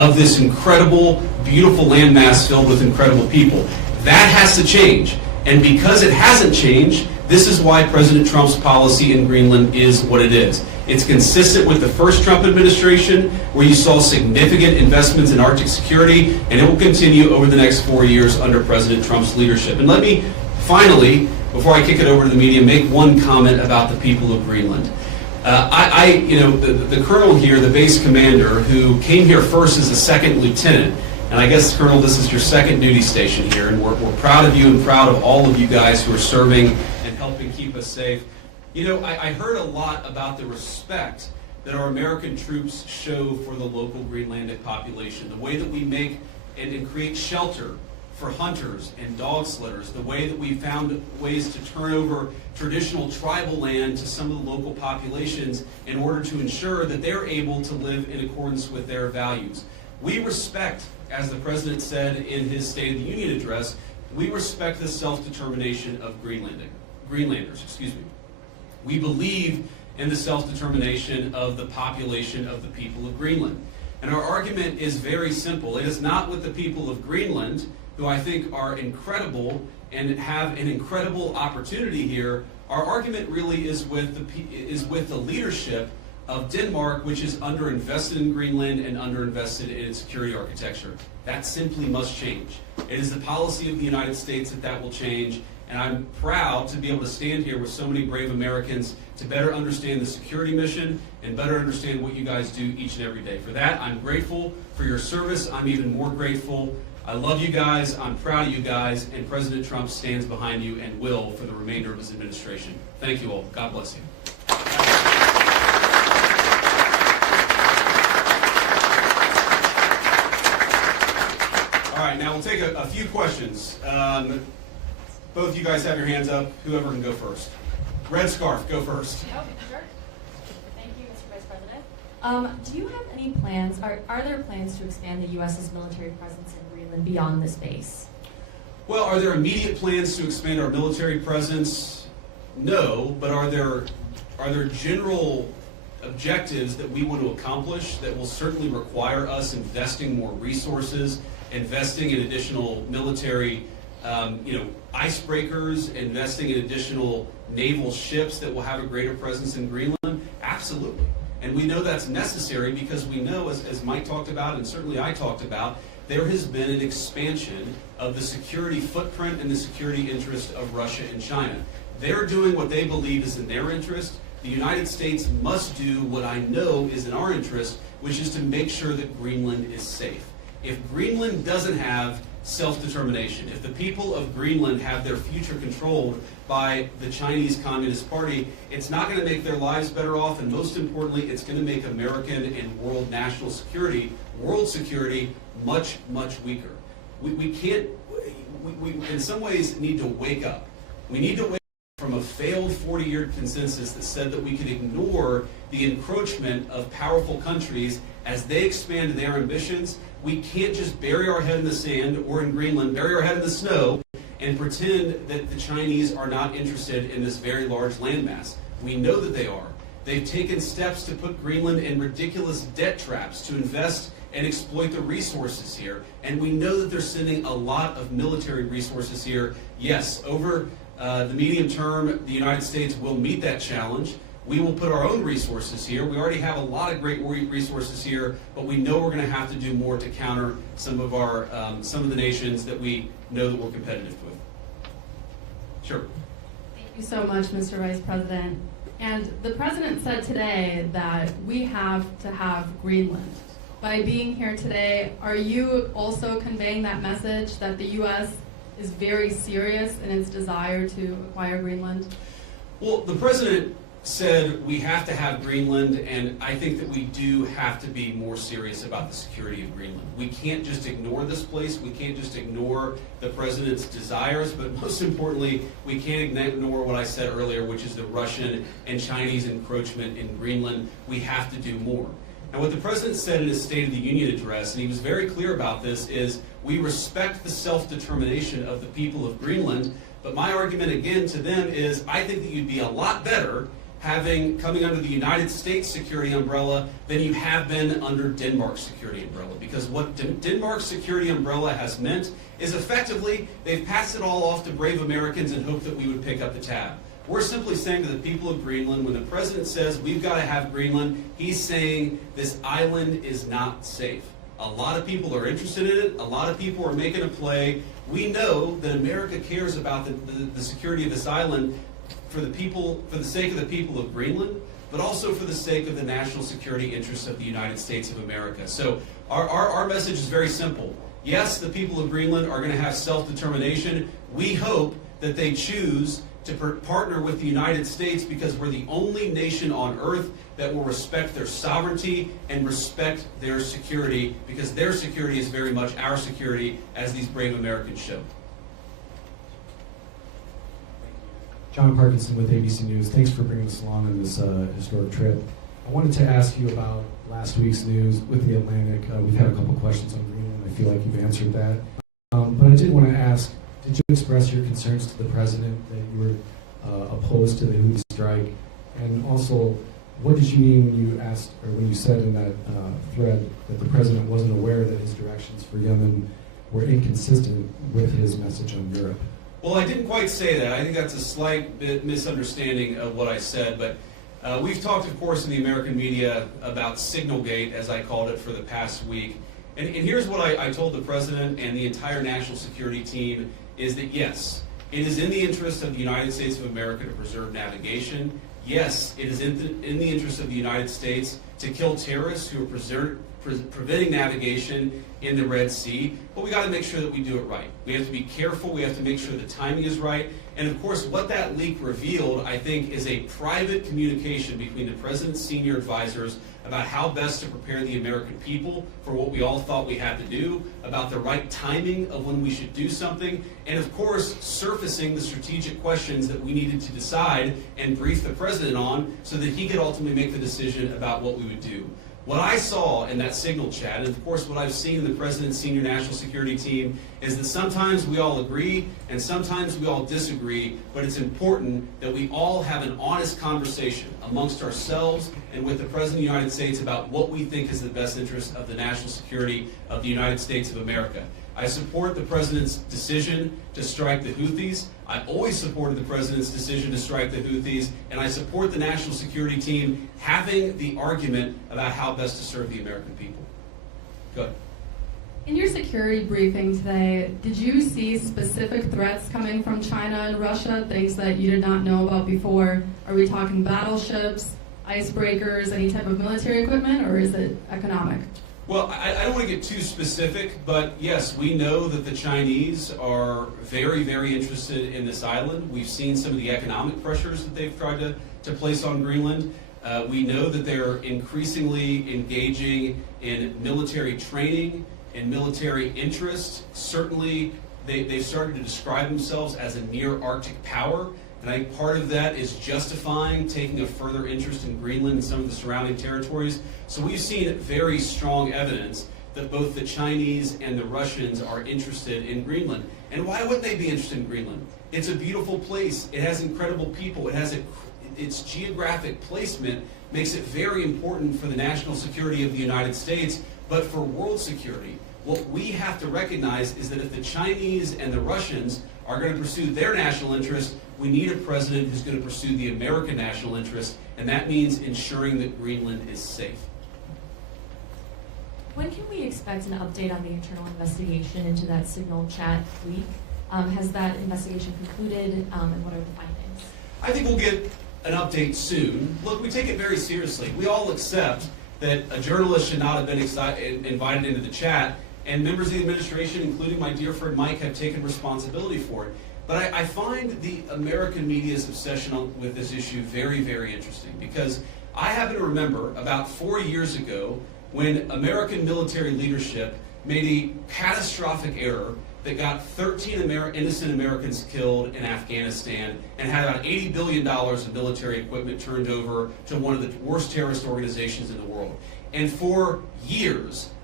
of this incredible, beautiful landmass filled with incredible people. That has to change. And because it hasn't changed, this is why President Trump's policy in Greenland is what it is. It's consistent with the first Trump administration, where you saw significant investments in Arctic security, and it will continue over the next 4 years under President Trump's leadership. And let me finally, before I kick it over to the media, make one comment about the people of Greenland. The colonel here, the base commander, who came here first as a second lieutenant, and I guess, Colonel, this is your second duty station here, and we're proud of you and proud of all of you guys who are serving and helping keep us safe. You know, I heard a lot about the respect that our American troops show for the local Greenlandic population, the way that we make and create shelter for hunters and dog slitters, the way that we found ways to turn over traditional tribal land to some of the local populations in order to ensure that they're able to live in accordance with their values. We respect, as the President said in his State of the Union address, we respect the self-determination of Greenlanders. We believe in the self-determination of the population of the people of Greenland. And our argument is very simple. It is not with the people of Greenland, who I think are incredible and have an incredible opportunity here. Our argument really is with the leadership of Denmark, which is underinvested in Greenland and underinvested in its security architecture. That simply must change. It is the policy of the United States that will change, and I'm proud to be able to stand here with so many brave Americans to better understand the security mission and better understand what you guys do each and every day. For that, I'm grateful for your service. I'm even more grateful. I love you guys, I'm proud of you guys, and President Trump stands behind you and will for the remainder of his administration. Thank you all. God bless you. All right, now we'll take a few questions. Both of you guys have your hands up. Whoever can go first. Red scarf, go first. Oh, sure. Thank you, Mr. Vice President. Do you have any plans, are there plans to expand the U.S.'s military presence in Greenland beyond this base? Well, are there immediate plans to expand our military presence? No, but are there general objectives that we want to accomplish that will certainly require us investing more resources, investing in additional military icebreakers, investing in additional naval ships that will have a greater presence in Greenland? Absolutely. And we know that's necessary because we know, as Mike talked about and certainly I talked about, there has been an expansion of the security footprint and the security interest of Russia and China. They're doing what they believe is in their interest. The United States must do what I know is in our interest, which is to make sure that Greenland is safe. If Greenland doesn't have self-determination, if the people of Greenland have their future controlled by the Chinese Communist Party, it's not going to make their lives better off, and most importantly, it's going to make American and world national security, world security, much, much weaker. We in some ways need to wake up. We need to wake up from a failed 40-year consensus that said that we could ignore the encroachment of powerful countries as they expand their ambitions. We can't just bury our head in the sand, or in Greenland, bury our head in the snow and pretend that the Chinese are not interested in this very large landmass. We know that they are. They've taken steps to put Greenland in ridiculous debt traps to invest and exploit the resources here. And we know that they're sending a lot of military resources here. Yes, over the medium term, the United States will meet that challenge. We will put our own resources here. We already have a lot of great resources here, but we know we're going to have to do more to counter some of the nations that we know that we're competitive with. Sure. Thank you so much, Mr. Vice President. And the President said today that we have to have Greenland. By being here today, are you also conveying that message that the U.S. is very serious in its desire to acquire Greenland? Well, the President said we have to have Greenland, and I think that we do have to be more serious about the security of Greenland. We can't just ignore this place. We can't just ignore the President's desires, but most importantly, we can't ignore what I said earlier, which is the Russian and Chinese encroachment in Greenland. We have to do more. And what the President said in his State of the Union address, and he was very clear about this, is we respect the self-determination of the people of Greenland, but my argument again to them is I think that you'd be a lot better coming under the United States security umbrella than you have been under Denmark's security umbrella. Because what Denmark's security umbrella has meant is effectively they've passed it all off to brave Americans and hoped that we would pick up the tab. We're simply saying to the people of Greenland, when the president says we've got to have Greenland, he's saying this island is not safe. A lot of people are interested in it. A lot of people are making a play. We know that America cares about the security of this island for the sake of the people of Greenland, but also for the sake of the national security interests of the United States of America. So our message is very simple. Yes, the people of Greenland are going to have self-determination. We hope that they choose to partner with the United States because we're the only nation on earth that will respect their sovereignty and respect their security, because their security is very much our security, as these brave Americans show. John Parkinson with ABC News. Thanks for bringing us along on this historic trip. I wanted to ask you about last week's news with the Atlantic. We've had a couple questions on Greenland. I feel like you've answered that. But I did want to ask, did you express your concerns to the president that you were opposed to the Houthi strike? And also, what did you mean when you asked, or when you said in that thread that the president wasn't aware that his directions for Yemen were inconsistent with his message on Europe? Well, I didn't quite say that. I think that's a slight bit misunderstanding of what I said. But we've talked, of course, in the American media about Signalgate, as I called it, for the past week. And here's what I told the president and the entire national security team, is that yes, it is in the interest of the United States of America to preserve navigation. Yes, it is in the interest of the United States to kill terrorists who are preventing navigation in the Red Sea, but we got to make sure that we do it right. We have to be careful. We have to make sure the timing is right. And of course, what that leak revealed, I think, is a private communication between the president's senior advisors about how best to prepare the American people for what we all thought we had to do, about the right timing of when we should do something, and of course, surfacing the strategic questions that we needed to decide and brief the president on so that he could ultimately make the decision about what we would do. What I saw in that signal chat, and of course what I've seen in the President's senior national security team, is that sometimes we all agree and sometimes we all disagree, but it's important that we all have an honest conversation amongst ourselves and with the President of the United States about what we think is the best interest of the national security of the United States of America. I support the President's decision to strike the Houthis. I always supported the President's decision to strike the Houthis, and I support the national security team having the argument about how best to serve the American people. Go ahead. In your security briefing today, did you see specific threats coming from China and Russia, things that you did not know about before? Are we talking battleships, icebreakers, any type of military equipment, or is it economic? Well, I don't want to get too specific, but yes, we know that the Chinese are very, very interested in this island. We've seen some of the economic pressures that they've tried to place on Greenland. We know that they're increasingly engaging in military training and military interest. Certainly, they've started to describe themselves as a near-Arctic power. And I think part of that is justifying taking a further interest in Greenland and some of the surrounding territories. So we've seen very strong evidence that both the Chinese and the Russians are interested in Greenland. And why wouldn't they be interested in Greenland? It's a beautiful place. It has incredible people. It has its geographic placement makes it very important for the national security of the United States, but for world security. What we have to recognize is that if the Chinese and the Russians are going to pursue their national interest, we need a president who's going to pursue the American national interest, and that means ensuring that Greenland is safe. When can we expect an update on the internal investigation into that signal chat leak? Has that investigation concluded, and what are the findings? I think we'll get an update soon. Look, we take it very seriously. We all accept that a journalist should not have been invited into the chat, and members of the administration, including my dear friend Mike, have taken responsibility for it. But I find the American media's obsession with this issue very, very interesting, because I happen to remember about 4 years ago when American military leadership made a catastrophic error that got 13 innocent Americans killed in Afghanistan and had about $80 billion of military equipment turned over to one of the worst terrorist organizations in the world. And for years,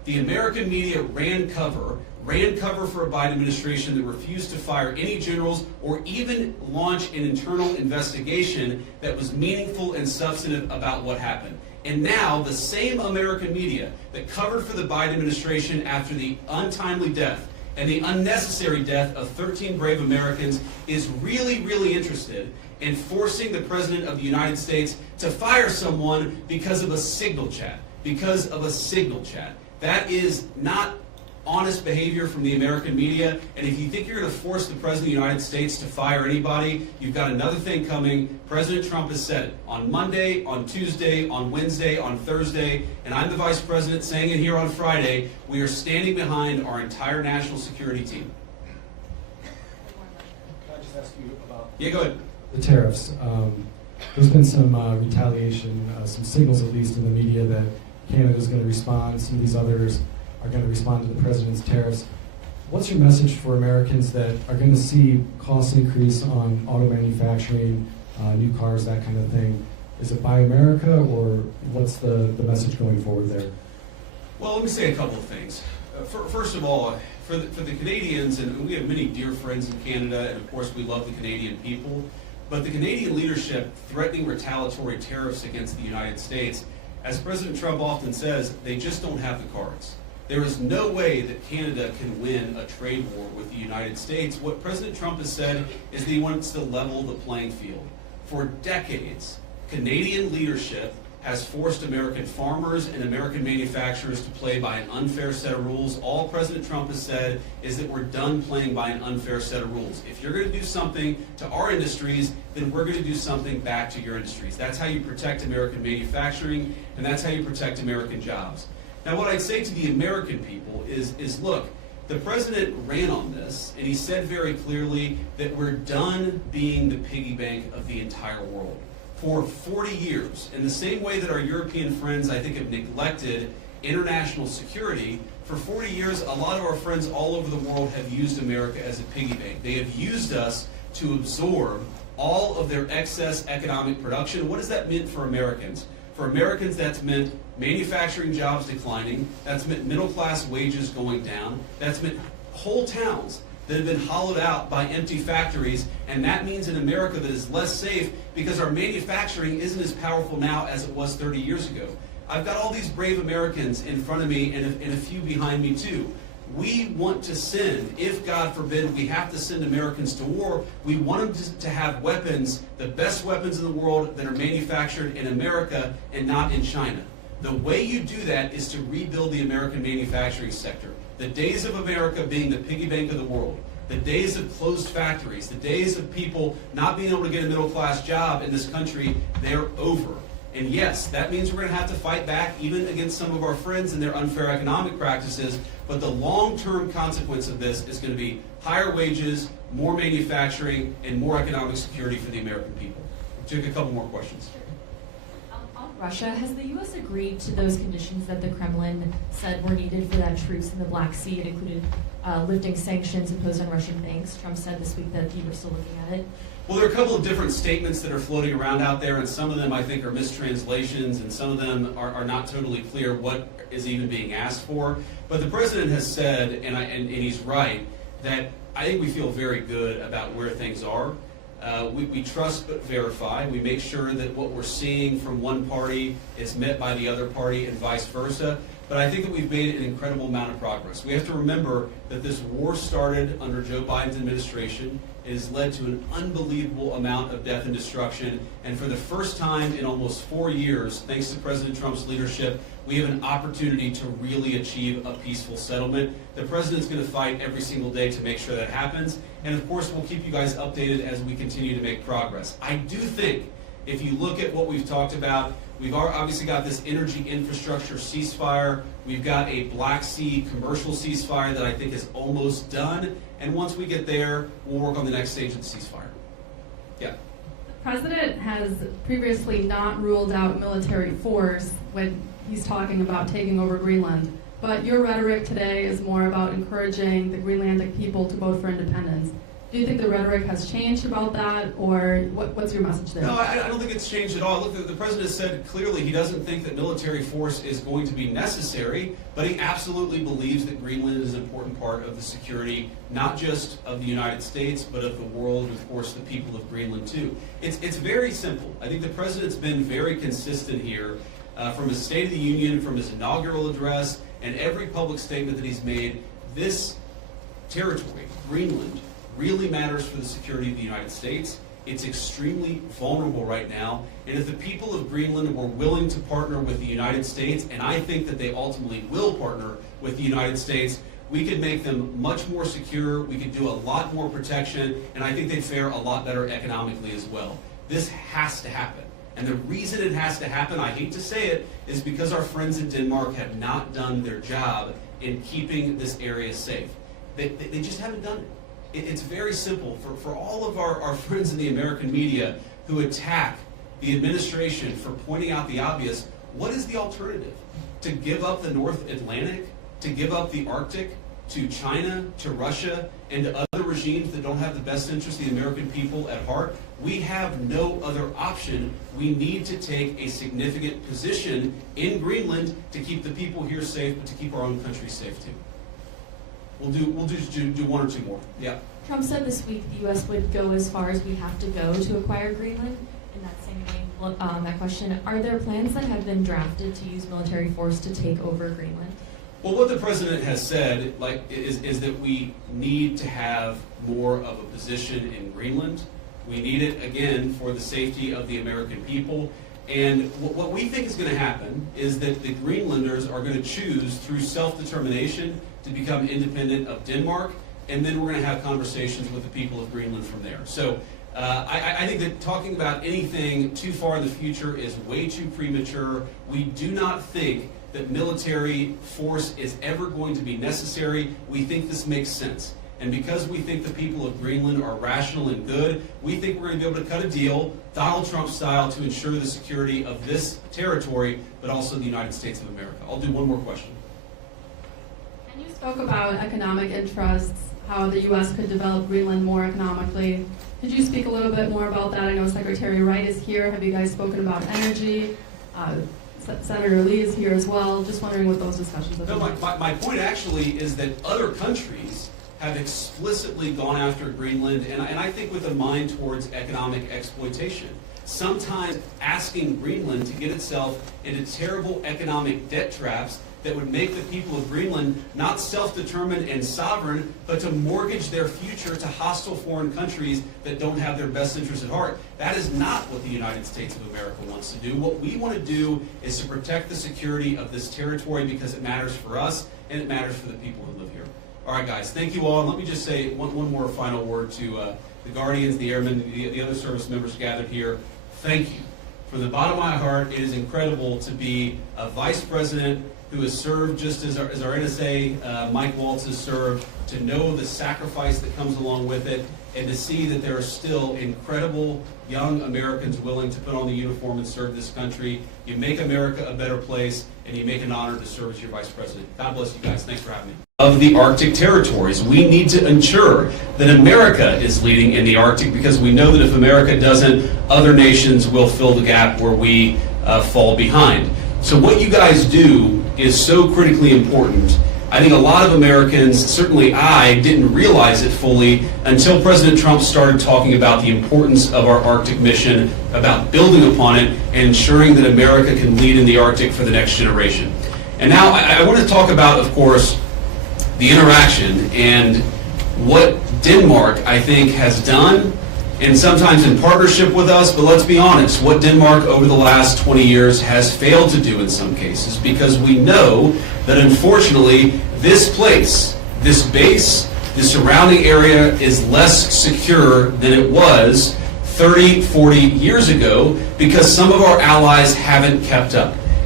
The American media ran cover for a Biden administration that refused to fire any generals or even launch an internal investigation that was meaningful and substantive about what happened. And now the same American media that covered for the Biden administration after the untimely death and the unnecessary death of 13 brave Americans is really, really interested in forcing the President of the United States to fire someone because of a signal chat. Because of a signal chat. That is not honest behavior from the American media, and if you think you're going to force the President of the United States to fire anybody, you've got another thing coming. President Trump has said it on Monday, on Tuesday, on Wednesday, on Thursday, and I'm the Vice President saying it here on Friday. We are standing behind our entire national security team. Can I just ask you about Go ahead. the tariffs? There's been some retaliation, some signals at least in the media that Canada's going to respond, some of these others are going to respond to the president's tariffs. What's your message for Americans that are going to see costs increase on auto manufacturing, new cars, that kind of thing? Is it Buy America, or what's the message going forward there? Well, let me say a couple of things. First of all, for the Canadians, and we have many dear friends in Canada, and of course we love the Canadian people, but the Canadian leadership threatening retaliatory tariffs against the United States, as President Trump often says, they just don't have the cards. There is no way that Canada can win a trade war with the United States. What President Trump has said is that he wants to level the playing field. For decades, Canadian leadership has forced American farmers and American manufacturers to play by an unfair set of rules. All President Trump has said is that we're done playing by an unfair set of rules. If you're going to do something to our industries, then we're going to do something back to your industries. That's how you protect American manufacturing, and that's how you protect American jobs. Now, what I'd say to the American people is look, the president ran on this, and he said very clearly that we're done being the piggy bank of the entire world. For 40 years, in the same way that our European friends, I think, have neglected international security, for 40 years, a lot of our friends all over the world have used America as a piggy bank. They have used us to absorb all of their excess economic production. What does that mean for Americans? For Americans, that's meant manufacturing jobs declining. That's meant middle-class wages going down. That's meant whole towns that have been hollowed out by empty factories. And that means an America that is less safe because our manufacturing isn't as powerful now as it was 30 years ago. I've got all these brave Americans in front of me and a few behind me too. We want to send, if God forbid we have to send Americans to war, we want them to have weapons, the best weapons in the world that are manufactured in America and not in China. The way you do that is to rebuild the American manufacturing sector. The days of America being the piggy bank of the world, the days of closed factories, the days of people not being able to get a middle-class job in this country, they're over. And yes, that means we're going to have to fight back even against some of our friends and their unfair economic practices, but the long-term consequence of this is going to be higher wages, more manufacturing, and more economic security for the American people. Take a couple more questions. On Russia, has the U.S. agreed to those conditions that the Kremlin said were needed for that truce in the Black Sea? It included lifting sanctions imposed on Russian banks. Trump said this week that he was still looking at it. Well, there are a couple of different statements that are floating around out there, and some of them I think are mistranslations, and some of them are not totally clear what is even being asked for. But the president has said, and he's right, that I think we feel very good about where things are. We trust but verify. We make sure that what we're seeing from one party is met by the other party and vice versa. But I think that we've made an incredible amount of progress. We have to remember that this war started under Joe Biden's administration. It has led to an unbelievable amount of death and destruction. And for the first time in almost 4 years, thanks to President Trump's leadership, we have an opportunity to really achieve a peaceful settlement. The president's going to fight every single day to make sure that happens. And of course, we'll keep you guys updated as we continue to make progress. I do think if you look at what we've talked about, we've obviously got this energy infrastructure ceasefire. We've got a Black Sea commercial ceasefire that I think is almost done. And once we get there, we'll work on the next stage of the ceasefire. Yeah. The president has previously not ruled out military force when he's talking about taking over Greenland. But your rhetoric today is more about encouraging the Greenlandic people to vote for independence. Do you think the rhetoric has changed about that, or what's your message there? No, I don't think it's changed at all. Look, the president said clearly he doesn't think that military force is going to be necessary, but he absolutely believes that Greenland is an important part of the security, not just of the United States, but of the world, and of course the people of Greenland too. It's very simple. I think the president's been very consistent here from his State of the Union, from his inaugural address, and every public statement that he's made. This territory, Greenland, really matters for the security of the United States. It's extremely vulnerable right now, and if the people of Greenland were willing to partner with the United States, and I think that they ultimately will partner with the United States, we could make them much more secure, we could do a lot more protection, and I think they'd fare a lot better economically as well. This has to happen. And the reason it has to happen, I hate to say it, is because our friends in Denmark have not done their job in keeping this area safe. They just haven't done it. It's very simple. For all of our friends in the American media who attack the administration for pointing out the obvious, what is the alternative? To give up the North Atlantic? To give up the Arctic to China, to Russia, and to other regimes that don't have the best interest of the American people at heart? We have no other option. We need to take a significant position in Greenland to keep the people here safe, but to keep our own country safe too. We'll just do one or two more. Yeah. Trump said this week the U.S. would go as far as we have to go to acquire Greenland. In that same vein, that question, are there plans that have been drafted to use military force to take over Greenland? Well, what the president has said is that we need to have more of a position in Greenland. We need it, again, for the safety of the American people. And what we think is going to happen is that the Greenlanders are going to choose through self-determination to become independent of Denmark, and then we're going to have conversations with the people of Greenland from there. So I think that talking about anything too far in the future is way too premature. We do not think that military force is ever going to be necessary. We think this makes sense. And because we think the people of Greenland are rational and good, we think we're going to be able to cut a deal, Donald Trump style, to ensure the security of this territory, but also the United States of America. I'll do one more question. And you spoke about economic interests, how the U.S. could develop Greenland more economically. Could you speak a little bit more about that? I know Secretary Wright is here. Have you guys spoken about energy? Senator Lee is here as well. Just wondering what those discussions have been. No, my point actually is that other countries have explicitly gone after Greenland, and I think with a mind towards economic exploitation. Sometimes asking Greenland to get itself into terrible economic debt traps that would make the people of Greenland not self-determined and sovereign, but to mortgage their future to hostile foreign countries that don't have their best interests at heart. That is not what the United States of America wants to do. What we want to do is to protect the security of this territory because it matters for us and it matters for the people who live here. All right, guys, thank you all. And let me just say one more final word to the Guardians, the Airmen, the other service members gathered here. Thank you. From the bottom of my heart, it is incredible to be a vice president who has served just as our NSA, Mike Waltz, has served, to know the sacrifice that comes along with it, and to see that there are still incredible young Americans willing to put on the uniform and serve this country. You make America a better place, and you make an honor to serve as your vice president. God bless you guys. Thanks for having me. Of the Arctic territories, we need to ensure that America is leading in the Arctic, because we know that if America doesn't, other nations will fill the gap where we fall behind. So what you guys do is so critically important. I think a lot of Americans, certainly I, didn't realize it fully until President Trump started talking about the importance of our Arctic mission, about building upon it, and ensuring that America can lead in the Arctic for the next generation. And now I want to talk about, of course, the interaction and what Denmark, I think, has done, and sometimes in partnership with us, but let's be honest, what Denmark over the last 20 years has failed to do in some cases, because we know that unfortunately this place, this base, the surrounding area is less secure than it was 30, 40 years ago because some of our allies haven't kept up.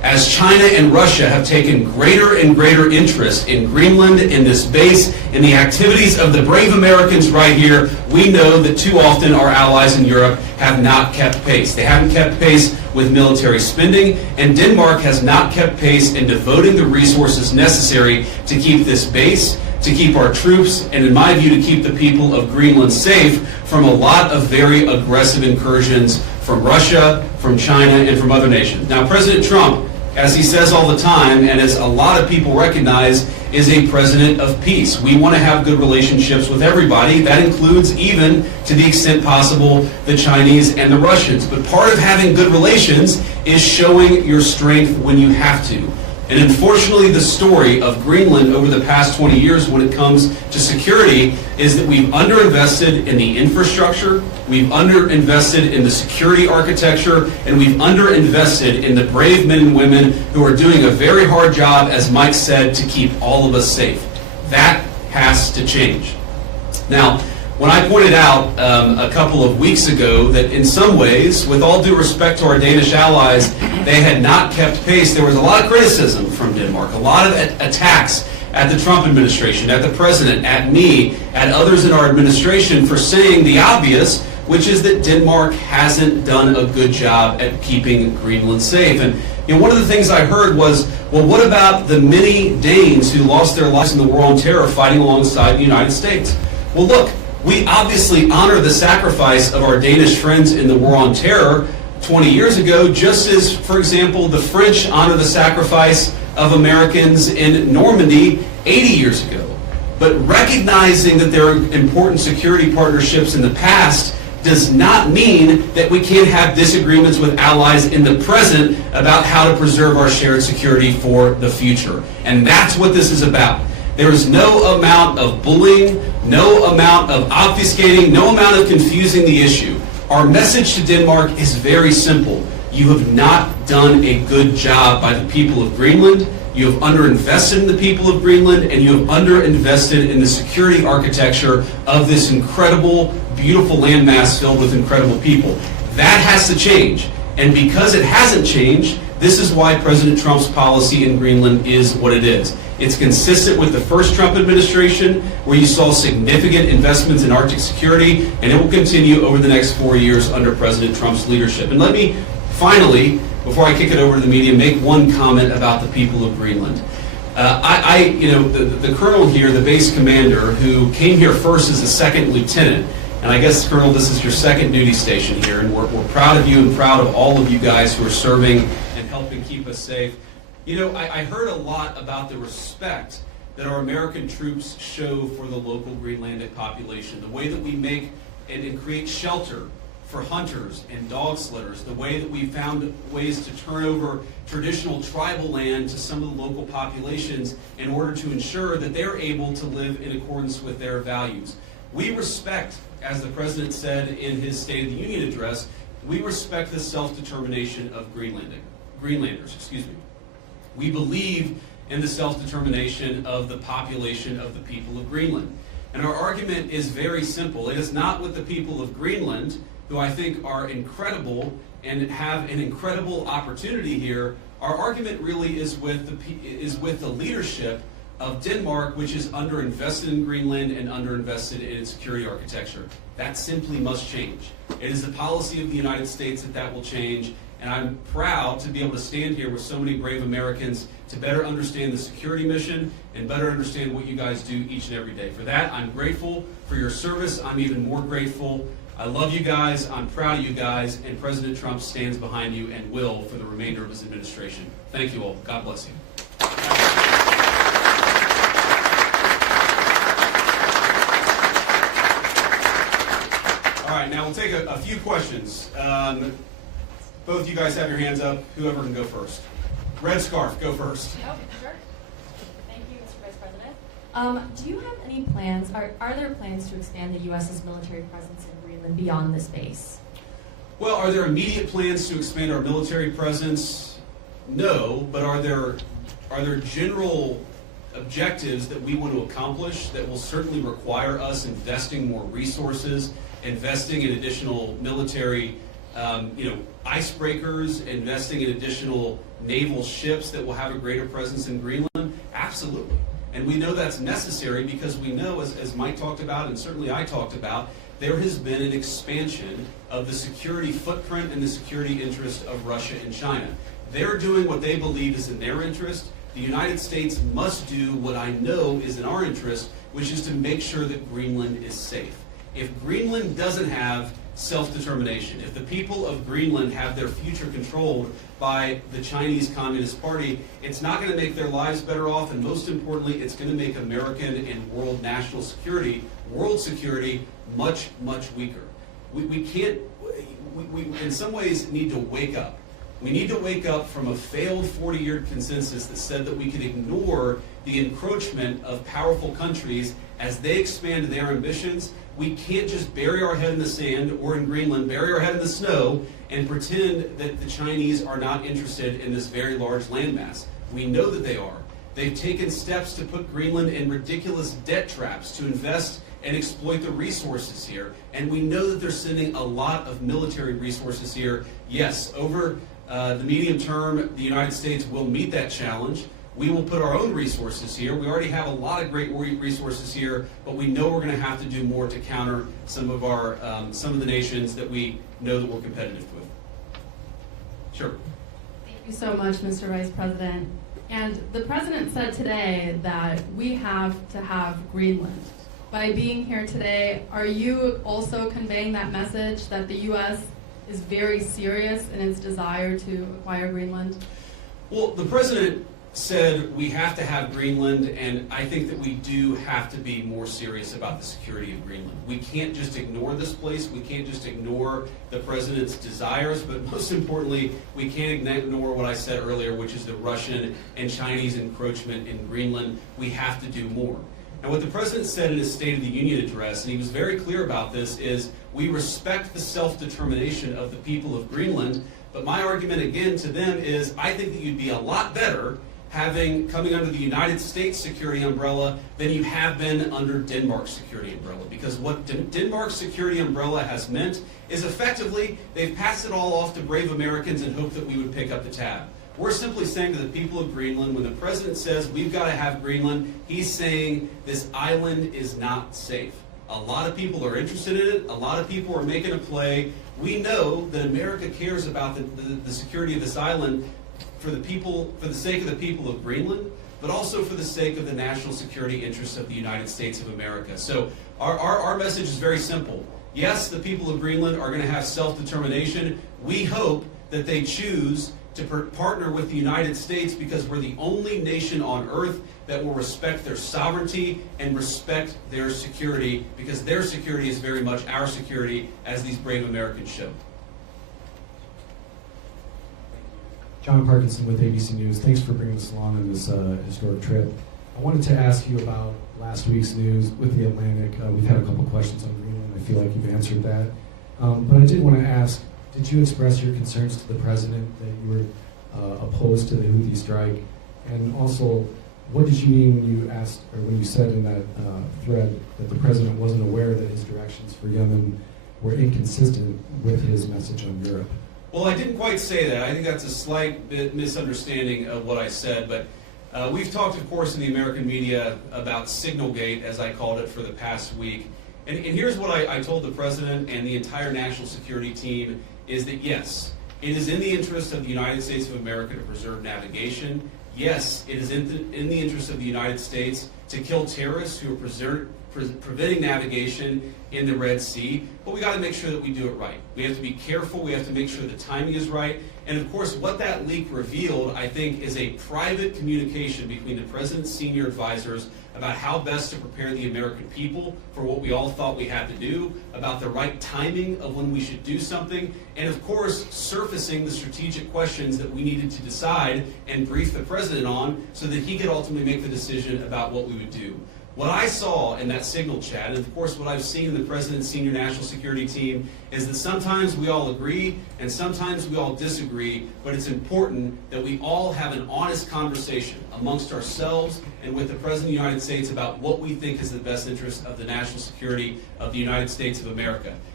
as China and Russia have taken greater and greater interest in Greenland, in this base, in the activities of the brave Americans right here, we know that too often our allies in Europe have not kept pace. They haven't kept pace with military spending, and Denmark has not kept pace in devoting the resources necessary to keep this base, to keep our troops, and in my view, to keep the people of Greenland safe from a lot of very aggressive incursions from Russia, from China, and from other nations. Now, President Trump, as he says all the time, and as a lot of people recognize, is a president of peace. We want to have good relationships with everybody. That includes, even to the extent possible, the Chinese and the Russians. But part of having good relations is showing your strength when you have to. And unfortunately, the story of Greenland over the past 20 years when it comes to security is that we've underinvested in the infrastructure, we've underinvested in the security architecture, and we've underinvested in the brave men and women who are doing a very hard job, as Mike said, to keep all of us safe. That has to change. Now, when I pointed out a couple of weeks ago that in some ways, with all due respect to our Danish allies, they had not kept pace, there was a lot of criticism from Denmark, a lot of attacks at the Trump administration, at the president, at me, at others in our administration for saying the obvious, which is that Denmark hasn't done a good job at keeping Greenland safe. And one of the things I heard was, well, what about the many Danes who lost their lives in the war on terror fighting alongside the United States? Well, look, we obviously honor the sacrifice of our Danish friends in the war on terror 20 years ago, just as, for example, the French honor the sacrifice of Americans in Normandy 80 years ago. But recognizing that there are important security partnerships in the past does not mean that we can't have disagreements with allies in the present about how to preserve our shared security for the future. And that's what this is about. There is no amount of bullying, no amount of obfuscating, no amount of confusing the issue. Our message to Denmark is very simple. You have not done a good job by the people of Greenland. You have underinvested in the people of Greenland, and you have underinvested in the security architecture of this incredible, beautiful landmass filled with incredible people. That has to change. And because it hasn't changed, this is why President Trump's policy in Greenland is what it is. It's consistent with the first Trump administration, where you saw significant investments in Arctic security, and it will continue over the next 4 years under President Trump's leadership. And let me finally, before I kick it over to the media, make one comment about the people of Greenland. The colonel here, the base commander, who came here first as a second lieutenant, and I guess, Colonel, this is your second duty station here, and we're proud of you and proud of all of you guys who are serving and helping keep us safe. I heard a lot about the respect that our American troops show for the local Greenlandic population, the way that we make and create shelter for hunters and dog slitters, the way that we found ways to turn over traditional tribal land to some of the local populations in order to ensure that they're able to live in accordance with their values. We respect, as the President said in his State of the Union address, we respect the self-determination of Greenlanders. We believe in the self-determination of the population of the people of Greenland. And our argument is very simple. It is not with the people of Greenland, who I think are incredible and have an incredible opportunity here. Our argument really is with the leadership of Denmark, which is underinvested in Greenland and underinvested in its security architecture. That simply must change. It is the policy of the United States that will change. And I'm proud to be able to stand here with so many brave Americans to better understand the security mission and better understand what you guys do each and every day. For that, I'm grateful for your service. I'm even more grateful. I love you guys. I'm proud of you guys. And President Trump stands behind you and will for the remainder of his administration. Thank you all. God bless you. All right, now we'll take a few questions. Both you guys have your hands up. Whoever can go first. Red scarf, go first. Oh, sure. Thank you, Mr. Vice President. Do you have any plans, are there plans to expand the U.S.'s military presence in Greenland beyond this base? Well, are there immediate plans to expand our military presence? No, but are there general objectives that we want to accomplish that will certainly require us investing more resources, investing in additional military icebreakers, investing in additional naval ships that will have a greater presence in Greenland? Absolutely. And we know that's necessary because we know, as Mike talked about and certainly I talked about, there has been an expansion of the security footprint and the security interest of Russia and China. They're doing what they believe is in their interest. The United States must do what I know is in our interest, which is to make sure that Greenland is safe. If Greenland doesn't have self-determination, if the people of Greenland have their future controlled by the Chinese Communist Party, it's not going to make their lives better off, and most importantly, it's going to make American and world national security, world security, much, much weaker. We can't, we in some ways need to wake up. We need to wake up from a failed 40-year consensus that said that we could ignore the encroachment of powerful countries as they expand their ambitions. We can't just bury our head in the sand, or in Greenland, bury our head in the snow and pretend that the Chinese are not interested in this very large landmass. We know that they are. They've taken steps to put Greenland in ridiculous debt traps to invest and exploit the resources here. And we know that they're sending a lot of military resources here. Yes, over the medium term, the United States will meet that challenge. We will put our own resources here. We already have a lot of great resources here, but we know we're going to have to do more to counter some of the nations that we know that we're competitive with. Sure. Thank you so much, Mr. Vice President. And the President said today that we have to have Greenland. By being here today, are you also conveying that message that the U.S. is very serious in its desire to acquire Greenland? Well, the President said we have to have Greenland, and I think that we do have to be more serious about the security of Greenland. We can't just ignore this place. We can't just ignore the President's desires, but most importantly, we can't ignore what I said earlier, which is the Russian and Chinese encroachment in Greenland. We have to do more. And what the President said in his State of the Union address, and he was very clear about this, is we respect the self-determination of the people of Greenland, but my argument again to them is I think that you'd be a lot better coming under the United States security umbrella than you have been under Denmark's security umbrella. Because what Denmark's security umbrella has meant is effectively they've passed it all off to brave Americans and hoped that we would pick up the tab. We're simply saying to the people of Greenland, when the President says we've got to have Greenland, he's saying this island is not safe. A lot of people are interested in it. A lot of people are making a play. We know that America cares about the security of this island for the sake of the people of Greenland, but also for the sake of the national security interests of the United States of America. So our message is very simple. Yes, the people of Greenland are going to have self-determination. We hope that they choose to partner with the United States because we're the only nation on earth that will respect their sovereignty and respect their security, because their security is very much our security, as these brave Americans show. John Parkinson with ABC News. Thanks for bringing us along on this historic trip. I wanted to ask you about last week's news with the Atlantic. We've had a couple questions on Greenland. I feel like you've answered that. But I did want to ask, did you express your concerns to the President that you were opposed to the Houthi strike? And also, what did you mean when you asked, or when you said in that thread that the President wasn't aware that his directions for Yemen were inconsistent with his message on Europe? Well, I didn't quite say that. I think that's a slight bit misunderstanding of what I said, but we've talked, of course, in the American media about Signalgate, as I called it, for the past week. And here's what I told the President and the entire national security team, is that yes, it is in the interest of the United States of America to preserve navigation. Yes, it is in the interest of the United States to kill terrorists who are preventing navigation in the Red Sea, but we got to make sure that we do it right. We have to be careful. We have to make sure the timing is right. And of course, what that leak revealed, I think, is a private communication between the President's senior advisors about how best to prepare the American people for what we all thought we had to do, about the right timing of when we should do something, and of course, surfacing the strategic questions that we needed to decide and brief the President on so that he could ultimately make the decision about what we would do. What I saw in that signal chat, and of course what I've seen in the President's senior national security team, is that sometimes we all agree and sometimes we all disagree, but it's important that we all have an honest conversation amongst ourselves and with the President of the United States about what we think is the best interest of the national security of the United States of America.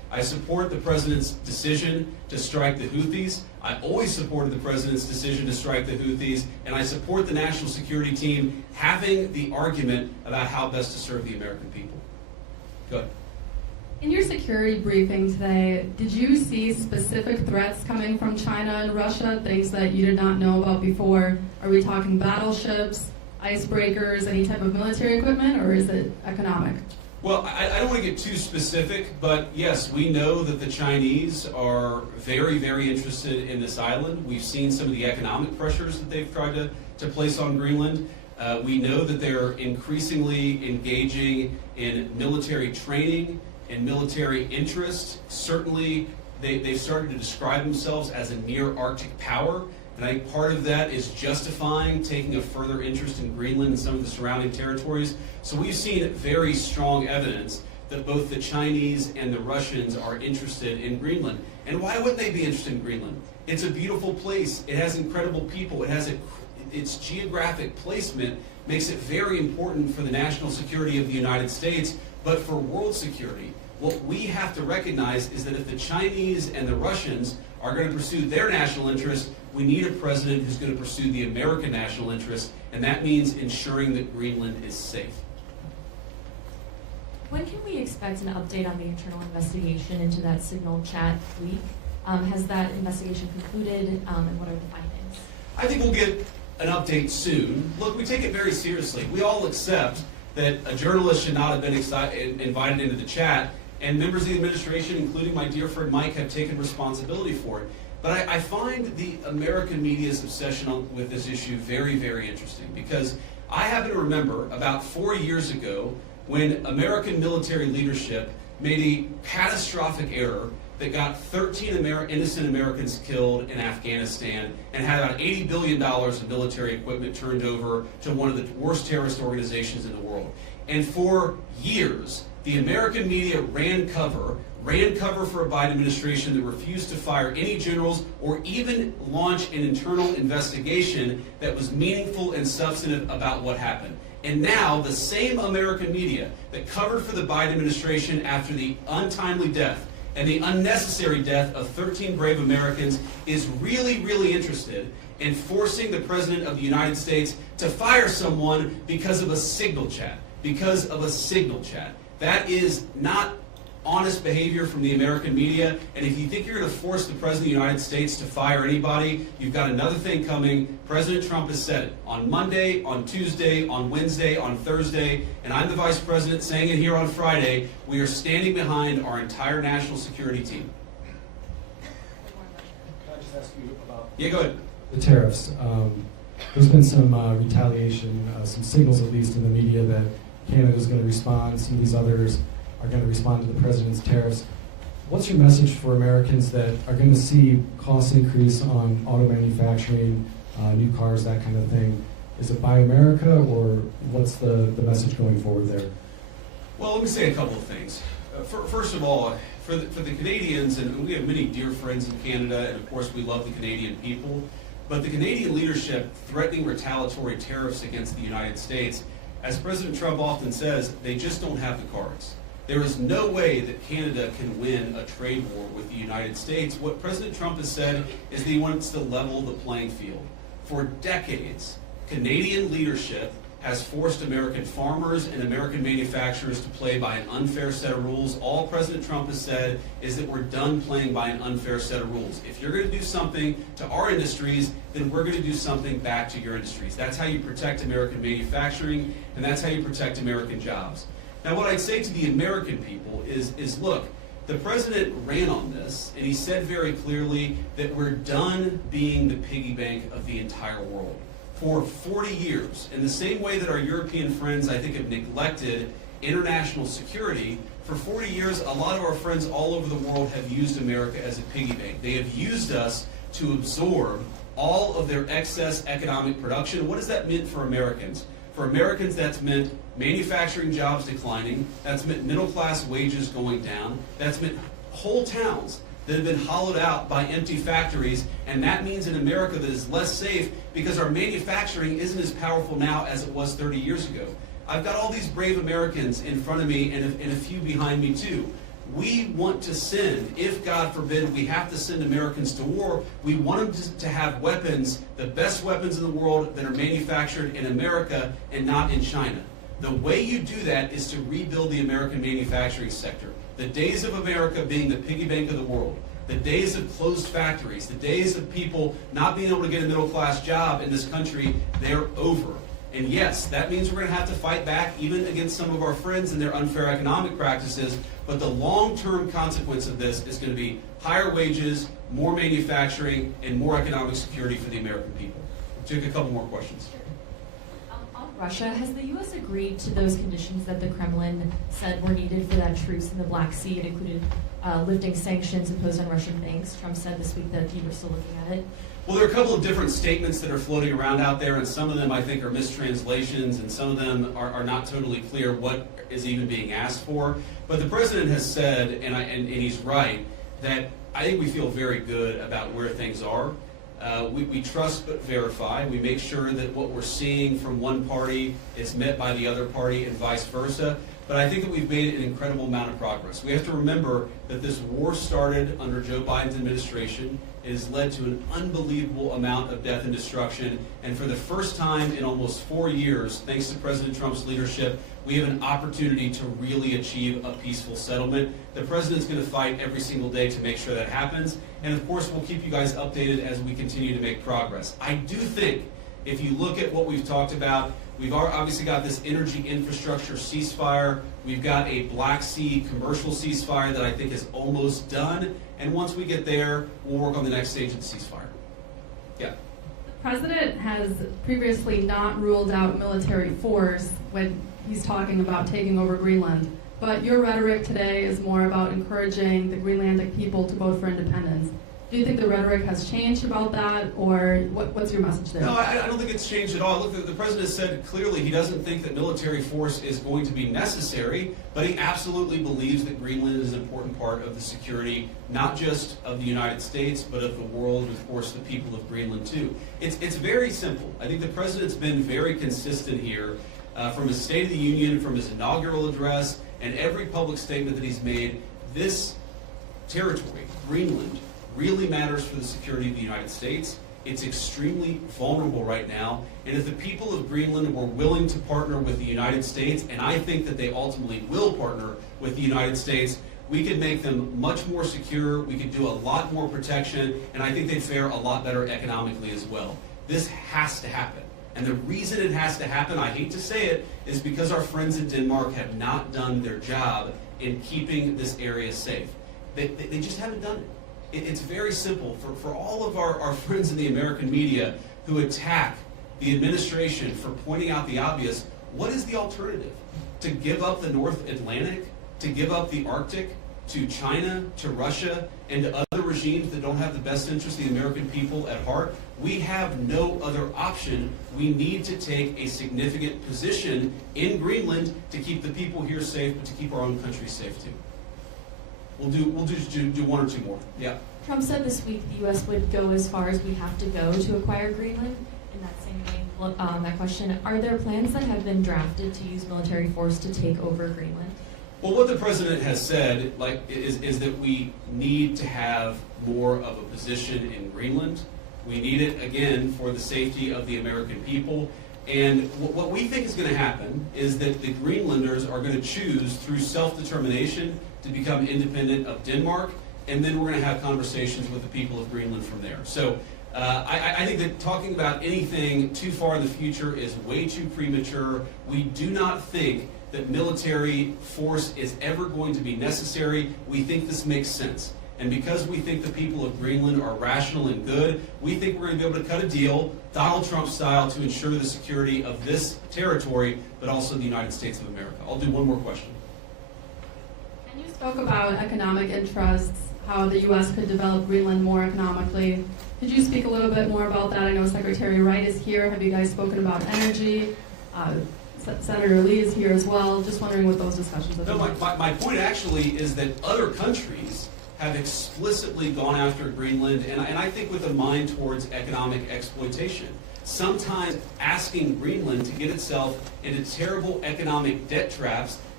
I support the president's decision to strike the Houthis. I always supported the president's decision to strike the Houthis, and I support the national security team having the argument about how best to serve the American people. Go ahead. In your security briefing today, did you see specific threats coming from China and Russia, things that you did not know about before? Are we talking battleships, icebreakers, any type of military equipment, or is it economic? Well, I don't want to get too specific, but yes, we know that the Chinese are very, very interested in this island. We've seen some of the economic pressures that they've tried to place on Greenland. We know that they're increasingly engaging in military training and military interest. Certainly, they've started to describe themselves as a near-Arctic power. And I think part of that is justifying taking a further interest in Greenland and some of the surrounding territories. So we've seen very strong evidence that both the Chinese and the Russians are interested in Greenland. And why wouldn't they be interested in Greenland? It's a beautiful place. It has incredible people. It has its geographic placement makes it very important for the national security of the United States, but for world security. What we have to recognize is that if the Chinese and the Russians are going to pursue their national interests, we need a president who's going to pursue the American national interest, and that means ensuring that Greenland is safe. When can we expect an update on the internal investigation into that signal chat leak? Has that investigation concluded, and what are the findings? I think we'll get an update soon. Look, we take it very seriously. We all accept that a journalist should not have been invited into the chat, and members of the administration, including my dear friend Mike, have taken responsibility for it. But I find the American media's obsession with this issue very, very interesting, because I happen to remember about 4 years ago when American military leadership made a catastrophic error that got 13 innocent Americans killed in Afghanistan and had about $80 billion of military equipment turned over to one of the worst terrorist organizations in the world. And for years, the American media ran cover for a Biden administration that refused to fire any generals or even launch an internal investigation that was meaningful and substantive about what happened. And now the same American media that covered for the Biden administration after the untimely death and the unnecessary death of 13 brave Americans is really, really interested in forcing the President of the United States to fire someone because of a signal chat. Because of a signal chat. That is not honest behavior from the American media, and if you think you're going to force the President of the United States to fire anybody, you've got another thing coming. President Trump has said it on Monday, on Tuesday, on Wednesday, on Thursday, and I'm the Vice President saying it here on Friday. We are standing behind our entire national security team. Can I just ask you about Yeah, go ahead. the tariffs? There's been some retaliation, some signals at least in the media that Canada's going to respond, some of these others are going to respond to the president's tariffs. What's your message for Americans that are going to see costs increase on auto manufacturing, new cars, that kind of thing? Is it Buy America, or what's the message going forward there? Well, let me say a couple of things. First of all, for the Canadians, and we have many dear friends in Canada, and of course we love the Canadian people, but the Canadian leadership threatening retaliatory tariffs against the United States, as President Trump often says, they just don't have the cards. There is no way that Canada can win a trade war with the United States. What President Trump has said is that he wants to level the playing field. For decades, Canadian leadership has forced American farmers and American manufacturers to play by an unfair set of rules. All President Trump has said is that we're done playing by an unfair set of rules. If you're going to do something to our industries, then we're going to do something back to your industries. That's how you protect American manufacturing, and that's how you protect American jobs. Now, what I'd say to the American people is look, the president ran on this, and he said very clearly that we're done being the piggy bank of the entire world. For 40 years, in the same way that our European friends, I think, have neglected international security, for 40 years, a lot of our friends all over the world have used America as a piggy bank. They have used us to absorb all of their excess economic production. What does that mean for Americans? For Americans, that's meant manufacturing jobs declining. That's meant middle-class wages going down. That's meant whole towns that have been hollowed out by empty factories. And that means in America that is less safe because our manufacturing isn't as powerful now as it was 30 years ago. I've got all these brave Americans in front of me and a few behind me too. we want to send, if God forbid we have to send Americans to war, we want them to have weapons, the best weapons in the world that are manufactured in America and not in China. The way you do that is to rebuild the American manufacturing sector. The days of America being the piggy bank of the world, the days of closed factories, the days of people not being able to get a middle-class job in this country, they're over. And yes, that means we're going to have to fight back even against some of our friends and their unfair economic practices, but the long-term consequence of this is going to be higher wages, more manufacturing, and more economic security for the American people. Take a couple more questions. On Russia, has the U.S. agreed to those conditions that the Kremlin said were needed for that truce in the Black Sea? It included lifting sanctions imposed on Russian banks. Trump said this week that he was still looking at it. Well, there are a couple of different statements that are floating around out there, and some of them I think are mistranslations, and some of them are not totally clear what is even being asked for. But the president has said, and he's right, that I think we feel very good about where things are. We trust but verify. We make sure that what we're seeing from one party is met by the other party and vice versa. But I think that we've made an incredible amount of progress. We have to remember that this war started under Joe Biden's administration. It has led to an unbelievable amount of death and destruction. And for the first time in almost 4 years, thanks to President Trump's leadership, we have an opportunity to really achieve a peaceful settlement. The president's going to fight every single day to make sure that happens. And of course, we'll keep you guys updated as we continue to make progress. I do think if you look at what we've talked about, we've obviously got this energy infrastructure ceasefire. We've got a Black Sea commercial ceasefire that I think is almost done. And once we get there, we'll work on the next stage of the ceasefire. Yeah. The president has previously not ruled out military force when he's talking about taking over Greenland. But your rhetoric today is more about encouraging the Greenlandic people to vote for independence. Do you think the rhetoric has changed about that, or what's your message there? No, I don't think it's changed at all. Look, the president said clearly he doesn't think that military force is going to be necessary, but he absolutely believes that Greenland is an important part of the security, not just of the United States, but of the world, and of course the people of Greenland too. It's very simple. I think the president's been very consistent here from his State of the Union, from his inaugural address, and every public statement that he's made. This territory, Greenland, really matters for the security of the United States. It's extremely vulnerable right now, and if the people of Greenland were willing to partner with the United States, and I think that they ultimately will partner with the United States, we could make them much more secure, we could do a lot more protection, and I think they'd fare a lot better economically as well. This has to happen. And the reason it has to happen, I hate to say it, is because our friends in Denmark have not done their job in keeping this area safe. They just haven't done it. It's very simple. For all of our friends in the American media who attack the administration for pointing out the obvious, what is the alternative? To give up the North Atlantic? To give up the Arctic? To China? To Russia? And to other regimes that don't have the best interest of the American people at heart? We have no other option. We need to take a significant position in Greenland to keep the people here safe, but to keep our own country safe too. We'll just do one or two more. Yeah. Trump said this week the U.S. would go as far as we have to go to acquire Greenland. In that same vein, that question, are there plans that have been drafted to use military force to take over Greenland? Well, what the president has said is that we need to have more of a position in Greenland. We need it, again, for the safety of the American people. And what we think is going to happen is that the Greenlanders are going to choose through self-determination to become independent of Denmark, and then we're going to have conversations with the people of Greenland from there. So I think that talking about anything too far in the future is way too premature. We do not think that military force is ever going to be necessary. We think this makes sense. And because we think the people of Greenland are rational and good, we think we're going to be able to cut a deal, Donald Trump style, to ensure the security of this territory, but also the United States of America. I'll do one more question. And you spoke about economic interests, how the U.S. could develop Greenland more economically. Could you speak a little bit more about that? I know Secretary Wright is here. Have you guys spoken about energy? Senator Lee is here as well. Just wondering what those discussions are. No, my point actually is that other countries have explicitly gone after Greenland, and I think with a mind towards economic exploitation. Sometimes asking Greenland to get itself into terrible economic debt traps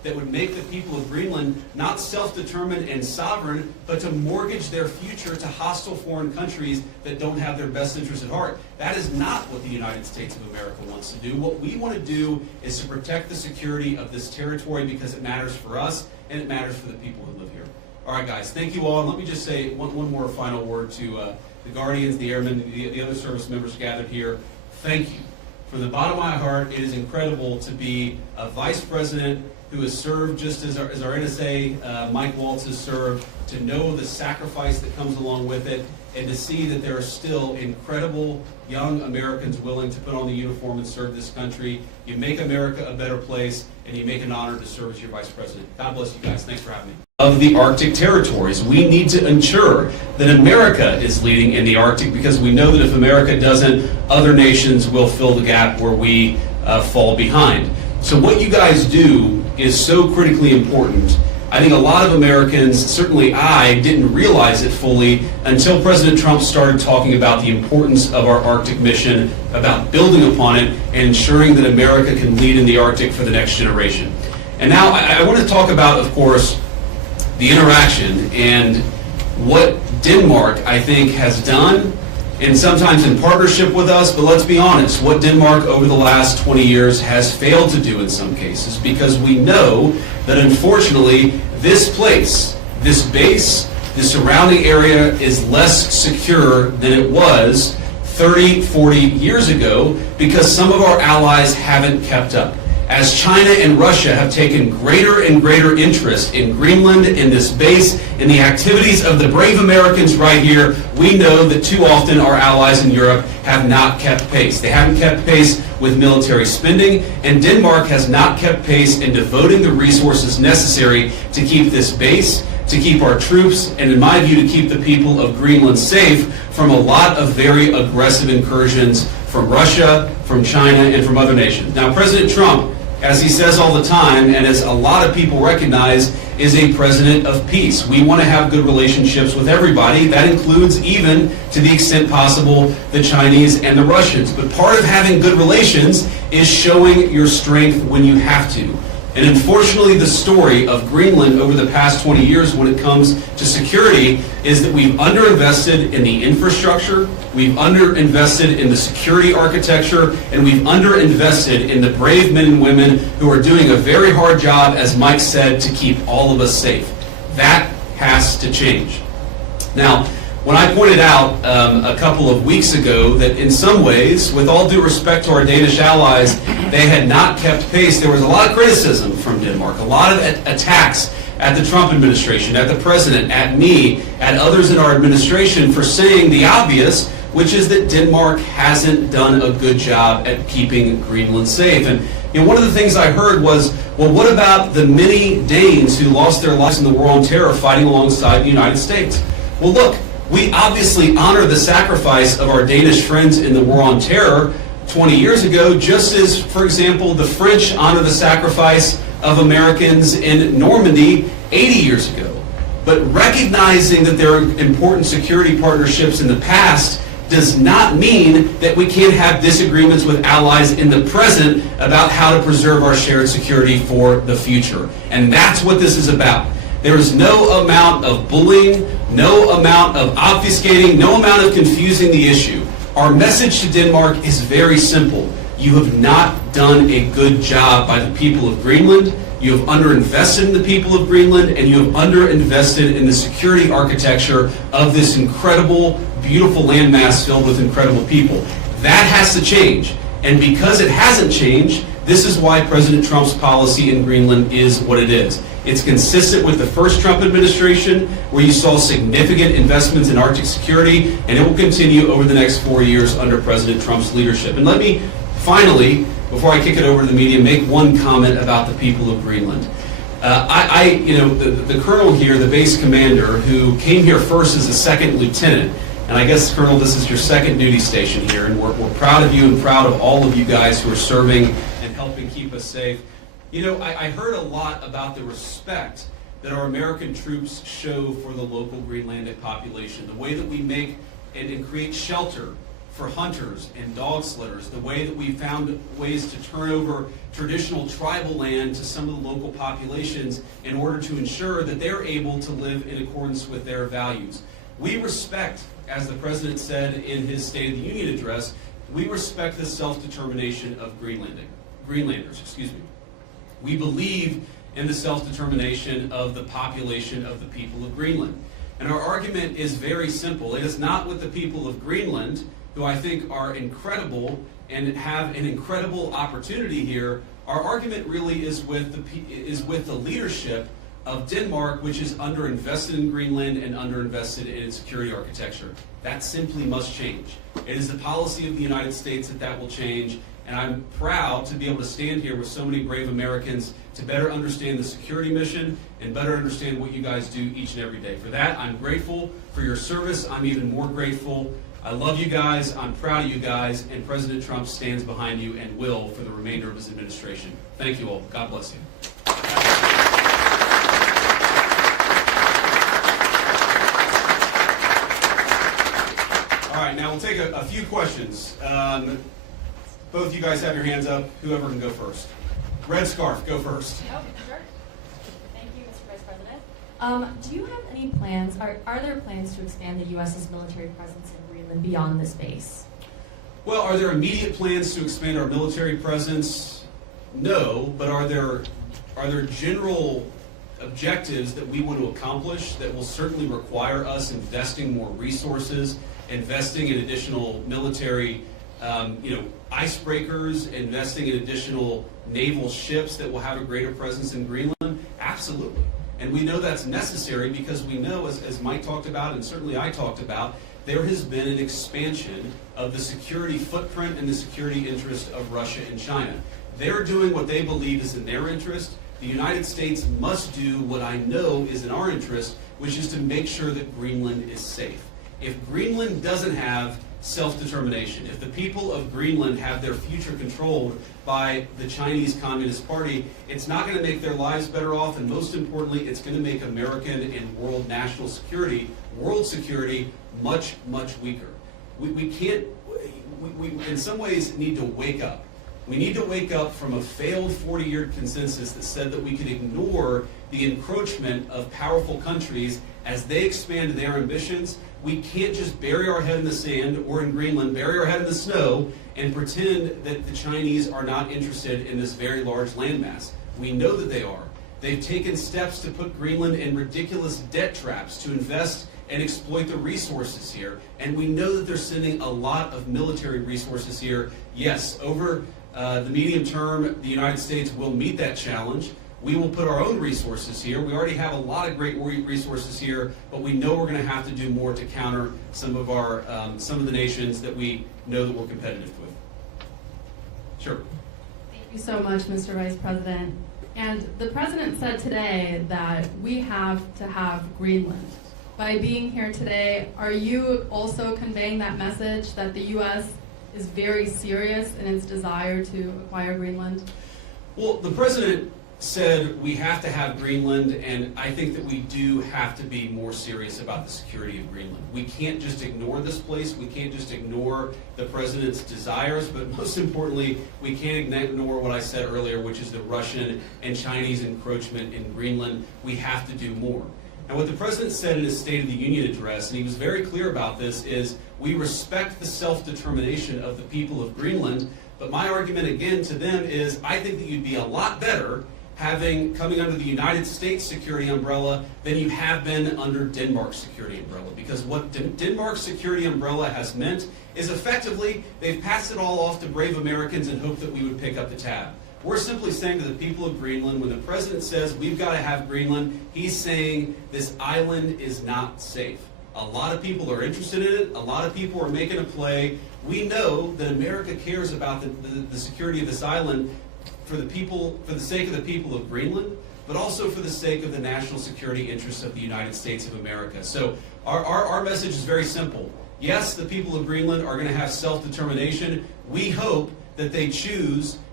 that would make the people of Greenland not self-determined and sovereign, but to mortgage their future to hostile foreign countries that don't have their best interests at heart. That is not what the United States of America wants to do. What we want to do is to protect the security of this territory because it matters for us and it matters for the people who live here. All right, guys, thank you all. And let me just say one more final word to the Guardians, the Airmen, the other service members gathered here. Thank you. From the bottom of my heart, it is incredible to be a vice president who has served just as our NSA, Mike Waltz, has served, to know the sacrifice that comes along with it, and to see that there are still incredible young Americans willing to put on the uniform and serve this country. You make America a better place, and you make an honor to serve as your vice president. God bless you guys. Thanks for having me. Of the Arctic territories, we need to ensure that America is leading in the Arctic, because we know that if America doesn't, other nations will fill the gap where we fall behind. So what you guys do is so critically important. I think a lot of Americans, certainly I, didn't realize it fully until President Trump started talking about the importance of our Arctic mission, about building upon it, and ensuring that America can lead in the Arctic for the next generation. And now I want to talk about, of course, the interaction and what Denmark, I think, has done, and sometimes in partnership with us, but let's be honest, what Denmark over the last 20 years has failed to do in some cases, because we know that unfortunately this place, this base, the surrounding area is less secure than it was 30, 40 years ago, because some of our allies haven't kept up. As China and Russia have taken greater and greater interest in Greenland, in this base, in the activities of the brave Americans right here, we know that too often our allies in Europe have not kept pace. They haven't kept pace with military spending, and Denmark has not kept pace in devoting the resources necessary to keep this base, to keep our troops, and in my view, to keep the people of Greenland safe from a lot of very aggressive incursions from Russia, from China, and from other nations. Now, President Trump, as he says all the time, and as a lot of people recognize, is a president of peace. We want to have good relationships with everybody. That includes, even to the extent possible, the Chinese and the Russians. But part of having good relations is showing your strength when you have to. And unfortunately, the story of Greenland over the past 20 years when it comes to security is that we've underinvested in the infrastructure, we've underinvested in the security architecture, and we've underinvested in the brave men and women who are doing a very hard job, as Mike said, to keep all of us safe. That has to change. Now, when I pointed out a couple of weeks ago that in some ways, with all due respect to our Danish allies, they had not kept pace, there was a lot of criticism from Denmark, a lot of attacks at the Trump administration, at the president, at me, at others in our administration for saying the obvious, which is that Denmark hasn't done a good job at keeping Greenland safe. And one of the things I heard was, well, what about the many Danes who lost their lives in the war on terror fighting alongside the United States? Well, look, we obviously honor the sacrifice of our Danish friends in the war on terror 20 years ago, just as, for example, the French honor the sacrifice of Americans in Normandy 80 years ago. But recognizing that there are important security partnerships in the past does not mean that we can't have disagreements with allies in the present about how to preserve our shared security for the future. And that's what this is about. There is no amount of bullying, no amount of obfuscating, no amount of confusing the issue. Our message to Denmark is very simple. You have not done a good job by the people of Greenland. You have underinvested in the people of Greenland, and you have underinvested in the security architecture of this incredible, beautiful landmass filled with incredible people. That has to change. And because it hasn't changed, this is why President Trump's policy in Greenland is what it is. It's consistent with the first Trump administration, where you saw significant investments in Arctic security, and it will continue over the next 4 years under President Trump's leadership. And let me finally, before I kick it over to the media, make one comment about the people of Greenland. The colonel here, the base commander, who came here first as a second lieutenant, and I guess, Colonel, this is your second duty station here, and we're proud of you and proud of all of you guys who are serving and helping keep us safe. I heard a lot about the respect that our American troops show for the local Greenlandic population, the way that we make and create shelter for hunters and dog slitters, the way that we found ways to turn over traditional tribal land to some of the local populations in order to ensure that they're able to live in accordance with their values. We respect, as the President said in his State of the Union address, we respect the self-determination of Greenlanders. We believe in the self-determination of the population of the people of Greenland. And our argument is very simple. It is not with the people of Greenland, who I think are incredible and have an incredible opportunity here. Our argument really is with the leadership of Denmark, which is underinvested in Greenland and underinvested in its security architecture. That simply must change. It is the policy of the United States that will change, and I'm proud to be able to stand here with so many brave Americans to better understand the security mission and better understand what you guys do each and every day. For that, I'm grateful for your service. I'm even more grateful. I love you guys, I'm proud of you guys, and President Trump stands behind you and will for the remainder of his administration. Thank you all. God bless you. All right, now we'll take a few questions. Both you guys have your hands up. Whoever can go first. Red scarf, go first. Oh, sure. Thank you, Mr. Vice President. Do you have any plans, are there plans to expand the U.S.'s military presence in Greenland beyond this base? Well, are there immediate plans to expand our military presence? No, but are there general objectives that we want to accomplish that will certainly require us investing more resources, investing in additional military icebreakers, investing in additional naval ships that will have a greater presence in Greenland? Absolutely. And we know that's necessary because we know, as Mike talked about and certainly I talked about, there has been an expansion of the security footprint and the security interest of Russia and China. They're doing what they believe is in their interest. The United States must do what I know is in our interest, which is to make sure that Greenland is safe. If Greenland doesn't have self-determination, if the people of Greenland have their future controlled by the Chinese Communist Party, it's not going to make their lives better off, and most importantly, it's going to make American and world national security, world security, much, much weaker. We in some ways need to wake up. We need to wake up from a failed 40-year consensus that said that we could ignore the encroachment of powerful countries as they expand their ambitions. We can't just bury our head in the sand, or in Greenland, bury our head in the snow and pretend that the Chinese are not interested in this very large landmass. We know that they are. They've taken steps to put Greenland in ridiculous debt traps to invest and exploit the resources here. And we know that they're sending a lot of military resources here. Yes, over the medium term, the United States will meet that challenge. We will put our own resources here. We already have a lot of great resources here, but we know we're going to have to do more to counter some of the nations that we know that we're competitive with. Sure. Thank you so much, Mr. Vice President. And the President said today that we have to have Greenland. By being here today, are you also conveying that message that the U.S. is very serious in its desire to acquire Greenland? Well, the President said we have to have Greenland, and I think that we do have to be more serious about the security of Greenland. We can't just ignore this place. We can't just ignore the President's desires, but most importantly, we can't ignore what I said earlier, which is the Russian and Chinese encroachment in Greenland. We have to do more. And what the President said in his State of the Union address, and he was very clear about this, is we respect the self-determination of the people of Greenland, but my argument again to them is I think that you'd be a lot better coming under the United States security umbrella than you have been under Denmark's security umbrella. Because what Denmark's security umbrella has meant is effectively they've passed it all off to brave Americans and hoped that we would pick up the tab. We're simply saying to the people of Greenland, when the President says we've got to have Greenland, he's saying this island is not safe. A lot of people are interested in it. A lot of people are making a play. We know that America cares about the security of this island for the sake of the people of Greenland, but also for the sake of the national security interests of the United States of America. So our message is very simple. Yes, the people of Greenland are going to have self-determination. We hope that they choose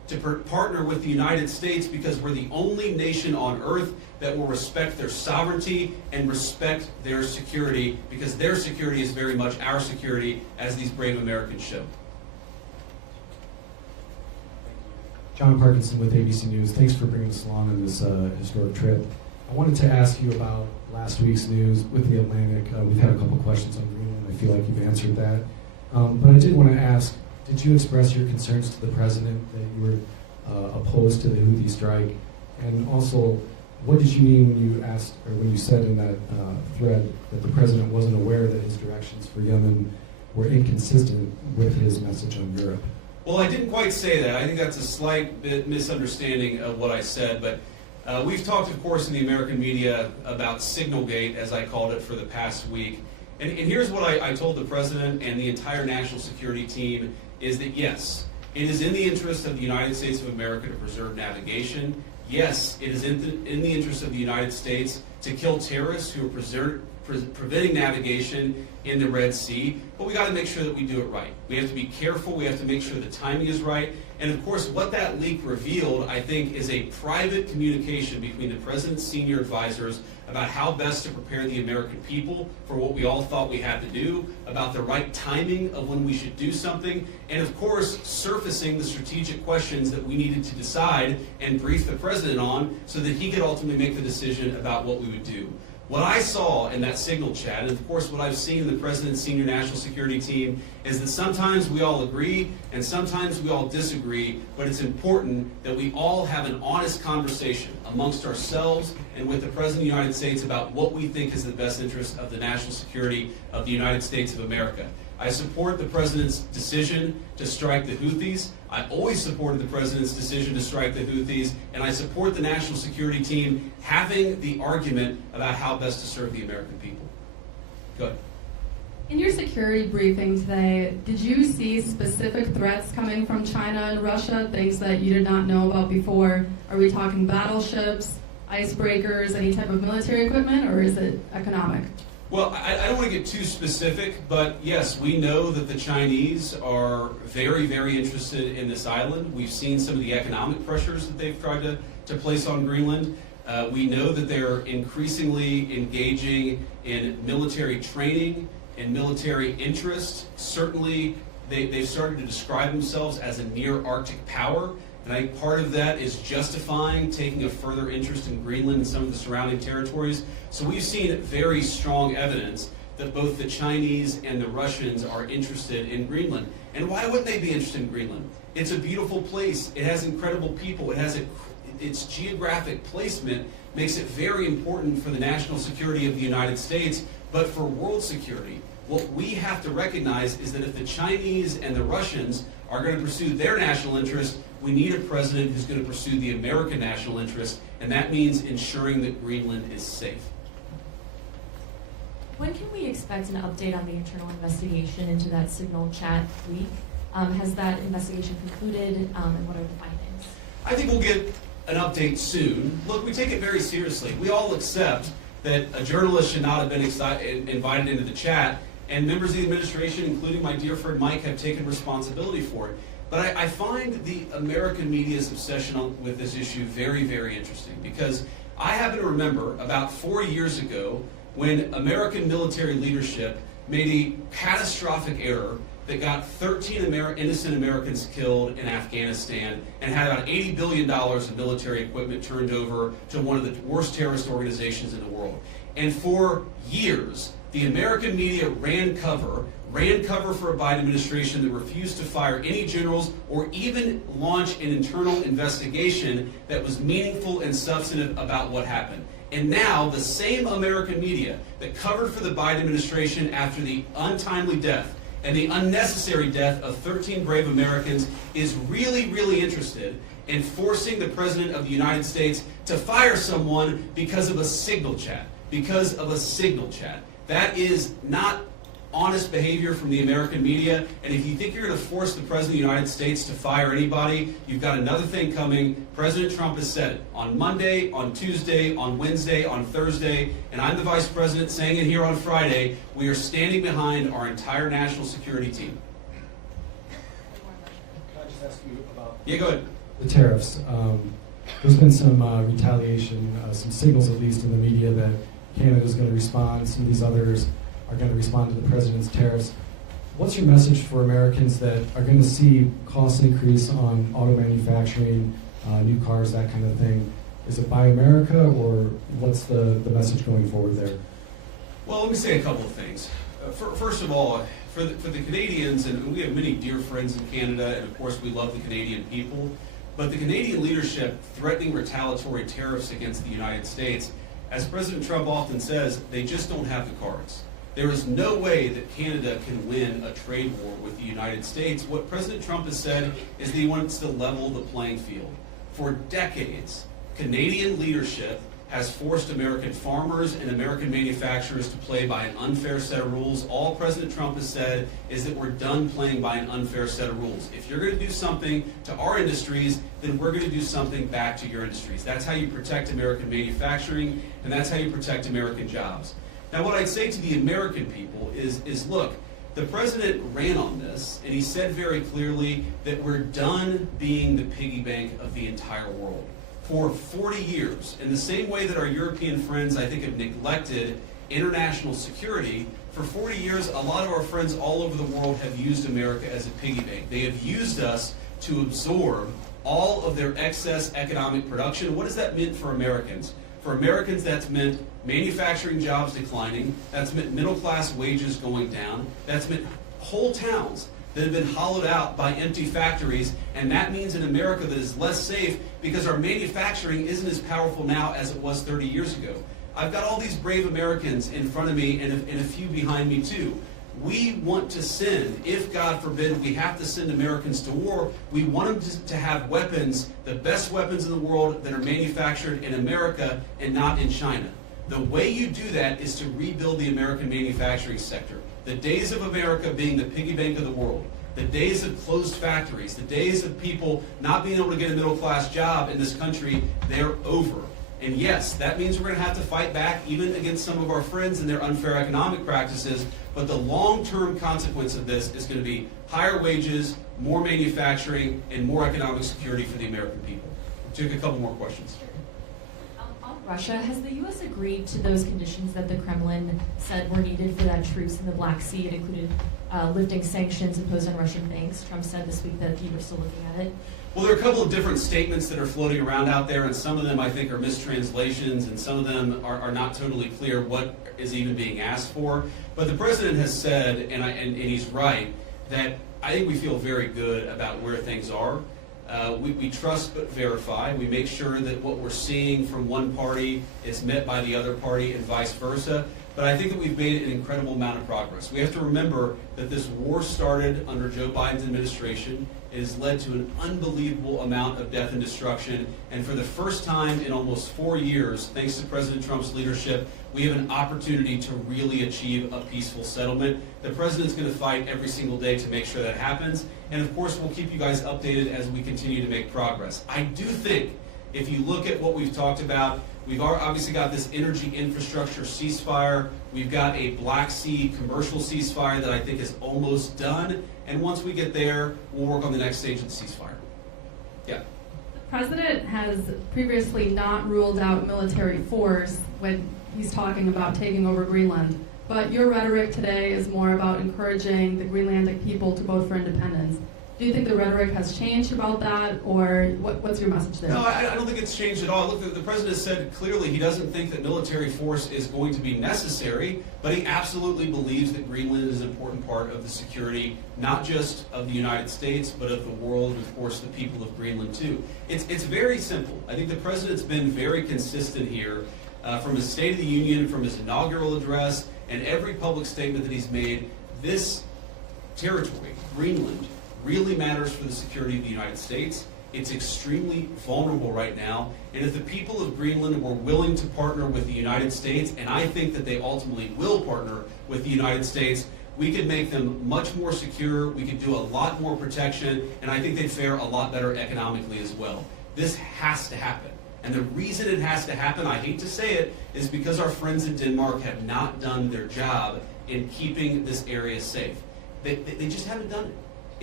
to partner with the United States because we're the only nation on earth that will respect their sovereignty and respect their security, because their security is very much our security, as these brave Americans show. John Parkinson with ABC News. Thanks for bringing us along on this historic trip. I wanted to ask you about last week's news with the Atlantic. We've had a couple questions on Greenland. I feel like you've answered that. But I did want to ask, did you express your concerns to the president that you were opposed to the Houthi strike? And also, what did you mean when you asked, or when you said in that thread that the president wasn't aware that his directions for Yemen were inconsistent with his message on Europe? Well, I didn't quite say that. I think that's a slight bit misunderstanding of what I said, but we've talked, of course, in the American media about Signalgate, as I called it, for the past week. And here's what I told the president and the entire national security team, is that yes, it is in the interest of the United States of America to preserve navigation. Yes, it is in the interest of the United States to kill terrorists who are preventing navigation in the Red Sea, but we got to make sure that we do it right. We have to be careful. We have to make sure the timing is right. And of course, what that leak revealed, I think, is a private communication between the president's senior advisors about how best to prepare the American people for what we all thought we had to do, about the right timing of when we should do something, and of course, surfacing the strategic questions that we needed to decide and brief the president on so that he could ultimately make the decision about what we would do. What I saw in that signal chat, and of course what I've seen in the President's senior national security team, is that sometimes we all agree and sometimes we all disagree, but it's important that we all have an honest conversation amongst ourselves and with the President of the United States about what we think is the best interest of the national security of the United States of America. I support the President's decision to strike the Houthis. I always supported the President's decision to strike the Houthis, and I support the national security team having the argument about how best to serve the American people. Go ahead. In your security briefing today, did you see specific threats coming from China and Russia, things that you did not know about before? Are we talking battleships, icebreakers, any type of military equipment, or is it economic? Well, I don't want to get too specific, but yes, we know that the Chinese are very, very interested in this island. We've seen some of the economic pressures that they've tried to place on Greenland. We know that they're increasingly engaging in military training and military interest. Certainly, they've started to describe themselves as a near-Arctic power. And I think part of that is justifying taking a further interest in Greenland and some of the surrounding territories. So we've seen very strong evidence that both the Chinese and the Russians are interested in Greenland. And why wouldn't they be interested in Greenland? It's a beautiful place. It has incredible people. It has its geographic placement makes it very important for the national security of the United States, but for world security. What we have to recognize is that if the Chinese and the Russians are going to pursue their national interest, we need a president who's going to pursue the American national interest, and that means ensuring that Greenland is safe. When can we expect an update on the internal investigation into that signal chat leak? Has that investigation concluded, and what are the findings? I think we'll get an update soon. Look, we take it very seriously. We all accept that a journalist should not have been invited into the chat, and members of the administration, including my dear friend Mike, have taken responsibility for it. But I find the American media's obsession with this issue very, very interesting, because I happen to remember about 4 years ago when American military leadership made a catastrophic error that got 13 innocent Americans killed in Afghanistan and had about $80 billion of military equipment turned over to one of the worst terrorist organizations in the world. And for years, the American media ran cover for a Biden administration that refused to fire any generals or even launch an internal investigation that was meaningful and substantive about what happened. And now the same American media that covered for the Biden administration after the untimely death and the unnecessary death of 13 brave Americans is really, really interested in forcing the President of the United States to fire someone because of a signal chat. Because of a signal chat. That is not honest behavior from the American media, and if you think you're going to force the President of the United States to fire anybody, you've got another thing coming. President Trump has said it on Monday, on Tuesday, on Wednesday, on Thursday, and I'm the Vice President saying it here on Friday. We are standing behind our entire national security team. Can I just ask you about... Yeah, go ahead. the tariffs. There's been some retaliation, some signals at least in the media that Canada's going to respond. Some of these others are going to respond to the president's tariffs. What's your message for Americans that are going to see costs increase on auto manufacturing, new cars, that kind of thing? Is it Buy America, or what's the message going forward there? Well, let me say a couple of things. First of all, for the Canadians, and we have many dear friends in Canada, and of course we love the Canadian people, but the Canadian leadership threatening retaliatory tariffs against the United States, as President Trump often says, they just don't have the cards. There is no way that Canada can win a trade war with the United States. What President Trump has said is that he wants to level the playing field. For decades, Canadian leadership has forced American farmers and American manufacturers to play by an unfair set of rules. All President Trump has said is that we're done playing by an unfair set of rules. If you're going to do something to our industries, then we're going to do something back to your industries. That's how you protect American manufacturing, and that's how you protect American jobs. Now, what I'd say to the American people is look, the president ran on this, and he said very clearly that we're done being the piggy bank of the entire world. For 40 years, in the same way that our European friends, I think, have neglected international security, for 40 years, a lot of our friends all over the world have used America as a piggy bank. They have used us to absorb all of their excess economic production. What does that mean for Americans? For Americans, that's meant manufacturing jobs declining. That's meant middle-class wages going down. That's meant whole towns that have been hollowed out by empty factories, and that means an America that is less safe because our manufacturing isn't as powerful now as it was 30 years ago. I've got all these brave Americans in front of me and a few behind me too. We want to send, if God forbid we have to send Americans to war, we want them to have weapons, the best weapons in the world that are manufactured in America and not in China. The way you do that is to rebuild the American manufacturing sector. The days of America being the piggy bank of the world, the days of closed factories, the days of people not being able to get a middle-class job in this country, they're over. And yes, that means we're going to have to fight back even against some of our friends and their unfair economic practices, but the long-term consequence of this is going to be higher wages, more manufacturing, and more economic security for the American people. Take a couple more questions. On Russia, has the U.S. agreed to those conditions that the Kremlin said were needed for that truce in the Black Sea? It included lifting sanctions imposed on Russian banks. Trump said this week that you were still looking at it. Well, there are a couple of different statements that are floating around out there, and some of them I think are mistranslations, and some of them are not totally clear what is even being asked for. But the president has said, and he's right, that I think we feel very good about where things are. We trust but verify. We make sure that what we're seeing from one party is met by the other party and vice versa. But I think that we've made an incredible amount of progress. We have to remember that this war started under Joe Biden's administration. It has led to an unbelievable amount of death and destruction. And for the first time in almost 4 years, thanks to President Trump's leadership, we have an opportunity to really achieve a peaceful settlement. The president's going to fight every single day to make sure that happens. And of course, we'll keep you guys updated as we continue to make progress. I do think if you look at what we've talked about, we've obviously got this energy infrastructure ceasefire. We've got a Black Sea commercial ceasefire that I think is almost done. And once we get there, we'll work on the next stage of the ceasefire. Yeah. The president has previously not ruled out military force when he's talking about taking over Greenland. But your rhetoric today is more about encouraging the Greenlandic people to vote for independence. Do you think the rhetoric has changed about that, or what's your message there? No, I don't think it's changed at all. Look, the president said clearly he doesn't think that military force is going to be necessary, but he absolutely believes that Greenland is an important part of the security, not just of the United States, but of the world, and of course the people of Greenland too. It's very simple. I think the president's been very consistent here from his State of the Union, from his inaugural address, and every public statement that he's made. This territory, Greenland, really matters for the security of the United States. It's extremely vulnerable right now, and if the people of Greenland were willing to partner with the United States, and I think that they ultimately will partner with the United States, we could make them much more secure, we could do a lot more protection, and I think they'd fare a lot better economically as well. This has to happen. And the reason it has to happen, I hate to say it, is because our friends in Denmark have not done their job in keeping this area safe. They just haven't done it.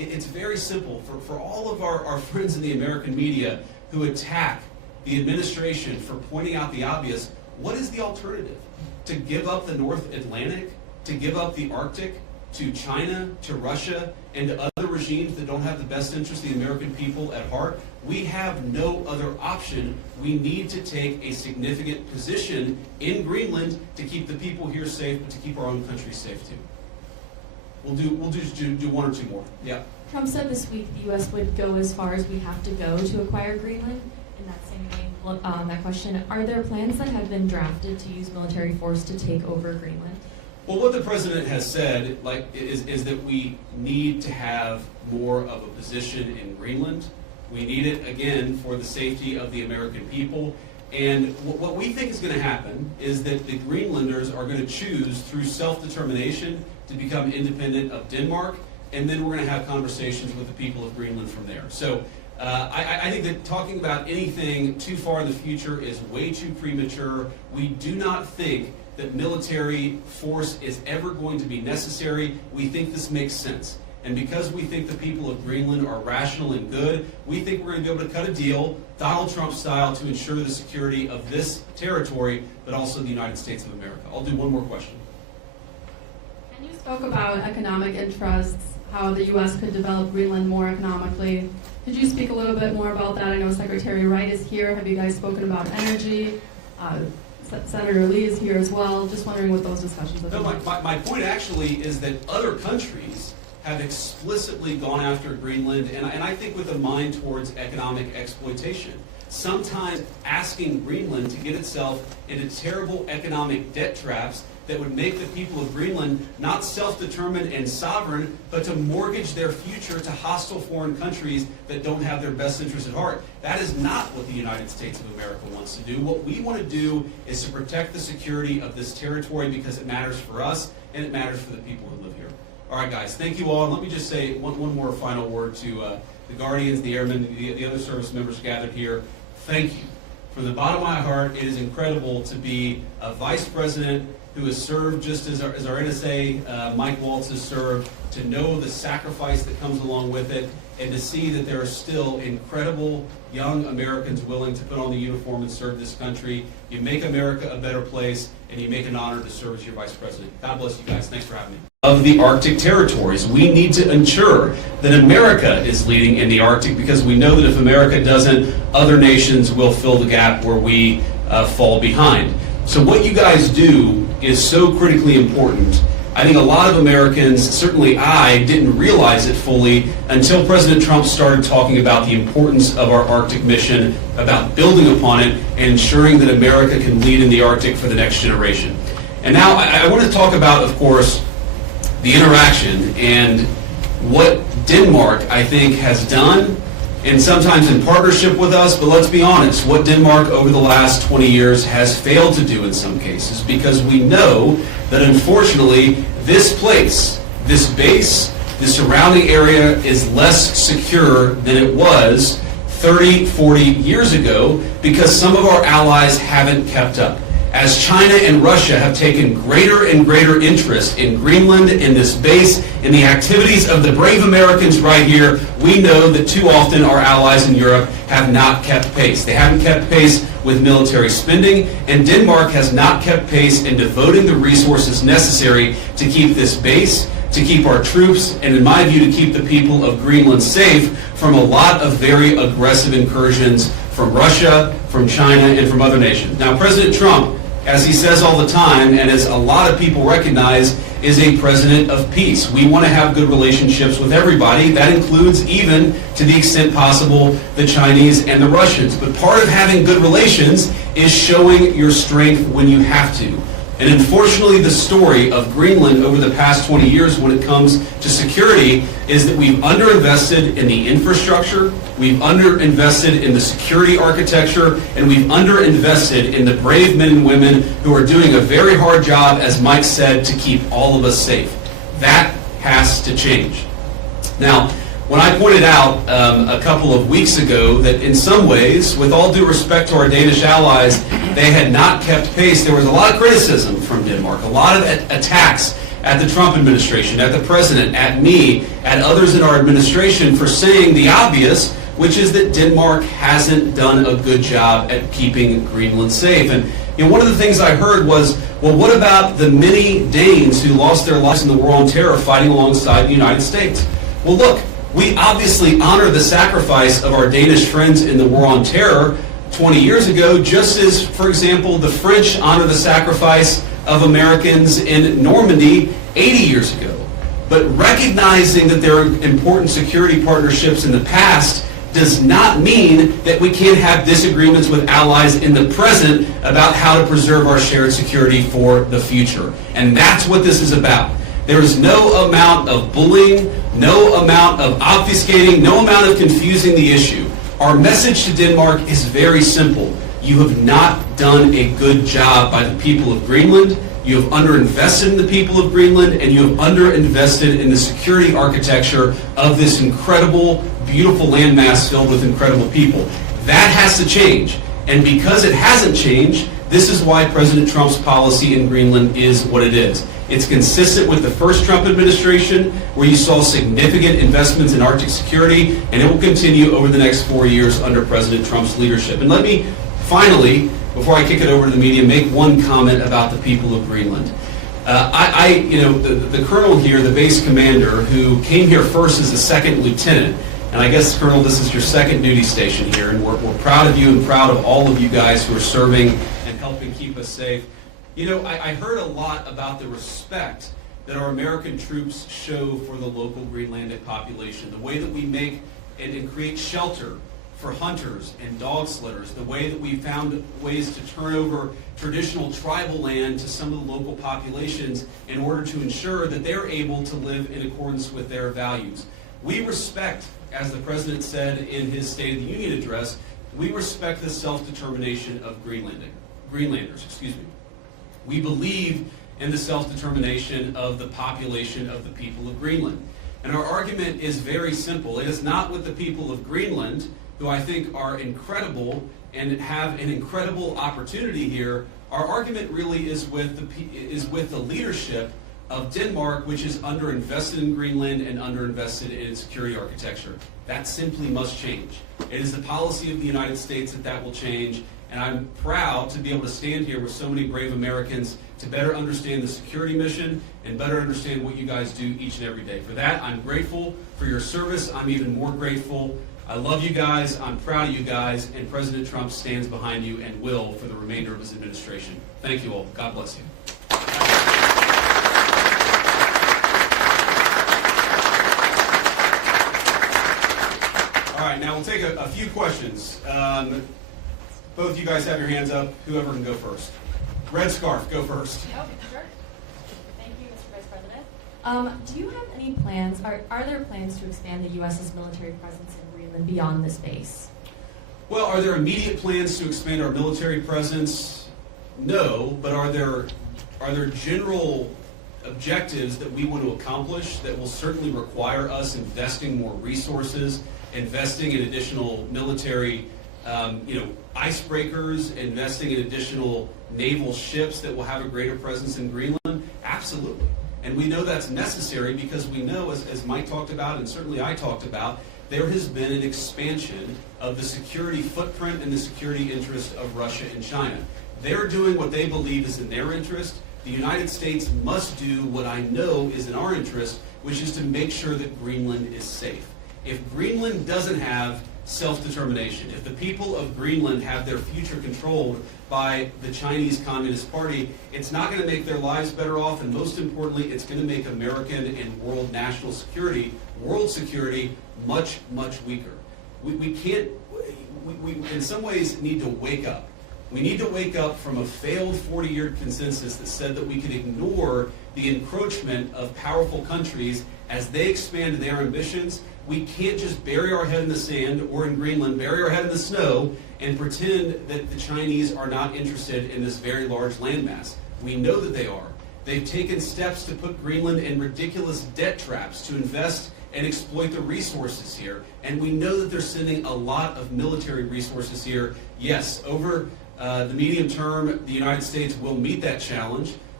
It's very simple. For all of our friends in the American media who attack the administration for pointing out the obvious, what is the alternative? To give up the North Atlantic? To give up the Arctic? To China? To Russia? And to other regimes that don't have the best interest of the American people at heart? We have no other option. We need to take a significant position in Greenland to keep the people here safe, but to keep our own country safe too. We'll just do one or two more. Yeah. Trump said this week the U.S. would go as far as we have to go to acquire Greenland. In that same vein, that question, are there plans that have been drafted to use military force to take over Greenland? Well, what the president has said, is that we need to have more of a position in Greenland. We need it, again, for the safety of the American people. And what we think is going to happen is that the Greenlanders are going to choose through self-determination to become independent of Denmark, and then we're going to have conversations with the people of Greenland from there. So I think that talking about anything too far in the future is way too premature. We do not think that military force is ever going to be necessary. We think this makes sense. And because we think the people of Greenland are rational and good, we think we're going to be able to cut a deal, Donald Trump style, to ensure the security of this territory, but also the United States of America. I'll do one more question. And you spoke about economic interests, how the U.S. could develop Greenland more economically. Could you speak a little bit more about that? I know Secretary Wright is here. Have you guys spoken about energy? Senator Lee is here as well. Just wondering what those discussions have been like. My point actually is that other countries have explicitly gone after Greenland, and I think with a mind towards economic exploitation. Sometimes asking Greenland to get itself into terrible economic debt traps that would make the people of Greenland not self-determined and sovereign, but to mortgage their future to hostile foreign countries that don't have their best interests at heart. That is not what the United States of America wants to do. What we want to do is to protect the security of this territory because it matters for us and it matters for the people who live here. All right, guys, thank you all. And let me just say one more final word to the Guardians, the Airmen, the other service members gathered here. Thank you. From the bottom of my heart, it is incredible to be a vice president who has served just as our NSA, Mike Waltz, has served, to know the sacrifice that comes along with it, and to see that there are still incredible young Americans willing to put on the uniform and serve this country. You make America a better place, and you make an honor to serve as your vice president. God bless you guys. Thanks for having me. Of the Arctic territories, we need to ensure that America is leading in the Arctic, because we know that if America doesn't, other nations will fill the gap where we fall behind. So what you guys do is so critically important. I think a lot of Americans, certainly I, didn't realize it fully until President Trump started talking about the importance of our Arctic mission, about building upon it, and ensuring that America can lead in the Arctic for the next generation. And now I want to talk about, of course, the interaction and what Denmark, I think, has done, and sometimes in partnership with us, but let's be honest, what Denmark over the last 20 years has failed to do in some cases, because we know that unfortunately this place, this base, the surrounding area is less secure than it was 30, 40 years ago because some of our allies haven't kept up. As China and Russia have taken greater and greater interest in Greenland, in this base, in the activities of the brave Americans right here, we know that too often our allies in Europe have not kept pace. They haven't kept pace with military spending, and Denmark has not kept pace in devoting the resources necessary to keep this base, to keep our troops, and in my view, to keep the people of Greenland safe from a lot of very aggressive incursions from Russia, from China, and from other nations. Now, President Trump, as he says all the time, and as a lot of people recognize, is a president of peace. We want to have good relationships with everybody. That includes, even to the extent possible, the Chinese and the Russians. But part of having good relations is showing your strength when you have to. And unfortunately, the story of Greenland over the past 20 years when it comes to security is that we've underinvested in the infrastructure, we've underinvested in the security architecture, and we've underinvested in the brave men and women who are doing a very hard job, as Mike said, to keep all of us safe. That has to change. Now, when I pointed out a couple of weeks ago that in some ways, with all due respect to our Danish allies, they had not kept pace, there was a lot of criticism from Denmark, a lot of attacks at the Trump administration, at the president, at me, at others in our administration for saying the obvious, which is that Denmark hasn't done a good job at keeping Greenland safe. And one of the things I heard was, well, what about the many Danes who lost their lives in the war on terror fighting alongside the United States? Well, look, we obviously honor the sacrifice of our Danish friends in the war on terror 20 years ago, just as, for example, the French honor the sacrifice of Americans in Normandy 80 years ago. But recognizing that there are important security partnerships in the past does not mean that we can't have disagreements with allies in the present about how to preserve our shared security for the future. And that's what this is about. There is no amount of bullying, no amount of obfuscating, no amount of confusing the issue. Our message to Denmark is very simple. You have not done a good job by the people of Greenland. You have underinvested in the people of Greenland, and you have underinvested in the security architecture of this incredible, beautiful landmass filled with incredible people. That has to change. And because it hasn't changed, this is why President Trump's policy in Greenland is what it is. It's consistent with the first Trump administration, where you saw significant investments in Arctic security, and it will continue over the next 4 years under President Trump's leadership. And let me finally, before I kick it over to the media, make one comment about the people of Greenland. The colonel here, the base commander, who came here first as a second lieutenant, and I guess, Colonel, this is your second duty station here, and we're proud of you and proud of all of you guys who are serving and helping keep us safe. I heard a lot about the respect that our American troops show for the local Greenlandic population, the way that we make and create shelter for hunters and dog slitters, the way that we found ways to turn over traditional tribal land to some of the local populations in order to ensure that they're able to live in accordance with their values. We respect, as the President said in his State of the Union address, we respect the self-determination of Greenlanders. We believe in the self-determination of the population of the people of Greenland. And our argument is very simple. It is not with the people of Greenland, who I think are incredible and have an incredible opportunity here. Our argument really is with the leadership of Denmark, which is underinvested in Greenland and underinvested in its security architecture. That simply must change. It is the policy of the United States that will change, and I'm proud to be able to stand here with so many brave Americans to better understand the security mission and better understand what you guys do each and every day. For that, I'm grateful for your service. I'm even more grateful. I love you guys. I'm proud of you guys, and President Trump stands behind you and will for the remainder of his administration. Thank you all. God bless you. All right, now we'll take a few questions. Both you guys have your hands up. Whoever can go first. Red scarf, go first. Okay, sure. Thank you, Mr. Vice President. Do you have any plans, are there plans to expand the U.S.'s military presence in Greenland beyond this base? Well, are there immediate plans to expand our military presence? No, but are there general objectives that we want to accomplish that will certainly require us investing more resources, investing in additional military icebreakers, investing in additional naval ships that will have a greater presence in Greenland? Absolutely. And we know that's necessary because we know, as Mike talked about and certainly I talked about, there has been an expansion of the security footprint and the security interest of Russia and China. They're doing what they believe is in their interest. The United States must do what I know is in our interest, which is to make sure that Greenland is safe. If Greenland doesn't have self-determination, if the people of Greenland have their future controlled by the Chinese Communist Party, it's not going to make their lives better off, and most importantly, it's going to make American and world national security, world security, much, much weaker. We in some ways need to wake up. We need to wake up from a failed 40-year consensus that said that we could ignore the encroachment of powerful countries as they expand their ambitions. We can't just bury our head in the sand, or in Greenland, bury our head in the snow and pretend that the Chinese are not interested in this very large landmass. We know that they are. They've taken steps to put Greenland in ridiculous debt traps to invest and exploit the resources here. And we know that they're sending a lot of military resources here. Yes, over the medium term, the United States will meet that challenge.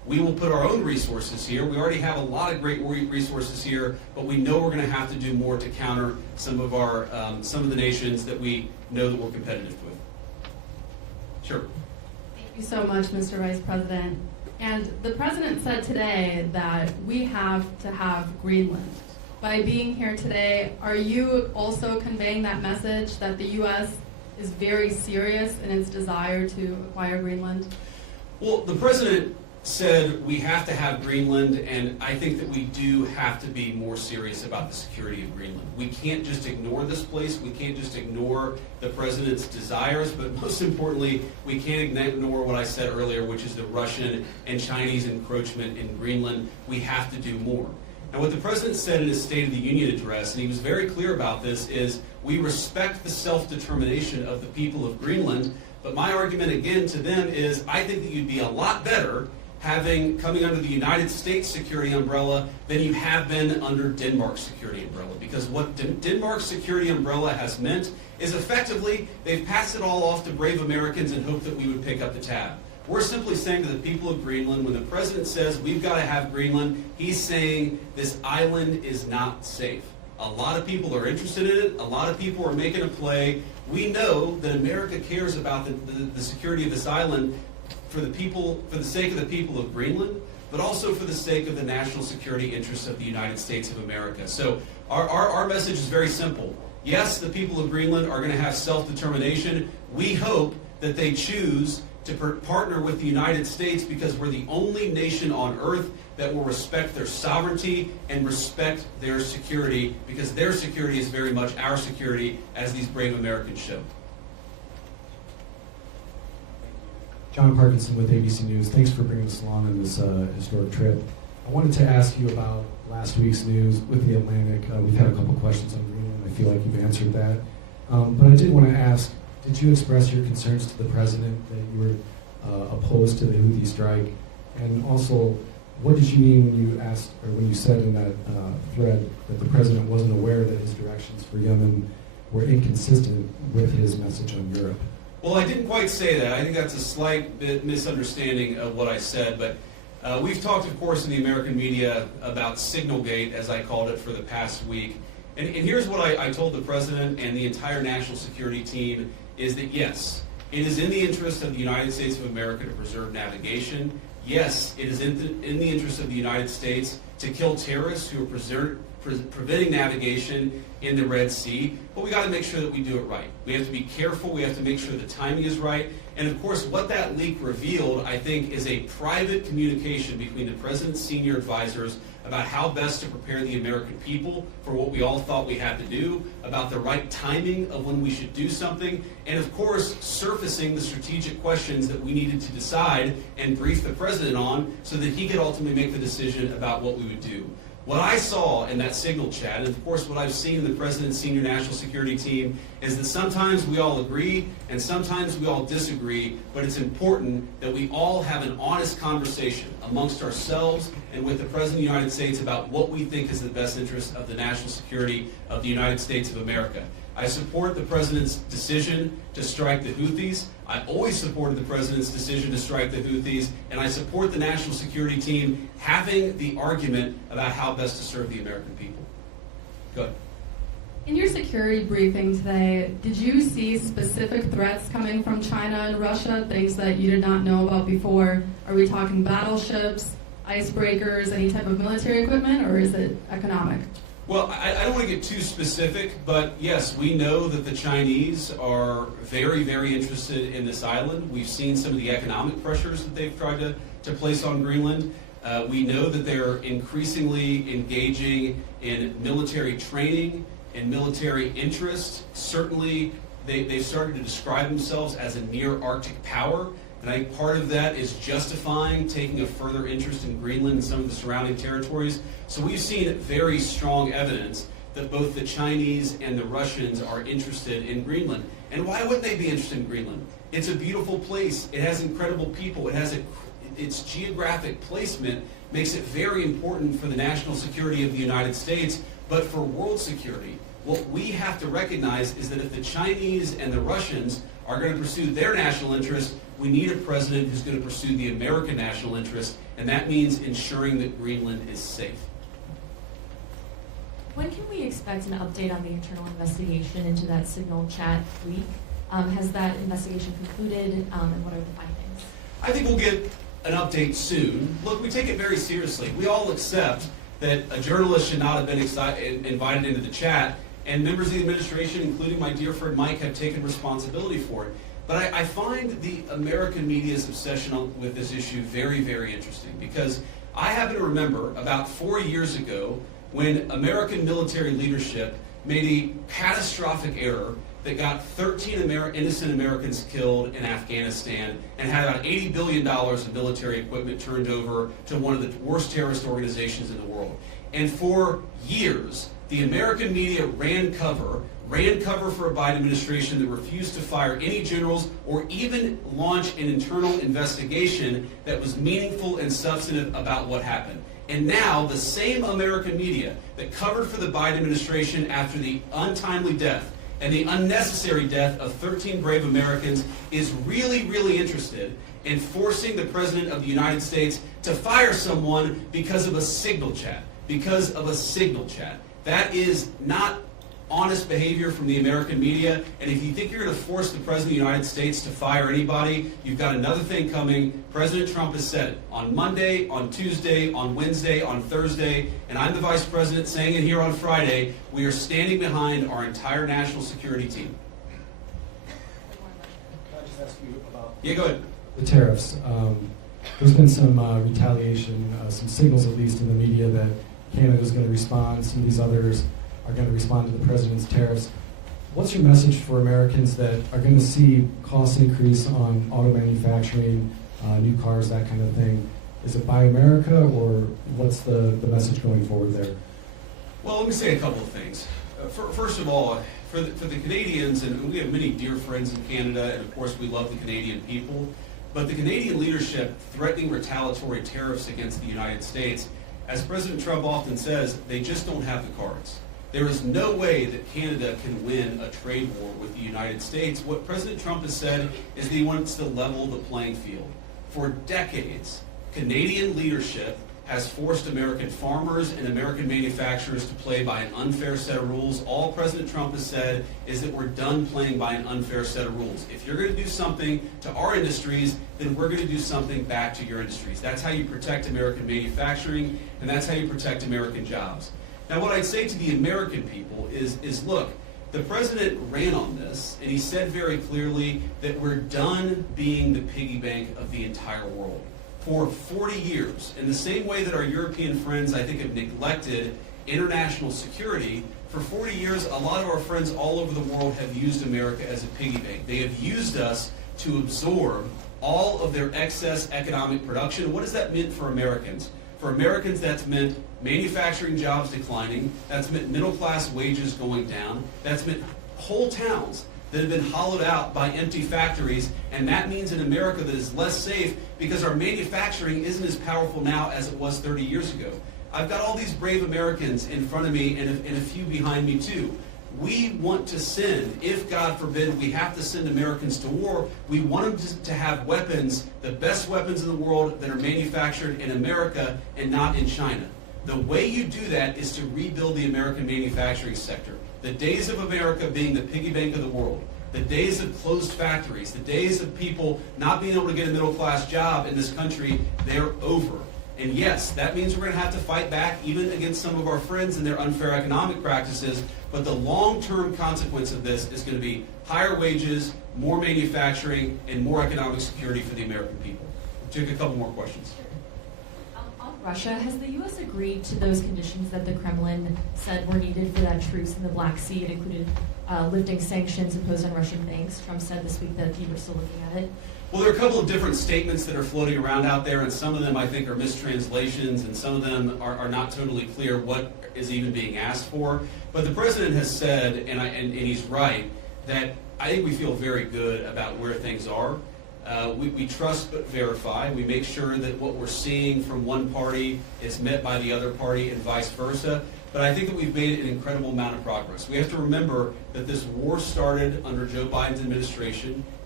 we will put our own resources here. We already have a lot of great resources here, but we know we're going to have to do more to counter some of the nations that we know that we're competitive with. Sure. Thank you so much, Mr. Vice President. And the President said today that we have to have Greenland. By being here today, are you also conveying that message that the U.S. is very serious in its desire to acquire Greenland? Well, the President said we have to have Greenland, and I think that we do have to be more serious about the security of Greenland. We can't just ignore this place. We can't just ignore the President's desires, but most importantly, we can't ignore what I said earlier, which is the Russian and Chinese encroachment in Greenland. We have to do more. And what the President said in his State of the Union address, and he was very clear about this, is we respect the self-determination of the people of Greenland, but my argument again to them is I think that you'd be a lot better coming under the United States security umbrella than you have been under Denmark's security umbrella. Because what Denmark's security umbrella has meant is effectively they've passed it all off to brave Americans and hoped that we would pick up the tab. We're simply saying to the people of Greenland, when the President says we've got to have Greenland, he's saying this island is not safe. A lot of people are interested in it. A lot of people are making a play. We know that America cares about the security of this island for the sake of the people of Greenland, but also for the sake of the national security interests of the United States of America. So our message is very simple. Yes, the people of Greenland are going to have self-determination. We hope that they choose to partner with the United States because we're the only nation on earth that will respect their sovereignty and respect their security, because their security is very much our security, as these brave Americans show. John Parkinson with ABC News. Thanks for bringing us along on this historic trip. I wanted to ask you about last week's news with the Atlantic. We've had a couple questions on Greenland. I feel like you've answered that. But I did want to ask, did you express your concerns to the President that you were opposed to the Houthi strike? And also, what did you mean when you asked, or when you said in that thread that the President wasn't aware that his directions for Yemen were inconsistent with his message on Europe? Well, I didn't quite say that. I think that's a slight bit misunderstanding of what I said. But we've talked, of course, in the American media about Signalgate, as I called it, for the past week. And here's what I told the President and the entire national security team, is that yes, it is in the interest of the United States of America to preserve navigation. Yes, it is in the interest of the United States to kill terrorists who are preventing navigation in the Red Sea, but we got to make sure that we do it right. We have to be careful. We have to make sure the timing is right. And of course, what that leak revealed, I think, is a private communication between the President's senior advisors about how best to prepare the American people for what we all thought we had to do, about the right timing of when we should do something, and of course, surfacing the strategic questions that we needed to decide and brief the President on so that he could ultimately make the decision about what we would do. What I saw in that signal chat, and of course what I've seen in the President's senior national security team, is that sometimes we all agree and sometimes we all disagree, but it's important that we all have an honest conversation amongst ourselves and with the President of the United States about what we think is the best interest of the national security of the United States of America. I support the President's decision to strike the Houthis. I always supported the President's decision to strike the Houthis, and I support the national security team having the argument about how best to serve the American people. Go ahead. In your security briefing today, did you see specific threats coming from China and Russia, things that you did not know about before? Are we talking battleships, icebreakers, any type of military equipment, or is it economic? Well, I don't want to get too specific, but yes, we know that the Chinese are very, very interested in this island. We've seen some of the economic pressures that they've tried to place on Greenland. We know that they're increasingly engaging in military training and military interest. Certainly, they've started to describe themselves as a near-Arctic power. And I think part of that is justifying taking a further interest in Greenland and some of the surrounding territories. So we've seen very strong evidence that both the Chinese and the Russians are interested in Greenland. And why wouldn't they be interested in Greenland? It's a beautiful place. It has incredible people. Its geographic placement makes it very important for the national security of the United States, but for world security. What we have to recognize is that if the Chinese and the Russians are going to pursue their national interests, We need a president who's going to pursue the American national interest, and that means ensuring that Greenland is safe. When can we expect an update on the internal investigation into that signal chat leak? Has that investigation concluded, and what are the findings? I think we'll get an update soon. Look, we take it very seriously. We all accept that a journalist should not have been invited into the chat, and members of the administration, including my dear friend Mike, have taken responsibility for it. But I find the American media's obsession with this issue very, very interesting, because I happen to remember about 4 years ago when American military leadership made a catastrophic error that got 13 innocent Americans killed in Afghanistan and had about $80 billion of military equipment turned over to one of the worst terrorist organizations in the world. And for years, the American media ran cover for a Biden administration that refused to fire any generals or even launch an internal investigation that was meaningful and substantive about what happened. And now the same American media that covered for the Biden administration after the untimely death and the unnecessary death of 13 brave Americans is really, really interested in forcing the President of the United States to fire someone because of a signal chat. Because of a signal chat. That is not honest behavior from the American media, and if you think you're going to force the President of the United States to fire anybody, you've got another thing coming. President Trump has said it on Monday, on Tuesday, on Wednesday, on Thursday, and I'm the Vice President saying it here on Friday. We are standing behind our entire national security team. Can I just ask you about Go ahead. the tariffs? There's been some retaliation, some signals at least in the media that Canada's going to respond, some of these others are going to respond to the president's tariffs. What's your message for Americans that are going to see costs increase on auto manufacturing, new cars, that kind of thing? Is it Buy America, or what's the message going forward there? Well, let me say a couple of things. First of all, for the Canadians, and we have many dear friends in Canada, and of course we love the Canadian people, but the Canadian leadership threatening retaliatory tariffs against the United States, as President Trump often says, they just don't have the cards. There is no way that Canada can win a trade war with the United States. What President Trump has said is that he wants to level the playing field. For decades, Canadian leadership has forced American farmers and American manufacturers to play by an unfair set of rules. All President Trump has said is that we're done playing by an unfair set of rules. If you're going to do something to our industries, then we're going to do something back to your industries. That's how you protect American manufacturing, and that's how you protect American jobs. Now, what I'd say to the American people is look, the president ran on this, and he said very clearly that we're done being the piggy bank of the entire world. For 40 years, in the same way that our European friends, I think, have neglected international security, for 40 years, a lot of our friends all over the world have used America as a piggy bank. They have used us to absorb all of their excess economic production. What does that mean for Americans? For Americans, that's meant manufacturing jobs declining. That's meant middle-class wages going down. That's meant whole towns that have been hollowed out by empty factories. And that means an America that is less safe because our manufacturing isn't as powerful now as it was 30 years ago. I've got all these brave Americans in front of me and a few behind me, too. We want to send, if God forbid we have to send Americans to war, we want them to have weapons, the best weapons in the world that are manufactured in America and not in China. The way you do that is to rebuild the American manufacturing sector. The days of America being the piggy bank of the world, the days of closed factories, the days of people not being able to get a middle-class job in this country, they're over. And yes, that means we're going to have to fight back even against some of our friends and their unfair economic practices, but the long-term consequence of this is going to be higher wages, more manufacturing, and more economic security for the American people. We'll take a couple more questions. On Russia, has the U.S. agreed to those conditions that the Kremlin said were needed for that truce in the Black Sea? It included lifting sanctions imposed on Russian banks. Trump said this week that he was still looking at it. Well, there are a couple of different statements that are floating around out there, and some of them I think are mistranslations, and some of them are not totally clear what is even being asked for. But the president has said, and he's right, that I think we feel very good about where things are. We trust but verify. We make sure that what we're seeing from one party is met by the other party and vice versa. But I think that we've made an incredible amount of progress. We have to remember that this war started under Joe Biden's administration.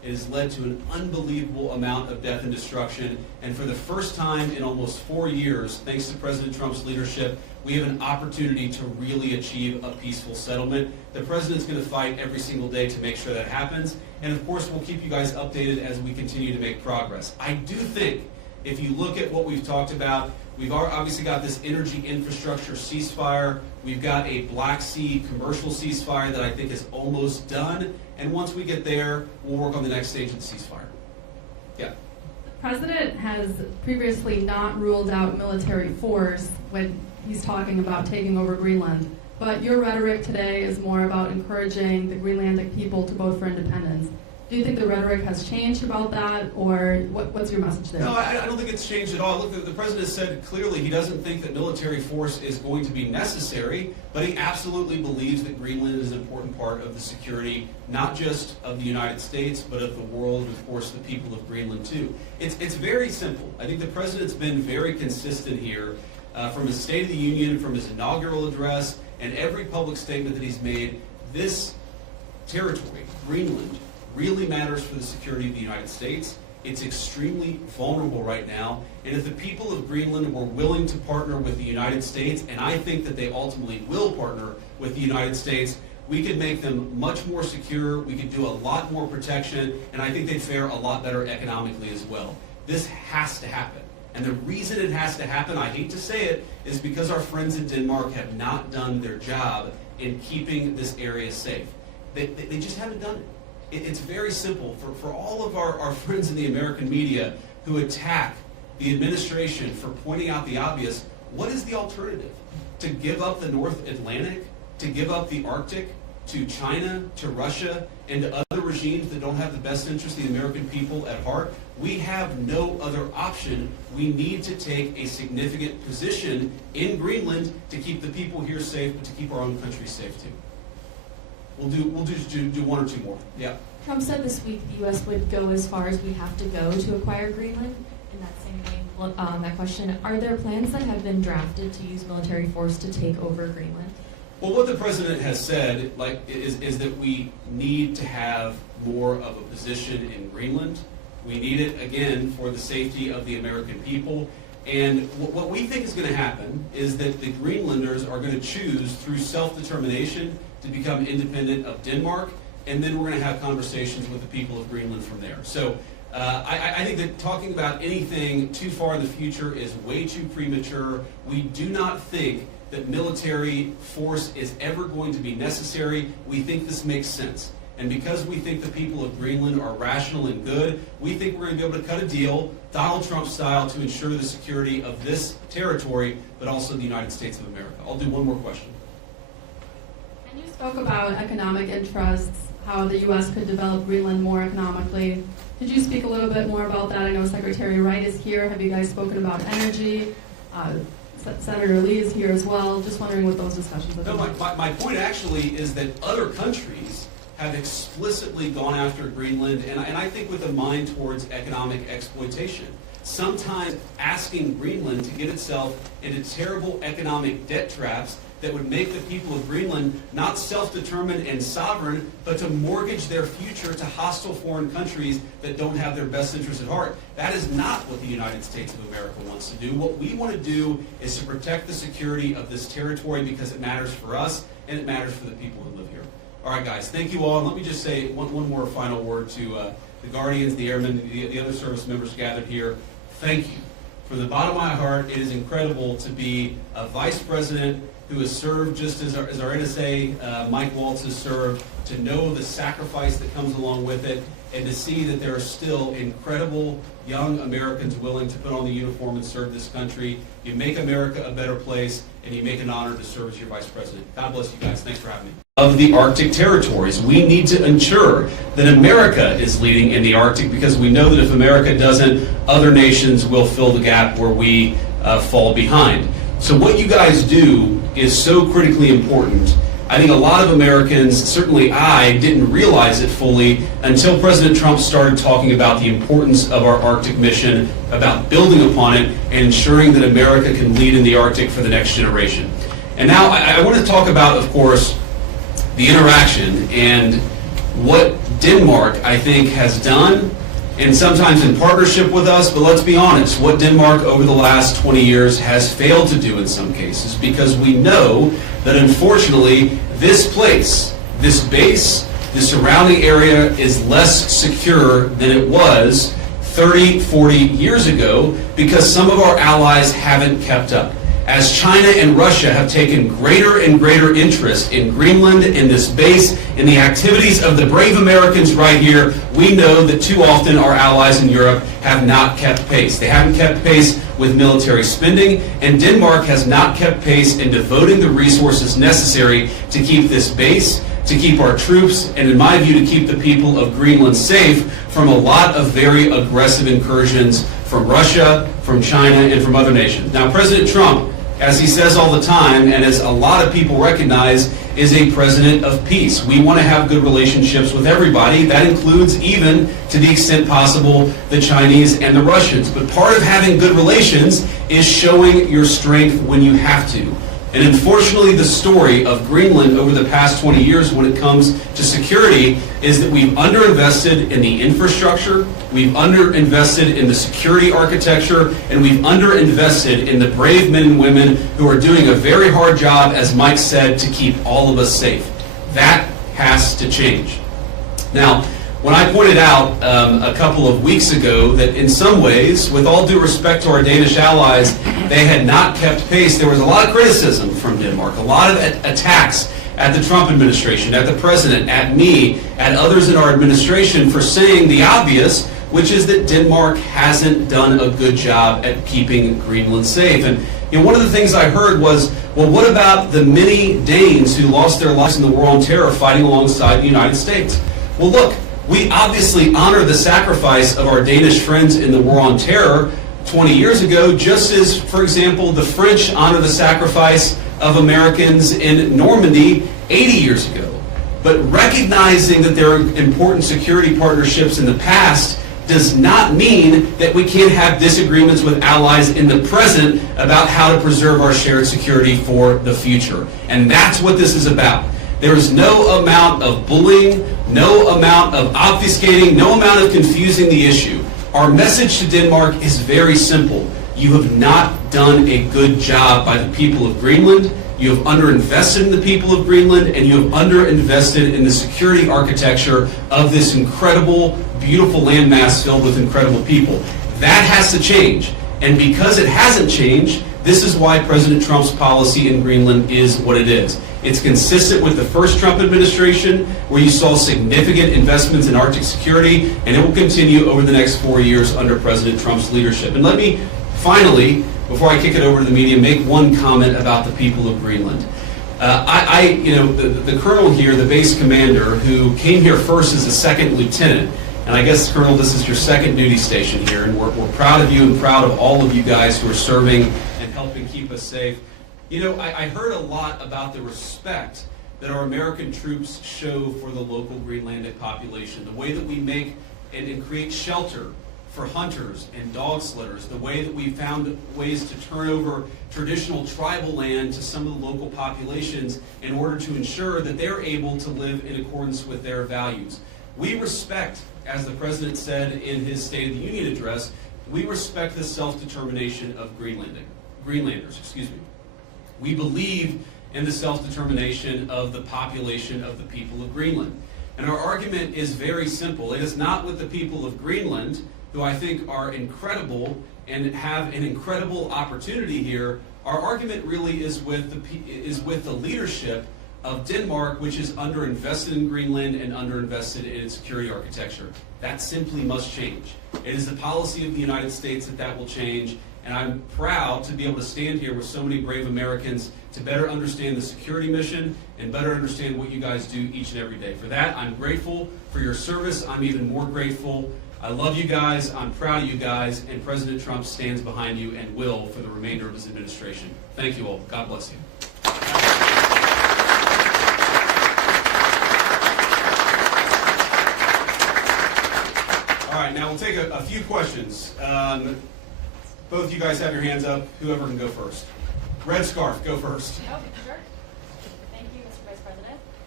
It has led to an unbelievable amount of death and destruction. And for the first time in almost 4 years, thanks to President Trump's leadership, we have an opportunity to really achieve a peaceful settlement. The President's going to fight every single day to make sure that happens. And of course, we'll keep you guys updated as we continue to make progress. I do think, if you look at what we've talked about, we've obviously got this energy infrastructure ceasefire. We've got a Black Sea commercial ceasefire that I think is almost done. And once we get there, we'll work on the next stage of the ceasefire. Yeah. The President has previously not ruled out military force when he's talking about taking over Greenland. But your rhetoric today is more about encouraging the Greenlandic people to vote for independence. Do you think the rhetoric has changed about that, or what's your message there? No, I don't think it's changed at all. Look, the President said clearly he doesn't think that military force is going to be necessary, but he absolutely believes that Greenland is an important part of the security, not just of the United States, but of the world, and of course the people of Greenland too. It's very simple. I think the President's been very consistent here from his State of the Union, from his inaugural address, and every public statement that he's made. This territory, Greenland, really matters for the security of the United States. It's extremely vulnerable right now, and if the people of Greenland were willing to partner with the United States, and I think that they ultimately will partner with the United States, we could make them much more secure, we could do a lot more protection, and I think they'd fare a lot better economically as well. This has to happen. And the reason it has to happen, I hate to say it, is because our friends in Denmark have not done their job in keeping this area safe. They just haven't done it. It's very simple. For all of our friends in the American media who attack the administration for pointing out the obvious, what is the alternative? To give up the North Atlantic? To give up the Arctic to China, to Russia, and to other regimes that don't have the best interest of the American people at heart? We have no other option. We need to take a significant position in Greenland to keep the people here safe, but to keep our own country safe too. We'll just do one or two more. Yeah. Trump said this week the U.S. would go as far as we have to go to acquire Greenland. In that same vein, that question, are there plans that have been drafted to use military force to take over Greenland? Well, what the President has said is that we need to have more of a position in Greenland. We need it, again, for the safety of the American people. And what we think is going to happen is that the Greenlanders are going to choose through self-determination to become independent of Denmark, and then we're going to have conversations with the people of Greenland from there. So I think that talking about anything too far in the future is way too premature. We do not think that military force is ever going to be necessary. We think this makes sense. And because we think the people of Greenland are rational and good, we think we're going to be able to cut a deal, Donald Trump style, to ensure the security of this territory, but also the United States of America. I'll do one more question. And you spoke about economic interests, how the U.S. could develop Greenland more economically. Could you speak a little bit more about that? I know Secretary Wright is here. Have you guys spoken about energy? Senator Lee is here as well. Just wondering what those discussions are. No, my point actually is that other countries have explicitly gone after Greenland, and I think with a mind towards economic exploitation. Sometimes asking Greenland to get itself into terrible economic debt traps that would make the people of Greenland not self-determined and sovereign, but to mortgage their future to hostile foreign countries that don't have their best interests at heart. That is not what the United States of America wants to do. What we want to do is to protect the security of this territory because it matters for us and it matters for the people who live here. All right, guys, thank you all. And let me just say one more final word to the Guardians, the Airmen, the other service members gathered here. Thank you. From the bottom of my heart, it is incredible to be a vice president who has served just as our NSA, Mike Waltz, has served, to know the sacrifice that comes along with it, and to see that there are still incredible young Americans willing to put on the uniform and serve this country. You make America a better place, and you make an honor to serve as your vice president. God bless you guys. Thanks for having me. Of the Arctic territories, we need to ensure that America is leading in the Arctic, because we know that if America doesn't, other nations will fill the gap where we fall behind. So what you guys do is so critically important. I think a lot of Americans, certainly I, didn't realize it fully until President Trump started talking about the importance of our Arctic mission, about building upon it, and ensuring that America can lead in the Arctic for the next generation. And now I want to talk about, of course, the interaction. And what Denmark, I think, has done, and sometimes in partnership with us, but let's be honest, what Denmark over the last 20 years has failed to do in some cases, because we know that unfortunately this place, this base, the surrounding area is less secure than it was 30, 40 years ago because some of our allies haven't kept up. As China and Russia have taken greater and greater interest in Greenland, in this base, in the activities of the brave Americans right here, we know that too often our allies in Europe have not kept pace. They haven't kept pace with military spending, and Denmark has not kept pace in devoting the resources necessary to keep this base, to keep our troops, and in my view, to keep the people of Greenland safe from a lot of very aggressive incursions from Russia, from China, and from other nations. Now, President Trump, as he says all the time, and as a lot of people recognize, is a president of peace. We want to have good relationships with everybody. That includes even, to the extent possible, the Chinese and the Russians. But part of having good relations is showing your strength when you have to. And unfortunately, the story of Greenland over the past 20 years when it comes to security is that we've underinvested in the infrastructure, we've underinvested in the security architecture, and we've underinvested in the brave men and women who are doing a very hard job, as Mike said, to keep all of us safe. That has to change. Now, when I pointed out a couple of weeks ago that in some ways, with all due respect to our Danish allies, they had not kept pace, there was a lot of criticism from Denmark, a lot of attacks at the Trump administration, at the president, at me, at others in our administration for saying the obvious, which is that Denmark hasn't done a good job at keeping Greenland safe. And one of the things I heard was, well, what about the many Danes who lost their lives in the war on terror fighting alongside the United States? Well, look, we obviously honor the sacrifice of our Danish friends in the war on terror 20 years ago, just as, for example, the French honor the sacrifice of Americans in Normandy 80 years ago. But recognizing that there are important security partnerships in the past does not mean that we can't have disagreements with allies in the present about how to preserve our shared security for the future. And that's what this is about. There is no amount of bullying, no amount of obfuscating, no amount of confusing the issue. Our message to Denmark is very simple. You have not done a good job by the people of Greenland. You have underinvested in the people of Greenland, and you have underinvested in the security architecture of this incredible, beautiful landmass filled with incredible people. That has to change. And because it hasn't changed, this is why President Trump's policy in Greenland is what it is. It's consistent with the first Trump administration, where you saw significant investments in Arctic security, and it will continue over the next 4 years under President Trump's leadership. And let me finally, before I kick it over to the media, make one comment about the people of Greenland. The colonel here, the base commander, who came here first as a second lieutenant, and I guess, Colonel, this is your second duty station here, and we're proud of you and proud of all of you guys who are serving and helping keep us safe. I heard a lot about the respect that our American troops show for the local Greenlandic population, the way that we make and create shelter for hunters and dog slitters, the way that we found ways to turn over traditional tribal land to some of the local populations in order to ensure that they're able to live in accordance with their values. We respect, as the President said in his State of the Union address, we respect the self-determination of Greenlanders. We believe in the self-determination of the population of the people of Greenland. And our argument is very simple. It is not with the people of Greenland, who I think are incredible and have an incredible opportunity here. Our argument really is with the leadership of Denmark, which is underinvested in Greenland and underinvested in its security architecture. That simply must change. It is the policy of the United States that will change. And I'm proud to be able to stand here with so many brave Americans to better understand the security mission and better understand what you guys do each and every day. For that, I'm grateful for your service. I'm even more grateful. I love you guys. I'm proud of you guys. And President Trump stands behind you and will for the remainder of his administration. Thank you all. God bless you. All right, now we'll take a few questions. Both you guys have your hands up. Whoever can go first. Red scarf, go first. Oh, sure. Thank you, Mr. Vice President.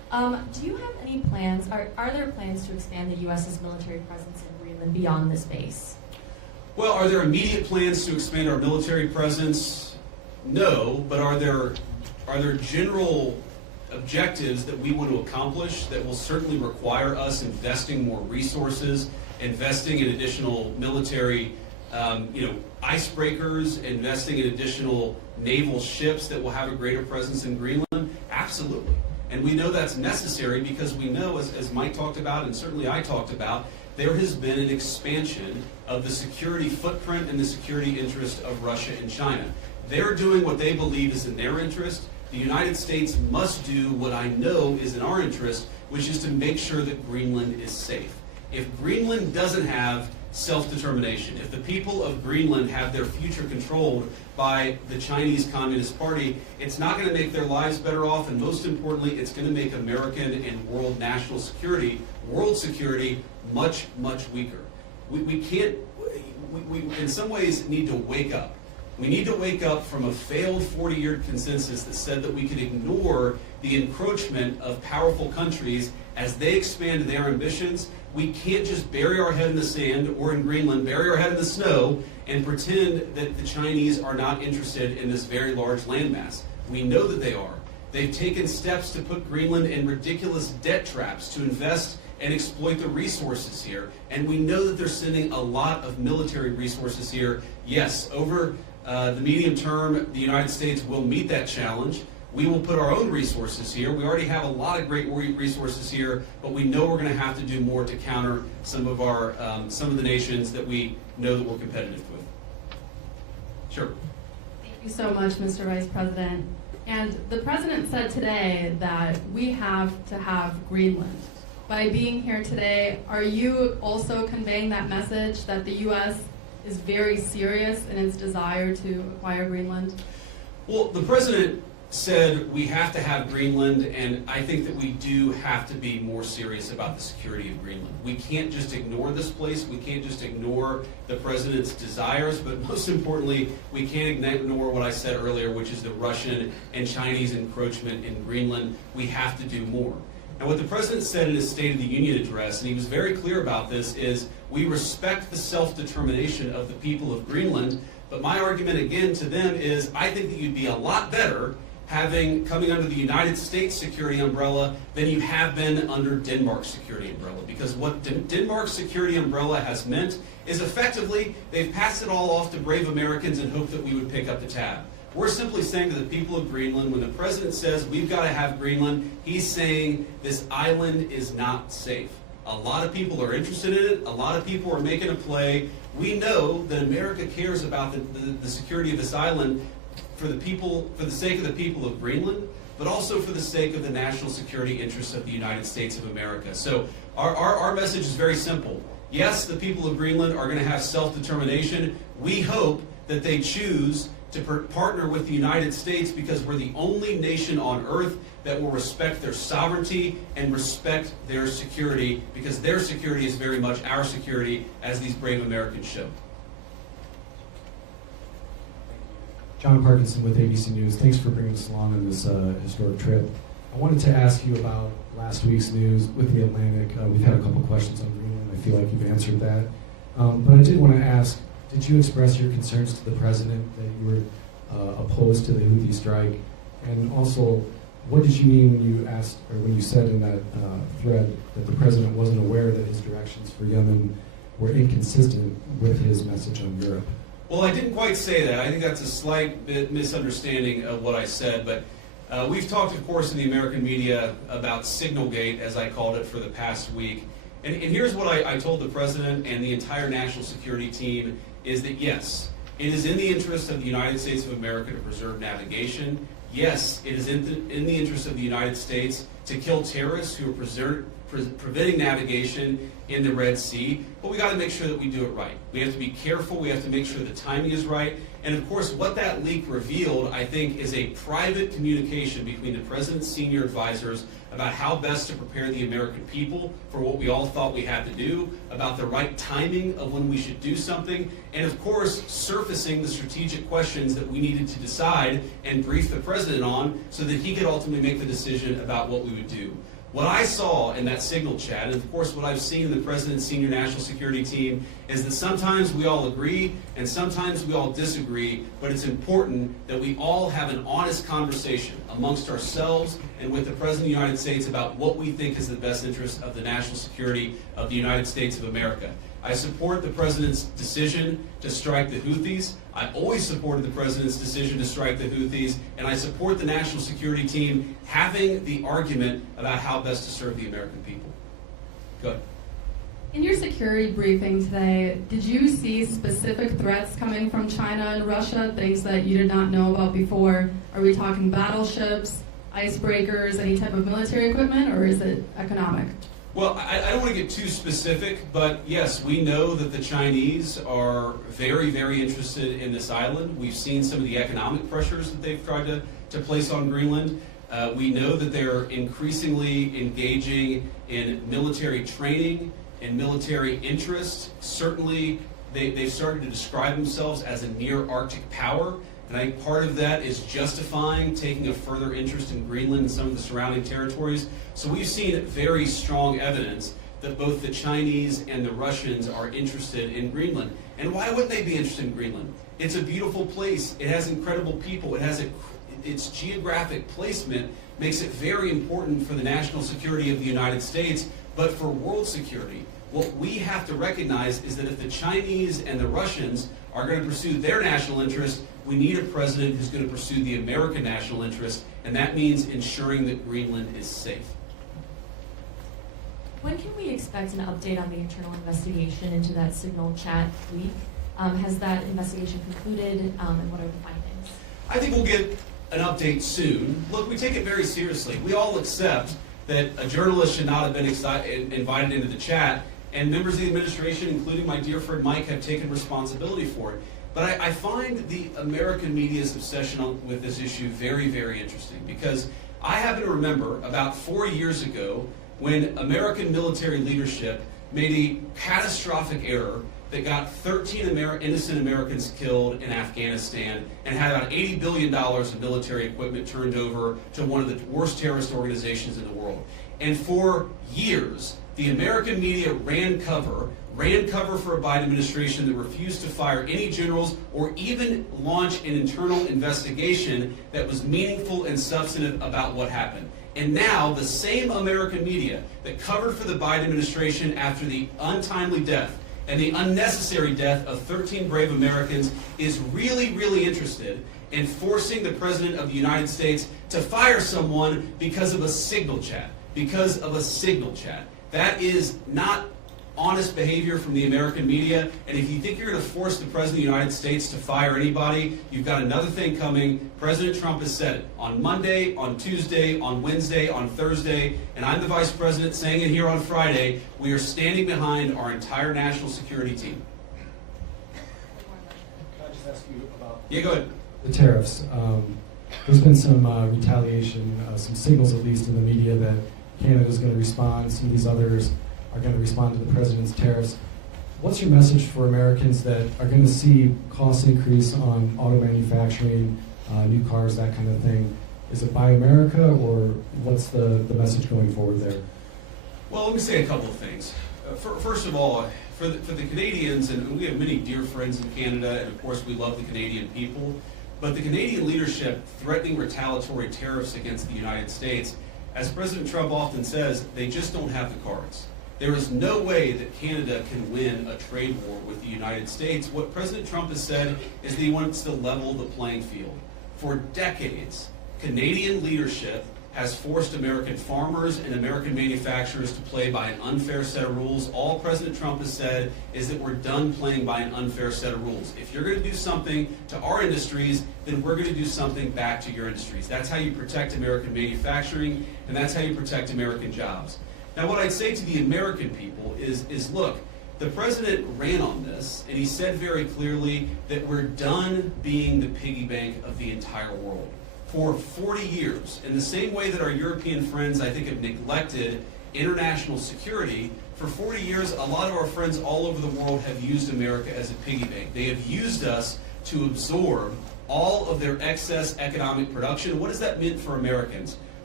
Do you have any plans, are there plans to expand the U.S.'s military presence in Greenland beyond this base? Well, are there immediate plans to expand our military presence? No, but are there general objectives that we want to accomplish that will certainly require us investing more resources, investing in additional military icebreakers, investing in additional naval ships that will have a greater presence in Greenland? Absolutely. And we know that's necessary because we know, as Mike talked about and certainly I talked about, there has been an expansion of the security footprint and the security interest of Russia and China. They're doing what they believe is in their interest. The United States must do what I know is in our interest, which is to make sure that Greenland is safe. If Greenland doesn't have self-determination, if the people of Greenland have their future controlled by the Chinese Communist Party, it's not going to make their lives better off, and most importantly, it's going to make American and world national security, world security, much, much weaker. We can't, we in some ways need to wake up. We need to wake up from a failed 40-year consensus that said that we could ignore the encroachment of powerful countries as they expand their ambitions. We can't just bury our head in the sand, or in Greenland, bury our head in the snow and pretend that the Chinese are not interested in this very large landmass. We know that they are. They've taken steps to put Greenland in ridiculous debt traps to invest and exploit the resources here. And we know that they're sending a lot of military resources here. Yes, over the medium term, the United States will meet that challenge. We will put our own resources here. We already have a lot of great resources here, but we know we're going to have to do more to counter some of the nations that we know that we're competitive with. Sure. Thank you so much, Mr. Vice President. And the President said today that we have to have Greenland. By being here today, are you also conveying that message that the U.S. is very serious in its desire to acquire Greenland? Well, the President said we have to have Greenland, and I think that we do have to be more serious about the security of Greenland. We can't just ignore this place. We can't just ignore the President's desires, but most importantly, we can't ignore what I said earlier, which is the Russian and Chinese encroachment in Greenland. We have to do more. And what the President said in his State of the Union address, and he was very clear about this, is we respect the self-determination of the people of Greenland, but my argument again to them is I think that you'd be a lot better coming under the United States security umbrella than you have been under Denmark's security umbrella. Because what Denmark's security umbrella has meant is effectively they've passed it all off to brave Americans and hoped that we would pick up the tab. We're simply saying to the people of Greenland, when the President says we've got to have Greenland, he's saying this island is not safe. A lot of people are interested in it. A lot of people are making a play. We know that America cares about the security of this island for the sake of the people of Greenland, but also for the sake of the national security interests of the United States of America. So our message is very simple. Yes, the people of Greenland are going to have self-determination. We hope that they choose to partner with the United States because we're the only nation on earth that will respect their sovereignty and respect their security, because their security is very much our security, as these brave Americans show. John Parkinson with ABC News. Thanks for bringing us along on this historic trip. I wanted to ask you about last week's news with the Atlantic. We've had a couple questions on Greenland. I feel like you've answered that. But I did want to ask, did you express your concerns to the President that you were opposed to the Houthi strike? And also, what did you mean when you asked, or when you said in that thread that the President wasn't aware that his directions for Yemen were inconsistent with his message on Europe? Well, I didn't quite say that. I think that's a slight bit misunderstanding of what I said, but we've talked, of course, in the American media about Signalgate, as I called it, for the past week. And here's what I told the President and the entire national security team, is that yes, it is in the interest of the United States of America to preserve navigation. Yes, it is in the interest of the United States to kill terrorists who are preventing navigation in the Red Sea, but we got to make sure that we do it right. We have to be careful. We have to make sure the timing is right. And of course, what that leak revealed, I think, is a private communication between the President's senior advisors about how best to prepare the American people for what we all thought we had to do, about the right timing of when we should do something, and of course, surfacing the strategic questions that we needed to decide and brief the President on so that he could ultimately make the decision about what we would do. What I saw in that signal chat, and of course what I've seen in the President's senior national security team, is that sometimes we all agree and sometimes we all disagree, but it's important that we all have an honest conversation amongst ourselves and with the President of the United States about what we think is the best interest of the national security of the United States of America. I support the President's decision to strike the Houthis. I always supported the President's decision to strike the Houthis, and I support the national security team having the argument about how best to serve the American people. Good. In your security briefing today, did you see specific threats coming from China and Russia, things that you did not know about before? Are we talking battleships, icebreakers, any type of military equipment, or is it economic? Well, I don't want to get too specific, but yes, we know that the Chinese are very, very interested in this island. We've seen some of the economic pressures that they've tried to place on Greenland. We know that they're increasingly engaging in military training and military interest. Certainly, they've started to describe themselves as a near-Arctic power. And I think part of that is justifying taking a further interest in Greenland and some of the surrounding territories. So we've seen very strong evidence that both the Chinese and the Russians are interested in Greenland. And why wouldn't they be interested in Greenland? It's a beautiful place. It has incredible people. It has its geographic placement makes it very important for the national security of the United States, but for world security. What we have to recognize is that if the Chinese and the Russians are going to pursue their national interest, we need a president who's going to pursue the American national interest, and that means ensuring that Greenland is safe. When can we expect an update on the internal investigation into that signal chat leak? Has that investigation concluded, and what are the findings? I think we'll get an update soon. Look, we take it very seriously. We all accept that a journalist should not have been invited into the chat, and members of the administration, including my dear friend Mike, have taken responsibility for it. But I find the American media's obsession with this issue very, very interesting, because I happen to remember about 4 years ago when American military leadership made a catastrophic error that got 13 innocent Americans killed in Afghanistan and had about $80 billion of military equipment turned over to one of the worst terrorist organizations in the world. And for years, the American media ran cover for a Biden administration that refused to fire any generals or even launch an internal investigation that was meaningful and substantive about what happened. And now the same American media that covered for the Biden administration after the untimely death and the unnecessary death of 13 brave Americans is really, really interested in forcing the President of the United States to fire someone because of a signal chat. Because of a signal chat. That is not honest behavior from the American media, and if you think you're going to force the President of the United States to fire anybody, you've got another thing coming. President Trump has said it on Monday, on Tuesday, on Wednesday, on Thursday, and I'm the Vice President saying it here on Friday. We are standing behind our entire national security team. Can I just ask you about Yeah, go ahead. the tariffs? There's been some retaliation, some signals at least in the media that Canada's going to respond, some of these others are going to respond to the president's tariffs. What's your message for Americans that are going to see costs increase on auto manufacturing, new cars, that kind of thing? Is it Buy America, or what's the message going forward there? Well, let me say a couple of things. First of all, for the Canadians, and we have many dear friends in Canada, and of course we love the Canadian people, but the Canadian leadership threatening retaliatory tariffs against the United States, as President Trump often says, they just don't have the cards. There is no way that Canada can win a trade war with the United States. What President Trump has said is that he wants to level the playing field. For decades, Canadian leadership has forced American farmers and American manufacturers to play by an unfair set of rules. All President Trump has said is that we're done playing by an unfair set of rules. If you're going to do something to our industries, then we're going to do something back to your industries. That's how you protect American manufacturing, and that's how you protect American jobs. Now, what I'd say to the American people is look, the president ran on this, and he said very clearly that we're done being the piggy bank of the entire world. For 40 years, in the same way that our European friends, I think, have neglected international security, for 40 years, a lot of our friends all over the world have used America as a piggy bank. They have used us to absorb all of their excess economic production. What does that mean for Americans?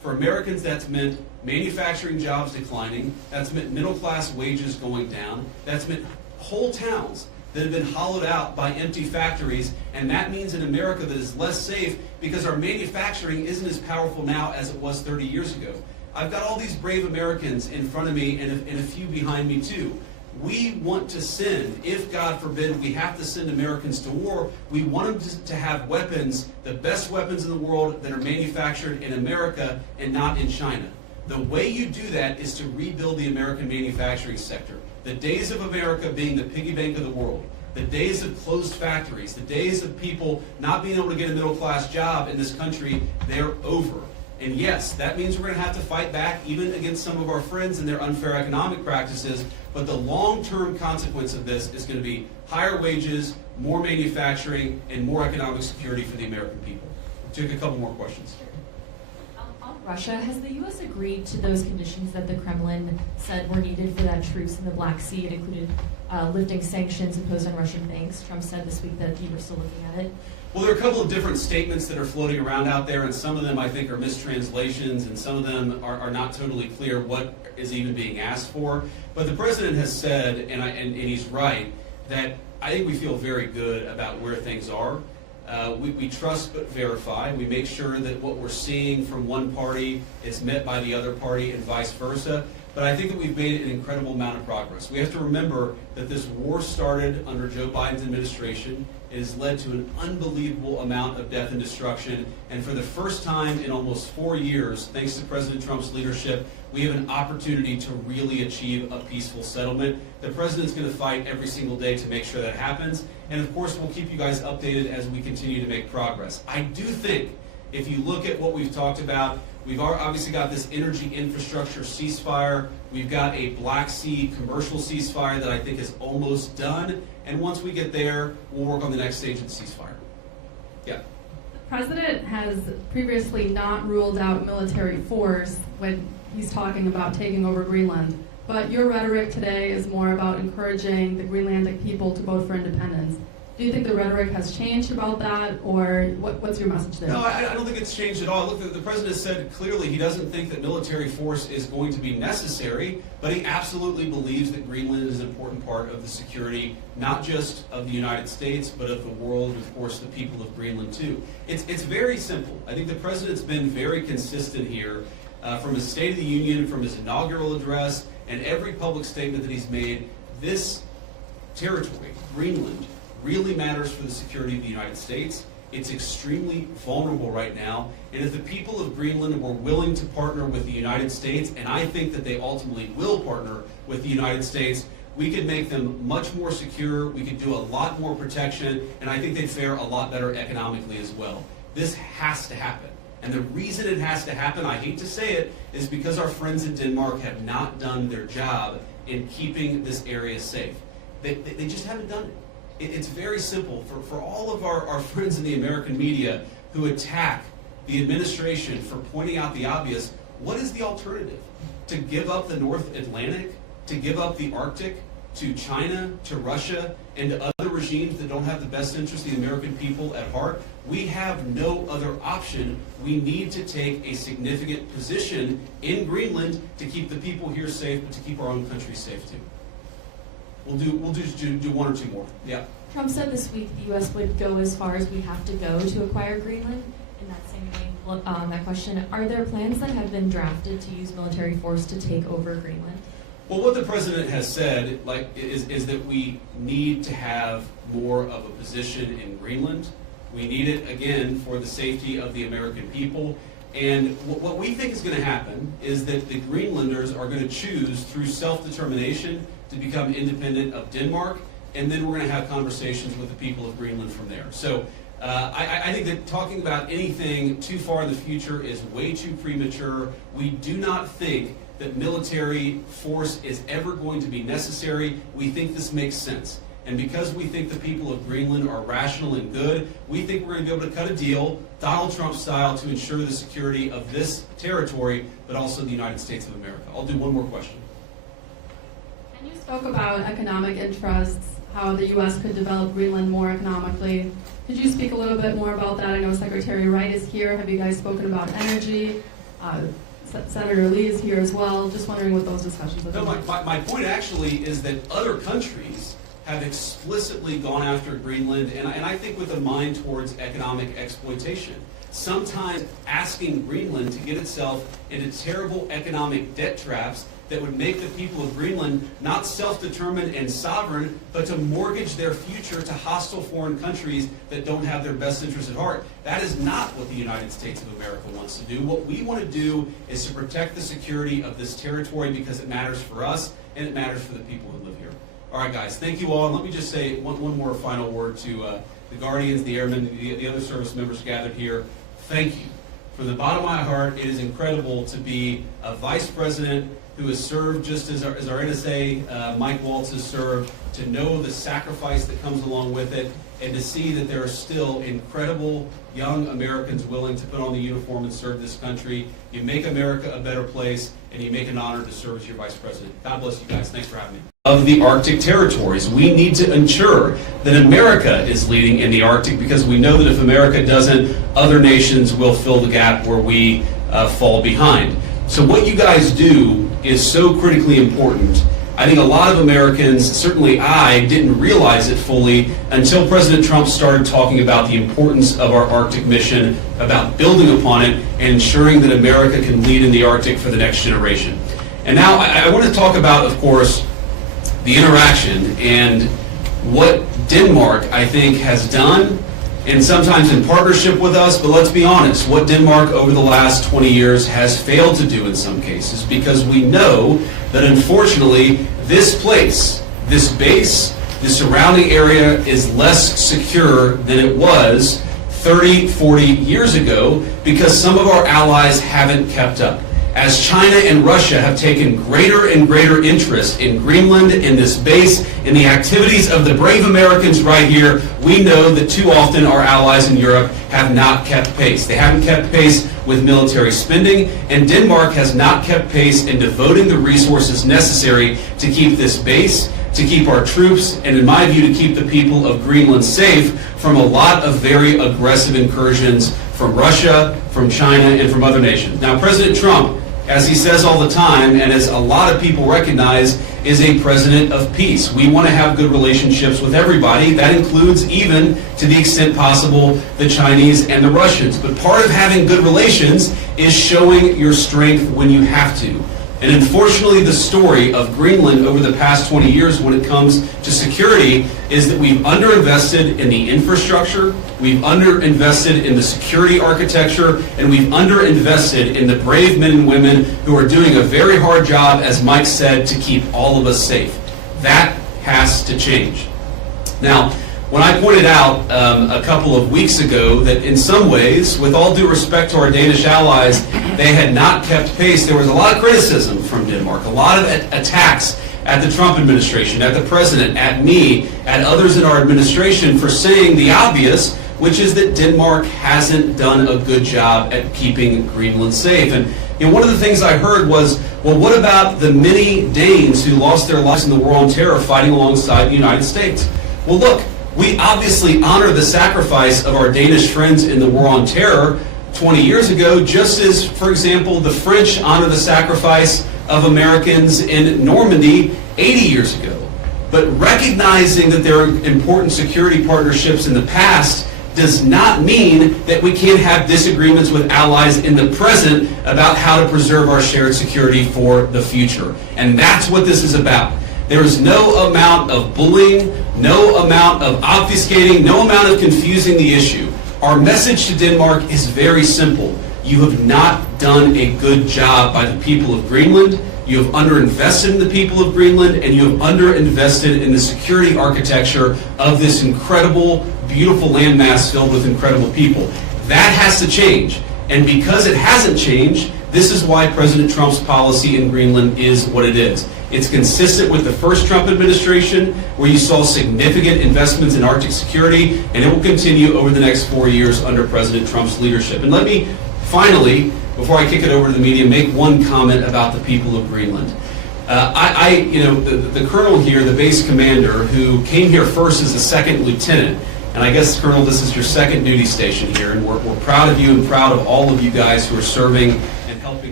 For Americans, that's meant manufacturing jobs declining. That's meant middle-class wages going down. That's meant whole towns that have been hollowed out by empty factories, and that means an America that is less safe because our manufacturing isn't as powerful now as it was 30 years ago. I've got all these brave Americans in front of me and a few behind me too. We want to send, if God forbid we have to send Americans to war, we want them to have weapons, the best weapons in the world that are manufactured in America and not in China. The way you do that is to rebuild the American manufacturing sector. The days of America being the piggy bank of the world, the days of closed factories, the days of people not being able to get a middle-class job in this country, they're over. And yes, that means we're going to have to fight back even against some of our friends and their unfair economic practices, but the long-term consequence of this is going to be higher wages, more manufacturing, and more economic security for the American people. Take a couple more questions. On Russia, has the U.S. agreed to those conditions that the Kremlin said were needed for that truce in the Black Sea? It included lifting sanctions imposed on Russian banks. Trump said this week that he was still looking at it. Well, there are a couple of different statements that are floating around out there, and some of them I think are mistranslations, and some of them are not totally clear what is even being asked for. But the president has said, and he's right, that I think we feel very good about where things are. We trust but verify. We make sure that what we're seeing from one party is met by the other party and vice versa. But I think that we've made an incredible amount of progress. We have to remember that this war started under Joe Biden's administration. It has led to an unbelievable amount of death and destruction. And for the first time in almost 4 years, thanks to President Trump's leadership, we have an opportunity to really achieve a peaceful settlement. The president's going to fight every single day to make sure that happens. And of course, we'll keep you guys updated as we continue to make progress. I do think if you look at what we've talked about, we've obviously got this energy infrastructure ceasefire. We've got a Black Sea commercial ceasefire that I think is almost done. And once we get there, we'll work on the next stage of the ceasefire. Yeah. The president has previously not ruled out military force when he's talking about taking over Greenland. But your rhetoric today is more about encouraging the Greenlandic people to vote for independence. Do you think the rhetoric has changed about that, or what's your message there? No, I don't think it's changed at all. Look, the president said clearly he doesn't think that military force is going to be necessary, but he absolutely believes that Greenland is an important part of the security, not just of the United States, but of the world, and of course the people of Greenland too. It's very simple. I think the president's been very consistent here from his State of the Union, from his inaugural address, and every public statement that he's made. This territory, Greenland, really matters for the security of the United States. It's extremely vulnerable right now, and if the people of Greenland were willing to partner with the United States, and I think that they ultimately will partner with the United States, we could make them much more secure, we could do a lot more protection, and I think they'd fare a lot better economically as well. This has to happen. And the reason it has to happen, I hate to say it, is because our friends in Denmark have not done their job in keeping this area safe. They just haven't done it. It's very simple. For all of our friends in the American media who attack the administration for pointing out the obvious, what is the alternative? To give up the North Atlantic? To give up the Arctic? To China? To Russia? And to other regimes that don't have the best interest of the American people at heart? We have no other option. We need to take a significant position in Greenland to keep the people here safe, but to keep our own country safe too. We'll just do one or two more. Yeah. Trump said this week the U.S. would go as far as we have to go to acquire Greenland. In that same vein, that question, are there plans that have been drafted to use military force to take over Greenland? Well, what the president has said is that we need to have more of a position in Greenland. We need it, again, for the safety of the American people. And what we think is going to happen is that the Greenlanders are going to choose through self-determination to become independent of Denmark, and then we're going to have conversations with the people of Greenland from there. So I think that talking about anything too far in the future is way too premature. We do not think that military force is ever going to be necessary. We think this makes sense. And because we think the people of Greenland are rational and good, we think we're going to be able to cut a deal, Donald Trump style, to ensure the security of this territory, but also the United States of America. I'll do one more question. And you spoke about economic interests, how the U.S. could develop Greenland more economically. Could you speak a little bit more about that? I know Secretary Wright is here. Have you guys spoken about energy? Senator Lee is here as well. Just wondering what those discussions have No, been like. my point actually is that other countries have explicitly gone after Greenland, and I think with a mind towards economic exploitation. Sometimes asking Greenland to get itself into terrible economic debt traps that would make the people of Greenland not self-determined and sovereign, but to mortgage their future to hostile foreign countries that don't have their best interests at heart. That is not what the United States of America wants to do. What we want to do is to protect the security of this territory because it matters for us and it matters for the people who live here. All right, guys, thank you all. And let me just say one more final word to the Guardians, the Airmen, the other service members gathered here. Thank you. From the bottom of my heart, it is incredible to be a vice president who has served just as our NSA, Mike Waltz, has served, to know the sacrifice that comes along with it, and to see that there are still incredible young Americans willing to put on the uniform and serve this country. You make America a better place, and you make an honor to serve as your vice president. God bless you guys. Thanks for having me. Of the Arctic territories, we need to ensure that America is leading in the Arctic, because we know that if America doesn't, other nations will fill the gap where we fall behind. So what you guys do is so critically important. I think a lot of Americans, certainly I, didn't realize it fully until President Trump started talking about the importance of our Arctic mission, about building upon it, and ensuring that America can lead in the Arctic for the next generation. And now I want to talk about, of course, the interaction and what Denmark, I think, has done, and sometimes in partnership with us, but let's be honest, what Denmark over the last 20 years has failed to do in some cases, because we know that unfortunately this place, this base, the surrounding area is less secure than it was 30, 40 years ago because some of our allies haven't kept up. As China and Russia have taken greater and greater interest in Greenland, in this base, in the activities of the brave Americans right here, we know that too often our allies in Europe have not kept pace. They haven't kept pace with military spending, and Denmark has not kept pace in devoting the resources necessary to keep this base, to keep our troops, and in my view, to keep the people of Greenland safe from a lot of very aggressive incursions from Russia, from China, and from other nations. Now, President Trump, as he says all the time, and as a lot of people recognize, is a president of peace. We want to have good relationships with everybody. That includes, even to the extent possible, the Chinese and the Russians. But part of having good relations is showing your strength when you have to. And unfortunately, the story of Greenland over the past 20 years when it comes to security is that we've underinvested in the infrastructure, we've underinvested in the security architecture, and we've underinvested in the brave men and women who are doing a very hard job, as Mike said, to keep all of us safe. That has to change. Now, when I pointed out a couple of weeks ago that in some ways, with all due respect to our Danish allies, they had not kept pace, there was a lot of criticism from Denmark, a lot of attacks at the Trump administration, at the president, at me, at others in our administration for saying the obvious, which is that Denmark hasn't done a good job at keeping Greenland safe. And one of the things I heard was, well, what about the many Danes who lost their lives in the war on terror fighting alongside the United States? Well, look, we obviously honor the sacrifice of our Danish friends in the war on terror 20 years ago, just as, for example, the French honor the sacrifice of Americans in Normandy 80 years ago. But recognizing that there are important security partnerships in the past does not mean that we can't have disagreements with allies in the present about how to preserve our shared security for the future. And that's what this is about. There is no amount of bullying, no amount of obfuscating, no amount of confusing the issue. Our message to Denmark is very simple. You have not done a good job by the people of Greenland. You have underinvested in the people of Greenland, and you have underinvested in the security architecture of this incredible, beautiful landmass filled with incredible people. That has to change. And because it hasn't changed, this is why President Trump's policy in Greenland is what it is. It's consistent with the first Trump administration, where you saw significant investments in Arctic security, and it will continue over the next 4 years under President Trump's leadership. And let me finally, before I kick it over to the media, make one comment about the people of Greenland. The colonel here, the base commander, who came here first as a second lieutenant, and I guess, Colonel, this is your second duty station here, and we're proud of you and proud of all of you guys who are serving and helping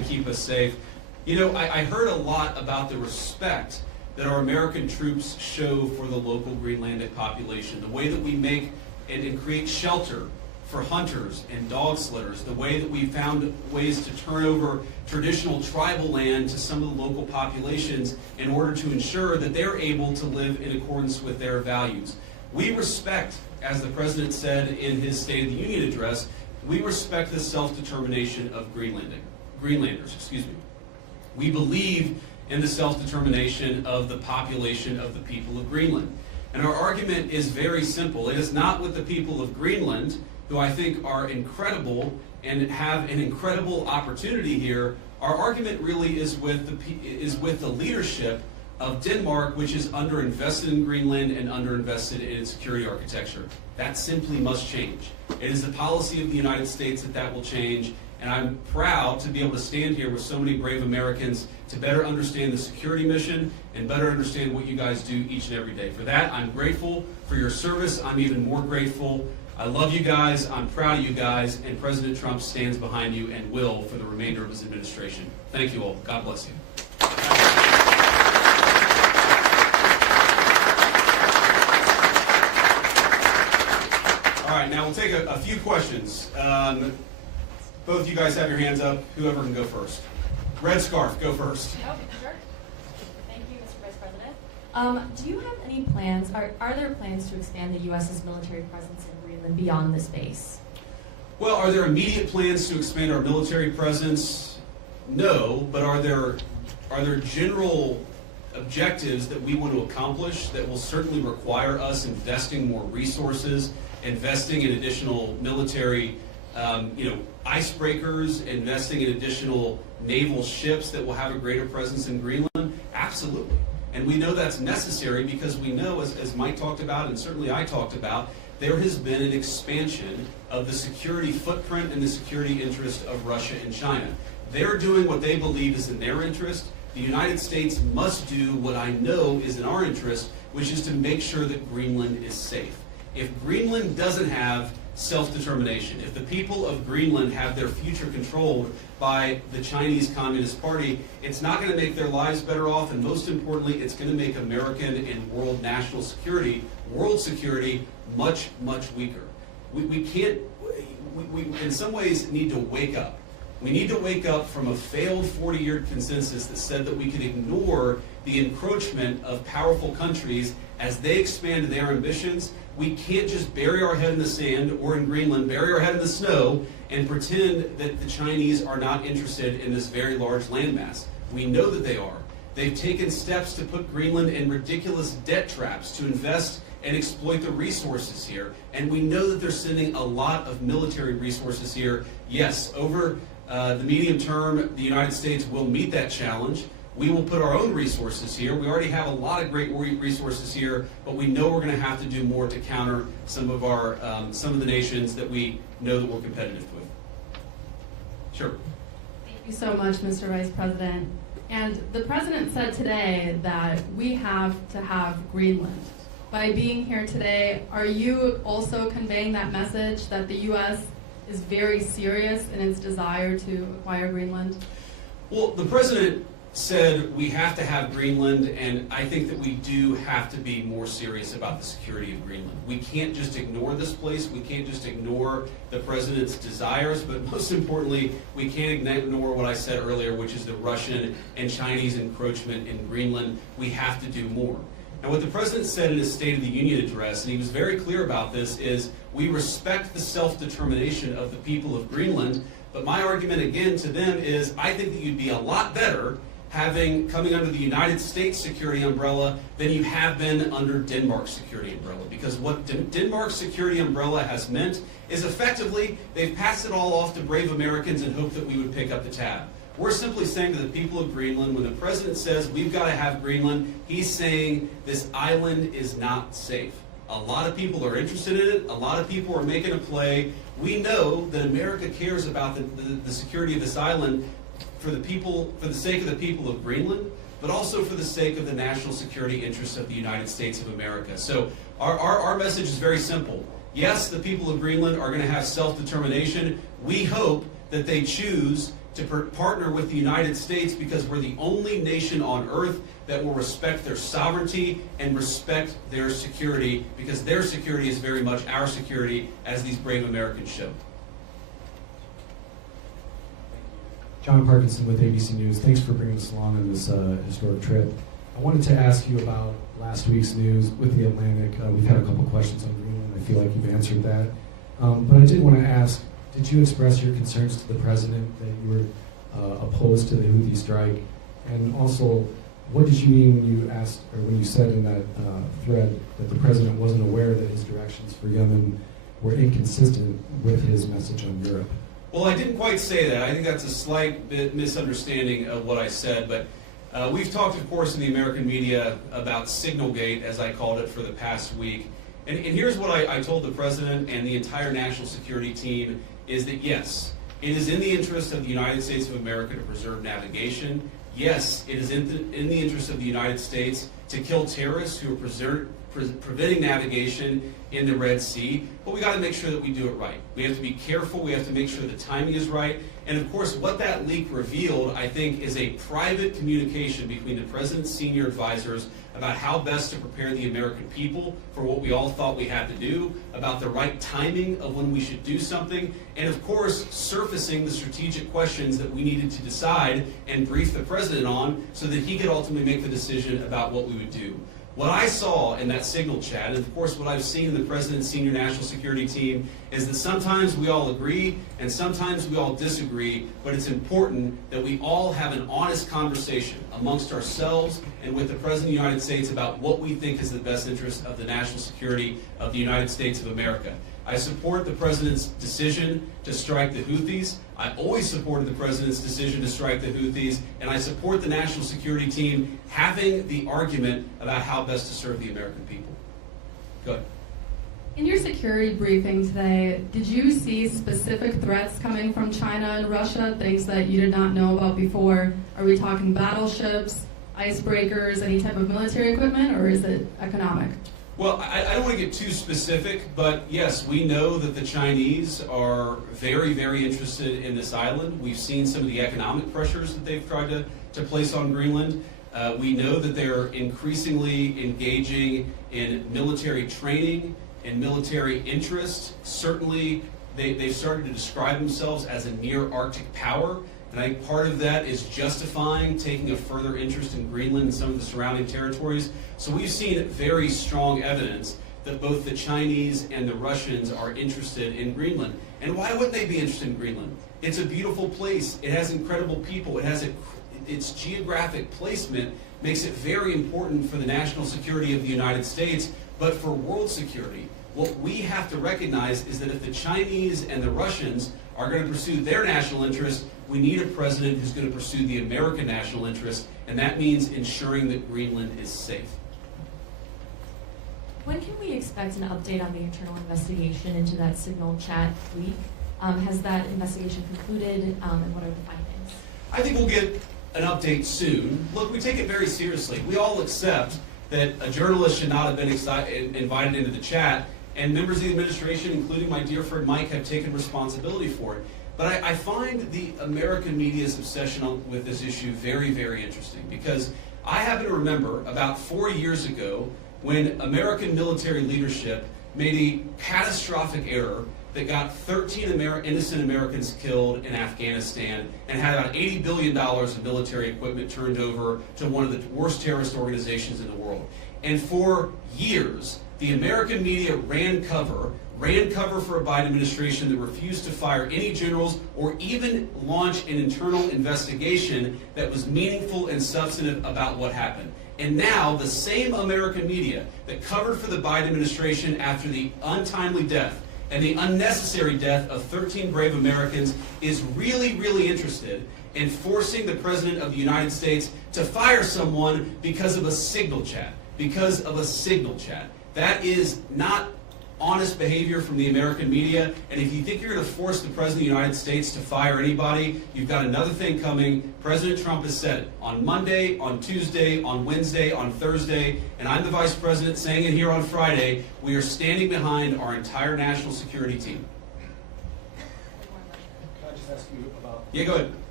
us safe. You know, I heard a lot about the respect that our American troops show for the local Greenlandic population, the way that we make and create shelter for hunters and dog slitters, the way that we found ways to turn over traditional tribal land to some of the local populations in order to ensure that they're able to live in accordance with their values. We respect, as the President said in his State of the Union address, we respect the self-determination of Greenlanders. We believe in the self-determination of the population of the people of Greenland. And our argument is very simple. It is not with the people of Greenland, who I think are incredible and have an incredible opportunity here. Our argument really is with the leadership of Denmark, which is underinvested in Greenland and underinvested in its security architecture. That simply must change. It is the policy of the United States that will change, and I'm proud to be able to stand here with so many brave Americans to better understand the security mission and better understand what you guys do each and every day. For that, I'm grateful for your service. I'm even more grateful. I love you guys, I'm proud of you guys, and President Trump stands behind you and will for the remainder of his administration. Thank you all. God bless you. All right, now we'll take a few questions. Both of you guys have your hands up. Whoever can go first. Red scarf, go first. Oh, sure. Thank you, Mr. Vice President. Do you have any plans, are there plans to expand the U.S.'s military presence in Greenland beyond this base? Well, are there immediate plans to expand our military presence? No, but are there general objectives that we want to accomplish that will certainly require us investing more resources, investing in additional military icebreakers, investing in additional naval ships that will have a greater presence in Greenland? Absolutely. And we know that's necessary because we know, as Mike talked about and certainly I talked about, there has been an expansion of the security footprint and the security interest of Russia and China. They're doing what they believe is in their interest. The United States must do what I know is in our interest, which is to make sure that Greenland is safe. If Greenland doesn't have self-determination, if the people of Greenland have their future controlled by the Chinese Communist Party, it's not going to make their lives better off, and most importantly, it's going to make American and world national security, world security, much, much weaker. We in some ways need to wake up. We need to wake up from a failed 40-year consensus that said that we could ignore the encroachment of powerful countries as they expand their ambitions. We can't just bury our head in the sand, or in Greenland, bury our head in the snow and pretend that the Chinese are not interested in this very large landmass. We know that they are. They've taken steps to put Greenland in ridiculous debt traps to invest and exploit the resources here. And we know that they're sending a lot of military resources here. Yes, over the medium term, the United States will meet that challenge. We will put our own resources here. We already have a lot of great resources here, but we know we're going to have to do more to counter some of the nations that we know that we're competitive with. Sure. Thank you so much, Mr. Vice President. And the President said today that we have to have Greenland. By being here today, are you also conveying that message that the U.S. is very serious in its desire to acquire Greenland? Well, the President said we have to have Greenland, and I think that we do have to be more serious about the security of Greenland. We can't just ignore this place. We can't just ignore the President's desires, but most importantly, we can't ignore what I said earlier, which is the Russian and Chinese encroachment in Greenland. We have to do more. Now, what the President said in his State of the Union address, and he was very clear about this, is we respect the self-determination of the people of Greenland, but my argument again to them is I think that you'd be a lot better coming under the United States security umbrella than you have been under Denmark's security umbrella. Because what Denmark's security umbrella has meant is effectively they've passed it all off to brave Americans and hoped that we would pick up the tab. We're simply saying to the people of Greenland, when the President says we've got to have Greenland, he's saying this island is not safe. A lot of people are interested in it. A lot of people are making a play. We know that America cares about the security of this island for the sake of the people of Greenland, but also for the sake of the national security interests of the United States of America. So our message is very simple. Yes, the people of Greenland are going to have self-determination. We hope that they choose to partner with the United States because we're the only nation on earth that will respect their sovereignty and respect their security, because their security is very much our security, as these brave Americans show. John Parkinson with ABC News. Thanks for bringing us along on this historic trip. I wanted to ask you about last week's news with the Atlantic. We've had a couple questions on Greenland. I feel like you've answered that. But I did want to ask, did you express your concerns to the president that you were opposed to the Houthi strike? And also, what did you mean when you asked, or when you said in that thread that the president wasn't aware that his directions for Yemen were inconsistent with his message on Europe? Well, I didn't quite say that. I think that's a slight bit misunderstanding of what I said, but we've talked, of course, in the American media about Signalgate, as I called it, for the past week. And here's what I told the president and the entire national security team, is that yes, it is in the interest of the United States of America to preserve navigation. Yes, it is in the interest of the United States to kill terrorists who are preventing navigation in the Red Sea, but we got to make sure that we do it right. We have to be careful. We have to make sure the timing is right. And of course, what that leak revealed, I think, is a private communication between the president's senior advisors about how best to prepare the American people for what we all thought we had to do, about the right timing of when we should do something, and of course, surfacing the strategic questions that we needed to decide and brief the president on so that he could ultimately make the decision about what we would do. What I saw in that signal chat, and of course what I've seen in the President's senior national security team, is that sometimes we all agree and sometimes we all disagree, but it's important that we all have an honest conversation amongst ourselves and with the President of the United States about what we think is the best interest of the national security of the United States of America. I support the President's decision to strike the Houthis. I always supported the President's decision to strike the Houthis, and I support the national security team having the argument about how best to serve the American people. Go ahead. In your security briefing today, did you see specific threats coming from China and Russia, things that you did not know about before? Are we talking battleships, icebreakers, any type of military equipment, or is it economic? Well, I don't want to get too specific, but yes, we know that the Chinese are very, very interested in this island. We've seen some of the economic pressures that they've tried to place on Greenland. We know that they're increasingly engaging in military training and military interest. Certainly, they've started to describe themselves as a near-Arctic power. And I think part of that is justifying taking a further interest in Greenland and some of the surrounding territories. So we've seen very strong evidence that both the Chinese and the Russians are interested in Greenland. And why wouldn't they be interested in Greenland? It's a beautiful place. It has incredible people. It has its geographic placement makes it very important for the national security of the United States, but for world security. What we have to recognize is that if the Chinese and the Russians are going to pursue their national interests, we need a president who's going to pursue the American national interest, and that means ensuring that Greenland is safe. When can we expect an update on the internal investigation into that signal chat leak? Has that investigation concluded, and what are the findings? I think we'll get an update soon. Look, we take it very seriously. We all accept that a journalist should not have been invited into the chat, and members of the administration, including my dear friend Mike, have taken responsibility for it. But I find the American media's obsession with this issue very, very interesting, because I happen to remember about 4 years ago when American military leadership made a catastrophic error that got 13 innocent Americans killed in Afghanistan and had about $80 billion of military equipment turned over to one of the worst terrorist organizations in the world. And for years, the American media ran cover for a Biden administration that refused to fire any generals or even launch an internal investigation that was meaningful and substantive about what happened. And now the same American media that covered for the Biden administration after the untimely death and the unnecessary death of 13 brave Americans is really, really interested in forcing the President of the United States to fire someone because of a signal chat. Because of a signal chat. That is not honest behavior from the American media, and if you think you're going to force the President of the United States to fire anybody, you've got another thing coming. President Trump has said it on Monday, on Tuesday, on Wednesday, on Thursday, and I'm the Vice President saying it here on Friday. We are standing behind our entire national security team. Can I just ask you about... Yeah, go ahead.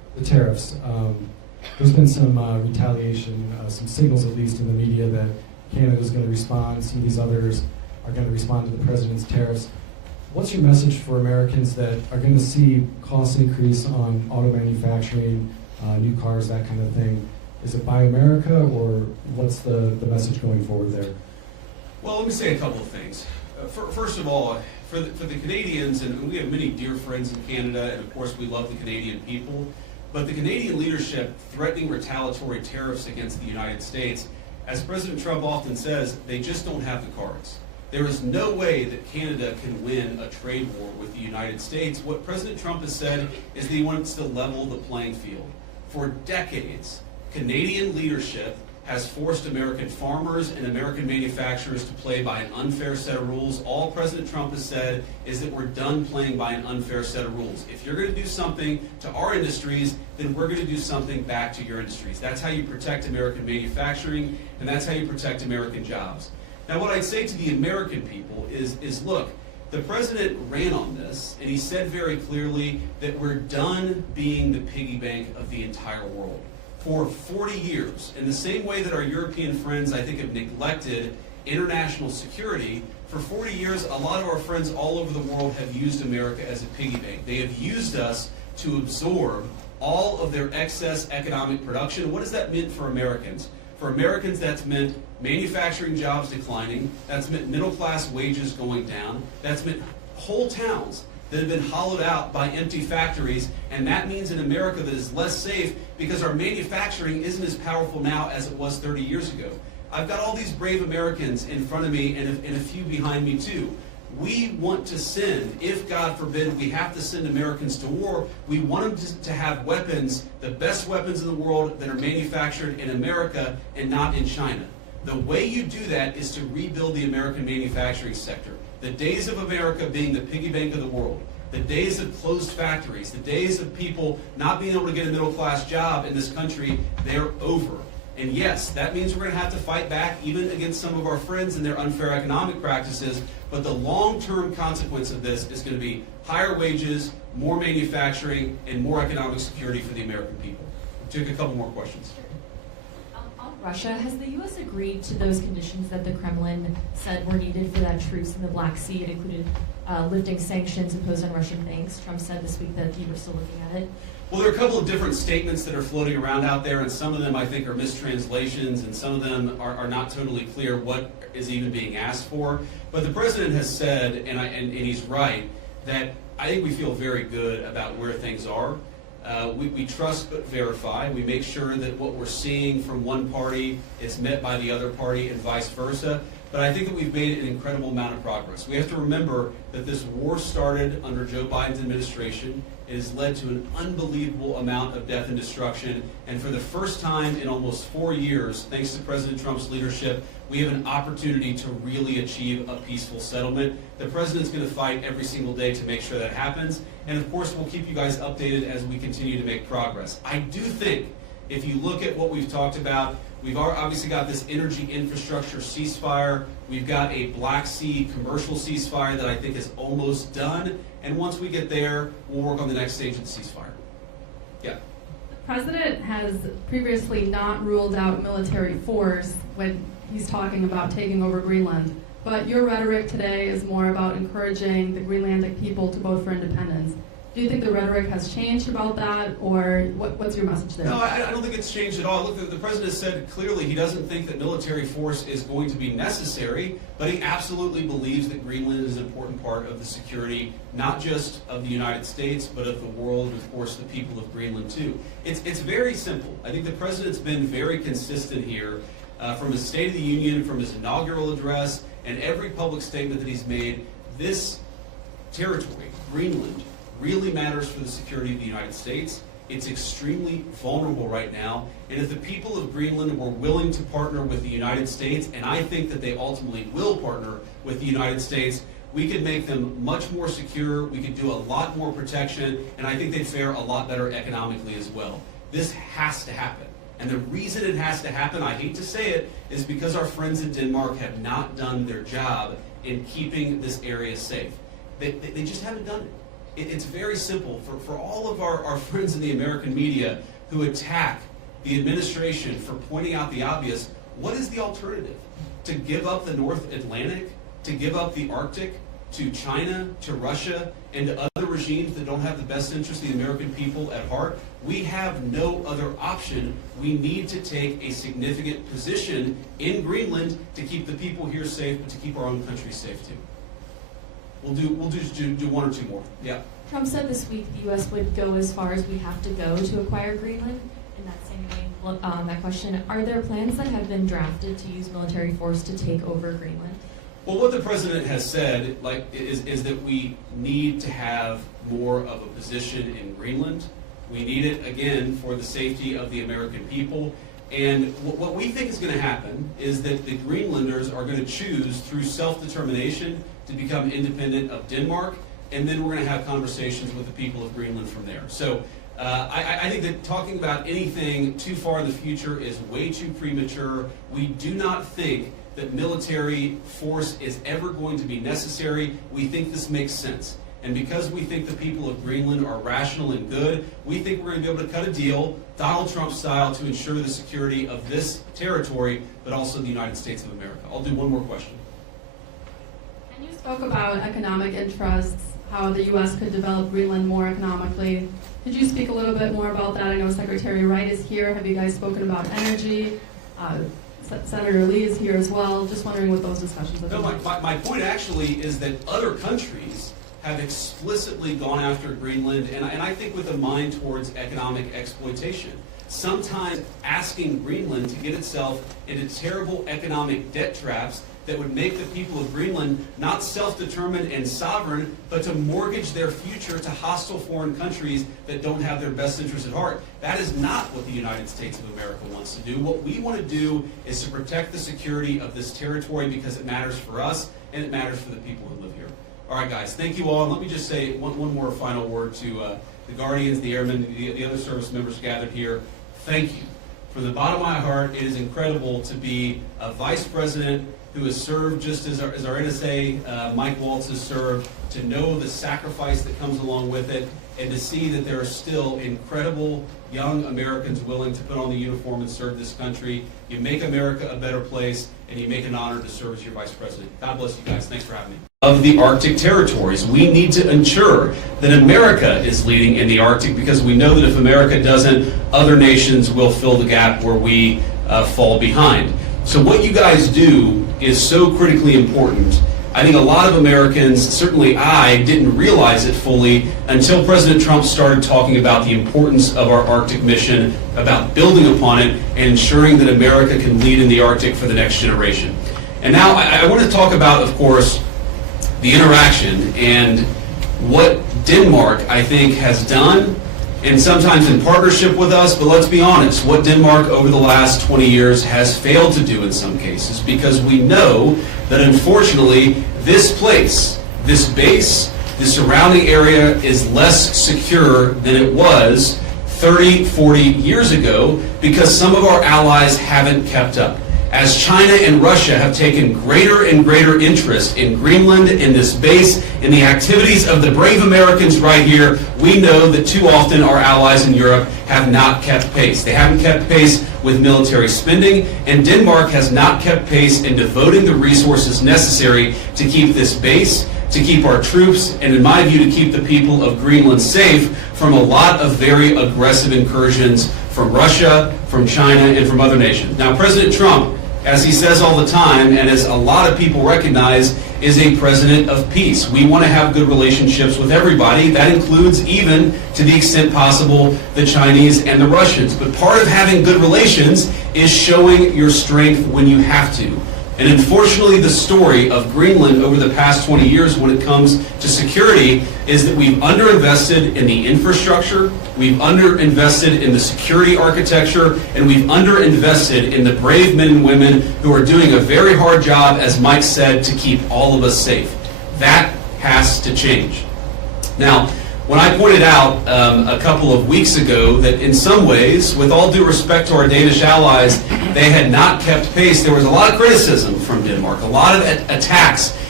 the tariffs. There's been some retaliation, some signals at least in the media that Canada's going to respond. Some of these others are going to respond to the president's tariffs. What's your message for Americans that are going to see costs increase on auto manufacturing, new cars, that kind of thing? Is it Buy America, or what's the message going forward there? Well, let me say a couple of things. First of all, for the Canadians, and we have many dear friends in Canada, and of course we love the Canadian people, but the Canadian leadership threatening retaliatory tariffs against the United States, as President Trump often says, they just don't have the cards. There is no way that Canada can win a trade war with the United States. What President Trump has said is that he wants to level the playing field. For decades, Canadian leadership has forced American farmers and American manufacturers to play by an unfair set of rules. All President Trump has said is that we're done playing by an unfair set of rules. If you're going to do something to our industries, then we're going to do something back to your industries. That's how you protect American manufacturing, and that's how you protect American jobs. Now, what I'd say to the American people is look, the president ran on this, and he said very clearly that we're done being the piggy bank of the entire world. For 40 years, in the same way that our European friends, I think, have neglected international security, for 40 years, a lot of our friends all over the world have used America as a piggy bank. They have used us to absorb all of their excess economic production. What does that mean for Americans? For Americans, that's meant manufacturing jobs declining. That's meant middle-class wages going down. That's meant whole towns that have been hollowed out by empty factories, and that means an America that is less safe because our manufacturing isn't as powerful now as it was 30 years ago. I've got all these brave Americans in front of me and a few behind me too. We want to send, if God forbid we have to send Americans to war, we want them to have weapons, the best weapons in the world that are manufactured in America and not in China. The way you do that is to rebuild the American manufacturing sector. The days of America being the piggy bank of the world, the days of closed factories, the days of people not being able to get a middle-class job in this country, they're over. And yes, that means we're going to have to fight back even against some of our friends and their unfair economic practices, but the long-term consequence of this is going to be higher wages, more manufacturing, and more economic security for the American people. We'll take a couple more questions. On Russia, has the U.S. agreed to those conditions that the Kremlin said were needed for that truce in the Black Sea? It included lifting sanctions imposed on Russian banks. Trump said this week that he was still looking at it. Well, there are a couple of different statements that are floating around out there, and some of them I think are mistranslations, and some of them are not totally clear what is even being asked for. But the president has said, and he's right, that I think we feel very good about where things are. We trust but verify. We make sure that what we're seeing from one party is met by the other party and vice versa. But I think that we've made an incredible amount of progress. We have to remember that this war started under Joe Biden's administration. It has led to an unbelievable amount of death and destruction. And for the first time in almost 4 years, thanks to President Trump's leadership, we have an opportunity to really achieve a peaceful settlement. The president's going to fight every single day to make sure that happens. And of course, we'll keep you guys updated as we continue to make progress. I do think if you look at what we've talked about, we've obviously got this energy infrastructure ceasefire. We've got a Black Sea commercial ceasefire that I think is almost done. And once we get there, we'll work on the next stage of the ceasefire. Yeah. The president has previously not ruled out military force when he's talking about taking over Greenland. But your rhetoric today is more about encouraging the Greenlandic people to vote for independence. Do you think the rhetoric has changed about that, or what's your message there? No, I don't think it's changed at all. Look, the president said clearly he doesn't think that military force is going to be necessary, but he absolutely believes that Greenland is an important part of the security, not just of the United States, but of the world, and of course the people of Greenland too. It's very simple. I think the president's been very consistent here from his State of the Union, from his inaugural address, and every public statement that he's made. This territory, Greenland, really matters for the security of the United States. It's extremely vulnerable right now, and if the people of Greenland were willing to partner with the United States, and I think that they ultimately will partner with the United States, we could make them much more secure, we could do a lot more protection, and I think they'd fare a lot better economically as well. This has to happen. And the reason it has to happen, I hate to say it, is because our friends in Denmark have not done their job in keeping this area safe. They just haven't done it. It's very simple. For all of our friends in the American media who attack the administration for pointing out the obvious, what is the alternative? To give up the North Atlantic? To give up the Arctic? To China? To Russia? And to other regimes that don't have the best interest of the American people at heart? We have no other option. We need to take a significant position in Greenland to keep the people here safe, but to keep our own country safe too. We'll just do one or two more. Yeah. Trump said this week the U.S. would go as far as we have to go to acquire Greenland. In that same vein, that question, are there plans that have been drafted to use military force to take over Greenland? Well, what the president has said, is that we need to have more of a position in Greenland. We need it, again, for the safety of the American people. And what we think is going to happen is that the Greenlanders are going to choose through self-determination to become independent of Denmark, and then we're going to have conversations with the people of Greenland from there. So I think that talking about anything too far in the future is way too premature. We do not think that military force is ever going to be necessary. We think this makes sense. And because we think the people of Greenland are rational and good, we think we're going to be able to cut a deal, Donald Trump style, to ensure the security of this territory, but also the United States of America. I'll do one more question. And you spoke about economic interests, how the U.S. could develop Greenland more economically. Could you speak a little bit more about that? I know Secretary Wright is here. Have you guys spoken about energy? Senator Lee is here as well. Just wondering what those discussions are. No, my point actually is that other countries have explicitly gone after Greenland, and I think with a mind towards economic exploitation. Sometimes asking Greenland to get itself into terrible economic debt traps that would make the people of Greenland not self-determined and sovereign, but to mortgage their future to hostile foreign countries that don't have their best interests at heart. That is not what the United States of America wants to do. What we want to do is to protect the security of this territory because it matters for us and it matters for the people who live here. All right, guys, thank you all. And let me just say one more final word to the Guardians, the Airmen, the other service members gathered here. Thank you. From the bottom of my heart, it is incredible to be a vice president who has served just as our NSA, Mike Waltz, has served, to know the sacrifice that comes along with it, and to see that there are still incredible young Americans willing to put on the uniform and serve this country. You make America a better place, and you make an honor to serve as your vice president. God bless you guys. Thanks for having me. Of the Arctic territories, we need to ensure that America is leading in the Arctic, because we know that if America doesn't, other nations will fill the gap where we fall behind. So what you guys do is so critically important. I think a lot of Americans, certainly I, didn't realize it fully until President Trump started talking about the importance of our Arctic mission, about building upon it, and ensuring that America can lead in the Arctic for the next generation. And now I want to talk about, of course, the interaction and what Denmark, I think, has done, and sometimes in partnership with us, but let's be honest, what Denmark over the last 20 years has failed to do in some cases, because we know that unfortunately this place, this base, the surrounding area is less secure than it was 30, 40 years ago because some of our allies haven't kept up. As China and Russia have taken greater and greater interest in Greenland, in this base, in the activities of the brave Americans right here, we know that too often our allies in Europe have not kept pace. They haven't kept pace with military spending, and Denmark has not kept pace in devoting the resources necessary to keep this base, to keep our troops, and in my view, to keep the people of Greenland safe from a lot of very aggressive incursions from Russia, from China, and from other nations. Now, President Trump, as he says all the time, and as a lot of people recognize, is a president of peace. We want to have good relationships with everybody. That includes, even to the extent possible, the Chinese and the Russians. But part of having good relations is showing your strength when you have to. And unfortunately, the story of Greenland over the past 20 years when it comes to security is that we've underinvested in the infrastructure, we've underinvested in the security architecture, and we've underinvested in the brave men and women who are doing a very hard job, as Mike said, to keep all of us safe. That has to change. Now, when I pointed out a couple of weeks ago that in some ways, with all due respect to our Danish allies, they had not kept pace, there was a lot of criticism from Denmark, a lot of attacks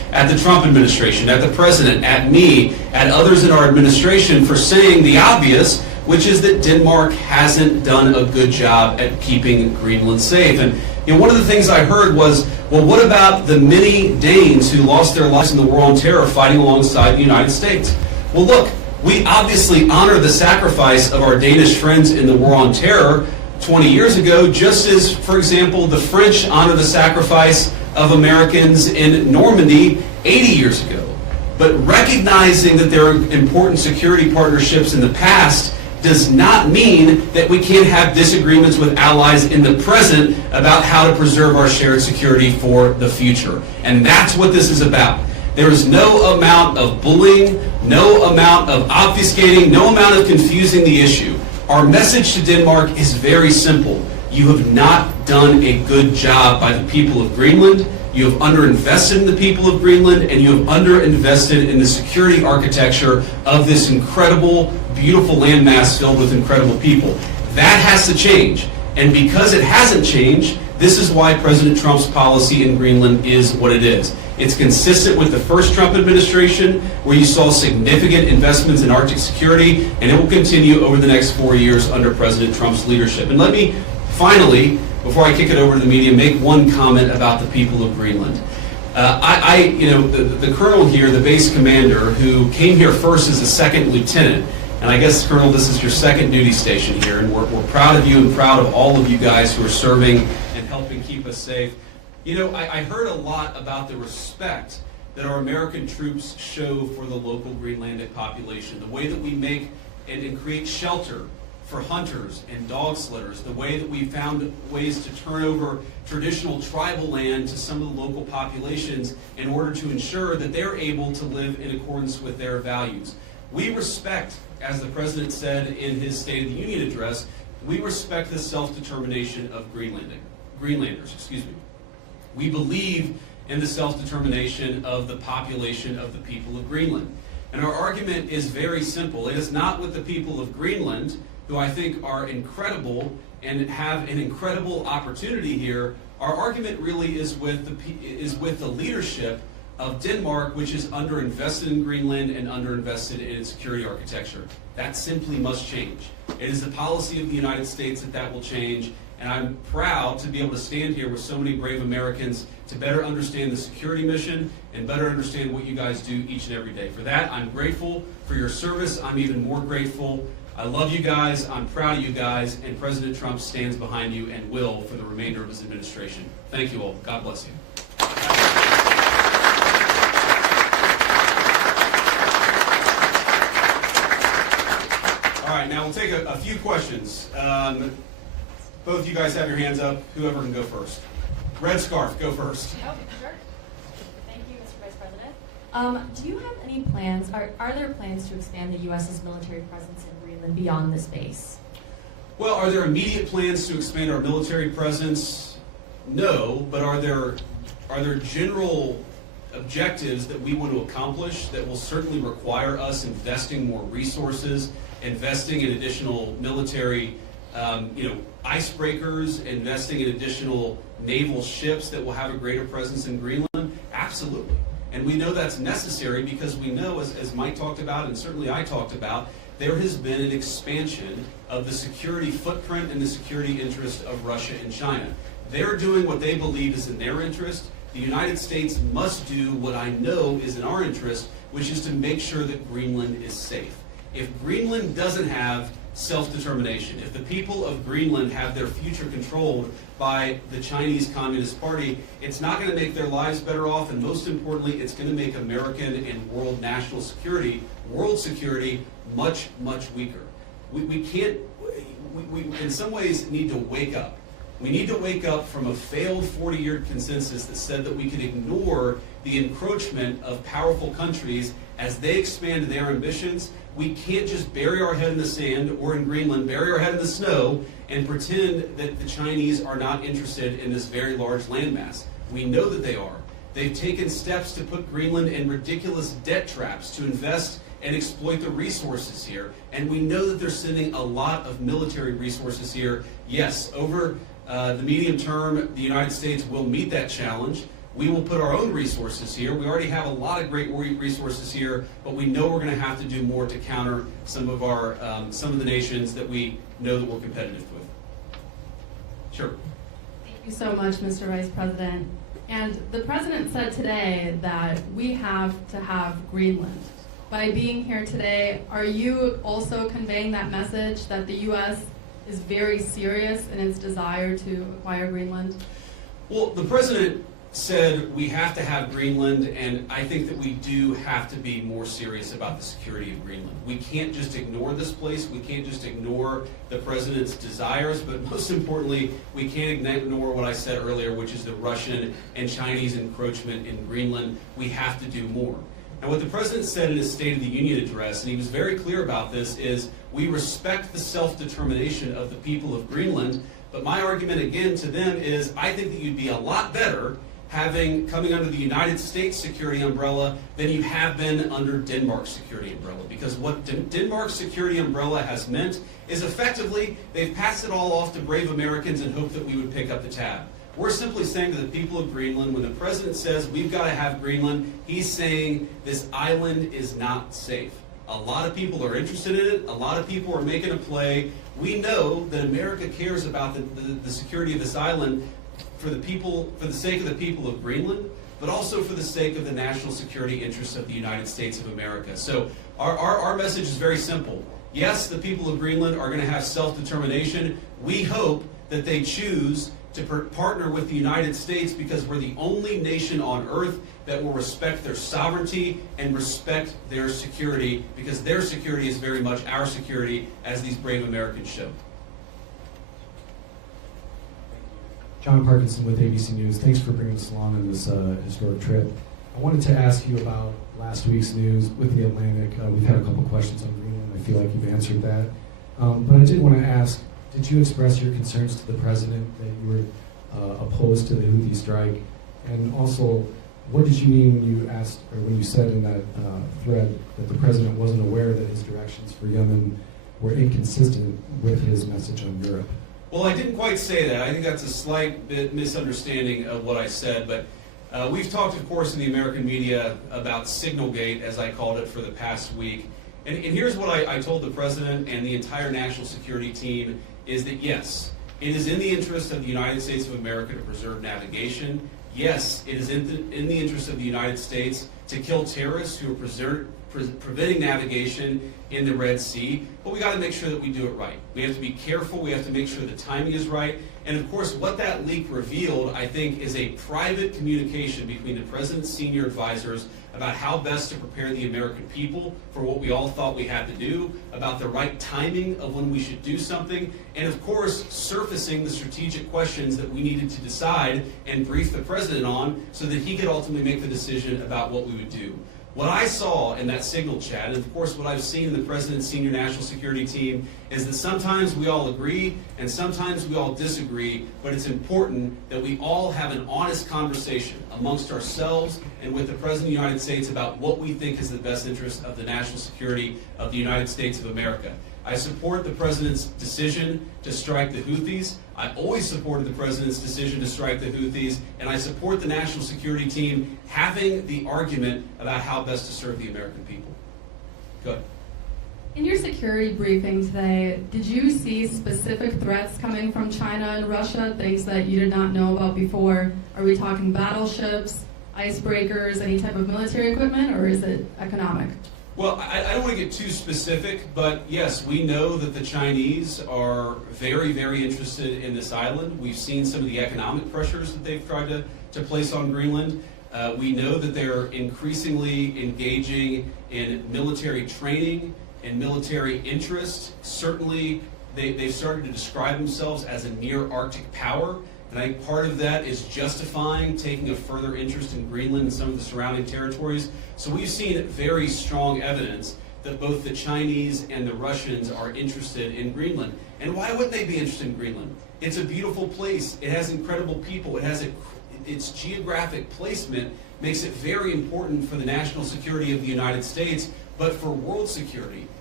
at the Trump administration, at the president, at me, at others in our administration for saying the obvious, which is that Denmark hasn't done a good job at keeping Greenland safe. And one of the things I heard was, well, what about the many Danes who lost their lives in the war on terror fighting alongside the United States? Well, look, we obviously honor the sacrifice of our Danish friends in the war on terror 20 years ago, just as, for example, the French honor the sacrifice of Americans in Normandy 80 years ago. But recognizing that there are important security partnerships in the past does not mean that we can't have disagreements with allies in the present about how to preserve our shared security for the future. And that's what this is about. There is no amount of bullying, no amount of obfuscating, no amount of confusing the issue. Our message to Denmark is very simple. You have not done a good job by the people of Greenland. You have underinvested in the people of Greenland, and you have underinvested in the security architecture of this incredible, beautiful landmass filled with incredible people. That has to change. And because it hasn't changed, this is why President Trump's policy in Greenland is what it is. It's consistent with the first Trump administration, where you saw significant investments in Arctic security, and it will continue over the next 4 years under President Trump's leadership. And let me finally, before I kick it over to the media, make one comment about the people of Greenland. The colonel here, the base commander, who came here first as a second lieutenant, and I guess, Colonel, this is your second duty station here, and we're proud of you and proud of all of you guys who are serving and helping keep us safe. I heard a lot about the respect that our American troops show for the local Greenlandic population, the way that we make and create shelter for hunters and dog slitters, the way that we found ways to turn over traditional tribal land to some of the local populations in order to ensure that they're able to live in accordance with their values. We respect, as the President said in his State of the Union address, we respect the self-determination of Greenlanders. We believe in the self-determination of the population of the people of Greenland. And our argument is very simple. It is not with the people of Greenland, who I think are incredible and have an incredible opportunity here. Our argument really is with the leadership of Denmark, which is underinvested in Greenland and underinvested in its security architecture. That simply must change. It is the policy of the United States that will change, and I'm proud to be able to stand here with so many brave Americans to better understand the security mission and better understand what you guys do each and every day. For that, I'm grateful for your service. I'm even more grateful. I love you guys, I'm proud of you guys, and President Trump stands behind you and will for the remainder of his administration. Thank you all. God bless you. All right, now we'll take a few questions. Both you guys have your hands up. Whoever can go first. Red scarf, go first. Oh, sure. Thank you, Mr. Vice President. Do you have any plans, are there plans to expand the U.S.'s military presence in Greenland beyond this base? Well, are there immediate plans to expand our military presence? No, but are there general objectives that we want to accomplish that will certainly require us investing more resources, investing in additional military icebreakers, investing in additional naval ships that will have a greater presence in Greenland? Absolutely. And we know that's necessary because we know, as Mike talked about and certainly I talked about, there has been an expansion of the security footprint and the security interest of Russia and China. They're doing what they believe is in their interest. The United States must do what I know is in our interest, which is to make sure that Greenland is safe. If Greenland doesn't have self-determination, if the people of Greenland have their future controlled by the Chinese Communist Party, it's not going to make their lives better off, and most importantly, it's going to make American and world national security, world security, much, much weaker. We in some ways need to wake up. We need to wake up from a failed 40-year consensus that said that we could ignore the encroachment of powerful countries as they expand their ambitions. We can't just bury our head in the sand, or in Greenland, bury our head in the snow and pretend that the Chinese are not interested in this very large landmass. We know that they are. They've taken steps to put Greenland in ridiculous debt traps to invest and exploit the resources here. And we know that they're sending a lot of military resources here. Yes, over the medium term, the United States will meet that challenge. we will put our own resources here. We already have a lot of great resources here, but we know we're going to have to do more to counter some of the nations that we know that we're competitive with. Sure. Thank you so much, Mr. Vice President. And the President said today that we have to have Greenland. By being here today, are you also conveying that message that the U.S. is very serious in its desire to acquire Greenland? Well, the President said we have to have Greenland, and I think that we do have to be more serious about the security of Greenland. We can't just ignore this place. We can't just ignore the President's desires, but most importantly, we can't ignore what I said earlier, which is the Russian and Chinese encroachment in Greenland. We have to do more. And what the President said in his State of the Union address, and he was very clear about this, is we respect the self-determination of the people of Greenland, but my argument again to them is I think that you'd be a lot better coming under the United States security umbrella than you have been under Denmark's security umbrella. Because what Denmark's security umbrella has meant is effectively they've passed it all off to brave Americans and hoped that we would pick up the tab. We're simply saying to the people of Greenland, when the President says we've got to have Greenland, he's saying this island is not safe. A lot of people are interested in it. A lot of people are making a play. We know that America cares about the security of this island for the sake of the people of Greenland, but also for the sake of the national security interests of the United States of America. So our message is very simple. Yes, the people of Greenland are going to have self-determination. We hope that they choose to partner with the United States because we're the only nation on earth that will respect their sovereignty and respect their security, because their security is very much our security, as these brave Americans show. John Parkinson with ABC News. Thanks for bringing us along on this historic trip. I wanted to ask you about last week's news with the Atlantic. We've had a couple questions on Greenland. I feel like you've answered that. But I did want to ask, did you express your concerns to the President that you were opposed to the Houthi strike? And also, what did you mean when you asked, or when you said in that thread that the President wasn't aware that his directions for Yemen were inconsistent with his message on Europe? Well, I didn't quite say that. I think that's a slight bit misunderstanding of what I said, but we've talked, of course, in the American media about Signalgate, as I called it, for the past week. And here's what I told the President and the entire national security team, is that yes, it is in the interest of the United States of America to preserve navigation. Yes, it is in the interest of the United States to kill terrorists who are preventing navigation in the Red Sea, but we got to make sure that we do it right. We have to be careful. We have to make sure the timing is right. And of course, what that leak revealed, I think, is a private communication between the President's senior advisors about how best to prepare the American people for what we all thought we had to do, about the right timing of when we should do something, and of course, surfacing the strategic questions that we needed to decide and brief the President on so that he could ultimately make the decision about what we would do. What I saw in that signal chat, and of course what I've seen in the President's senior national security team, is that sometimes we all agree and sometimes we all disagree, but it's important that we all have an honest conversation amongst ourselves and with the President of the United States about what we think is the best interest of the national security of the United States of America. I support the President's decision to strike the Houthis. I always supported the President's decision to strike the Houthis, and I support the national security team having the argument about how best to serve the American people. Good. In your security briefing today, did you see specific threats coming from China and Russia, things that you did not know about before? Are we talking battleships, icebreakers, any type of military equipment, or is it economic? Well, I don't want to get too specific, but yes, we know that the Chinese are very, very interested in this island. We've seen some of the economic pressures that they've tried to place on Greenland. We know that they're increasingly engaging in military training and military interest. Certainly, they've started to describe themselves as a near-Arctic power. And I think part of that is justifying taking a further interest in Greenland and some of the surrounding territories. So we've seen very strong evidence that both the Chinese and the Russians are interested in Greenland. And why wouldn't they be interested in Greenland? It's a beautiful place. It has incredible people. It has its geographic placement makes it very important for the national security of the United States, but for world security.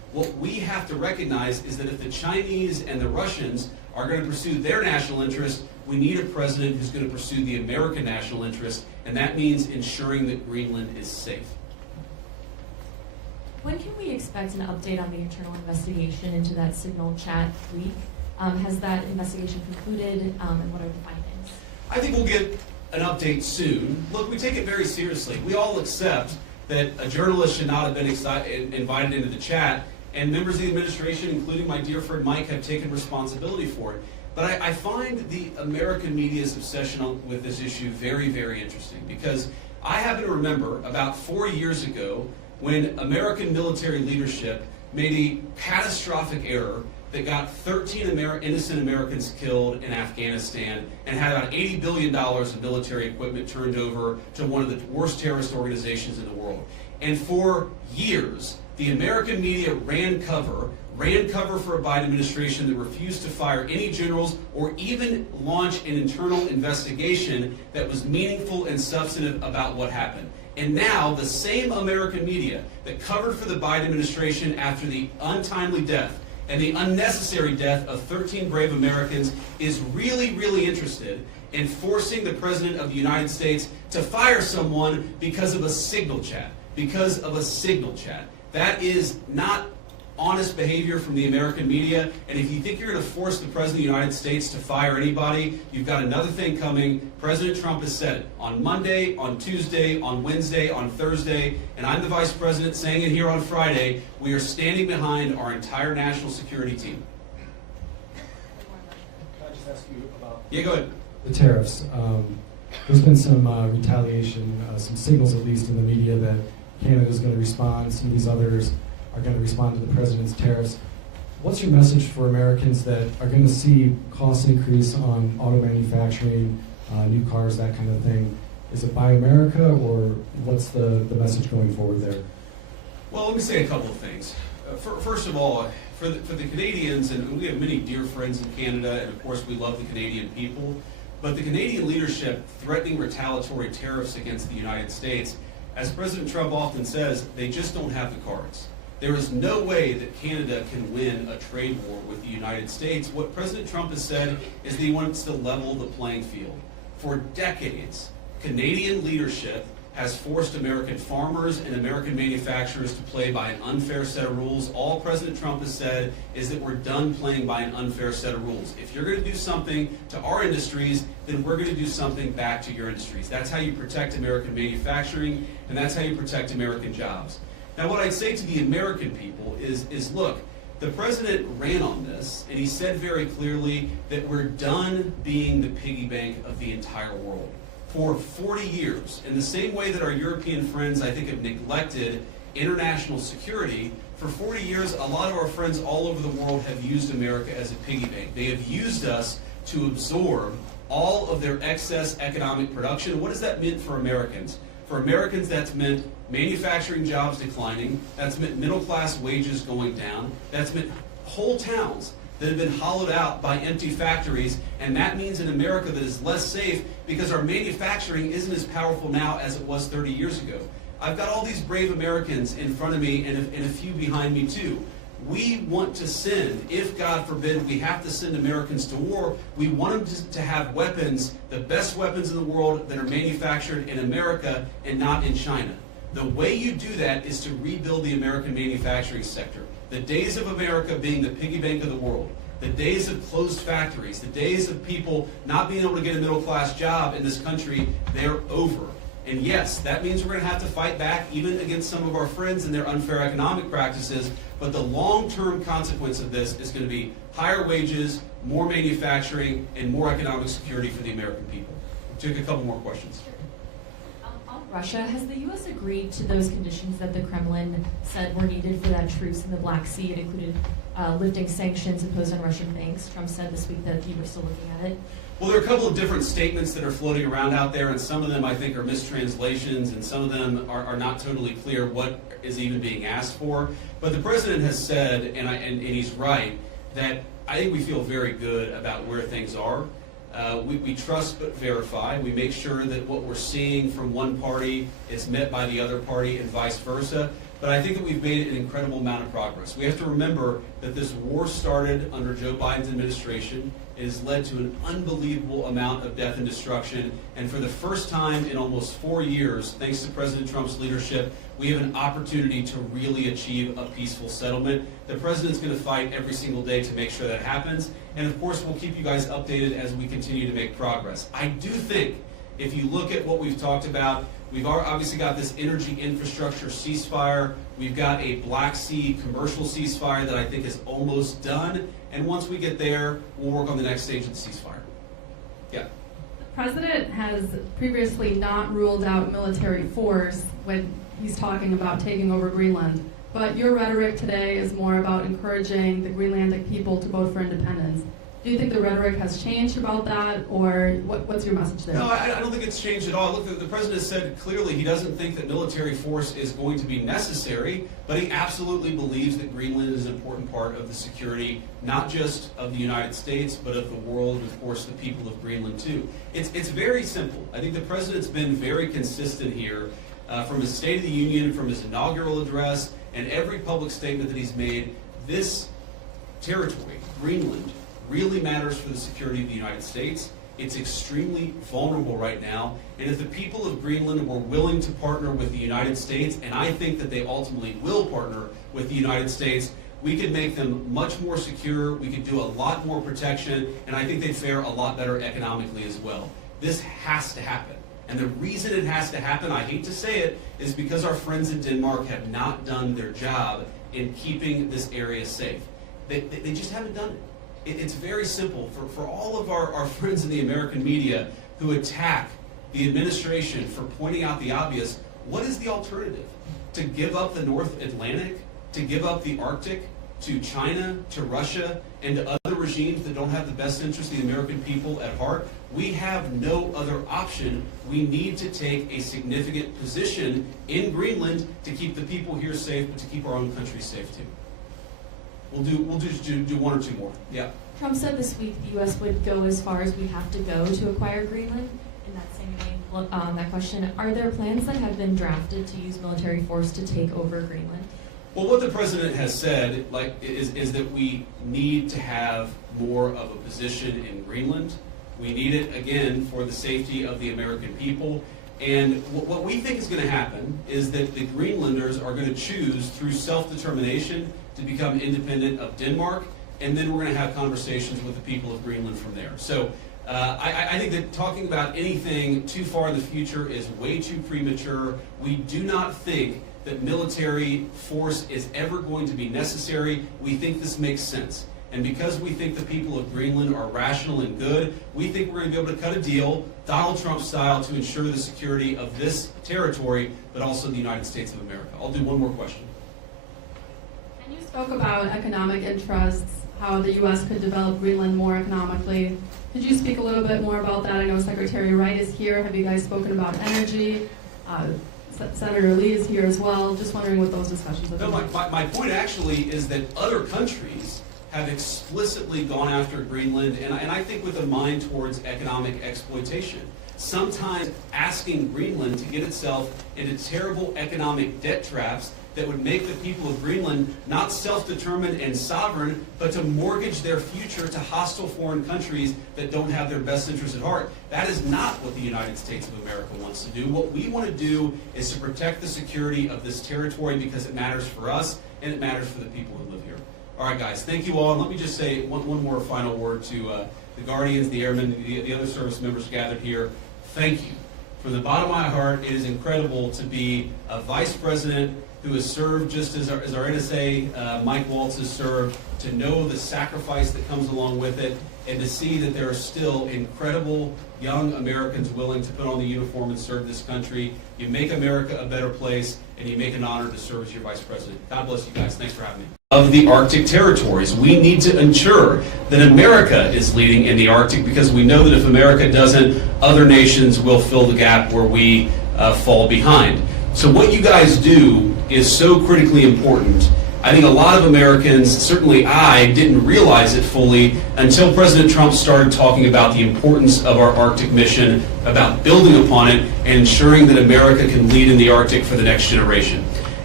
What we have to recognize is that if the Chinese and the Russians are going to pursue their national interest, we need a president who's going to pursue the American national interest, and that means ensuring that Greenland is safe. When can we expect an update on the internal investigation into that signal chat leak? Has that investigation concluded, and what are the findings? I think we'll get an update soon. Look, we take it very seriously. We all accept that a journalist should not have been invited into the chat, and members of the administration, including my dear friend Mike, have taken responsibility for it. But I find the American media's obsession with this issue very, very interesting, because I happen to remember about 4 years ago when American military leadership made a catastrophic error that got 13 innocent Americans killed in Afghanistan and had about $80 billion of military equipment turned over to one of the worst terrorist organizations in the world. And for years, the American media ran cover for a Biden administration that refused to fire any generals or even launch an internal investigation that was meaningful and substantive about what happened. And now the same American media that covered for the Biden administration after the untimely death and the unnecessary death of 13 brave Americans is really, really interested in forcing the President of the United States to fire someone because of a signal chat. Because of a signal chat. That is not honest behavior from the American media, and if you think you're going to force the President of the United States to fire anybody, you've got another thing coming. President Trump has said it on Monday, on Tuesday, on Wednesday, on Thursday, and I'm the Vice President saying it here on Friday. We are standing behind our entire national security team. Can I just ask you about Go ahead. the tariffs? There's been some retaliation, some signals at least in the media that Canada's going to respond, some of these others are going to respond to the president's tariffs. What's your message for Americans that are going to see costs increase on auto manufacturing, new cars, that kind of thing? Is it Buy America, or what's the message going forward there? Well, let me say a couple of things. First of all, for the Canadians, and we have many dear friends in Canada, and of course we love the Canadian people, but the Canadian leadership threatening retaliatory tariffs against the United States, as President Trump often says, they just don't have the cards. There is no way that Canada can win a trade war with the United States. What President Trump has said is that he wants to level the playing field. For decades, Canadian leadership has forced American farmers and American manufacturers to play by an unfair set of rules. All President Trump has said is that we're done playing by an unfair set of rules. If you're going to do something to our industries, then we're going to do something back to your industries. That's how you protect American manufacturing, and that's how you protect American jobs. Now, what I'd say to the American people is look, the president ran on this, and he said very clearly that we're done being the piggy bank of the entire world. For 40 years, in the same way that our European friends, I think, have neglected international security, for 40 years, a lot of our friends all over the world have used America as a piggy bank. They have used us to absorb all of their excess economic production. What does that mean for Americans? For Americans, that's meant manufacturing jobs declining. That's meant middle-class wages going down. That's meant whole towns that have been hollowed out by empty factories. And that means an America that is less safe because our manufacturing isn't as powerful now as it was 30 years ago. I've got all these brave Americans in front of me and a few behind me too. We want to send, if God forbid we have to send Americans to war, we want them to have weapons, the best weapons in the world that are manufactured in America and not in China. The way you do that is to rebuild the American manufacturing sector. The days of America being the piggy bank of the world, the days of closed factories, the days of people not being able to get a middle-class job in this country, they're over. And yes, that means we're going to have to fight back even against some of our friends and their unfair economic practices, but the long-term consequence of this is going to be higher wages, more manufacturing, and more economic security for the American people. We'll take a couple more questions. On Russia, has the U.S. agreed to those conditions that the Kremlin said were needed for that truce in the Black Sea? It included lifting sanctions imposed on Russian banks. Trump said this week that you were still looking at it. Well, there are a couple of different statements that are floating around out there, and some of them I think are mistranslations, and some of them are not totally clear what is even being asked for. But the president has said, and he's right, that I think we feel very good about where things are. We trust but verify. We make sure that what we're seeing from one party is met by the other party and vice versa. but I think that we've made an incredible amount of progress. We have to remember that this war started under Joe Biden's administration. It has led to an unbelievable amount of death and destruction, and for the first time in almost 4 years, thanks to President Trump's leadership, we have an opportunity to really achieve a peaceful settlement. The President's going to fight every single day to make sure that happens, and of course we'll keep you guys updated as we continue to make progress. I do think, if you look at what we've talked about, we've obviously got this energy infrastructure ceasefire. We've got a Black Sea commercial ceasefire that I think is almost done. And once we get there, we'll work on the next stage of the ceasefire. Yeah. The president has previously not ruled out military force when he's talking about taking over Greenland. But your rhetoric today is more about encouraging the Greenlandic people to vote for independence. Do you think the rhetoric has changed about that, or what's your message there? No, I don't think it's changed at all. Look, the President said clearly he doesn't think that military force is going to be necessary, but he absolutely believes that Greenland is an important part of the security, not just of the United States, but of the world, and of course the people of Greenland too. It's very simple. I think the President's been very consistent here from his State of the Union, from his inaugural address, and every public statement that he's made. This territory, Greenland, really matters for the security of the United States. It's extremely vulnerable right now, and if the people of Greenland were willing to partner with the United States, and I think that they ultimately will partner with the United States, we could make them much more secure, we could do a lot more protection, and I think they'd fare a lot better economically as well. This has to happen. And the reason it has to happen, I hate to say it, is because our friends in Denmark have not done their job in keeping this area safe. They just haven't done it. It's very simple. For all of our friends in the American media who attack the administration for pointing out the obvious, what is the alternative? To give up the North Atlantic? To give up the Arctic to China, to Russia, and to other regimes that don't have the best interest of the American people at heart? We have no other option. We need to take a significant position in Greenland to keep the people here safe, but to keep our own country safe too. We'll just do one or two more. Yeah. Trump said this week the U.S. would go as far as we have to go to acquire Greenland. In that same vein, that question, are there plans that have been drafted to use military force to take over Greenland? Well, what the President has said is that we need to have more of a position in Greenland. We need it, again, for the safety of the American people. And what we think is going to happen is that the Greenlanders are going to choose through self-determination to become independent of Denmark, and then we're going to have conversations with the people of Greenland from there. So I think that talking about anything too far in the future is way too premature. We do not think that military force is ever going to be necessary. We think this makes sense. And because we think the people of Greenland are rational and good, we think we're going to be able to cut a deal, Donald Trump style, to ensure the security of this territory, but also the United States of America. I'll do one more question. And you spoke about economic interests, how the U.S. could develop Greenland more economically. Could you speak a little bit more about that? I know Secretary Wright is here. Have you guys spoken about energy? Senator Lee is here as well. Just wondering what those discussions are. No, my point actually is that other countries have explicitly gone after Greenland, and I think with a mind towards economic exploitation. Sometimes asking Greenland to get itself into terrible economic debt traps that would make the people of Greenland not self-determined and sovereign, but to mortgage their future to hostile foreign countries that don't have their best interests at heart. That is not what the United States of America wants to do. What we want to do is to protect the security of this territory because it matters for us and it matters for the people who live here. All right, guys, thank you all. And let me just say one more final word to the Guardians, the Airmen, the other service members gathered here. Thank you. From the bottom of my heart, it is incredible to be a vice president who has served just as our NSA, Mike Waltz, has served, to know the sacrifice that comes along with it, and to see that there are still incredible young Americans willing to put on the uniform and serve this country. You make America a better place, and you make an honor to serve as your vice president. God bless you guys. Thanks for having me. Of the Arctic territories, we need to ensure that America is leading in the Arctic, because we know that if America doesn't, other nations will fill the gap where we fall behind. So what you guys do is so critically important. I think a lot of Americans, certainly I, didn't realize it fully until President Trump started talking about the importance of our Arctic mission, about building upon it, and ensuring that America can lead in the Arctic for the next generation.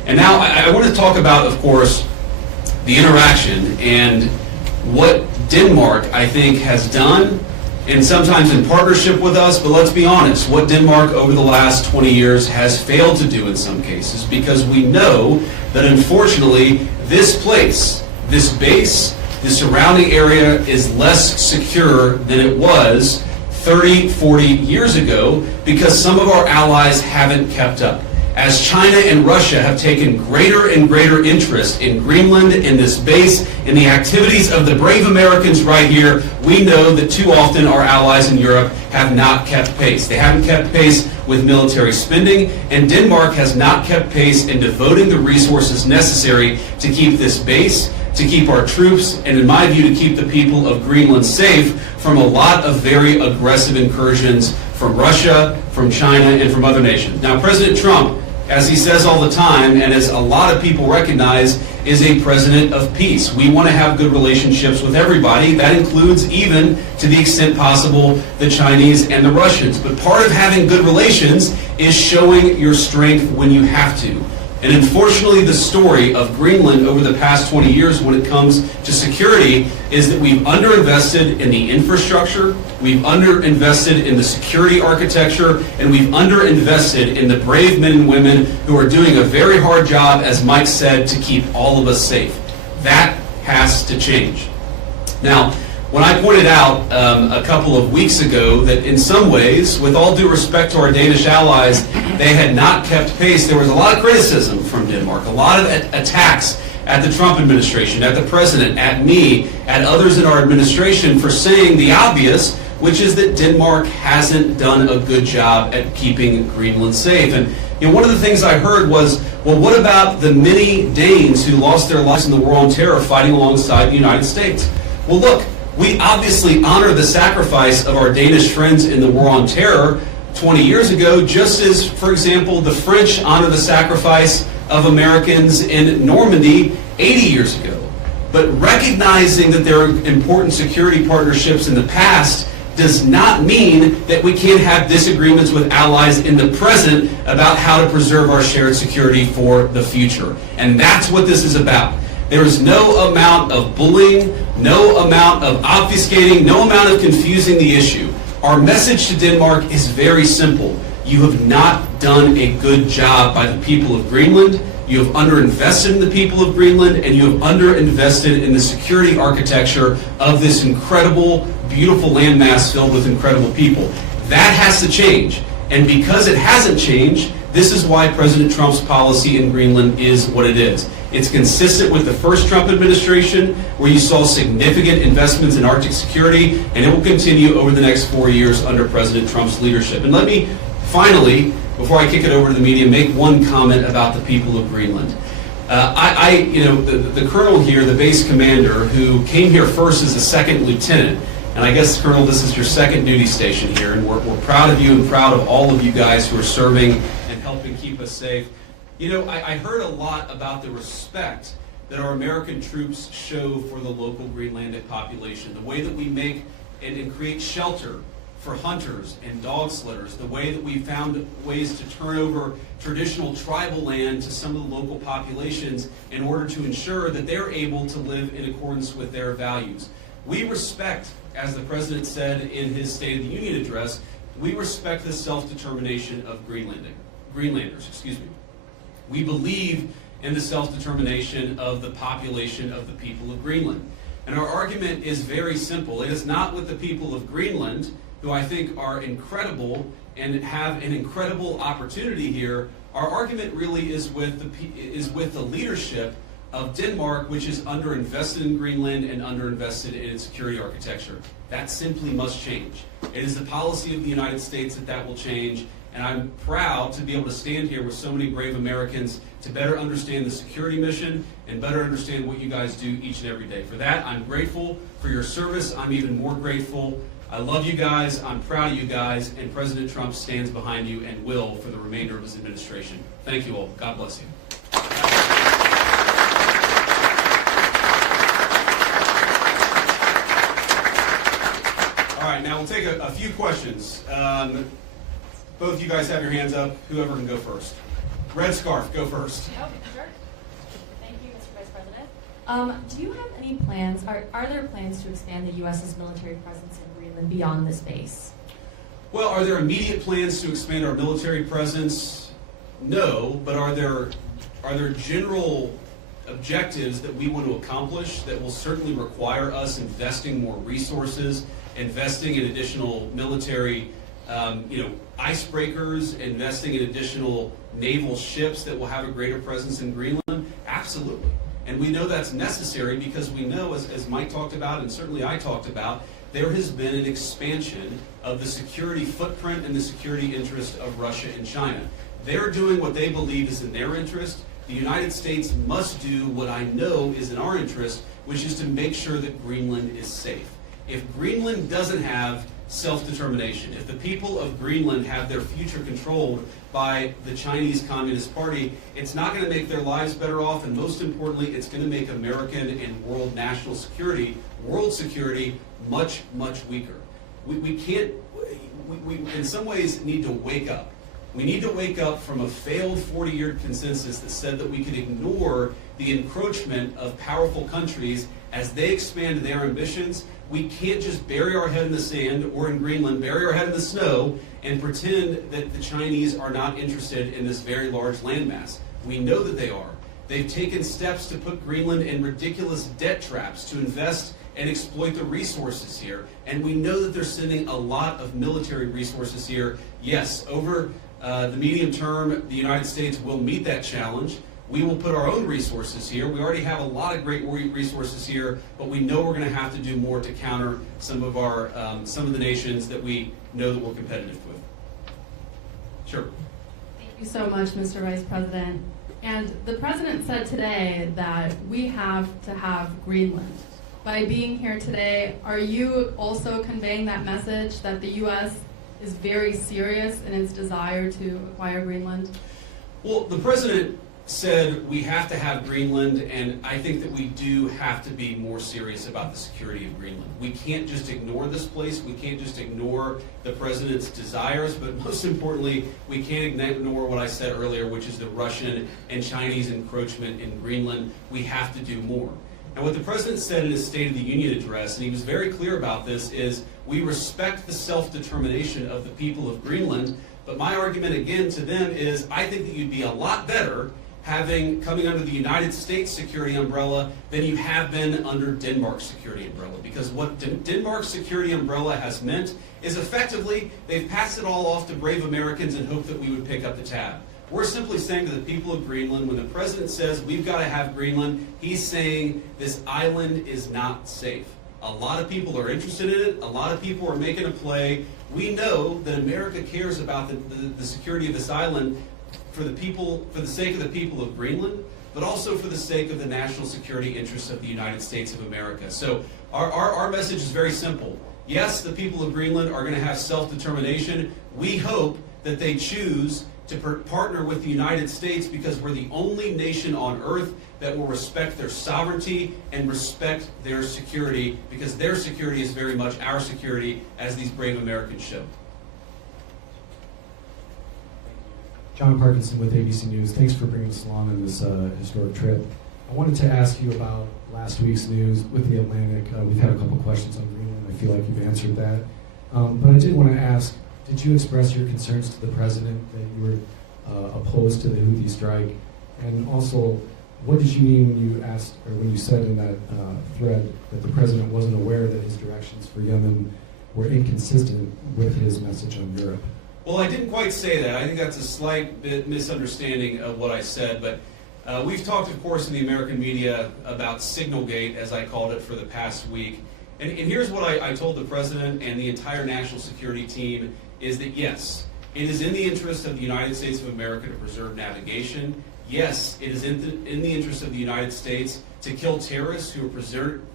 And now I want to talk about, of course, the interaction and what Denmark, I think, has done, and sometimes in partnership with us, but let's be honest, what Denmark over the last 20 years has failed to do in some cases, because we know that unfortunately this place, this base, the surrounding area is less secure than it was 30, 40 years ago because some of our allies haven't kept up. As China and Russia have taken greater and greater interest in Greenland, in this base, in the activities of the brave Americans right here, we know that too often our allies in Europe have not kept pace. They haven't kept pace with military spending, and Denmark has not kept pace in devoting the resources necessary to keep this base, to keep our troops, and in my view, to keep the people of Greenland safe from a lot of very aggressive incursions from Russia, from China, and from other nations. Now, President Trump, as he says all the time, and as a lot of people recognize, is a president of peace. We want to have good relationships with everybody. That includes, even to the extent possible, the Chinese and the Russians. But part of having good relations is showing your strength when you have to. And unfortunately, the story of Greenland over the past 20 years when it comes to security is that we've underinvested in the infrastructure, we've underinvested in the security architecture, and we've underinvested in the brave men and women who are doing a very hard job, as Mike said, to keep all of us safe. That has to change. Now, when I pointed out a couple of weeks ago that in some ways, with all due respect to our Danish allies, they had not kept pace, there was a lot of criticism from Denmark, a lot of attacks at the Trump administration, at the president, at me, at others in our administration for saying the obvious, which is that Denmark hasn't done a good job at keeping Greenland safe. And one of the things I heard was, well, what about the many Danes who lost their lives in the war on terror fighting alongside the United States? Well, look, we obviously honor the sacrifice of our Danish friends in the war on terror 20 years ago, just as, for example, the French honor the sacrifice of Americans in Normandy 80 years ago. But recognizing that there are important security partnerships in the past does not mean that we can't have disagreements with allies in the present about how to preserve our shared security for the future. And that's what this is about. There is no amount of bullying, no amount of obfuscating, no amount of confusing the issue. Our message to Denmark is very simple. You have not done a good job by the people of Greenland. You have underinvested in the people of Greenland, and you have underinvested in the security architecture of this incredible, beautiful landmass filled with incredible people. That has to change. And because it hasn't changed, this is why President Trump's policy in Greenland is what it is. It's consistent with the first Trump administration, where you saw significant investments in Arctic security, and it will continue over the next 4 years under President Trump's leadership. And let me finally, before I kick it over to the media, make one comment about the people of Greenland. The colonel here, the base commander, who came here first as a second lieutenant, and I guess, Colonel, this is your second duty station here, and we're proud of you and proud of all of you guys who are serving and helping keep us safe. I heard a lot about the respect that our American troops show for the local Greenlandic population, the way that we make and create shelter for hunters and dog slitters, the way that we found ways to turn over traditional tribal land to some of the local populations in order to ensure that they're able to live in accordance with their values. We respect, as the President said in his State of the Union address, we respect the self-determination of Greenlanders. We believe in the self-determination of the population of the people of Greenland. And our argument is very simple. It is not with the people of Greenland, who I think are incredible and have an incredible opportunity here. Our argument really is with the leadership of Denmark, which is underinvested in Greenland and underinvested in its security architecture. That simply must change. It is the policy of the United States that will change. And I'm proud to be able to stand here with so many brave Americans to better understand the security mission and better understand what you guys do each and every day. For that, I'm grateful for your service. I'm even more grateful. I love you guys. I'm proud of you guys. And President Trump stands behind you and will for the remainder of his administration. Thank you all. God bless you. All right, now we'll take a few questions. Both of you guys have your hands up. Whoever can go first. Red scarf, go first. Oh, sure. Thank you, Mr. Vice President. Do you have any plans, are there plans to expand the U.S.'s military presence in Greenland beyond this base? Well, are there immediate plans to expand our military presence? No, but are there general objectives that we want to accomplish that will certainly require us investing more resources, investing in additional military icebreakers, investing in additional naval ships that will have a greater presence in Greenland? Absolutely. And we know that's necessary because we know, as Mike talked about and certainly I talked about, there has been an expansion of the security footprint and the security interest of Russia and China. They're doing what they believe is in their interest. The United States must do what I know is in our interest, which is to make sure that Greenland is safe. If Greenland doesn't have self-determination, if the people of Greenland have their future controlled by the Chinese Communist Party, it's not going to make their lives better off, and most importantly, it's going to make American and world national security, world security, much, much weaker. We can't, we in some ways need to wake up. We need to wake up from a failed 40-year consensus that said that we could ignore the encroachment of powerful countries as they expand their ambitions. We can't just bury our head in the sand, or in Greenland, bury our head in the snow and pretend that the Chinese are not interested in this very large landmass. We know that they are. They've taken steps to put Greenland in ridiculous debt traps to invest and exploit the resources here. And we know that they're sending a lot of military resources here. Yes, over the medium term, the United States will meet that challenge. We will put our own resources here. We already have a lot of great resources here, but we know we're going to have to do more to counter some of the nations that we know that we're competitive with. Sure. Thank you so much, Mr. Vice President. And the President said today that we have to have Greenland. By being here today, are you also conveying that message that the U.S. is very serious in its desire to acquire Greenland? Well, the President said we have to have Greenland, and I think that we do have to be more serious about the security of Greenland. We can't just ignore this place. We can't just ignore the President's desires, but most importantly, we can't ignore what I said earlier, which is the Russian and Chinese encroachment in Greenland. We have to do more. And what the President said in his State of the Union address, and he was very clear about this, is we respect the self-determination of the people of Greenland, but my argument again to them is I think that you'd be a lot better coming under the United States security umbrella than you have been under Denmark's security umbrella. Because what Denmark's security umbrella has meant is effectively they've passed it all off to brave Americans and hope that we would pick up the tab. We're simply saying to the people of Greenland, when the President says we've got to have Greenland, he's saying this island is not safe. A lot of people are interested in it. A lot of people are making a play. We know that America cares about the security of this island for the sake of the people of Greenland, but also for the sake of the national security interests of the United States of America. So our message is very simple. Yes, the people of Greenland are going to have self-determination. We hope that they choose to partner with the United States because we're the only nation on earth that will respect their sovereignty and respect their security, because their security is very much our security, as these brave Americans show. John Parkinson with ABC News. Thanks for bringing us along on this historic trip. I wanted to ask you about last week's news with the Atlantic. We've had a couple questions on Greenland. I feel like you've answered that. But I did want to ask, did you express your concerns to the President that you were opposed to the Houthi strike? And also, what did you mean when you asked, or when you said in that thread that the President wasn't aware that his directions for Yemen were inconsistent with his message on Europe? Well, I didn't quite say that. I think that's a slight bit misunderstanding of what I said, but we've talked, of course, in the American media about Signalgate, as I called it, for the past week. And here's what I told the President and the entire national security team, is that yes, it is in the interest of the United States of America to preserve navigation. Yes, it is in the interest of the United States to kill terrorists who are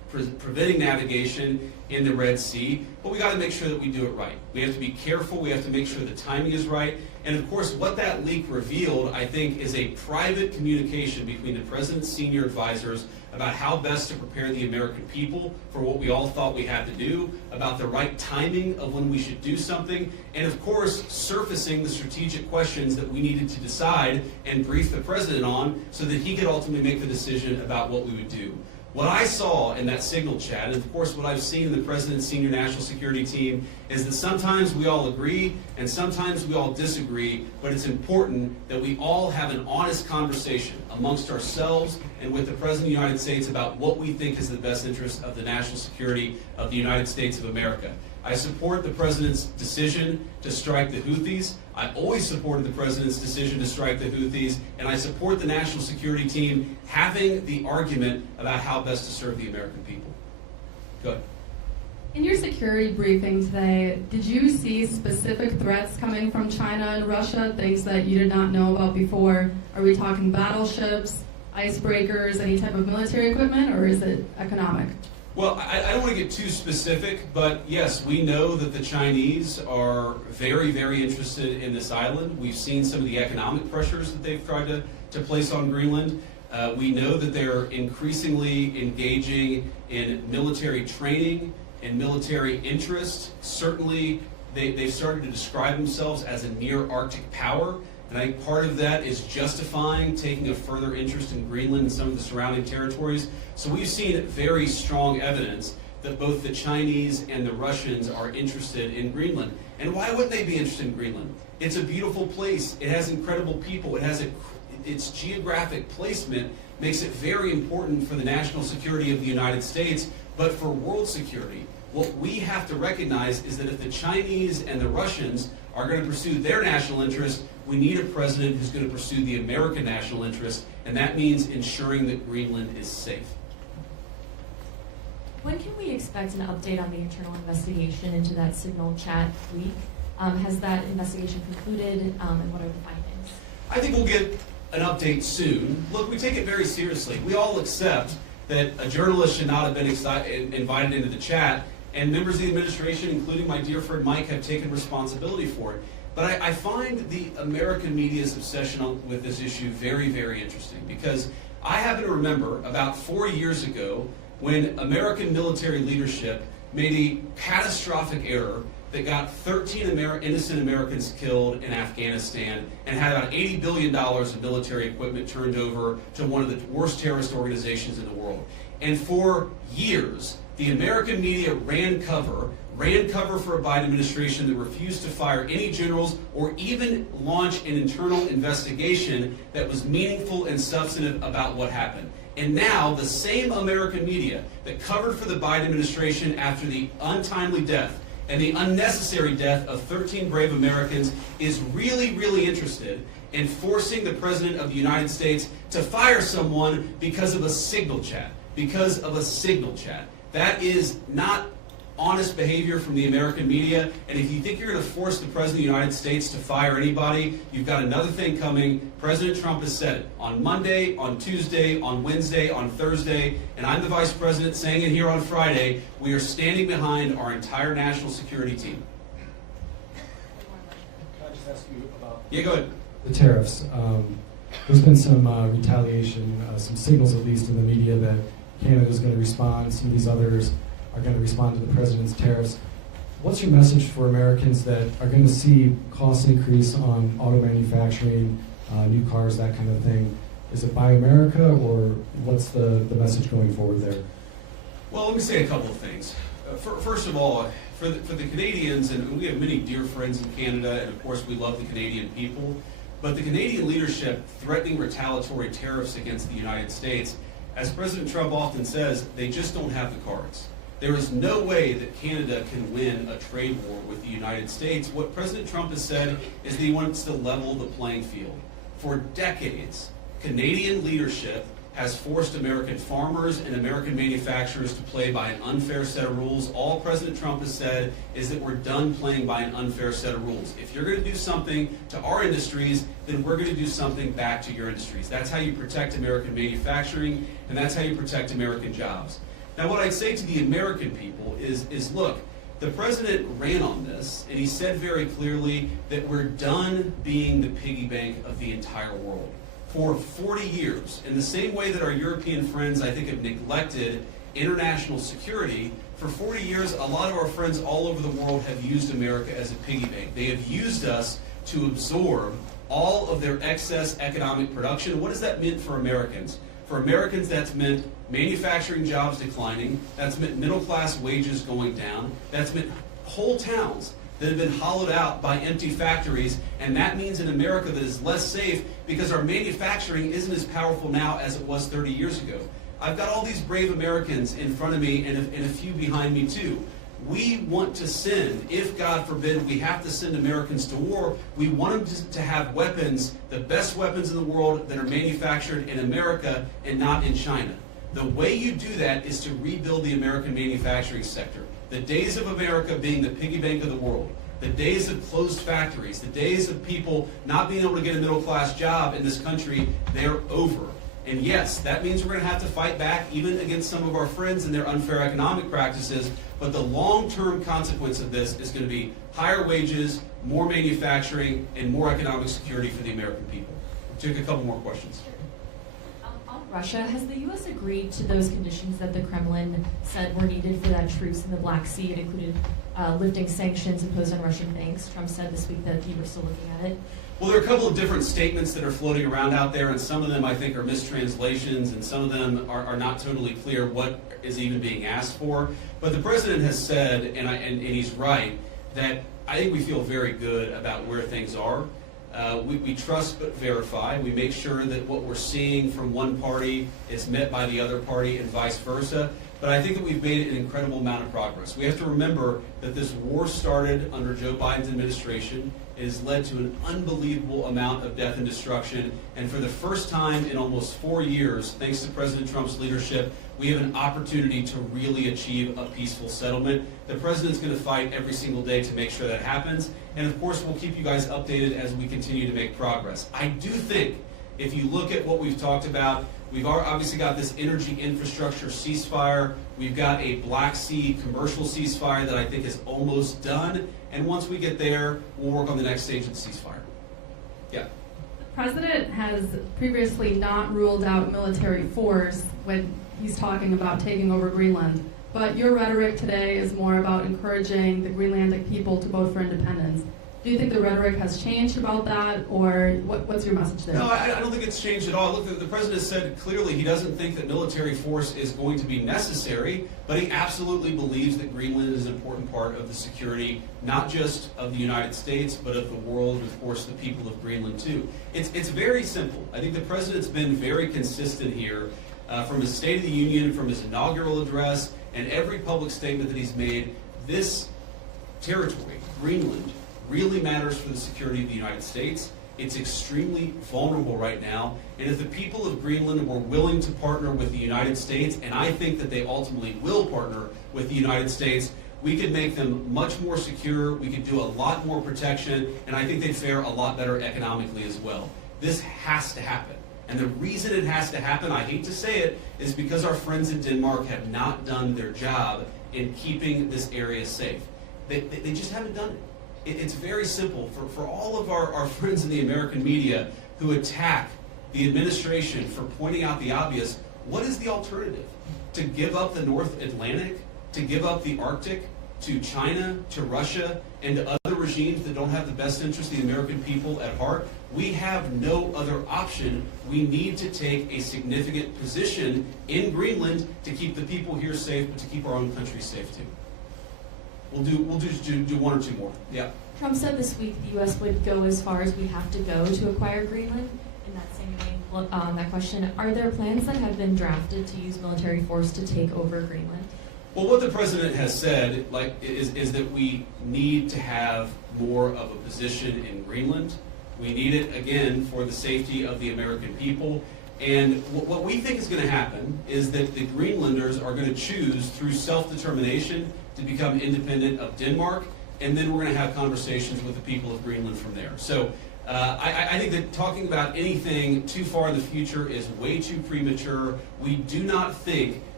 preventing navigation in the Red Sea, but we got to make sure that we do it right. We have to be careful. We have to make sure the timing is right. And of course, what that leak revealed, I think, is a private communication between the president's senior advisors about how best to prepare the American people for what we all thought we had to do, about the right timing of when we should do something, and of course, surfacing the strategic questions that we needed to decide and brief the president on so that he could ultimately make the decision about what we would do. What I saw in that signal chat, and of course what I've seen in the President's senior national security team, is that sometimes we all agree and sometimes we all disagree, but it's important that we all have an honest conversation amongst ourselves and with the President of the United States about what we think is the best interest of the national security of the United States of America. I support the President's decision to strike the Houthis. I always supported the President's decision to strike the Houthis, and I support the national security team having the argument about how best to serve the American people. Good. In your security briefing today, did you see specific threats coming from China and Russia, things that you did not know about before? Are we talking battleships, icebreakers, any type of military equipment, or is it economic? Well, I don't want to get too specific, but yes, we know that the Chinese are very, very interested in this island. We've seen some of the economic pressures that they've tried to place on Greenland. We know that they're increasingly engaging in military training and military interest. Certainly, they've started to describe themselves as a near-Arctic power. And I think part of that is justifying taking a further interest in Greenland and some of the surrounding territories. So we've seen very strong evidence that both the Chinese and the Russians are interested in Greenland. And why wouldn't they be interested in Greenland? It's a beautiful place. It has incredible people. It has its geographic placement makes it very important for the national security of the United States, but for world security. What we have to recognize is that if the Chinese and the Russians are going to pursue their national interest, we need a president who's going to pursue the American national interest, and that means ensuring that Greenland is safe. When can we expect an update on the internal investigation into that signal chat leak? Has that investigation concluded, and what are the findings? I think we'll get an update soon. Look, we take it very seriously. We all accept that a journalist should not have been invited into the chat, and members of the administration, including my dear friend Mike, have taken responsibility for it. But I find the American media's obsession with this issue very, very interesting, because I happen to remember about 4 years ago when American military leadership made a catastrophic error that got 13 innocent Americans killed in Afghanistan and had about $80 billion of military equipment turned over to one of the worst terrorist organizations in the world. And for years, the American media ran cover for a Biden administration that refused to fire any generals or even launch an internal investigation that was meaningful and substantive about what happened. And now the same American media that covered for the Biden administration after the untimely death and the unnecessary death of 13 brave Americans is really, really interested in forcing the President of the United States to fire someone because of a signal chat. Because of a signal chat. That is not honest behavior from the American media, and if you think you're going to force the President of the United States to fire anybody, you've got another thing coming. President Trump has said it on Monday, on Tuesday, on Wednesday, on Thursday, and I'm the Vice President saying it here on Friday. We are standing behind our entire national security team. Can I just ask you about Yeah, go ahead. the tariffs? There's been some retaliation, some signals at least in the media that Canada's going to respond, some of these others are going to respond to the president's tariffs. What's your message for Americans that are going to see costs increase on auto manufacturing, new cars, that kind of thing? Is it Buy America, or what's the message going forward there? Well, let me say a couple of things. First of all, for the Canadians, and we have many dear friends in Canada, and of course we love the Canadian people, but the Canadian leadership threatening retaliatory tariffs against the United States, as President Trump often says, they just don't have the cards. There is no way that Canada can win a trade war with the United States. What President Trump has said is that he wants to level the playing field. For decades, Canadian leadership has forced American farmers and American manufacturers to play by an unfair set of rules. All President Trump has said is that we're done playing by an unfair set of rules. If you're going to do something to our industries, then we're going to do something back to your industries. That's how you protect American manufacturing, and that's how you protect American jobs. Now, what I'd say to the American people is look, the president ran on this, and he said very clearly that we're done being the piggy bank of the entire world. For 40 years, in the same way that our European friends, I think, have neglected international security, for 40 years, a lot of our friends all over the world have used America as a piggy bank. They have used us to absorb all of their excess economic production. What does that mean for Americans? For Americans, that's meant manufacturing jobs declining. That's meant middle-class wages going down. That's meant whole towns that have been hollowed out by empty factories. And that means an America that is less safe because our manufacturing isn't as powerful now as it was 30 years ago. I've got all these brave Americans in front of me and a few behind me too. We want to send, if God forbid we have to send Americans to war, we want them to have weapons, the best weapons in the world that are manufactured in America and not in China. The way you do that is to rebuild the American manufacturing sector. The days of America being the piggy bank of the world, the days of closed factories, the days of people not being able to get a middle-class job in this country, they're over. And yes, that means we're going to have to fight back even against some of our friends and their unfair economic practices, but the long-term consequence of this is going to be higher wages, more manufacturing, and more economic security for the American people. Take a couple more questions. On Russia, has the U.S. agreed to those conditions that the Kremlin said were needed for that truce in the Black Sea? It included lifting sanctions imposed on Russian banks. Trump said this week that he was still looking at it. Well, there are a couple of different statements that are floating around out there, and some of them I think are mistranslations, and some of them are not totally clear what is even being asked for. But the president has said, and he's right, that I think we feel very good about where things are. We trust but verify. We make sure that what we're seeing from one party is met by the other party and vice versa. But I think that we've made an incredible amount of progress. We have to remember that this war started under Joe Biden's administration. It has led to an unbelievable amount of death and destruction. And for the first time in almost 4 years, thanks to President Trump's leadership, we have an opportunity to really achieve a peaceful settlement. The president's going to fight every single day to make sure that happens. And of course, we'll keep you guys updated as we continue to make progress. I do think if you look at what we've talked about, we've obviously got this energy infrastructure ceasefire. We've got a Black Sea commercial ceasefire that I think is almost done. And once we get there, we'll work on the next stage of the ceasefire. Yeah. The president has previously not ruled out military force when he's talking about taking over Greenland. But your rhetoric today is more about encouraging the Greenlandic people to vote for independence. Do you think the rhetoric has changed about that, or what's your message there? No, I don't think it's changed at all. Look, the president said clearly he doesn't think that military force is going to be necessary, but he absolutely believes that Greenland is an important part of the security, not just of the United States, but of the world, and of course the people of Greenland too. It's very simple. I think the president's been very consistent here from his State of the Union, from his inaugural address, and every public statement that he's made. This territory, Greenland, really matters for the security of the United States. It's extremely vulnerable right now, and if the people of Greenland were willing to partner with the United States, and I think that they ultimately will partner with the United States, we could make them much more secure, we could do a lot more protection, and I think they'd fare a lot better economically as well. This has to happen. And the reason it has to happen, I hate to say it, is because our friends in Denmark have not done their job in keeping this area safe. They just haven't done it. It's very simple. For all of our friends in the American media who attack the administration for pointing out the obvious, what is the alternative? To give up the North Atlantic? To give up the Arctic? To China? To Russia? And to other regimes that don't have the best interest of the American people at heart? We have no other option. We need to take a significant position in Greenland to keep the people here safe, but to keep our own country safe too. We'll just do one or two more. Yeah. Trump said this week the U.S. would go as far as we have to go to acquire Greenland. In that same vein, that question, are there plans that have been drafted to use military force to take over Greenland? Well, what the president has said is that we need to have more of a position in Greenland. We need it, again, for the safety of the American people. And what we think is going to happen is that the Greenlanders are going to choose through self-determination to become independent of Denmark, and then we're going to have conversations with the people of Greenland from there. So I think that talking about anything too far in the future is way too premature. We do not think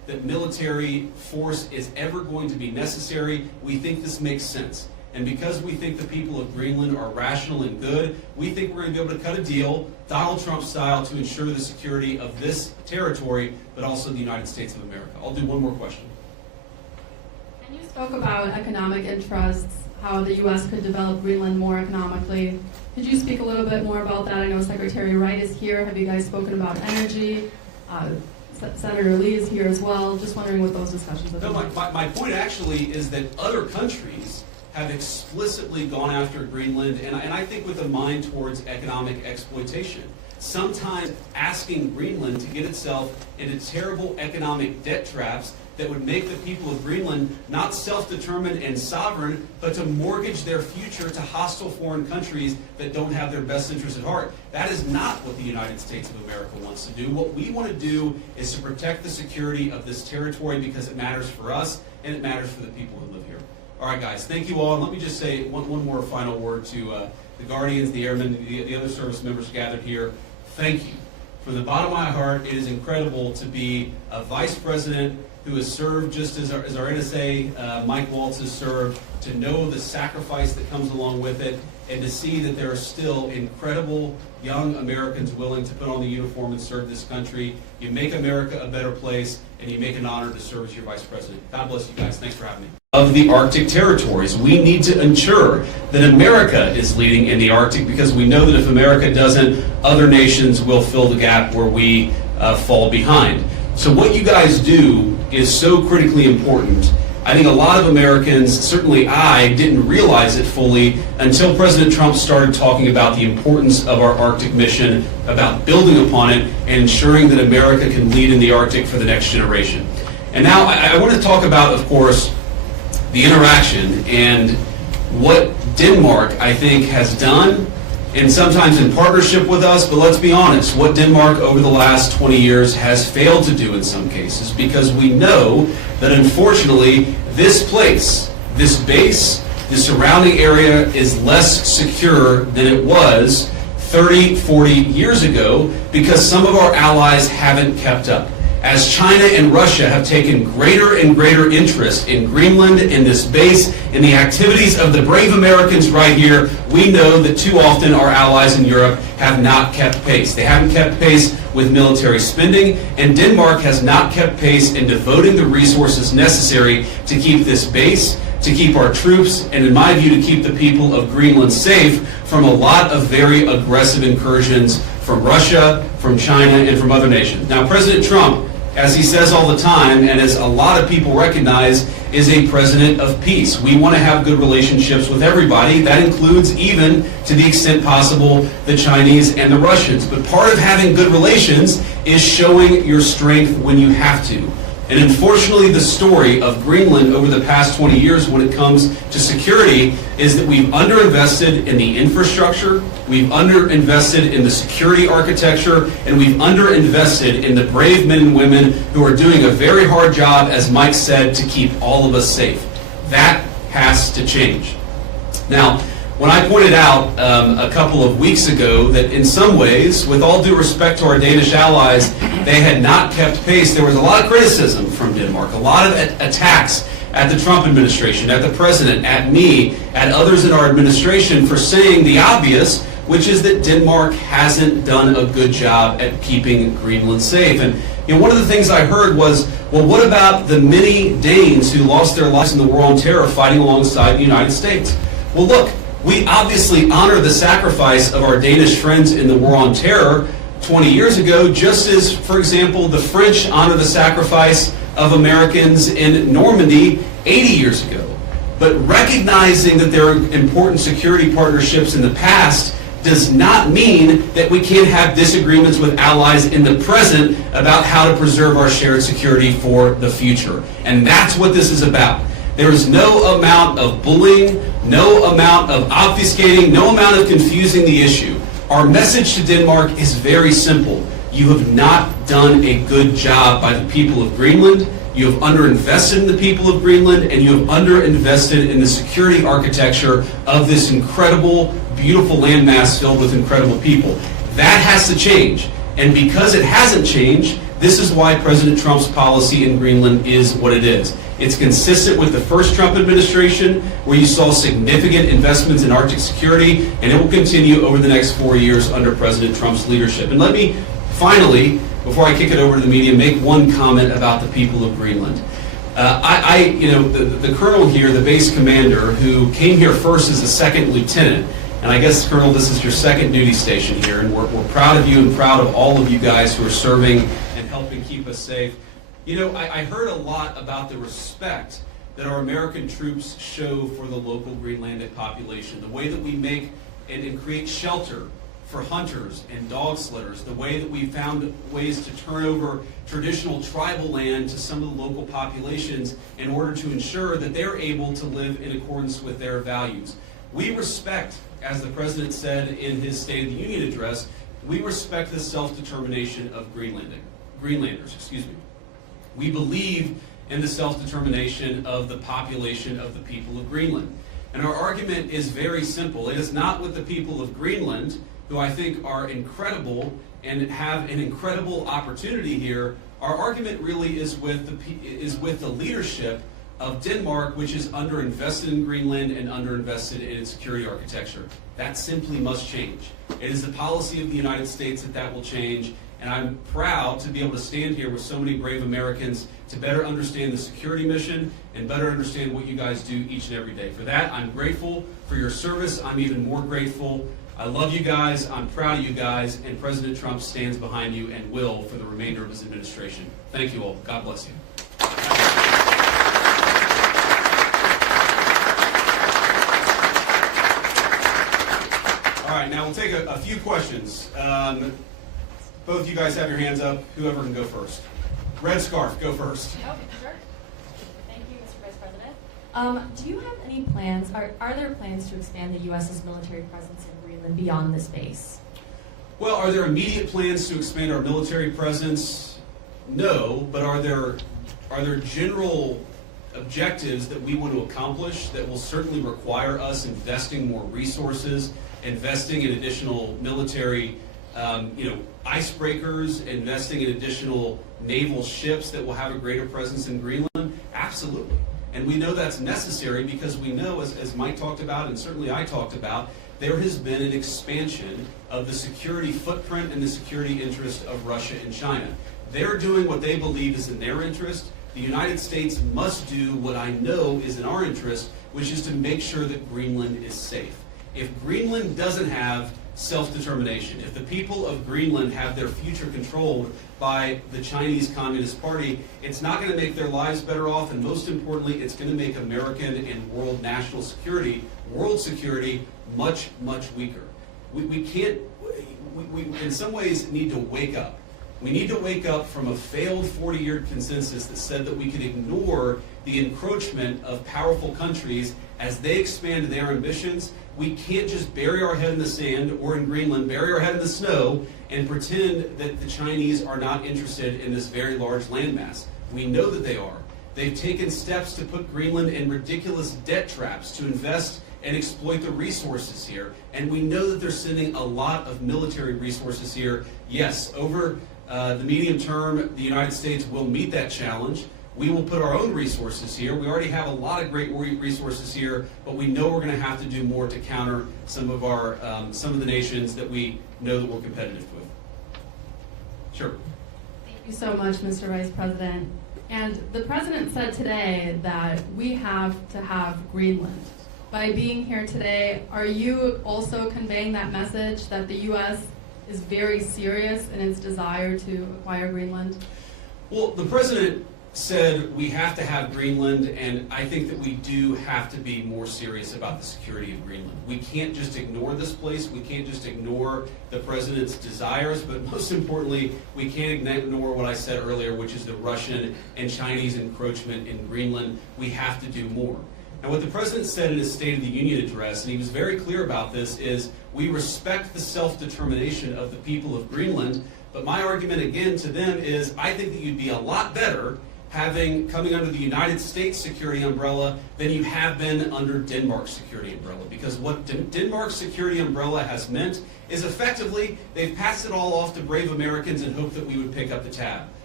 that military force is ever going to be necessary. We think this makes sense. And because we think the people of Greenland are rational and good, we think we're going to be able to cut a deal, Donald Trump style, to ensure the security of this territory, but also the United States of America. I'll do one more question. And you spoke about economic interests, how the U.S. could develop Greenland more economically. Could you speak a little bit more about that? I know Secretary Wright is here. Have you guys spoken about energy? Senator Lee is here as well. Just wondering what those discussions have been. No, my point actually is that other countries have explicitly gone after Greenland, and I think with a mind towards economic exploitation. Sometimes asking Greenland to get itself into terrible economic debt traps that would make the people of Greenland not self-determined and sovereign, but to mortgage their future to hostile foreign countries that don't have their best interests at heart. That is not what the United States of America wants to do. What we want to do is to protect the security of this territory because it matters for us and it matters for the people who live here. All right, guys, thank you all. And let me just say one more final word to the Guardians, the Airmen, the other service members gathered here. Thank you. From the bottom of my heart, it is incredible to be a vice president who has served just as our NSA, Mike Waltz, has served, to know the sacrifice that comes along with it, and to see that there are still incredible young Americans willing to put on the uniform and serve this country. You make America a better place, and you make an honor to serve as your vice president. God bless you guys. Thanks for having me. Of the Arctic territories, we need to ensure that America is leading in the Arctic, because we know that if America doesn't, other nations will fill the gap where we fall behind. So what you guys do is so critically important. I think a lot of Americans, certainly I, didn't realize it fully until President Trump started talking about the importance of our Arctic mission, about building upon it, and ensuring that America can lead in the Arctic for the next generation. And now I want to talk about, of course, the interaction and what Denmark, I think, has done, and sometimes in partnership with us, but let's be honest, what Denmark over the last 20 years has failed to do in some cases, because we know that unfortunately this place, this base, the surrounding area is less secure than it was 30, 40 years ago, because some of our allies haven't kept up. As China and Russia have taken greater and greater interest in Greenland, in this base, in the activities of the brave Americans right here, we know that too often our allies in Europe have not kept pace. They haven't kept pace with military spending, and Denmark has not kept pace in devoting the resources necessary to keep this base, to keep our troops, and in my view, to keep the people of Greenland safe from a lot of very aggressive incursions from Russia, from China, and from other nations. Now, President Trump, as he says all the time, and as a lot of people recognize, is a president of peace. We want to have good relationships with everybody. That includes, even to the extent possible, the Chinese and the Russians. But part of having good relations is showing your strength when you have to. And unfortunately, the story of Greenland over the past 20 years when it comes to security is that we've underinvested in the infrastructure, we've underinvested in the security architecture, and we've underinvested in the brave men and women who are doing a very hard job, as Mike said, to keep all of us safe. That has to change. Now, when I pointed out a couple of weeks ago that in some ways, with all due respect to our Danish allies, they had not kept pace, there was a lot of criticism from Denmark, a lot of attacks at the Trump administration, at the president, at me, at others in our administration for saying the obvious, which is that Denmark hasn't done a good job at keeping Greenland safe. And one of the things I heard was, well, what about the many Danes who lost their lives in the war on terror fighting alongside the United States? Well, look, we obviously honor the sacrifice of our Danish friends in the war on terror 20 years ago, just as, for example, the French honor the sacrifice of Americans in Normandy 80 years ago. But recognizing that there are important security partnerships in the past does not mean that we can't have disagreements with allies in the present about how to preserve our shared security for the future. And that's what this is about. There is no amount of bullying, no amount of obfuscating, no amount of confusing the issue. Our message to Denmark is very simple. You have not done a good job by the people of Greenland. You have underinvested in the people of Greenland, and you have underinvested in the security architecture of this incredible, beautiful landmass filled with incredible people. That has to change. And because it hasn't changed, This is why President Trump's policy in Greenland is what it is. It's consistent with the first Trump administration, where you saw significant investments in Arctic security, and it will continue over the next 4 years under President Trump's leadership. And let me finally, before I kick it over to the media, make one comment about the people of Greenland. The colonel here, the base commander, who came here first as a second lieutenant, and I guess, Colonel, this is your second duty station here, and we're proud of you and proud of all of you guys who are serving and helping keep us safe. You know, I heard a lot about the respect that our American troops show for the local Greenlandic population, the way that we make and create shelter for hunters and dog slitters, the way that we found ways to turn over traditional tribal land to some of the local populations in order to ensure that they're able to live in accordance with their values. We respect, as the President said in his State of the Union address, we respect the self-determination of Greenlanders. We believe in the self-determination of the population of the people of Greenland. And our argument is very simple. It is not with the people of Greenland, who I think are incredible and have an incredible opportunity here. Our argument really is with the leadership of Denmark, which is underinvested in Greenland and underinvested in its security architecture. That simply must change. It is the policy of the United States that will change, and I'm proud to be able to stand here with so many brave Americans to better understand the security mission and better understand what you guys do each and every day. For that, I'm grateful for your service. I'm even more grateful. I love you guys, I'm proud of you guys, and President Trump stands behind you and will for the remainder of his administration. Thank you all. God bless you. All right, now we'll take a few questions. Both you guys have your hands up. Whoever can go first. Red scarf, go first. Okay, sure. Thank you, Mr. Vice President. Do you have any plans, are there plans to expand the U.S.'s military presence in Greenland beyond this base? Well, are there immediate plans to expand our military presence? No, but are there general objectives that we want to accomplish that will certainly require us investing more resources, investing in additional military icebreakers, investing in additional naval ships that will have a greater presence in Greenland? Absolutely. And we know that's necessary because we know, as Mike talked about and certainly I talked about, there has been an expansion of the security footprint and the security interest of Russia and China. They're doing what they believe is in their interest. The United States must do what I know is in our interest, which is to make sure that Greenland is safe. If Greenland doesn't have self-determination, if the people of Greenland have their future controlled by the Chinese Communist Party, it's not going to make their lives better off, and most importantly, it's going to make American and world national security, world security, much, much weaker. We in some ways need to wake up. We need to wake up from a failed 40-year consensus that said that we could ignore the encroachment of powerful countries as they expand their ambitions. We can't just bury our head in the sand, or in Greenland, bury our head in the snow and pretend that the Chinese are not interested in this very large landmass. We know that they are. They've taken steps to put Greenland in ridiculous debt traps to invest and exploit the resources here. And we know that they're sending a lot of military resources here. Yes, over the medium term, the United States will meet that challenge. We will put our own resources here. We already have a lot of great resources here, but we know we're going to have to do more to counter some of the nations that we know that we're competitive with. Sure. Thank you so much, Mr. Vice President. And the President said today that we have to have Greenland. By being here today, are you also conveying that message that the U.S. is very serious in its desire to acquire Greenland? Well, the President said we have to have Greenland, and I think that we do have to be more serious about the security of Greenland. We can't just ignore this place. We can't just ignore the President's desires, but most importantly, we can't ignore what I said earlier, which is the Russian and Chinese encroachment in Greenland. We have to do more. Now, what the President said in his State of the Union address, and he was very clear about this, is we respect the self-determination of the people of Greenland, but my argument again to them is I think that you'd be a lot better coming under the United States security umbrella than you have been under Denmark's security umbrella. Because what Denmark's security umbrella has meant is effectively they've passed it all off to brave Americans and hoped that we would pick up the tab.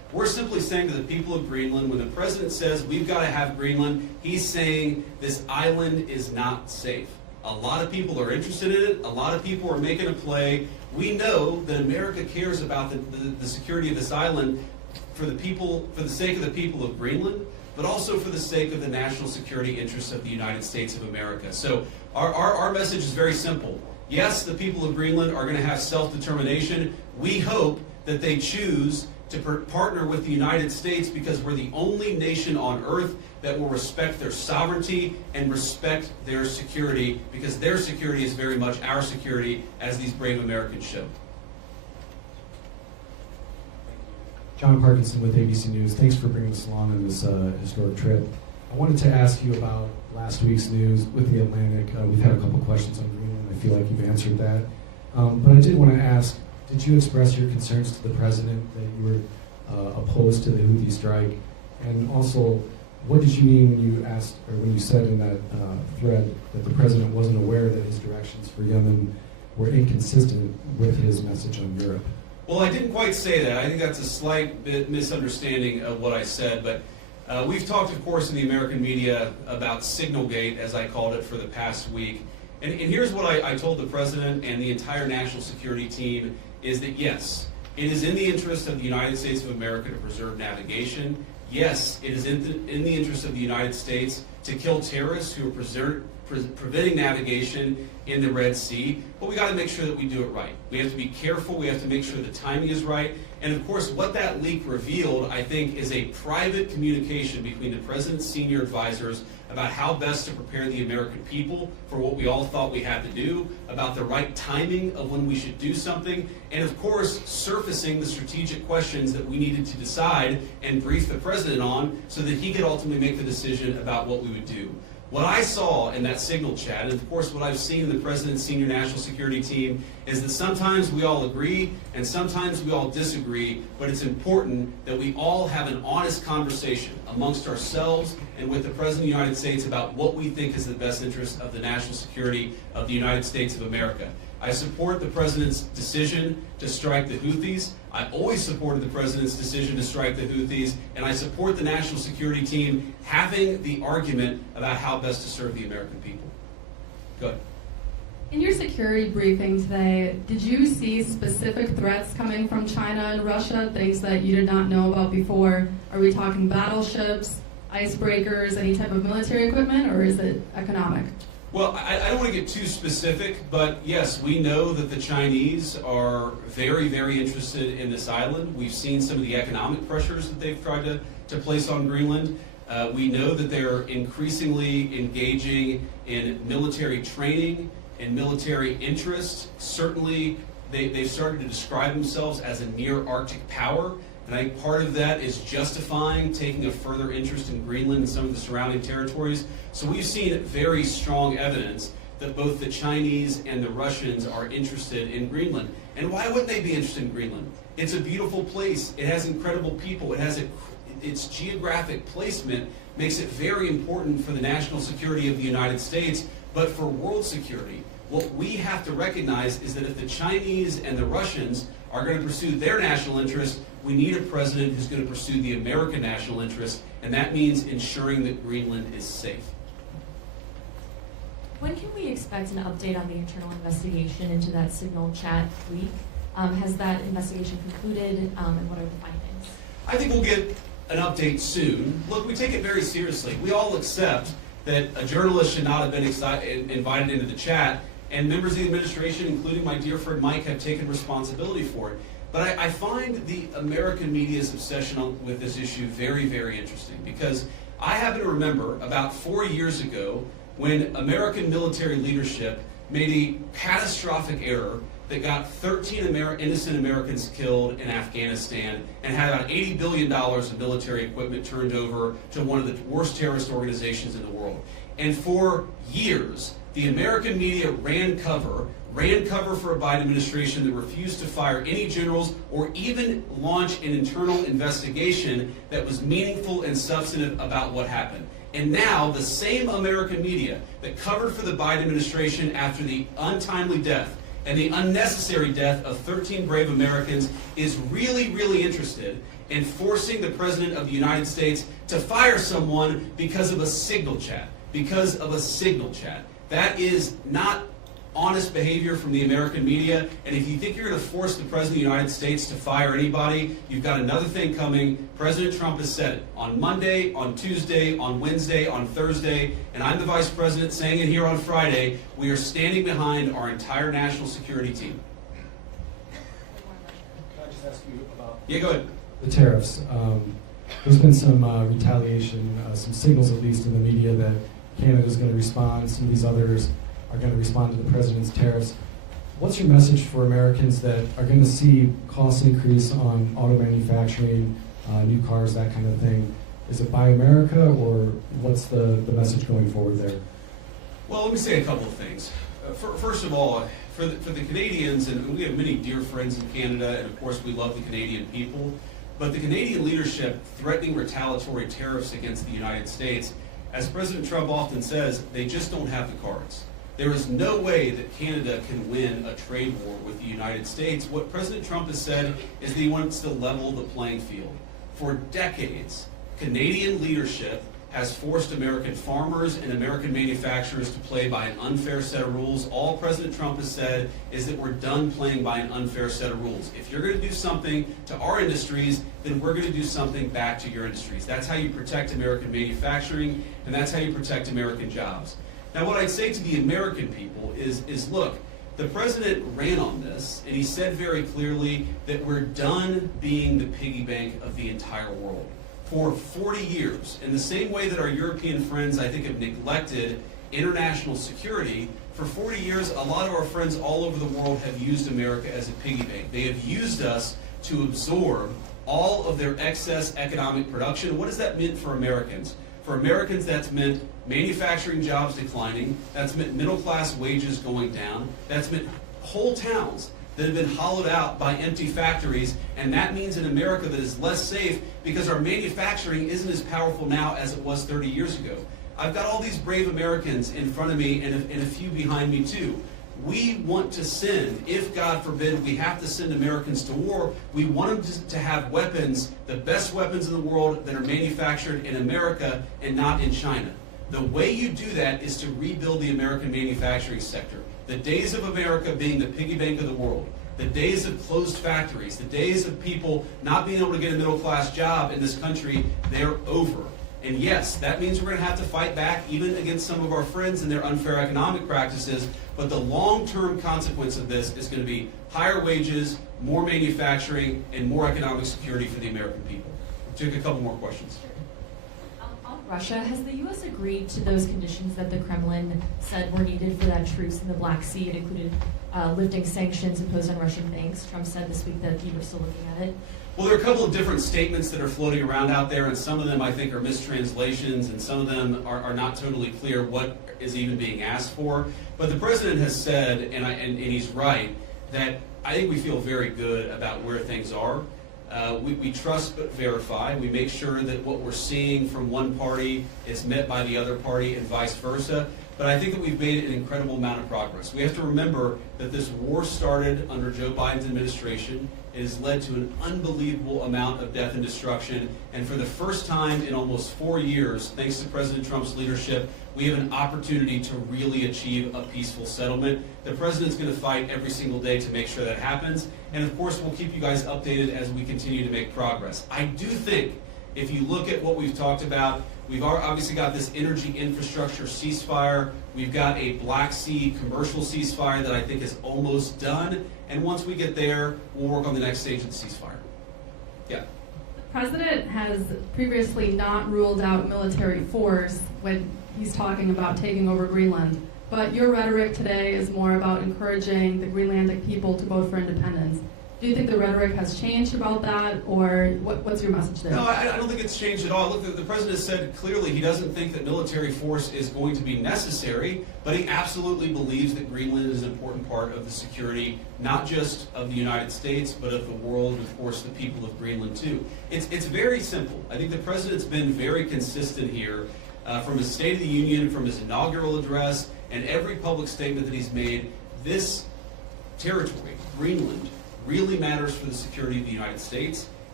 We're simply saying to the people of Greenland, when the president says we've got to have Greenland, he's saying this island is not safe. A lot of people are interested in it. A lot of people are making a play. We know that America cares about the security of this island for the sake of the people of Greenland, but also for the sake of the national security interests of the United States of America. So our message is very simple. Yes, the people of Greenland are going to have self-determination. We hope that they choose to partner with the United States because we're the only nation on earth that will respect their sovereignty and respect their security, because their security is very much our security, as these brave Americans show. John Parkinson with ABC News. Thanks for bringing us along on this historic trip. I wanted to ask you about last week's news with the Atlantic. We've had a couple questions on Greenland. I feel like you've answered that. But I did want to ask, did you express your concerns to the president that you were opposed to the Houthi strike? And also, what did you mean when you asked, or when you said in that thread that the president wasn't aware that his directions for Yemen were inconsistent with his message on Europe? Well, I didn't quite say that. I think that's a slight bit misunderstanding of what I said. But we've talked, of course, in the American media about Signalgate, as I called it, for the past week. And here's what I told the president and the entire national security team, is that yes, it is in the interest of the United States of America to preserve navigation. Yes, it is in the interest of the United States to kill terrorists who are preventing navigation in the Red Sea, but we got to make sure that we do it right. We have to be careful. We have to make sure the timing is right. And of course, what that leak revealed, I think, is a private communication between the president's senior advisors about how best to prepare the American people for what we all thought we had to do, about the right timing of when we should do something, and of course, surfacing the strategic questions that we needed to decide and brief the president on so that he could ultimately make the decision about what we would do. What I saw in that signal chat, and of course what I've seen in the President's senior national security team, is that sometimes we all agree and sometimes we all disagree, but it's important that we all have an honest conversation amongst ourselves and with the President of the United States about what we think is the best interest of the national security of the United States of America. I support the President's decision to strike the Houthis. I always supported the President's decision to strike the Houthis, and I support the national security team having the argument about how best to serve the American people. Go ahead. In your security briefing today, did you see specific threats coming from China and Russia, things that you did not know about before? Are we talking battleships, icebreakers, any type of military equipment, or is it economic? Well, I don't want to get too specific, but yes, we know that the Chinese are very, very interested in this island. We've seen some of the economic pressures that they've tried to place on Greenland. We know that they're increasingly engaging in military training and military interest. Certainly, they've started to describe themselves as a near-Arctic power. And I think part of that is justifying taking a further interest in Greenland and some of the surrounding territories. So we've seen very strong evidence that both the Chinese and the Russians are interested in Greenland. And why wouldn't they be interested in Greenland? It's a beautiful place. It has incredible people. It has its geographic placement makes it very important for the national security of the United States, but for world security. What we have to recognize is that if the Chinese and the Russians are going to pursue their national interests, we need a president who's going to pursue the American national interest, and that means ensuring that Greenland is safe. When can we expect an update on the internal investigation into that signal chat leak? Has that investigation concluded, and what are the findings? I think we'll get an update soon. Look, we take it very seriously. We all accept that a journalist should not have been invited into the chat, and members of the administration, including my dear friend Mike, have taken responsibility for it. But I find the American media's obsession with this issue very, very interesting, because I happen to remember about 4 years ago when American military leadership made a catastrophic error that got 13 innocent Americans killed in Afghanistan and had about $80 billion of military equipment turned over to one of the worst terrorist organizations in the world. And for years, the American media ran cover for a Biden administration that refused to fire any generals or even launch an internal investigation that was meaningful and substantive about what happened. And now the same American media that covered for the Biden administration after the untimely death and the unnecessary death of 13 brave Americans is really, really interested and forcing the President of the United States to fire someone because of a signal chat. Because of a signal chat. That is not honest behavior from the American media, and if you think you're going to force the President of the United States to fire anybody, you've got another thing coming. President Trump has said it on Monday, on Tuesday, on Wednesday, on Thursday, and I'm the Vice President saying it here on Friday. We are standing behind our entire national security team. Can I just ask you about Yeah, go ahead. the tariffs? There's been some retaliation, some signals at least in the media that Canada's going to respond, some of these others are going to respond to the president's tariffs. What's your message for Americans that are going to see costs increase on auto manufacturing, new cars, that kind of thing? Is it Buy America, or what's the message going forward there? Well, let me say a couple of things. First of all, for the Canadians, and we have many dear friends in Canada, and of course we love the Canadian people, but the Canadian leadership threatening retaliatory tariffs against the United States, as President Trump often says, they just don't have the cards. There is no way that Canada can win a trade war with the United States. What President Trump has said is that he wants to level the playing field. For decades, Canadian leadership has forced American farmers and American manufacturers to play by an unfair set of rules. All President Trump has said is that we're done playing by an unfair set of rules. If you're going to do something to our industries, then we're going to do something back to your industries. That's how you protect American manufacturing, and that's how you protect American jobs. Now, what I'd say to the American people is look, the president ran on this, and he said very clearly that we're done being the piggy bank of the entire world. For 40 years, in the same way that our European friends, I think, have neglected international security, for 40 years, a lot of our friends all over the world have used America as a piggy bank. They have used us to absorb all of their excess economic production. What does that mean for Americans? For Americans, that's meant manufacturing jobs declining. That's meant middle-class wages going down. That's meant whole towns that have been hollowed out by empty factories. And that means an America that is less safe because our manufacturing isn't as powerful now as it was 30 years ago. I've got all these brave Americans in front of me and a few behind me too. We want to send, if God forbid we have to send Americans to war, we want them to have weapons, the best weapons in the world that are manufactured in America and not in China. The way you do that is to rebuild the American manufacturing sector. The days of America being the piggy bank of the world, the days of closed factories, the days of people not being able to get a middle-class job in this country, they're over. And yes, that means we're going to have to fight back even against some of our friends and their unfair economic practices, but the long-term consequence of this is going to be higher wages, more manufacturing, and more economic security for the American people. Take a couple more questions. On Russia, has the U.S. agreed to those conditions that the Kremlin said were needed for that truce in the Black Sea? It included lifting sanctions imposed on Russian banks. Trump said this week that he was still looking at it. Well, there are a couple of different statements that are floating around out there, and some of them I think are mistranslations, and some of them are not totally clear what is even being asked for. But the president has said, and he's right, that I think we feel very good about where things are. We trust but verify. We make sure that what we're seeing from one party is met by the other party and vice versa. But I think that we've made an incredible amount of progress. We have to remember that this war started under Joe Biden's administration. It has led to an unbelievable amount of death and destruction. And for the first time in almost 4 years, thanks to President Trump's leadership, we have an opportunity to really achieve a peaceful settlement. The president's going to fight every single day to make sure that happens. And of course, we'll keep you guys updated as we continue to make progress. I do think if you look at what we've talked about, we've obviously got this energy infrastructure ceasefire. We've got a Black Sea commercial ceasefire that I think is almost done. And once we get there, we'll work on the next stage of the ceasefire. Yeah. The president has previously not ruled out military force when he's talking about taking over Greenland. But your rhetoric today is more about encouraging the Greenlandic people to vote for independence. Do you think the rhetoric has changed about that, or what's your message there? No, I don't think it's changed at all. Look, the president said clearly he doesn't think that military force is going to be necessary, but he absolutely believes that Greenland is an important part of the security, not just of the United States, but of the world, and of course the people of Greenland too. It's very simple. I think the president's been very consistent here from his State of the Union, from his inaugural address, and every public statement that he's made. This territory, Greenland, really matters for the security of the United States.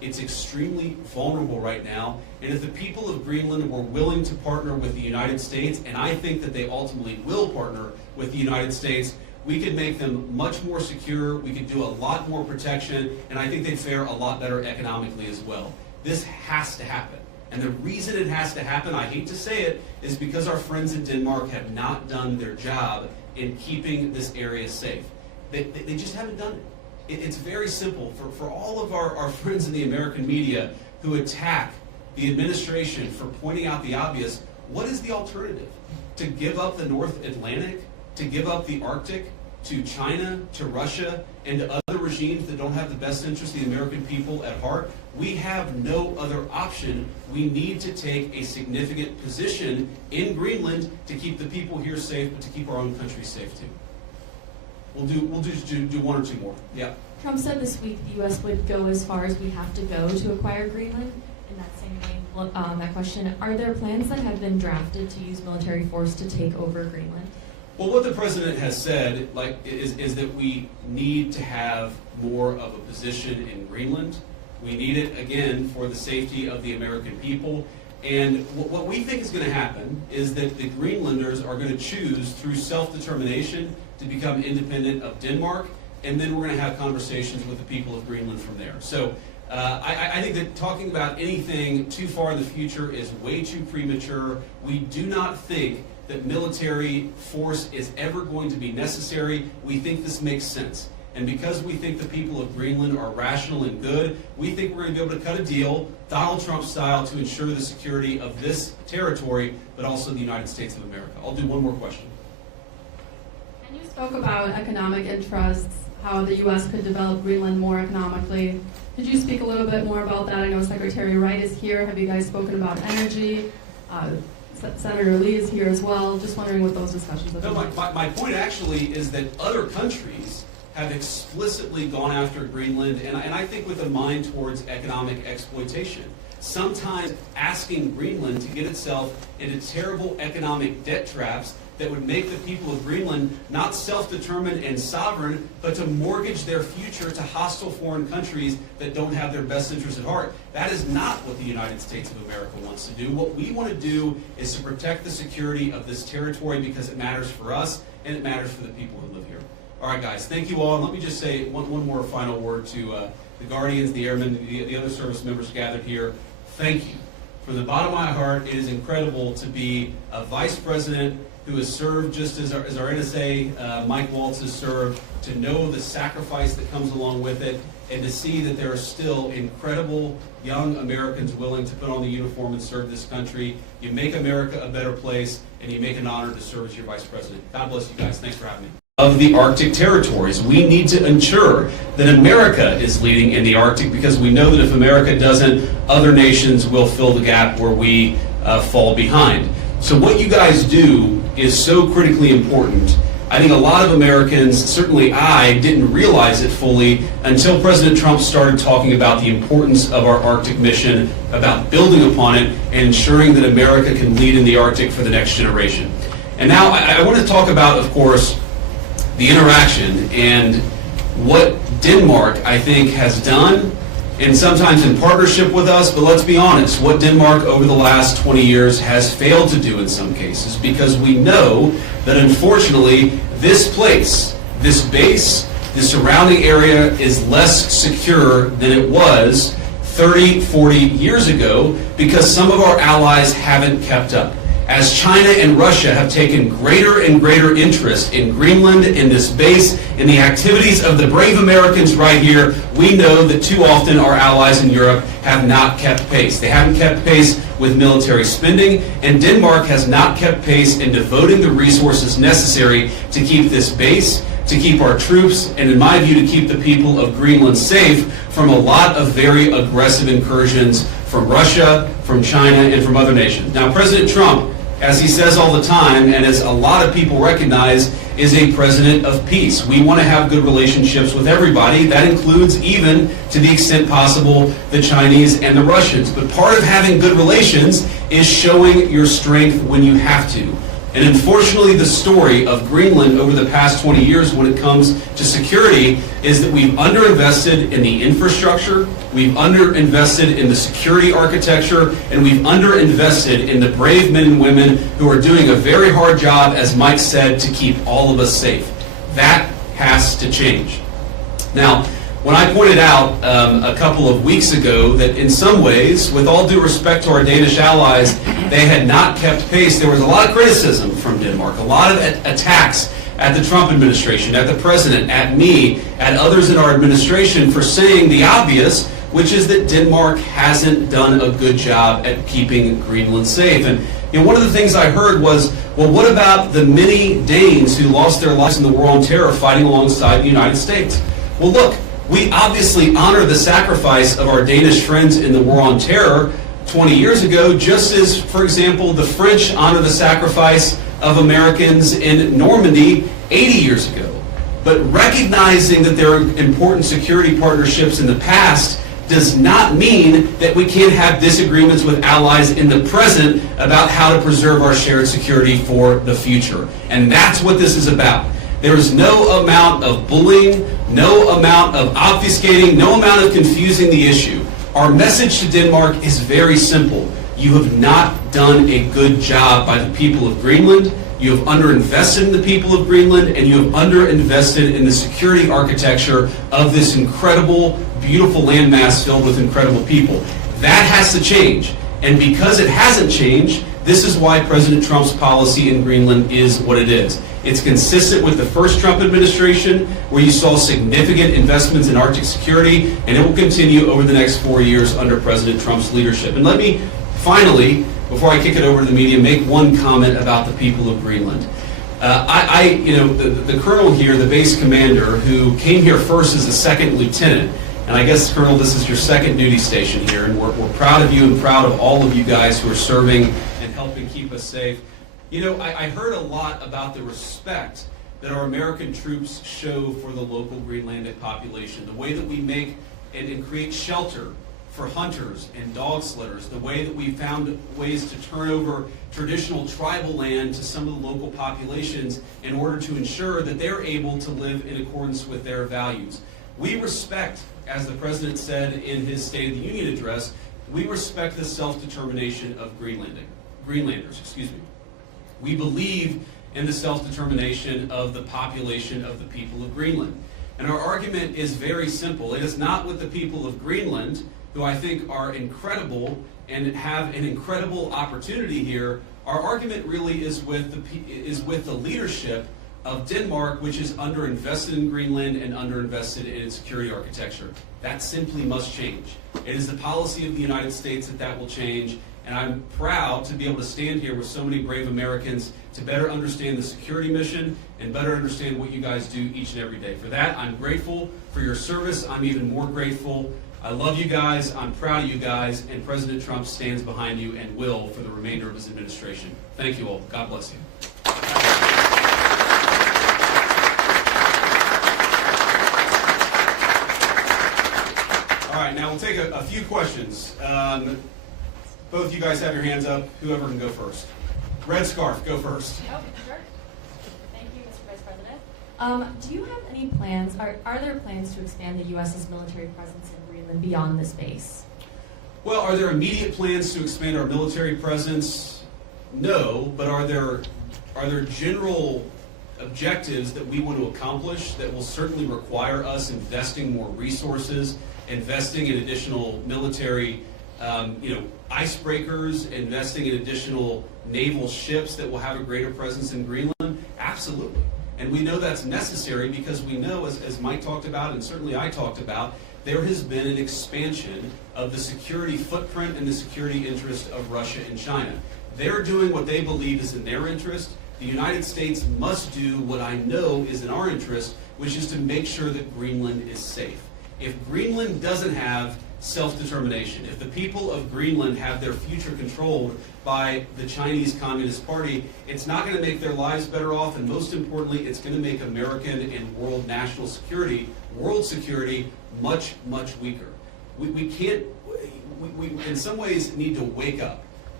It's extremely vulnerable right now, and if the people of Greenland were willing to partner with the United States, and I think that they ultimately will partner with the United States, we could make them much more secure, we could do a lot more protection, and I think they'd fare a lot better economically as well. This has to happen. And the reason it has to happen, I hate to say it, is because our friends in Denmark have not done their job in keeping this area safe. They just haven't done it. It's very simple. For all of our friends in the American media who attack the administration for pointing out the obvious, what is the alternative? To give up the North Atlantic? To give up the Arctic to China, to Russia, and to other regimes that don't have the best interest of the American people at heart? We have no other option. We need to take a significant position in Greenland to keep the people here safe, but to keep our own country safe too. We'll just do one or two more. Yeah. Trump said this week the U.S. would go as far as we have to go to acquire Greenland. In that same vein, that question, are there plans that have been drafted to use military force to take over Greenland? Well, what the president has said, is that we need to have more of a position in Greenland. We need it, again, for the safety of the American people. And what we think is going to happen is that the Greenlanders are going to choose, through self-determination, to become independent of Denmark, and then we're going to have conversations with the people of Greenland from there. So I think that talking about anything too far in the future is way too premature. We do not think that military force is ever going to be necessary. We think this makes sense. And because we think the people of Greenland are rational and good, we think we're going to be able to cut a deal, Donald Trump style, to ensure the security of this territory, but also the United States of America. I'll do one more question. And you spoke about economic interests, how the U.S. could develop Greenland more economically. Could you speak a little bit more about that? I know Secretary Wright is here. Have you guys spoken about energy? Senator Lee is here as well. Just wondering what those discussions have been like. My point actually is that other countries have explicitly gone after Greenland, and I think with a mind towards economic exploitation. Sometimes asking Greenland to get itself into terrible economic debt traps that would make the people of Greenland not self-determined and sovereign, but to mortgage their future to hostile foreign countries that don't have their best interests at heart. That is not what the United States of America wants to do. What we want to do is to protect the security of this territory because it matters for us and it matters for the people who live here. All right, guys, thank you all. And let me just say one more final word to the Guardians, the Airmen, the other service members gathered here. Thank you. From the bottom of my heart, it is incredible to be a vice president who has served just as our NSA, Mike Waltz, has served, to know the sacrifice that comes along with it, and to see that there are still incredible young Americans willing to put on the uniform and serve this country. You make America a better place, and you make an honor to serve as your vice president. God bless you guys. Thanks for having me. Of the Arctic territories, we need to ensure that America is leading in the Arctic, because we know that if America doesn't, other nations will fill the gap where we fall behind. So what you guys do is so critically important. I think a lot of Americans, certainly I, didn't realize it fully until President Trump started talking about the importance of our Arctic mission, about building upon it, and ensuring that America can lead in the Arctic for the next generation. And now I want to talk about, of course, the interaction and what Denmark, I think, has done, and sometimes in partnership with us, but let's be honest, what Denmark over the last 20 years has failed to do in some cases, because we know that unfortunately this place, this base, the surrounding area is less secure than it was 30, 40 years ago, because some of our allies haven't kept up. As China and Russia have taken greater and greater interest in Greenland, in this base, in the activities of the brave Americans right here, we know that too often our allies in Europe have not kept pace. They haven't kept pace with military spending, and Denmark has not kept pace in devoting the resources necessary to keep this base, to keep our troops, and in my view, to keep the people of Greenland safe from a lot of very aggressive incursions from Russia, from China, and from other nations. Now, President Trump, as he says all the time, and as a lot of people recognize, is a president of peace. We want to have good relationships with everybody. That includes, even to the extent possible, the Chinese and the Russians. But part of having good relations is showing your strength when you have to. And unfortunately, the story of Greenland over the past 20 years when it comes to security is that we've underinvested in the infrastructure, we've underinvested in the security architecture, and we've underinvested in the brave men and women who are doing a very hard job, as Mike said, to keep all of us safe. That has to change. Now, when I pointed out a couple of weeks ago that in some ways, with all due respect to our Danish allies, they had not kept pace, there was a lot of criticism from Denmark, a lot of attacks at the Trump administration, at the president, at me, at others in our administration for saying the obvious, which is that Denmark hasn't done a good job at keeping Greenland safe. And one of the things I heard was, well, what about the many Danes who lost their lives in the war on terror fighting alongside the United States? Well, look, we obviously honor the sacrifice of our Danish friends in the war on terror 20 years ago, just as, for example, the French honor the sacrifice of Americans in Normandy 80 years ago. But recognizing that there are important security partnerships in the past does not mean that we can't have disagreements with allies in the present about how to preserve our shared security for the future. And that's what this is about. There is no amount of bullying, no amount of obfuscating, no amount of confusing the issue. Our message to Denmark is very simple. You have not done a good job by the people of Greenland. You have underinvested in the people of Greenland, and you have underinvested in the security architecture of this incredible, beautiful landmass filled with incredible people. That has to change. And because it hasn't changed, this is why President Trump's policy in Greenland is what it is. It's consistent with the first Trump administration, where you saw significant investments in Arctic security, and it will continue over the next 4 years under President Trump's leadership. And let me finally, before I kick it over to the media, make one comment about the people of Greenland. The colonel here, the base commander, who came here first as a second lieutenant, and I guess, Colonel, this is your second duty station here, and we're proud of you and proud of all of you guys who are serving and helping keep us safe. I heard a lot about the respect that our American troops show for the local Greenlandic population, the way that we make and create shelter for hunters and dog sledders, the way that we found ways to turn over traditional tribal land to some of the local populations in order to ensure that they're able to live in accordance with their values. We respect, as the President said in his State of the Union address, we respect the self-determination of Greenlanders. We believe in the self-determination of the population of the people of Greenland. And our argument is very simple. It is not with the people of Greenland, who I think are incredible and have an incredible opportunity here. Our argument really is with the leadership of Denmark, which is underinvested in Greenland and underinvested in its security architecture. That simply must change. It is the policy of the United States that will change, and I'm proud to be able to stand here with so many brave Americans to better understand the security mission and better understand what you guys do each and every day. For that, I'm grateful for your service. I'm even more grateful. I love you guys, I'm proud of you guys, and President Trump stands behind you and will for the remainder of his administration. Thank you all. God bless you. All right, now we'll take a few questions. Both of you guys have your hands up. Whoever can go first. Red scarf, go first. Oh, sure. Thank you, Mr. Vice President. Do you have any plans, are there plans to expand the U.S.'s military presence in Greenland beyond this base? Well, are there immediate plans to expand our military presence? No, but are there general objectives that we want to accomplish that will certainly require us investing more resources, investing in additional military icebreakers, investing in additional naval ships that will have a greater presence in Greenland? Absolutely. And we know that's necessary because we know, as Mike talked about and certainly I talked about, there has been an expansion of the security footprint and the security interest of Russia and China. They're doing what they believe is in their interest. The United States must do what I know is in our interest, which is to make sure that Greenland is safe. If Greenland doesn't have self-determination, if the people of Greenland have their future controlled by the Chinese Communist Party, it's not going to make their lives better off, and most importantly, it's going to make American and world national security, world security, much, much weaker. We in some ways need to wake up.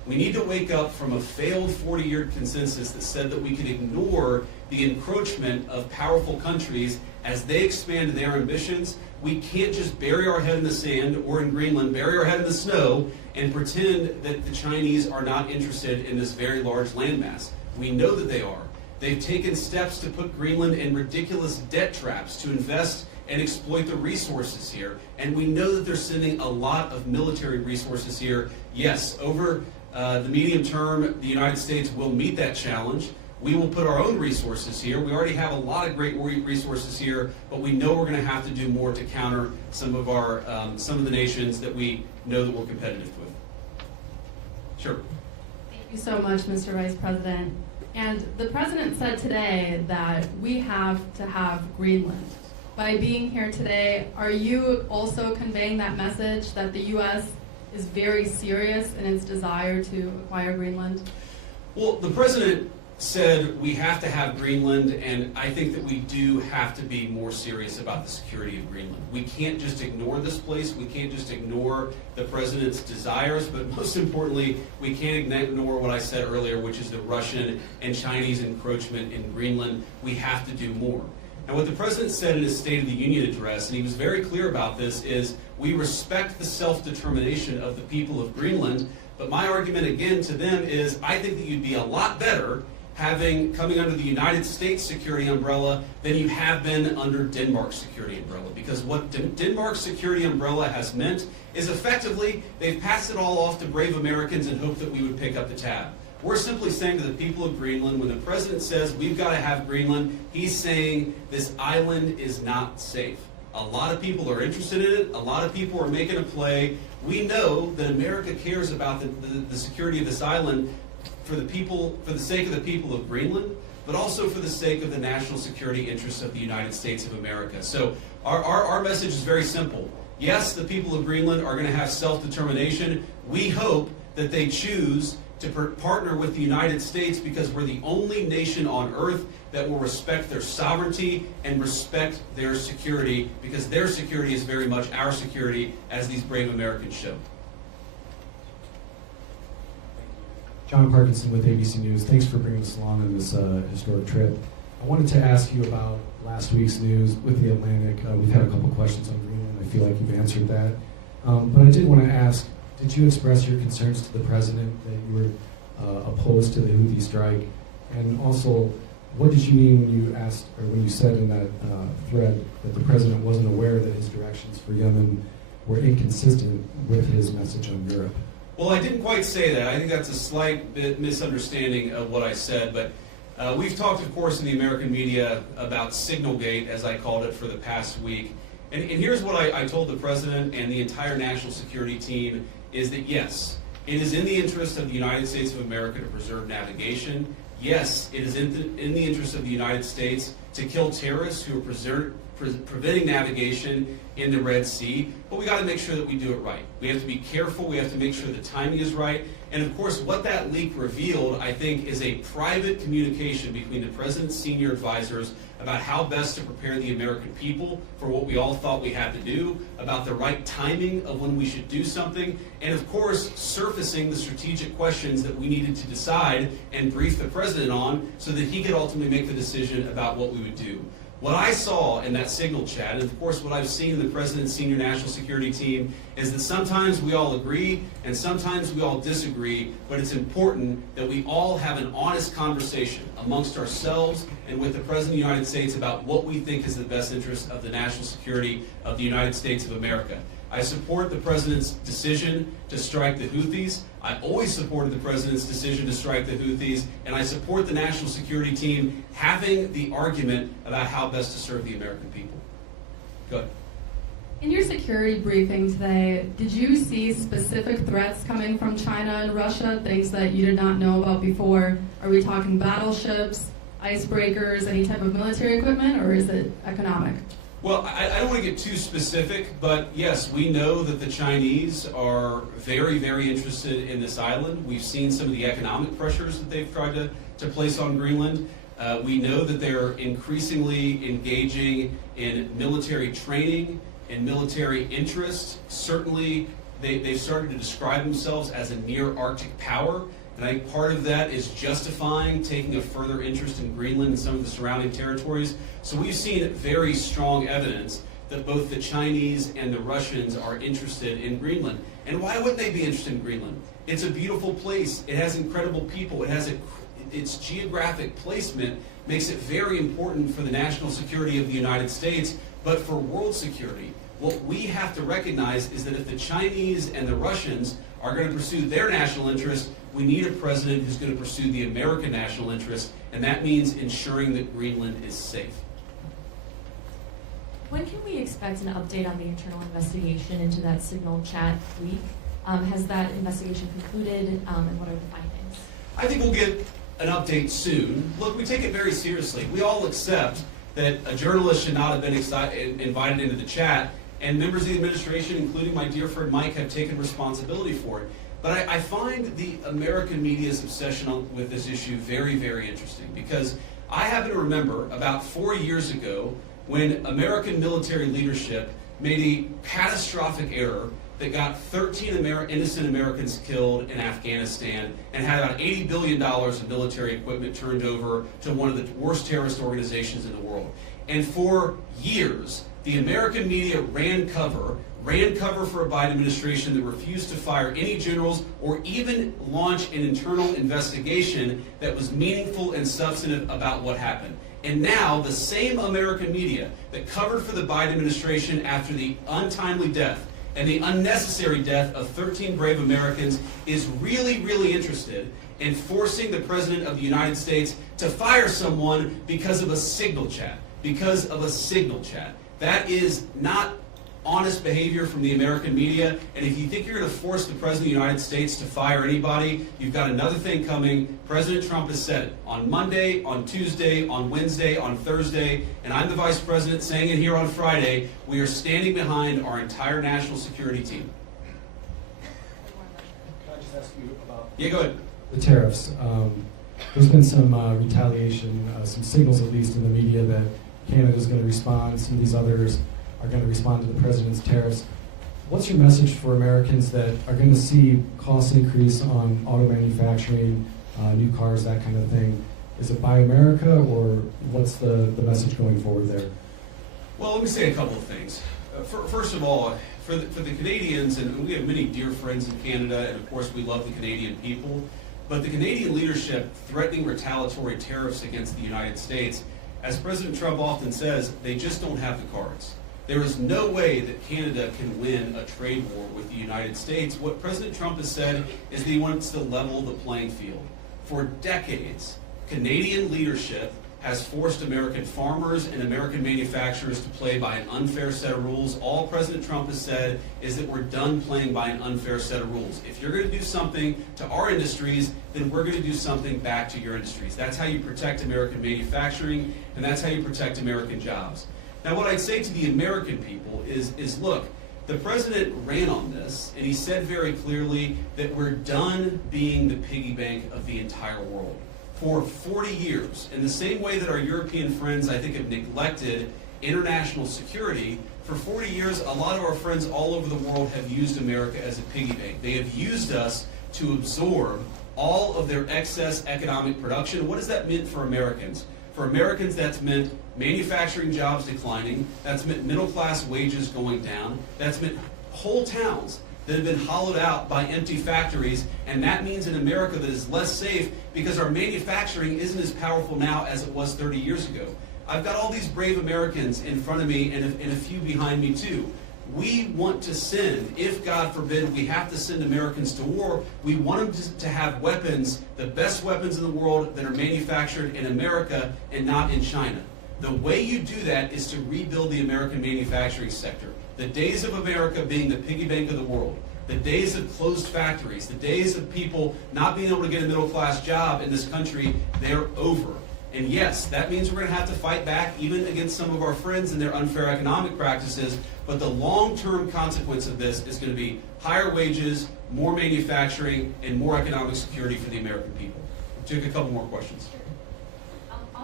We need to wake up from a failed 40-year consensus that said that we could ignore the encroachment of powerful countries as they expand their ambitions. We can't just bury our head in the sand, or in Greenland, bury our head in the snow and pretend that the Chinese are not interested in this very large landmass. We know that they are. They've taken steps to put Greenland in ridiculous debt traps to invest and exploit the resources here. And we know that they're sending a lot of military resources here. Yes, over the medium term, the United States will meet that challenge. We will put our own resources here. We already have a lot of great resources here, but we know we're going to have to do more to counter some of the nations that we know that we're competitive with. Sure. Thank you so much, Mr. Vice President. And the President said today that we have to have Greenland. By being here today, are you also conveying that message that the U.S. is very serious in its desire to acquire Greenland? Well, the President said we have to have Greenland, and I think that we do have to be more serious about the security of Greenland. We can't just ignore this place. We can't just ignore the President's desires, but most importantly, we can't ignore what I said earlier, which is the Russian and Chinese encroachment in Greenland. We have to do more. And what the President said in his State of the Union address, and he was very clear about this, is we respect the self-determination of the people of Greenland, but my argument again to them is I think that you'd be a lot better coming under the United States security umbrella than you have been under Denmark's security umbrella. Because what Denmark's security umbrella has meant is effectively they've passed it all off to brave Americans and hoped that we would pick up the tab. We're simply saying to the people of Greenland, when the President says we've got to have Greenland, he's saying this island is not safe. A lot of people are interested in it. A lot of people are making a play. We know that America cares about the security of this island for the sake of the people of Greenland, but also for the sake of the national security interests of the United States of America. So our message is very simple. Yes, the people of Greenland are going to have self-determination. We hope that they choose to partner with the United States because we're the only nation on earth that will respect their sovereignty and respect their security, because their security is very much our security, as these brave Americans show. John Parkinson with ABC News. Thanks for bringing us along on this historic trip. I wanted to ask you about last week's news with the Atlantic. We've had a couple questions on Greenland. I feel like you've answered that. But I did want to ask, did you express your concerns to the President that you were opposed to the Houthi strike? And also, what did you mean when you asked, or when you said in that thread that the President wasn't aware that his directions for Yemen were inconsistent with his message on Europe? Well, I didn't quite say that. I think that's a slight bit misunderstanding of what I said. But we've talked, of course, in the American media about Signalgate, as I called it, for the past week. And here's what I told the President and the entire national security team, is that yes, it is in the interest of the United States of America to preserve navigation. Yes, it is in the interest of the United States to kill terrorists who are preventing navigation in the Red Sea, but we got to make sure that we do it right. We have to be careful. We have to make sure the timing is right. And of course, what that leak revealed, I think, is a private communication between the President's senior advisors about how best to prepare the American people for what we all thought we had to do, about the right timing of when we should do something, and of course, surfacing the strategic questions that we needed to decide and brief the President on so that he could ultimately make the decision about what we would do. What I saw in that Signal chat, and of course what I've seen in the President's senior national security team, is that sometimes we all agree and sometimes we all disagree, but it's important that we all have an honest conversation amongst ourselves and with the President of the United States about what we think is the best interest of the national security of the United States of America. I support the President's decision to strike the Houthis. I always supported the President's decision to strike the Houthis, and I support the national security team having the argument about how best to serve the American people. Go ahead. In your security briefing today, did you see specific threats coming from China and Russia, things that you did not know about before? Are we talking battleships, icebreakers, any type of military equipment, or is it economic? Well, I don't want to get too specific, but yes, we know that the Chinese are very, very interested in this island. We've seen some of the economic pressures that they've tried to place on Greenland. We know that they're increasingly engaging in military training and military interest. Certainly, they've started to describe themselves as a near Arctic power. And I think part of that is justifying taking a further interest in Greenland and some of the surrounding territories. So we've seen very strong evidence that both the Chinese and the Russians are interested in Greenland. And why wouldn't they be interested in Greenland? It's a beautiful place. It has incredible people. It has its geographic placement makes it very important for the national security of the United States, but for world security. What we have to recognize is that if the Chinese and the Russians are going to pursue their national interest, we need a president who's going to pursue the American national interest, and that means ensuring that Greenland is safe. When can we expect an update on the internal investigation into that signal chat leak? Has that investigation concluded, and what are the findings? I think we'll get an update soon. Look, we take it very seriously. We all accept that a journalist should not have been invited into the chat, and members of the administration, including my dear friend Mike, have taken responsibility for it. But I find the American media's obsession with this issue very, very interesting, because I happen to remember about 4 years ago when American military leadership made a catastrophic error that got 13 innocent Americans killed in Afghanistan and had about $80 billion of military equipment turned over to one of the worst terrorist organizations in the world. And for years, the American media ran cover for a Biden administration that refused to fire any generals or even launch an internal investigation that was meaningful and substantive about what happened. And now the same American media that covered for the Biden administration after the untimely death and the unnecessary death of 13 brave Americans is really, really interested in forcing the President of the United States to fire someone because of a signal chat. Because of a signal chat. That is not honest behavior from the American media, and if you think you're going to force the President of the United States to fire anybody, you've got another thing coming. President Trump has said it on Monday, on Tuesday, on Wednesday, on Thursday, and I'm the Vice President saying it here on Friday. We are standing behind our entire national security team. Can I just ask you about Yeah, go ahead. the tariffs? There's been some retaliation, some signals at least in the media that Canada's going to respond, some of these others are going to respond to the president's tariffs. What's your message for Americans that are going to see costs increase on auto manufacturing, new cars, that kind of thing? Is it Buy America, or what's the message going forward there? Well, let me say a couple of things. First of all, for the Canadians, and we have many dear friends in Canada, and of course we love the Canadian people, but the Canadian leadership threatening retaliatory tariffs against the United States, as President Trump often says, they just don't have the cards. There is no way that Canada can win a trade war with the United States. What President Trump has said is that he wants to level the playing field. For decades, Canadian leadership has forced American farmers and American manufacturers to play by an unfair set of rules. All President Trump has said is that we're done playing by an unfair set of rules. If you're going to do something to our industries, then we're going to do something back to your industries. That's how you protect American manufacturing, and that's how you protect American jobs. Now, what I'd say to the American people is look, the president ran on this, and he said very clearly that we're done being the piggy bank of the entire world. For 40 years, in the same way that our European friends, I think, have neglected international security, for 40 years, a lot of our friends all over the world have used America as a piggy bank. They have used us to absorb all of their excess economic production. What does that mean for Americans? For Americans, that's meant manufacturing jobs declining. That's meant middle-class wages going down. That's meant whole towns that have been hollowed out by empty factories. And that means an America that is less safe because our manufacturing isn't as powerful now as it was 30 years ago. I've got all these brave Americans in front of me and a few behind me too. We want to send, if God forbid we have to send Americans to war, we want them to have weapons, the best weapons in the world that are manufactured in America and not in China. The way you do that is to rebuild the American manufacturing sector. The days of America being the piggy bank of the world, the days of closed factories, the days of people not being able to get a middle-class job in this country, they're over. And yes, that means we're going to have to fight back even against some of our friends and their unfair economic practices, but the long-term consequence of this is going to be higher wages, more manufacturing, and more economic security for the American people. We'll take a couple more questions. I'll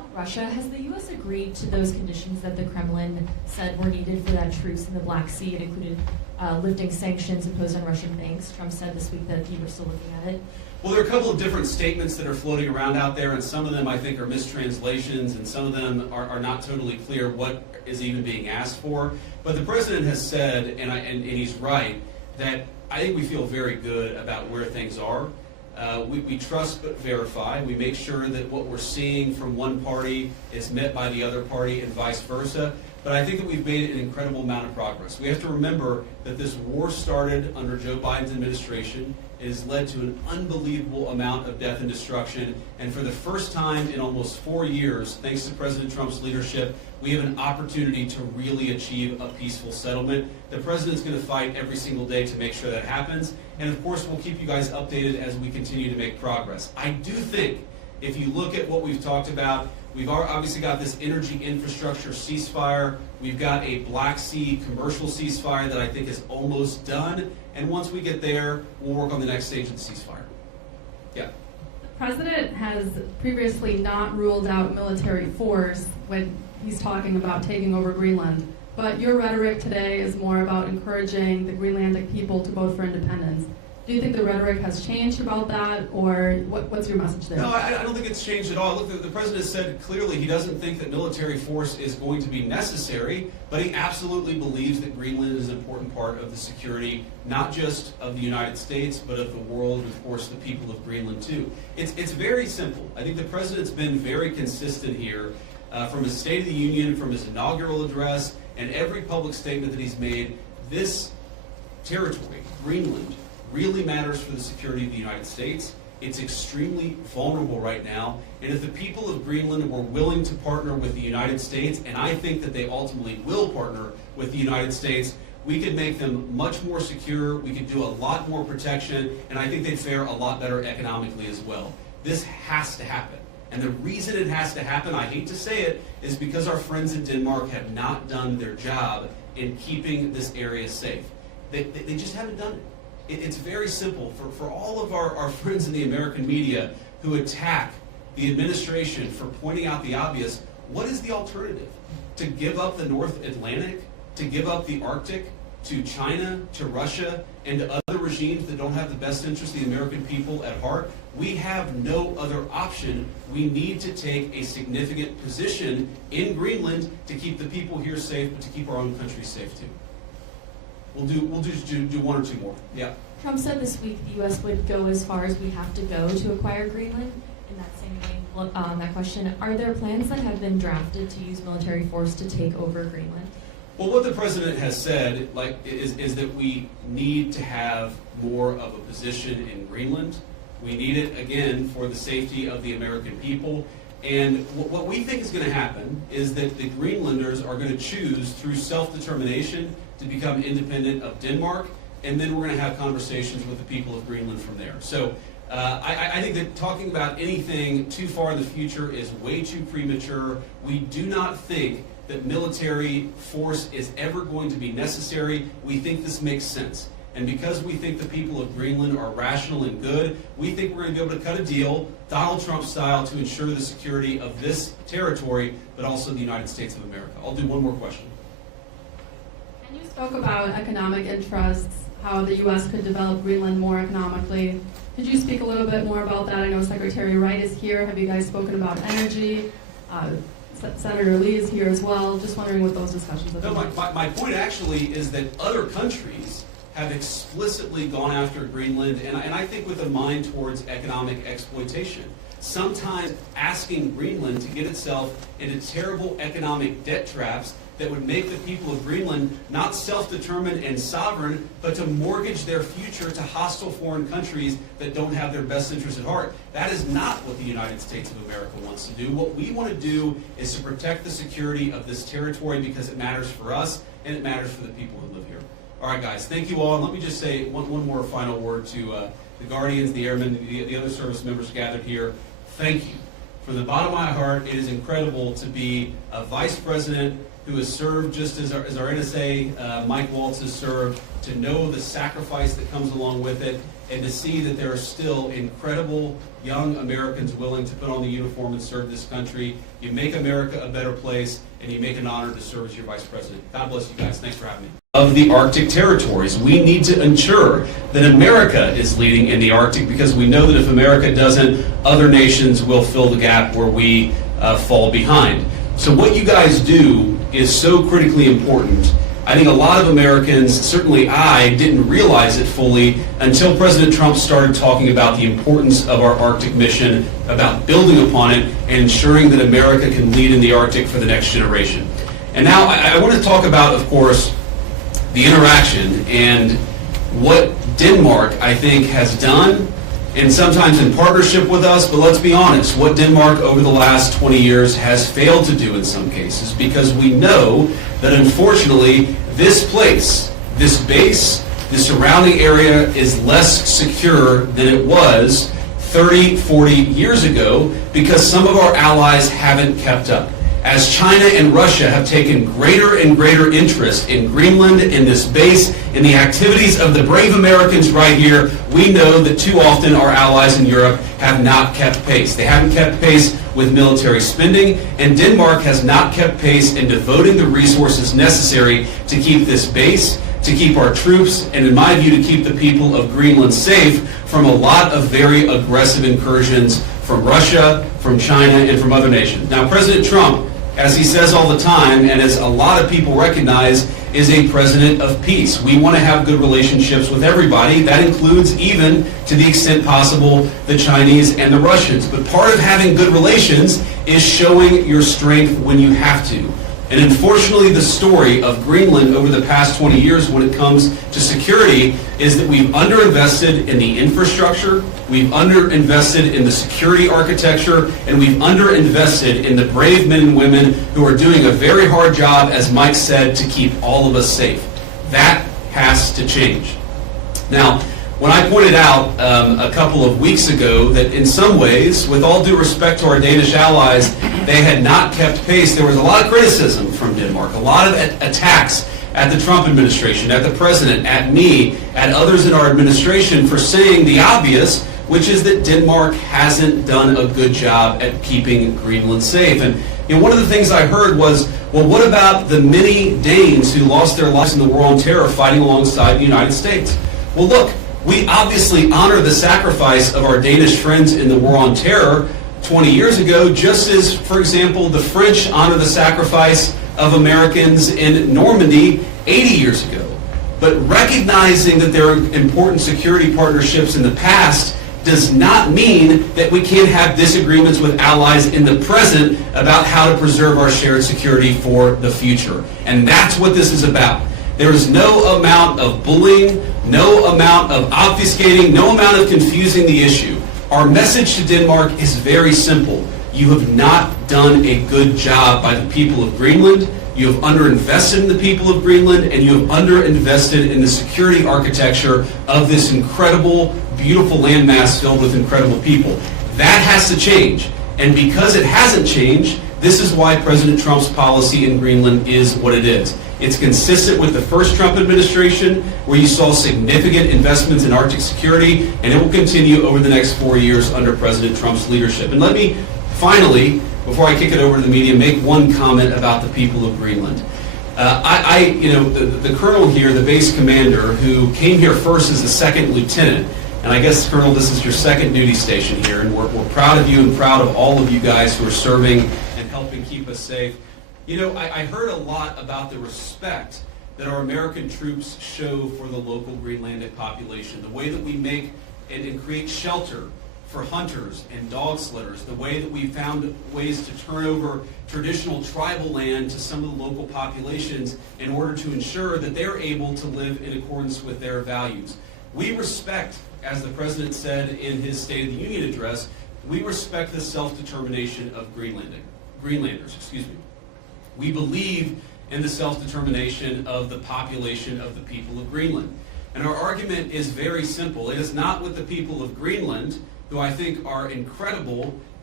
Russia, has the U.S. agreed to those conditions that the Kremlin said were needed for that truce in the Black Sea? It included lifting sanctions imposed on Russian banks. Trump said this week that you were still looking at it. Well, there are a couple of different statements that are floating around out there, and some of them I think are mistranslations, and some of them are not totally clear what is even being asked for. But the president has said, and he's right, that I think we feel very good about where things are. We trust but verify. We make sure that what we're seeing from one party is met by the other party and vice versa. But I think that we've made an incredible amount of progress. We have to remember that this war started under Joe Biden's administration. It has led to an unbelievable amount of death and destruction. And for the first time in almost 4 years, thanks to President Trump's leadership, we have an opportunity to really achieve a peaceful settlement. The president's going to fight every single day to make sure that happens. And of course, we'll keep you guys updated as we continue to make progress. I do think, if you look at what we've talked about, we've obviously got this energy infrastructure ceasefire. We've got a Black Sea commercial ceasefire that I think is almost done. And once we get there, we'll work on the next stage of the ceasefire. Yeah. The president has previously not ruled out military force when he's talking about taking over Greenland. But your rhetoric today is more about encouraging the Greenlandic people to vote for independence. Do you think the rhetoric has changed about that, or what's your message there? No, I don't think it's changed at all. Look, the president said clearly he doesn't think that military force is going to be necessary, but he absolutely believes that Greenland is an important part of the security, not just of the United States, but of the world, and of course the people of Greenland too. It's very simple. I think the president's been very consistent here from his State of the Union, from his inaugural address, and every public statement that he's made. This territory, Greenland, really matters for the security of the United States. It's extremely vulnerable right now, and if the people of Greenland were willing to partner with the United States, and I think that they ultimately will partner with the United States, we could make them much more secure, we could do a lot more protection, and I think they'd fare a lot better economically as well. This has to happen. And the reason it has to happen, I hate to say it, is because our friends in Denmark have not done their job in keeping this area safe. They just haven't done it. It's very simple. For all of our friends in the American media who attack the administration for pointing out the obvious, what is the alternative? To give up the North Atlantic? To give up the Arctic? To China? To Russia? And to other regimes that don't have the best interest of the American people at heart? We have no other option. We need to take a significant position in Greenland to keep the people here safe, but to keep our own country safe too. We'll just do one or two more. Yeah. Trump said this week the U.S. would go as far as we have to go to acquire Greenland. In that same vein, that question, are there plans that have been drafted to use military force to take over Greenland? Well, what the president has said, is that we need to have more of a position in Greenland. We need it, again, for the safety of the American people. And what we think is going to happen is that the Greenlanders are going to choose, through self-determination, to become independent of Denmark, and then we're going to have conversations with the people of Greenland from there. So I think that talking about anything too far in the future is way too premature. We do not think that military force is ever going to be necessary. We think this makes sense. And because we think the people of Greenland are rational and good, we think we're going to be able to cut a deal, Donald Trump style, to ensure the security of this territory, but also the United States of America. I'll do one more question. And you spoke about economic interests, how the U.S. could develop Greenland more economically. Could you speak a little bit more about that? I know Secretary Wright is here. Have you guys spoken about energy? Senator Lee is here as well. Just wondering what those discussions have been. No, my point actually is that other countries have explicitly gone after Greenland, and I think with a mind towards economic exploitation. Sometimes asking Greenland to get itself into terrible economic debt traps that would make the people of Greenland not self-determined and sovereign, but to mortgage their future to hostile foreign countries that don't have their best interests at heart. That is not what the United States of America wants to do. What we want to do is to protect the security of this territory because it matters for us and it matters for the people who live here. All right, guys, thank you all. And let me just say one more final word to the Guardians, the Airmen, the other service members gathered here. Thank you From the bottom of my heart, it is incredible to be a vice president who has served just as our NSA, Mike Waltz, has served, to know the sacrifice that comes along with it, and to see that there are still incredible young Americans willing to put on the uniform and serve this country. You make America a better place, and you make an honor to serve as your vice president. God bless you guys. Thanks for having me. Of the Arctic territories, we need to ensure that America is leading in the Arctic, because we know that if America doesn't, other nations will fill the gap where we fall behind. So what you guys do is so critically important. I think a lot of Americans, certainly I, didn't realize it fully until President Trump started talking about the importance of our Arctic mission, about building upon it, and ensuring that America can lead in the Arctic for the next generation. And now I want to talk about, of course, the interaction and what Denmark, I think, has done, and sometimes in partnership with us, but let's be honest, what Denmark over the last 20 years has failed to do in some cases, because we know that unfortunately this place, this base, the surrounding area is less secure than it was 30, 40 years ago, because some of our allies haven't kept up. As China and Russia have taken greater and greater interest in Greenland, in this base, in the activities of the brave Americans right here, we know that too often our allies in Europe have not kept pace. They haven't kept pace with military spending, and Denmark has not kept pace in devoting the resources necessary to keep this base, to keep our troops, and in my view, to keep the people of Greenland safe from a lot of very aggressive incursions from Russia, from China, and from other nations. Now, President Trump, as he says all the time, and as a lot of people recognize, is a president of peace. We want to have good relationships with everybody. That includes, even to the extent possible, the Chinese and the Russians. But part of having good relations is showing your strength when you have to. And unfortunately, the story of Greenland over the past 20 years when it comes to security is that we've underinvested in the infrastructure, we've underinvested in the security architecture, and we've underinvested in the brave men and women who are doing a very hard job, as Mike said, to keep all of us safe. That has to change. Now, when I pointed out a couple of weeks ago that in some ways, with all due respect to our Danish allies, they had not kept pace, there was a lot of criticism from Denmark, a lot of attacks at the Trump administration, at the president, at me, at others in our administration for saying the obvious, which is that Denmark hasn't done a good job at keeping Greenland safe. And one of the things I heard was, well, what about the many Danes who lost their lives in the war on terror fighting alongside the United States? Well, look, we obviously honor the sacrifice of our Danish friends in the war on terror 20 years ago, just as, for example, the French honor the sacrifice of Americans in Normandy 80 years ago. But recognizing that there are important security partnerships in the past does not mean that we can't have disagreements with allies in the present about how to preserve our shared security for the future. And that's what this is about. There is no amount of bullying, no amount of obfuscating, no amount of confusing the issue. Our message to Denmark is very simple. You have not done a good job by the people of Greenland. You have underinvested in the people of Greenland, and you have underinvested in the security architecture of this incredible, beautiful landmass filled with incredible people. That has to change. And because it hasn't changed, this is why President Trump's policy in Greenland is what it is. It's consistent with the first Trump administration, where you saw significant investments in Arctic security, and it will continue over the next 4 years under President Trump's leadership. And let me finally, before I kick it over to the media, make one comment about the people of Greenland. The colonel here, the base commander, who came here first as a second lieutenant, and I guess, Colonel, this is your second duty station here, and we're proud of you and proud of all of you guys who are serving and helping keep us safe. I heard a lot about the respect that our American troops show for the local Greenlandic population, the way that we make and create shelter for hunters and dog sledders, the way that we found ways to turn over traditional tribal land to some of the local populations in order to ensure that they're able to live in accordance with their values. We respect, as the President said in his State of the Union address, we respect the self-determination of Greenlanders. We believe in the self-determination of the population of the people of Greenland. And our argument is very simple. It is not with the people of Greenland, who I think are incredible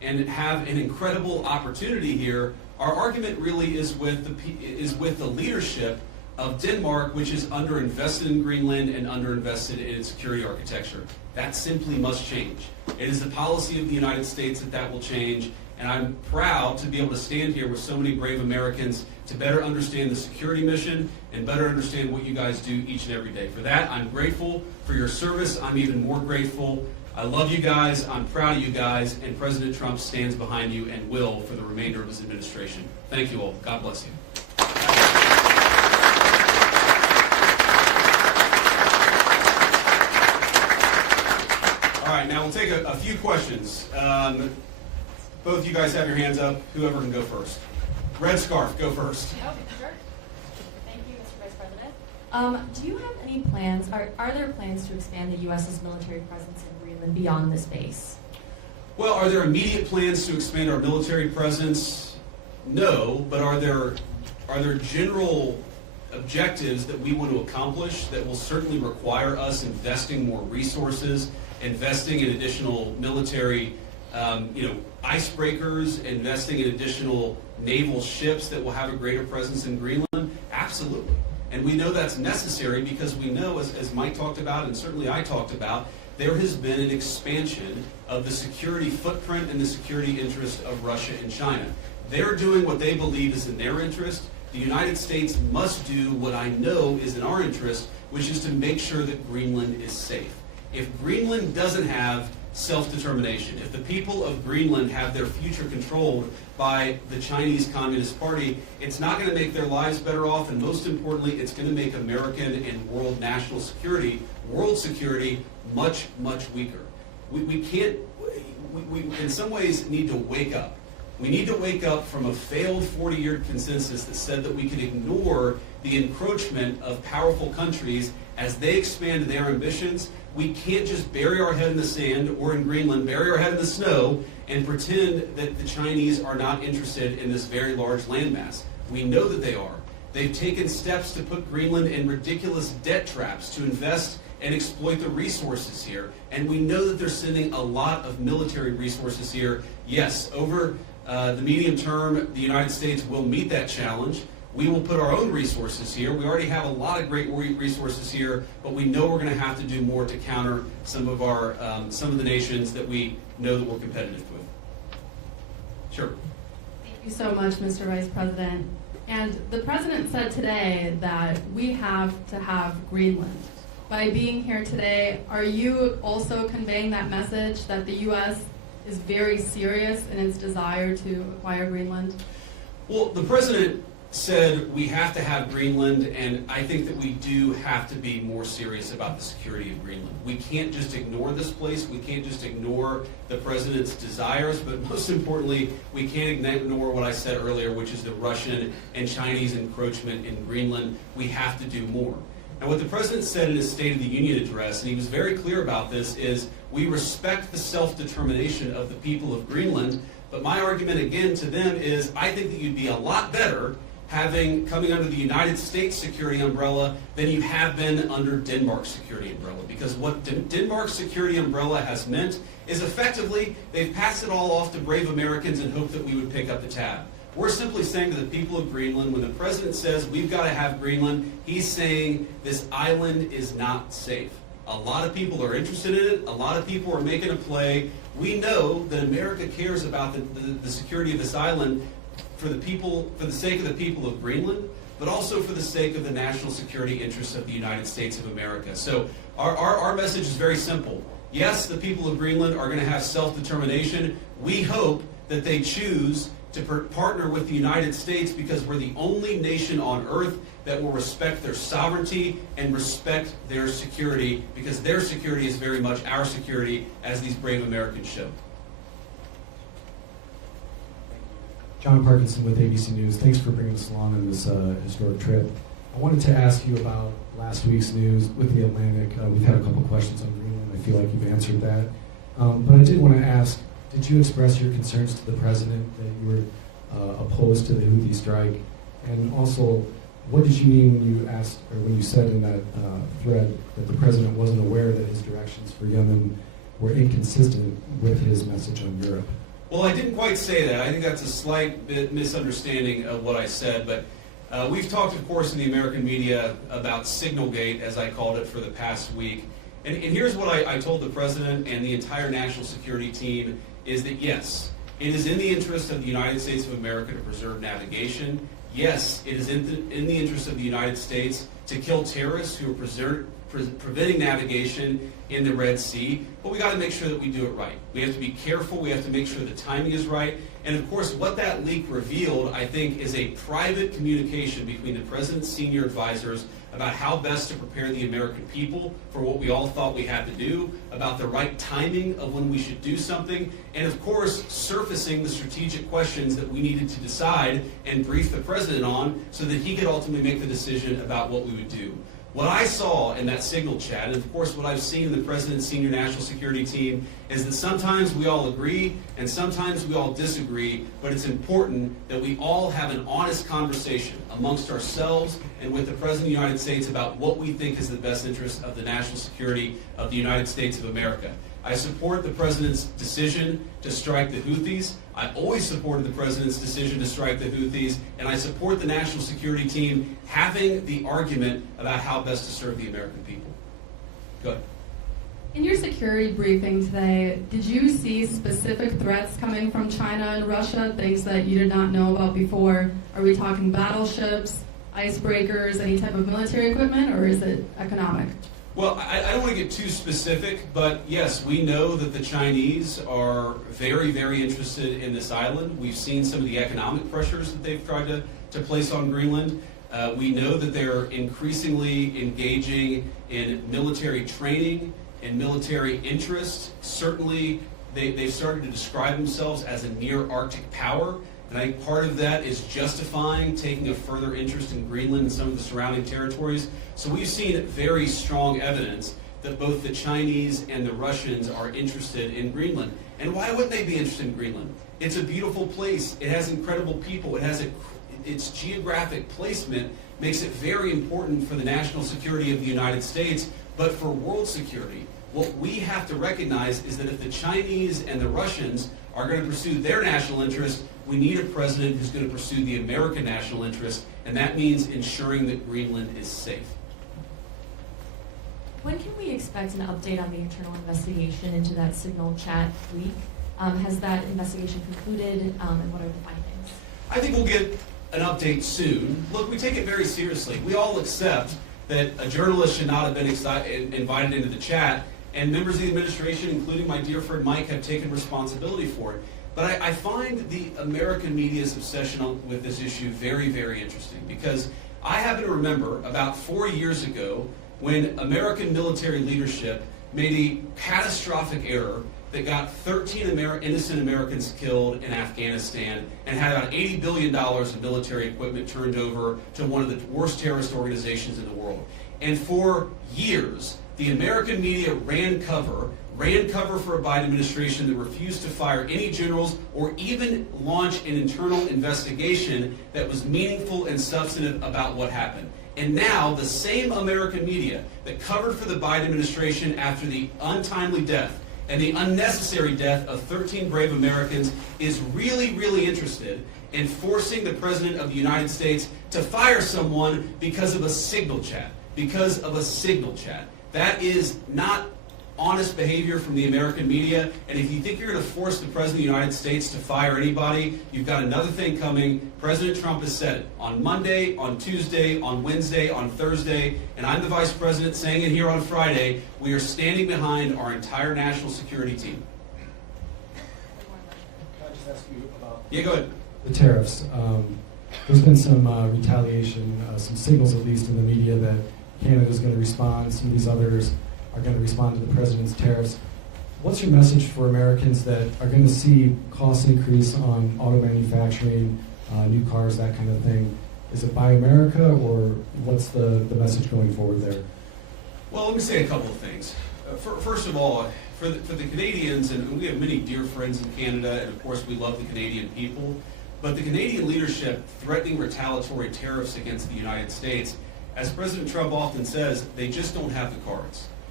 and have an incredible opportunity here, our argument really is with the leadership of Denmark, which is underinvested in Greenland and underinvested in its security architecture. That simply must change. It is the policy of the United States that will change, and I'm proud to be able to stand here with so many brave Americans to better understand the security mission and better understand what you guys do each and every day. For that, I'm grateful for your service. I'm even more grateful. I love you guys. I'm proud of you guys, and President Trump stands behind you and will for the remainder of his administration. Thank you all. God bless you. All right, now we'll take a few questions. Both of you guys have your hands up. Whoever can go first. Red scarf, go first. Okay, sure. Thank you, Mr. Vice President. Do you have any plans, are there plans to expand the U.S.'s military presence in Greenland beyond this base? Well, are there immediate plans to expand our military presence? No, but are there general objectives that we want to accomplish that will certainly require us investing more resources, investing in additional military icebreakers, investing in additional naval ships that will have a greater presence in Greenland? Absolutely. And we know that's necessary because we know, as Mike talked about and certainly I talked about, there has been an expansion of the security footprint and the security interest of Russia and China. They're doing what they believe is in their interest. The United States must do what I know is in our interest, which is to make sure that Greenland is safe. If Greenland doesn't have self-determination, if the people of Greenland have their future controlled by the Chinese Communist Party, it's not going to make their lives better off, and most importantly, it's going to make American and world national security, world security, much, much weaker. We in some ways need to wake up. We need to wake up from a failed 40-year consensus that said that we could ignore the encroachment of powerful countries as they expand their ambitions. We can't just bury our head in the sand, or in Greenland, bury our head in the snow and pretend that the Chinese are not interested in this very large landmass. We know that they are. They've taken steps to put Greenland in ridiculous debt traps to invest and exploit the resources here. And we know that they're sending a lot of military resources here. Yes, over the medium term, the United States will meet that challenge. We will put our own resources here. We already have a lot of great resources here, but we know we're going to have to do more to counter some of the nations that we know that we're competitive with. Sure. Thank you so much, Mr. Vice President. And the President said today that we have to have Greenland. By being here today, are you also conveying that message that the U.S. is very serious in its desire to acquire Greenland? Well, the President said we have to have Greenland, and I think that we do have to be more serious about the security of Greenland. We can't just ignore this place. We can't just ignore the President's desires, but most importantly, we can't ignore what I said earlier, which is the Russian and Chinese encroachment in Greenland. We have to do more. And what the President said in his State of the Union address, and he was very clear about this, is we respect the self-determination of the people of Greenland, but my argument again to them is I think that you'd be a lot better coming under the United States security umbrella than you have been under Denmark's security umbrella. Because what Denmark's security umbrella has meant is effectively they've passed it all off to brave Americans and hoped that we would pick up the tab. We're simply saying to the people of Greenland, when the President says we've got to have Greenland, he's saying this island is not safe. A lot of people are interested in it. A lot of people are making a play. We know that America cares about the security of this island for the sake of the people of Greenland, but also for the sake of the national security interests of the United States of America. So our message is very simple. Yes, the people of Greenland are going to have self-determination. We hope that they choose to partner with the United States because we're the only nation on earth that will respect their sovereignty and respect their security, because their security is very much our security, as these brave Americans show. John Parkinson with ABC News. Thanks for bringing us along on this historic trip. I wanted to ask you about last week's news with the Atlantic. We've had a couple questions on Greenland. I feel like you've answered that. But I did want to ask, did you express your concerns to the President that you were opposed to the Houthi strike? And also, what did you mean when you asked, or when you said in that thread that the President wasn't aware that his directions for Yemen were inconsistent with his message on Europe? Well, I didn't quite say that. I think that's a slight bit misunderstanding of what I said, but we've talked, of course, in the American media about Signalgate, as I called it, for the past week. And here's what I told the President and the entire national security team, is that yes, it is in the interest of the United States of America to preserve navigation. Yes, it is in the interest of the United States to kill terrorists who are preventing navigation in the Red Sea, but we got to make sure that we do it right. We have to be careful. We have to make sure the timing is right. And of course, what that leak revealed, I think, is a private communication between the President's senior advisors about how best to prepare the American people for what we all thought we had to do, about the right timing of when we should do something, and of course, surfacing the strategic questions that we needed to decide and brief the President on so that he could ultimately make the decision about what we would do. What I saw in that Signal chat, and of course what I've seen in the President's senior national security team, is that sometimes we all agree and sometimes we all disagree, but it's important that we all have an honest conversation amongst ourselves and with the President of the United States about what we think is the best interest of the national security of the United States of America. I support the President's decision to strike the Houthis. I always supported the President's decision to strike the Houthis, and I support the national security team having the argument about how best to serve the American people. Go ahead. In your security briefing today, did you see specific threats coming from China and Russia, things that you did not know about before? Are we talking battleships, icebreakers, any type of military equipment, or is it economic? Well, I don't want to get too specific, but yes, we know that the Chinese are very, very interested in this island. We've seen some of the economic pressures that they've tried to place on Greenland. We know that they're increasingly engaging in military training and military interest. Certainly, they've started to describe themselves as a near Arctic power. And I think part of that is justifying taking a further interest in Greenland and some of the surrounding territories. So we've seen very strong evidence that both the Chinese and the Russians are interested in Greenland. And why wouldn't they be interested in Greenland? It's a beautiful place. It has incredible people. It has its geographic placement makes it very important for the national security of the United States, but for world security. What we have to recognize is that if the Chinese and the Russians are going to pursue their national interest, we need a president who's going to pursue the American national interest, and that means ensuring that Greenland is safe. When can we expect an update on the internal investigation into that Signal chat leak? Has that investigation concluded, and what are the findings? I think we'll get an update soon. Look, we take it very seriously. We all accept that a journalist should not have been invited into the chat, and members of the administration, including my dear friend Mike, have taken responsibility for it. But I find the American media's obsession with this issue very, very interesting, because I happen to remember about 4 years ago when American military leadership made a catastrophic error that got 13 innocent Americans killed in Afghanistan and had about $80 billion of military equipment turned over to one of the worst terrorist organizations in the world. And for years, the American media ran cover for a Biden administration that refused to fire any generals or even launch an internal investigation that was meaningful and substantive about what happened. And now the same American media that covered for the Biden administration after the untimely death and the unnecessary death of 13 brave Americans is really, really interested in forcing the President of the United States to fire someone because of a Signal chat. Because of a Signal chat. That is not honest behavior from the American media, and if you think you're going to force the President of the United States to fire anybody, you've got another thing coming. President Trump has said it on Monday, on Tuesday, on Wednesday, on Thursday, and I'm the Vice President saying it here on Friday. We are standing behind our entire national security team. Can I just ask you about Yeah, go ahead. the tariffs? There's been some retaliation, some signals at least in the media that Canada's going to respond, some of these others are going to respond to the president's tariffs. What's your message for Americans that are going to see costs increase on auto manufacturing, new cars, that kind of thing? Is it Buy America, or what's the message going forward there? Well, let me say a couple of things. First of all, for the Canadians, and we have many dear friends in Canada, and of course we love the Canadian people, but the Canadian leadership threatening retaliatory tariffs against the United States, as President Trump often says, they just don't have the cards.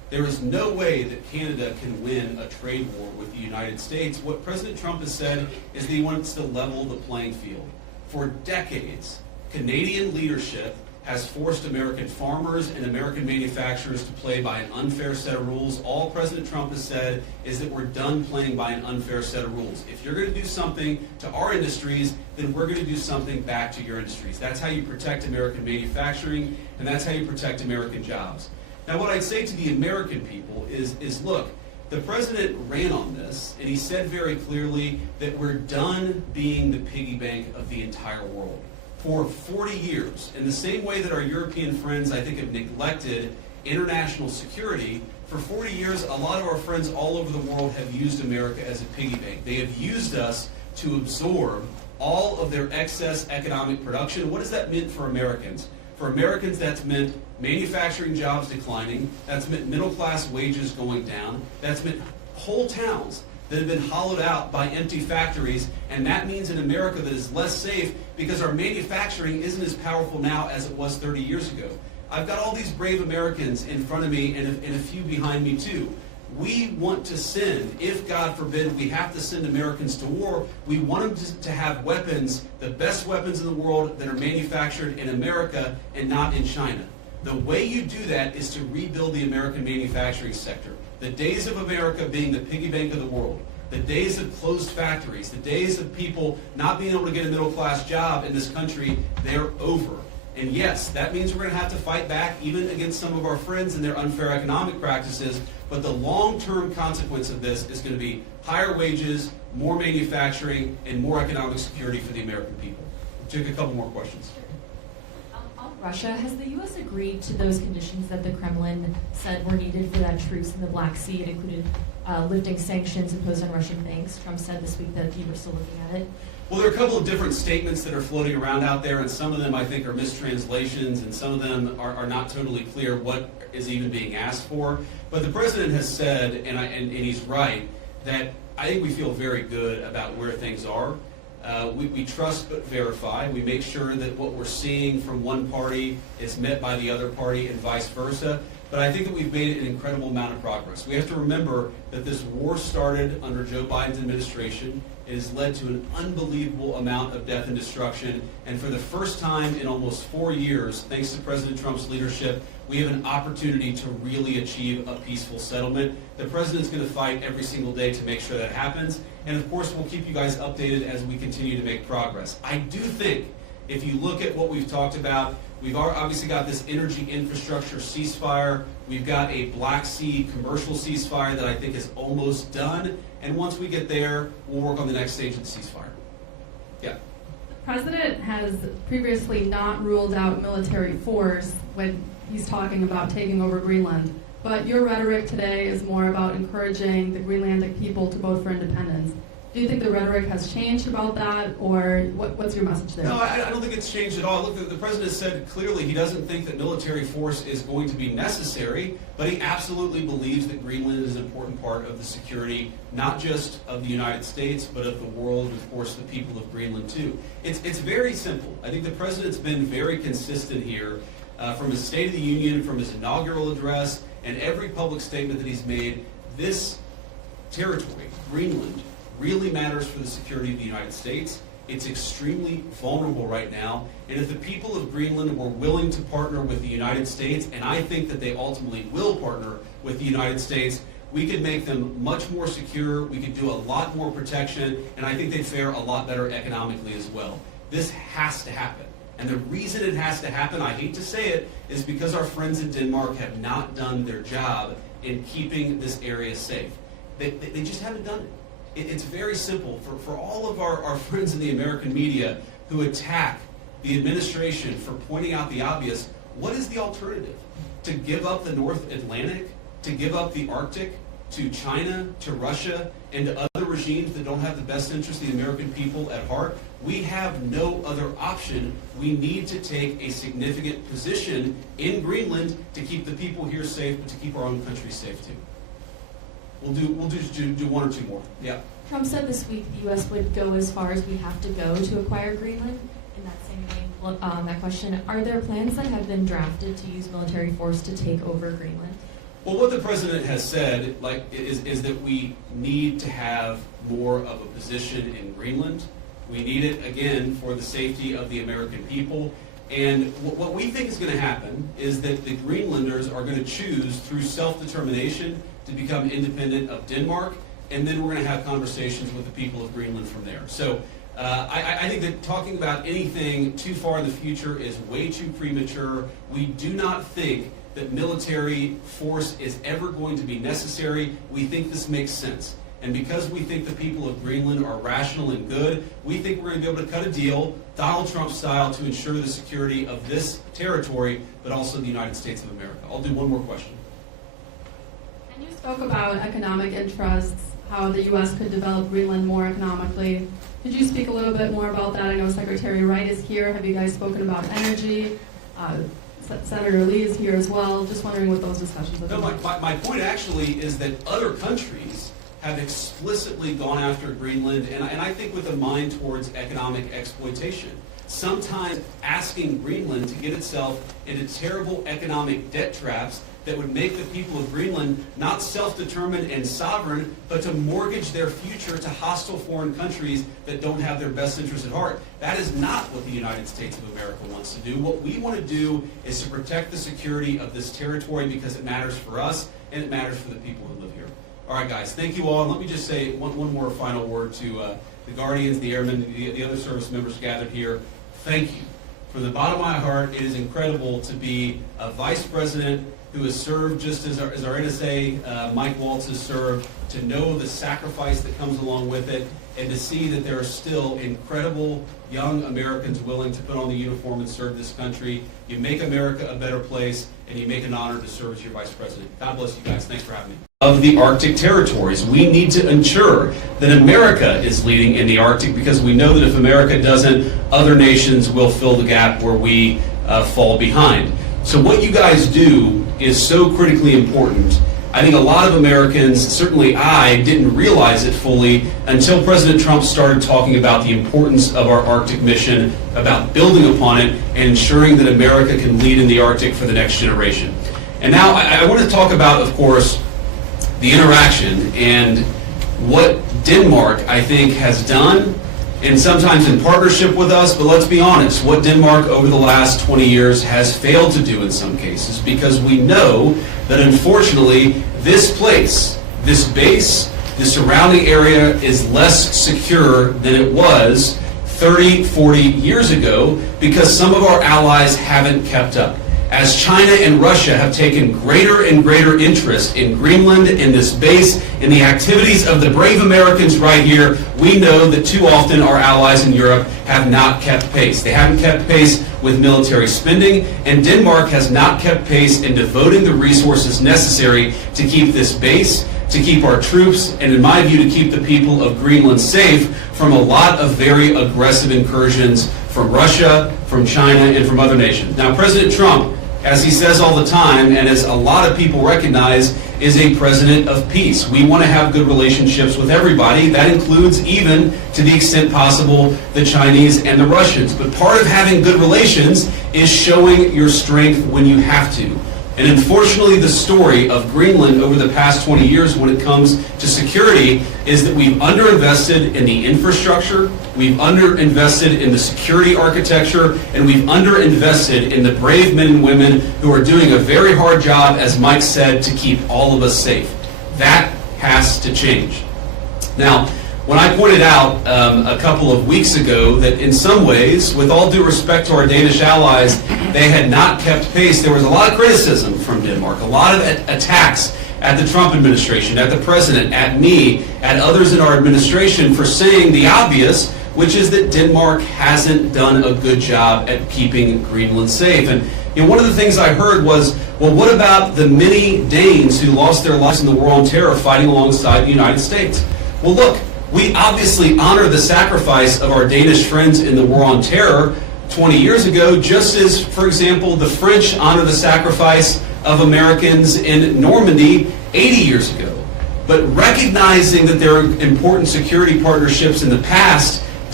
There is no way that Canada can win a trade war with the United States. What President Trump has said is that he wants to level the playing field. For decades, Canadian leadership has forced American farmers and American manufacturers to play by an unfair set of rules. All President Trump has said is that we're done playing by an unfair set of rules. If you're going to do something to our industries, then we're going to do something back to your industries. That's how you protect American manufacturing, and that's how you protect American jobs. Now, what I'd say to the American people is look, the president ran on this, and he said very clearly that we're done being the piggy bank of the entire world. For 40 years, in the same way that our European friends, I think, have neglected international security, for 40 years, a lot of our friends all over the world have used America as a piggy bank. They have used us to absorb all of their excess economic production. What does that mean for Americans? For Americans, that's meant manufacturing jobs declining. That's meant middle-class wages going down. That's meant whole towns that have been hollowed out by empty factories, and that means an America that is less safe because our manufacturing isn't as powerful now as it was 30 years ago. I've got all these brave Americans in front of me and a few behind me too. We want to send, if God forbid we have to send Americans to war, we want them to have weapons, the best weapons in the world that are manufactured in America and not in China. The way you do that is to rebuild the American manufacturing sector. The days of America being the piggy bank of the world, the days of closed factories, the days of people not being able to get a middle-class job in this country, they're over. And yes, that means we're going to have to fight back even against some of our friends and their unfair economic practices, but the long-term consequence of this is going to be higher wages, more manufacturing, and more economic security for the American people. We'll take a couple more questions. On Russia, has the U.S. agreed to those conditions that the Kremlin said were needed for that truce in the Black Sea? It included lifting sanctions imposed on Russian banks. Trump said this week that you were still looking at it. Well, there are a couple of different statements that are floating around out there, and some of them I think are mistranslations, and some of them are not totally clear what is even being asked for. But the president has said, and he's right, that I think we feel very good about where things are. We trust but verify. We make sure that what we're seeing from one party is met by the other party and vice versa. But I think that we've made an incredible amount of progress. We have to remember that this war started under Joe Biden's administration. It has led to an unbelievable amount of death and destruction. And for the first time in almost 4 years, thanks to President Trump's leadership, we have an opportunity to really achieve a peaceful settlement. The president's going to fight every single day to make sure that happens. And of course, we'll keep you guys updated as we continue to make progress. I do think if you look at what we've talked about, we've obviously got this energy infrastructure ceasefire. We've got a Black Sea commercial ceasefire that I think is almost done. And once we get there, we'll work on the next stage of the ceasefire. Yeah. The president has previously not ruled out military force when he's talking about taking over Greenland. But your rhetoric today is more about encouraging the Greenlandic people to vote for independence. Do you think the rhetoric has changed about that, or what's your message there? No, I don't think it's changed at all. Look, the president said clearly he doesn't think that military force is going to be necessary, but he absolutely believes that Greenland is an important part of the security, not just of the United States, but of the world, and of course the people of Greenland too. It's very simple. I think the president's been very consistent here from his State of the Union, from his inaugural address, and every public statement that he's made. This territory, Greenland, really matters for the security of the United States. It's extremely vulnerable right now, and if the people of Greenland were willing to partner with the United States, and I think that they ultimately will partner with the United States, we could make them much more secure, we could do a lot more protection, and I think they'd fare a lot better economically as well. This has to happen. And the reason it has to happen, I hate to say it, is because our friends in Denmark have not done their job in keeping this area safe. They just haven't done it. It's very simple. For all of our friends in the American media who attack the administration for pointing out the obvious, what is the alternative? To give up the North Atlantic? To give up the Arctic? To China? To Russia? And to other regimes that don't have the best interest of the American people at heart? We have no other option. We need to take a significant position in Greenland to keep the people here safe, but to keep our own country safe too. We'll do one or two more. Yeah. Trump said this week the U.S. would go as far as we have to go to acquire Greenland. In that same vein, that question, are there plans that have been drafted to use military force to take over Greenland? Well, what the president has said, is that we need to have more of a position in Greenland. We need it, again, for the safety of the American people. And what we think is going to happen is that the Greenlanders are going to choose through self-determination to become independent of Denmark, and then we're going to have conversations with the people of Greenland from there. So I think that talking about anything too far in the future is way too premature. We do not think that military force is ever going to be necessary. We think this makes sense. And because we think the people of Greenland are rational and good, we think we're going to be able to cut a deal, Donald Trump style, to ensure the security of this territory, but also the United States of America. I'll do one more question. And you spoke about economic interests, how the U.S. could develop Greenland more economically. Could you speak a little bit more about that? I know Secretary Wright is here. Have you guys spoken about energy? Senator Lee is here as well. Just wondering what those discussions have been. No, my point actually is that other countries have explicitly gone after Greenland, and I think with a mind towards economic exploitation. Sometimes asking Greenland to get itself into terrible economic debt traps that would make the people of Greenland not self-determined and sovereign, but to mortgage their future to hostile foreign countries that don't have their best interests at heart. That is not what the United States of America wants to do. What we want to do is to protect the security of this territory because it matters for us and it matters for the people who live here. All right, guys, thank you all. And let me just say one more final word to the Guardians, the Airmen, the other service members gathered here. Thank you. From the bottom of my heart, it is incredible to be a vice president who has served just as our NSA, Mike Waltz, has served, to know the sacrifice that comes along with it, and to see that there are still incredible young Americans willing to put on the uniform and serve this country. You make America a better place, and you make an honor to serve as your vice president. God bless you guys. Thanks for having me. Of the Arctic territories, we need to ensure that America is leading in the Arctic, because we know that if America doesn't, other nations will fill the gap where we fall behind. So what you guys do is so critically important. I think a lot of Americans, certainly I, didn't realize it fully until President Trump started talking about the importance of our Arctic mission, about building upon it, and ensuring that America can lead in the Arctic for the next generation. And now I want to talk about, of course, the interaction and what Denmark, I think, has done, and sometimes in partnership with us, but let's be honest, what Denmark over the last 20 years has failed to do in some cases, because we know that unfortunately this place, this base, the surrounding area is less secure than it was 30, 40 years ago, because some of our allies haven't kept up. As China and Russia have taken greater and greater interest in Greenland, in this base, in the activities of the brave Americans right here, we know that too often our allies in Europe have not kept pace. They haven't kept pace with military spending, and Denmark has not kept pace in devoting the resources necessary to keep this base, to keep our troops, and in my view, to keep the people of Greenland safe from a lot of very aggressive incursions from Russia, from China, and from other nations. Now, President Trump, as he says all the time, and as a lot of people recognize, is a president of peace. We want to have good relationships with everybody. That includes, even to the extent possible, the Chinese and the Russians. But part of having good relations is showing your strength when you have to. And unfortunately, the story of Greenland over the past 20 years when it comes to security is that we've underinvested in the infrastructure, we've underinvested in the security architecture, and we've underinvested in the brave men and women who are doing a very hard job, as Mike said, to keep all of us safe. That has to change. Now, when I pointed out a couple of weeks ago that in some ways, with all due respect to our Danish allies, they had not kept pace, there was a lot of criticism from Denmark, a lot of attacks at the Trump administration, at the president, at me, at others in our administration for saying the obvious, which is that Denmark hasn't done a good job at keeping Greenland safe. And one of the things I heard was, well, what about the many Danes who lost their lives in the war on terror fighting alongside the United States? Well, look, we obviously honor the sacrifice of our Danish friends in the war on terror 20 years ago, just as, for example, the French honor the sacrifice of Americans in Normandy 80 years ago. But recognizing that there are important security partnerships in the past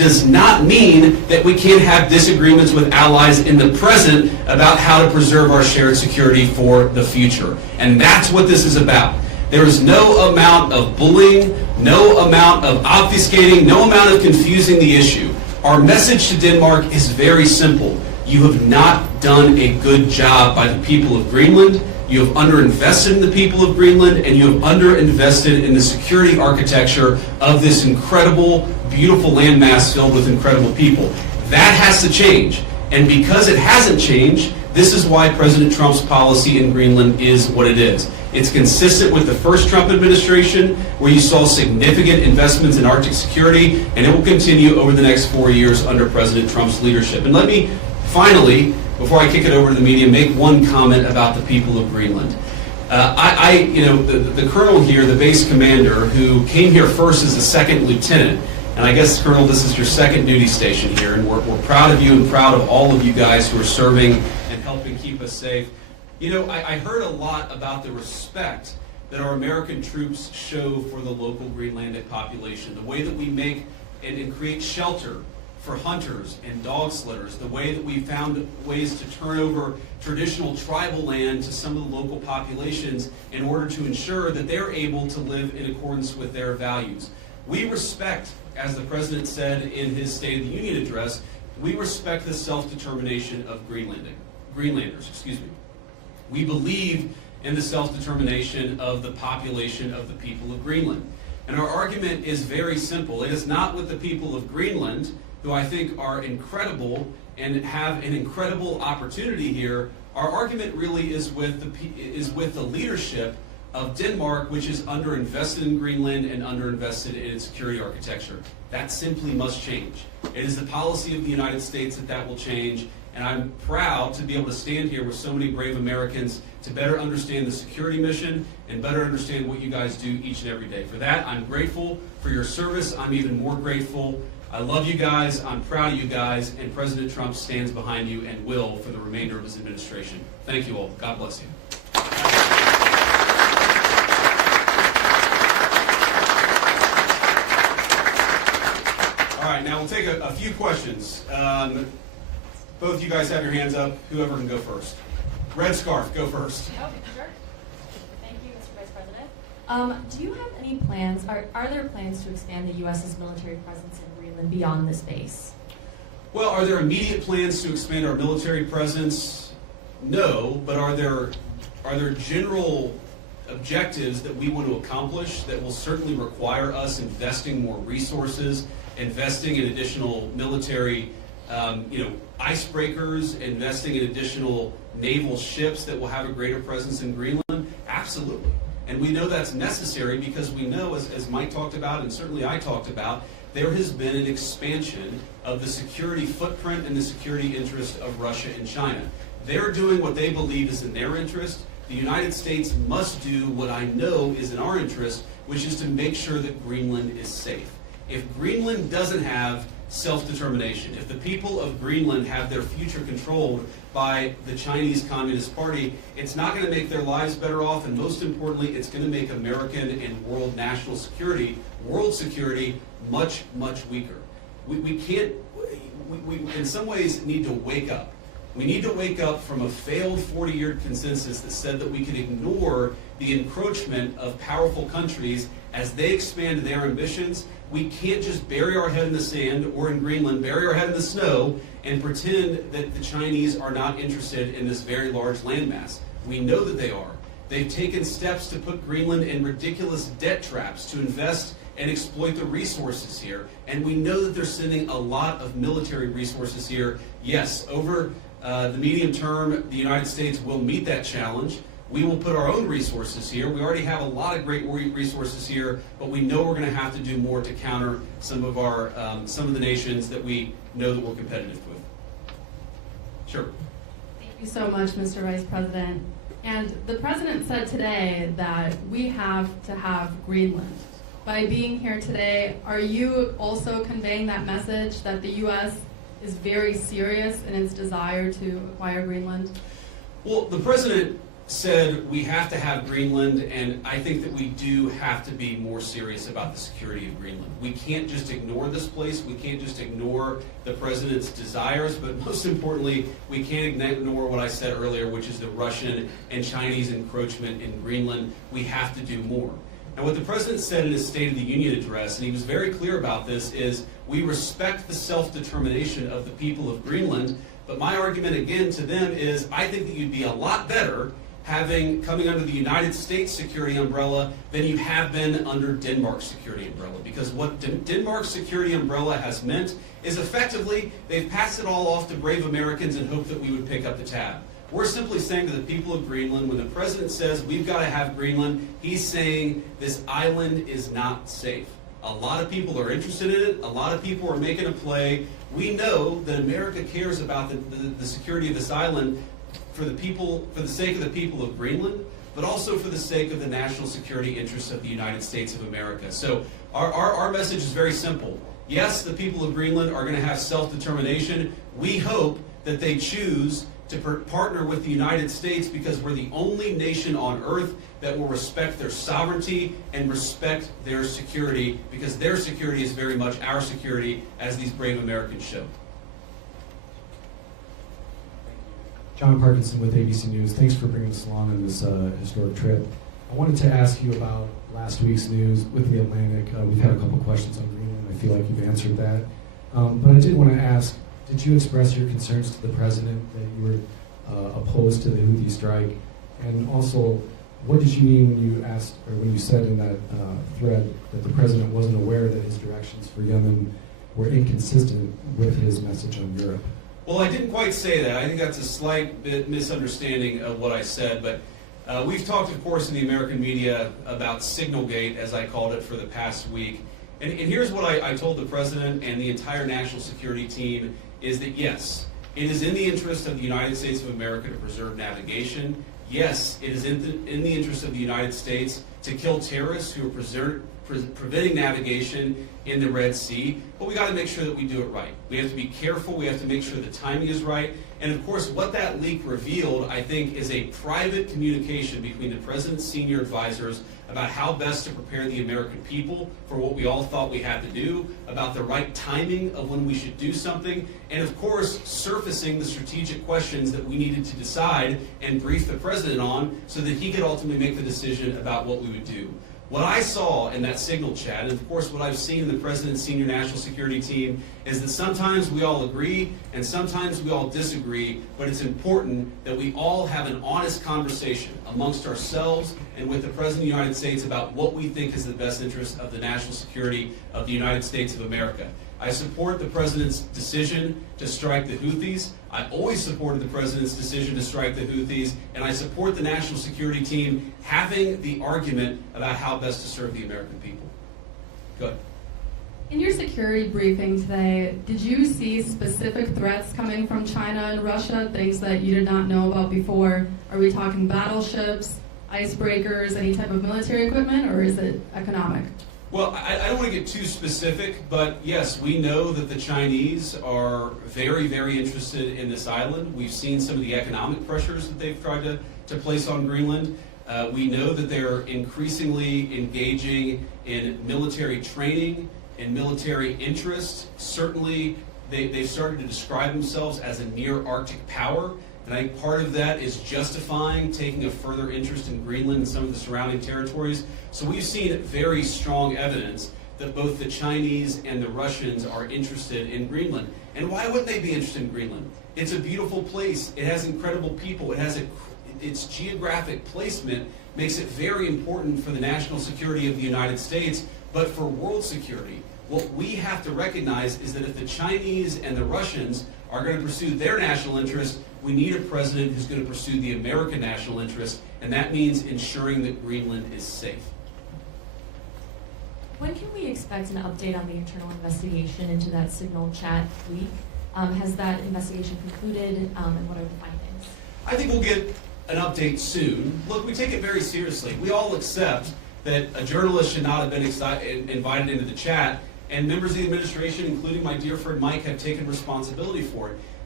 does not mean that we can't have disagreements with allies in the present about how to preserve our shared security for the future. And that's what this is about. There is no amount of bullying, no amount of obfuscating, no amount of confusing the issue. Our message to Denmark is very simple. You have not done a good job by the people of Greenland. You have underinvested in the people of Greenland, and you have underinvested in the security architecture of this incredible, beautiful landmass filled with incredible people. That has to change. And because it hasn't changed, this is why President Trump's policy in Greenland is what it is. It's consistent with the first Trump administration, where you saw significant investments in Arctic security, and it will continue over the next 4 years under President Trump's leadership. And let me finally, before I kick it over to the media, make one comment about the people of Greenland. The colonel here, the base commander, who came here first as a second lieutenant, and I guess, Colonel, this is your second duty station here, and we're proud of you and proud of all of you guys who are serving and helping keep us safe. You know, I heard a lot about the respect that our American troops show for the local Greenlandic population, the way that we make and create shelter for hunters and dog slitters, the way that we found ways to turn over traditional tribal land to some of the local populations in order to ensure that they're able to live in accordance with their values. We respect, as the President said in his State of the Union address, we respect the self-determination of Greenlanders. We believe in the self-determination of the population of the people of Greenland. And our argument is very simple. It is not with the people of Greenland, who I think are incredible and have an incredible opportunity here. Our argument really is with the leadership of Denmark, which is underinvested in Greenland and underinvested in its security architecture. That simply must change. It is the policy of the United States that will change, and I'm proud to be able to stand here with so many brave Americans to better understand the security mission and better understand what you guys do each and every day. For that, I'm grateful for your service. I'm even more grateful. I love you guys, I'm proud of you guys, and President Trump stands behind you and will for the remainder of his administration. Thank you all. God bless you. All right, now we'll take a few questions. Both of you guys have your hands up. Whoever can go first. Red scarf, go first. Oh, sure. Thank you, Mr. Vice President. Do you have any plans, are there plans to expand the U.S.'s military presence in Greenland beyond this base? Well, are there immediate plans to expand our military presence? No, but are there general objectives that we want to accomplish that will certainly require us investing more resources, investing in additional military icebreakers, investing in additional naval ships that will have a greater presence in Greenland? Absolutely. And we know that's necessary because we know, as Mike talked about and certainly I talked about, there has been an expansion of the security footprint and the security interest of Russia and China. They're doing what they believe is in their interest. The United States must do what I know is in our interest, which is to make sure that Greenland is safe. If Greenland doesn't have self-determination, if the people of Greenland have their future controlled by the Chinese Communist Party, it's not going to make their lives better off, and most importantly, it's going to make American and world national security, world security, much, much weaker. We in some ways need to wake up. We need to wake up from a failed 40-year consensus that said that we could ignore the encroachment of powerful countries as they expand their ambitions. We can't just bury our head in the sand, or in Greenland, bury our head in the snow and pretend that the Chinese are not interested in this very large landmass. We know that they are. They've taken steps to put Greenland in ridiculous debt traps to invest and exploit the resources here. And we know that they're sending a lot of military resources here. Yes, over the medium term, the United States will meet that challenge. We will put our own resources here. We already have a lot of great resources here, but we know we're going to have to do more to counter some of the nations that we know that we're competitive with. Sure. Thank you so much, Mr. Vice President. And the President said today that we have to have Greenland. By being here today, are you also conveying that message that the U.S. is very serious in its desire to acquire Greenland? Well, the President said we have to have Greenland, and I think that we do have to be more serious about the security of Greenland. We can't just ignore this place. We can't just ignore the president's desires, but most importantly, we can't ignore what I said earlier, which is the Russian and Chinese encroachment in Greenland. We have to do more. And what the president said in his State of the Union address, and he was very clear about this, is we respect the self-determination of the people of Greenland, but my argument again to them is I think that you'd be a lot better coming under the United States security umbrella than you have been under Denmark's security umbrella. Because what Denmark's security umbrella has meant is effectively they've passed it all off to brave Americans and hope that we would pick up the tab. We're simply saying to the people of Greenland, when the president says we've got to have Greenland, he's saying this island is not safe. A lot of people are interested in it. A lot of people are making a play. We know that America cares about the security of this island for the sake of the people of Greenland, but also for the sake of the national security interests of the United States of America. So our message is very simple. Yes, the people of Greenland are going to have self-determination. We hope that they choose to partner with the United States because we're the only nation on earth that will respect their sovereignty and respect their security, because their security is very much our security, as these brave Americans show. John Parkinson with ABC News. Thanks for bringing us along on this historic trip. I wanted to ask you about last week's news with the Atlantic. We've had a couple questions on Greenland. I feel like you've answered that. But I did want to ask, did you express your concerns to the president that you were opposed to the Houthi strike? And also, what did you mean when you asked, or when you said in that thread that the president wasn't aware that his directions for Yemen were inconsistent with his message on Europe? Well, I didn't quite say that. I think that's a slight bit misunderstanding of what I said. But we've talked, of course, in the American media about Signalgate, as I called it, for the past week. And here's what I told the president and the entire national security team, is that yes, it is in the interest of the United States of America to preserve navigation. Yes, it is in the interest of the United States to kill terrorists who are preventing navigation in the Red Sea, but we got to make sure that we do it right. We have to be careful. We have to make sure the timing is right. And of course, what that leak revealed, I think, is a private communication between the president's senior advisors about how best to prepare the American people for what we all thought we had to do, about the right timing of when we should do something, and of course, surfacing the strategic questions that we needed to decide and brief the president on so that he could ultimately make the decision about what we would do. What I saw in that signal chat, and of course what I've seen in the President's senior national security team, is that sometimes we all agree and sometimes we all disagree, but it's important that we all have an honest conversation amongst ourselves and with the President of the United States about what we think is the best interest of the national security of the United States of America. I support the President's decision to strike the Houthis. I always supported the President's decision to strike the Houthis, and I support the national security team having the argument about how best to serve the American people. Go ahead. In your security briefing today, did you see specific threats coming from China and Russia, things that you did not know about before? Are we talking battleships, icebreakers, any type of military equipment, or is it economic? Well, I don't want to get too specific, but yes, we know that the Chinese are very, very interested in this island. We've seen some of the economic pressures that they've tried to place on Greenland. We know that they're increasingly engaging in military training and military interest. Certainly, they've started to describe themselves as a near-Arctic power. And I think part of that is justifying taking a further interest in Greenland and some of the surrounding territories. So we've seen very strong evidence that both the Chinese and the Russians are interested in Greenland. And why wouldn't they be interested in Greenland? It's a beautiful place. It has incredible people. It has its geographic placement makes it very important for the national security of the United States, but for world security. What we have to recognize is that if the Chinese and the Russians are going to pursue their national interest, we need a president who's going to pursue the American national interest, and that means ensuring that Greenland is safe. When can we expect an update on the internal investigation into that signal chat leak? Has that investigation concluded, and what are the findings? I think we'll get an update soon. Look, we take it very seriously. We all accept that a journalist should not have been invited into the chat, and members of the administration, including my dear friend Mike, have taken responsibility for it.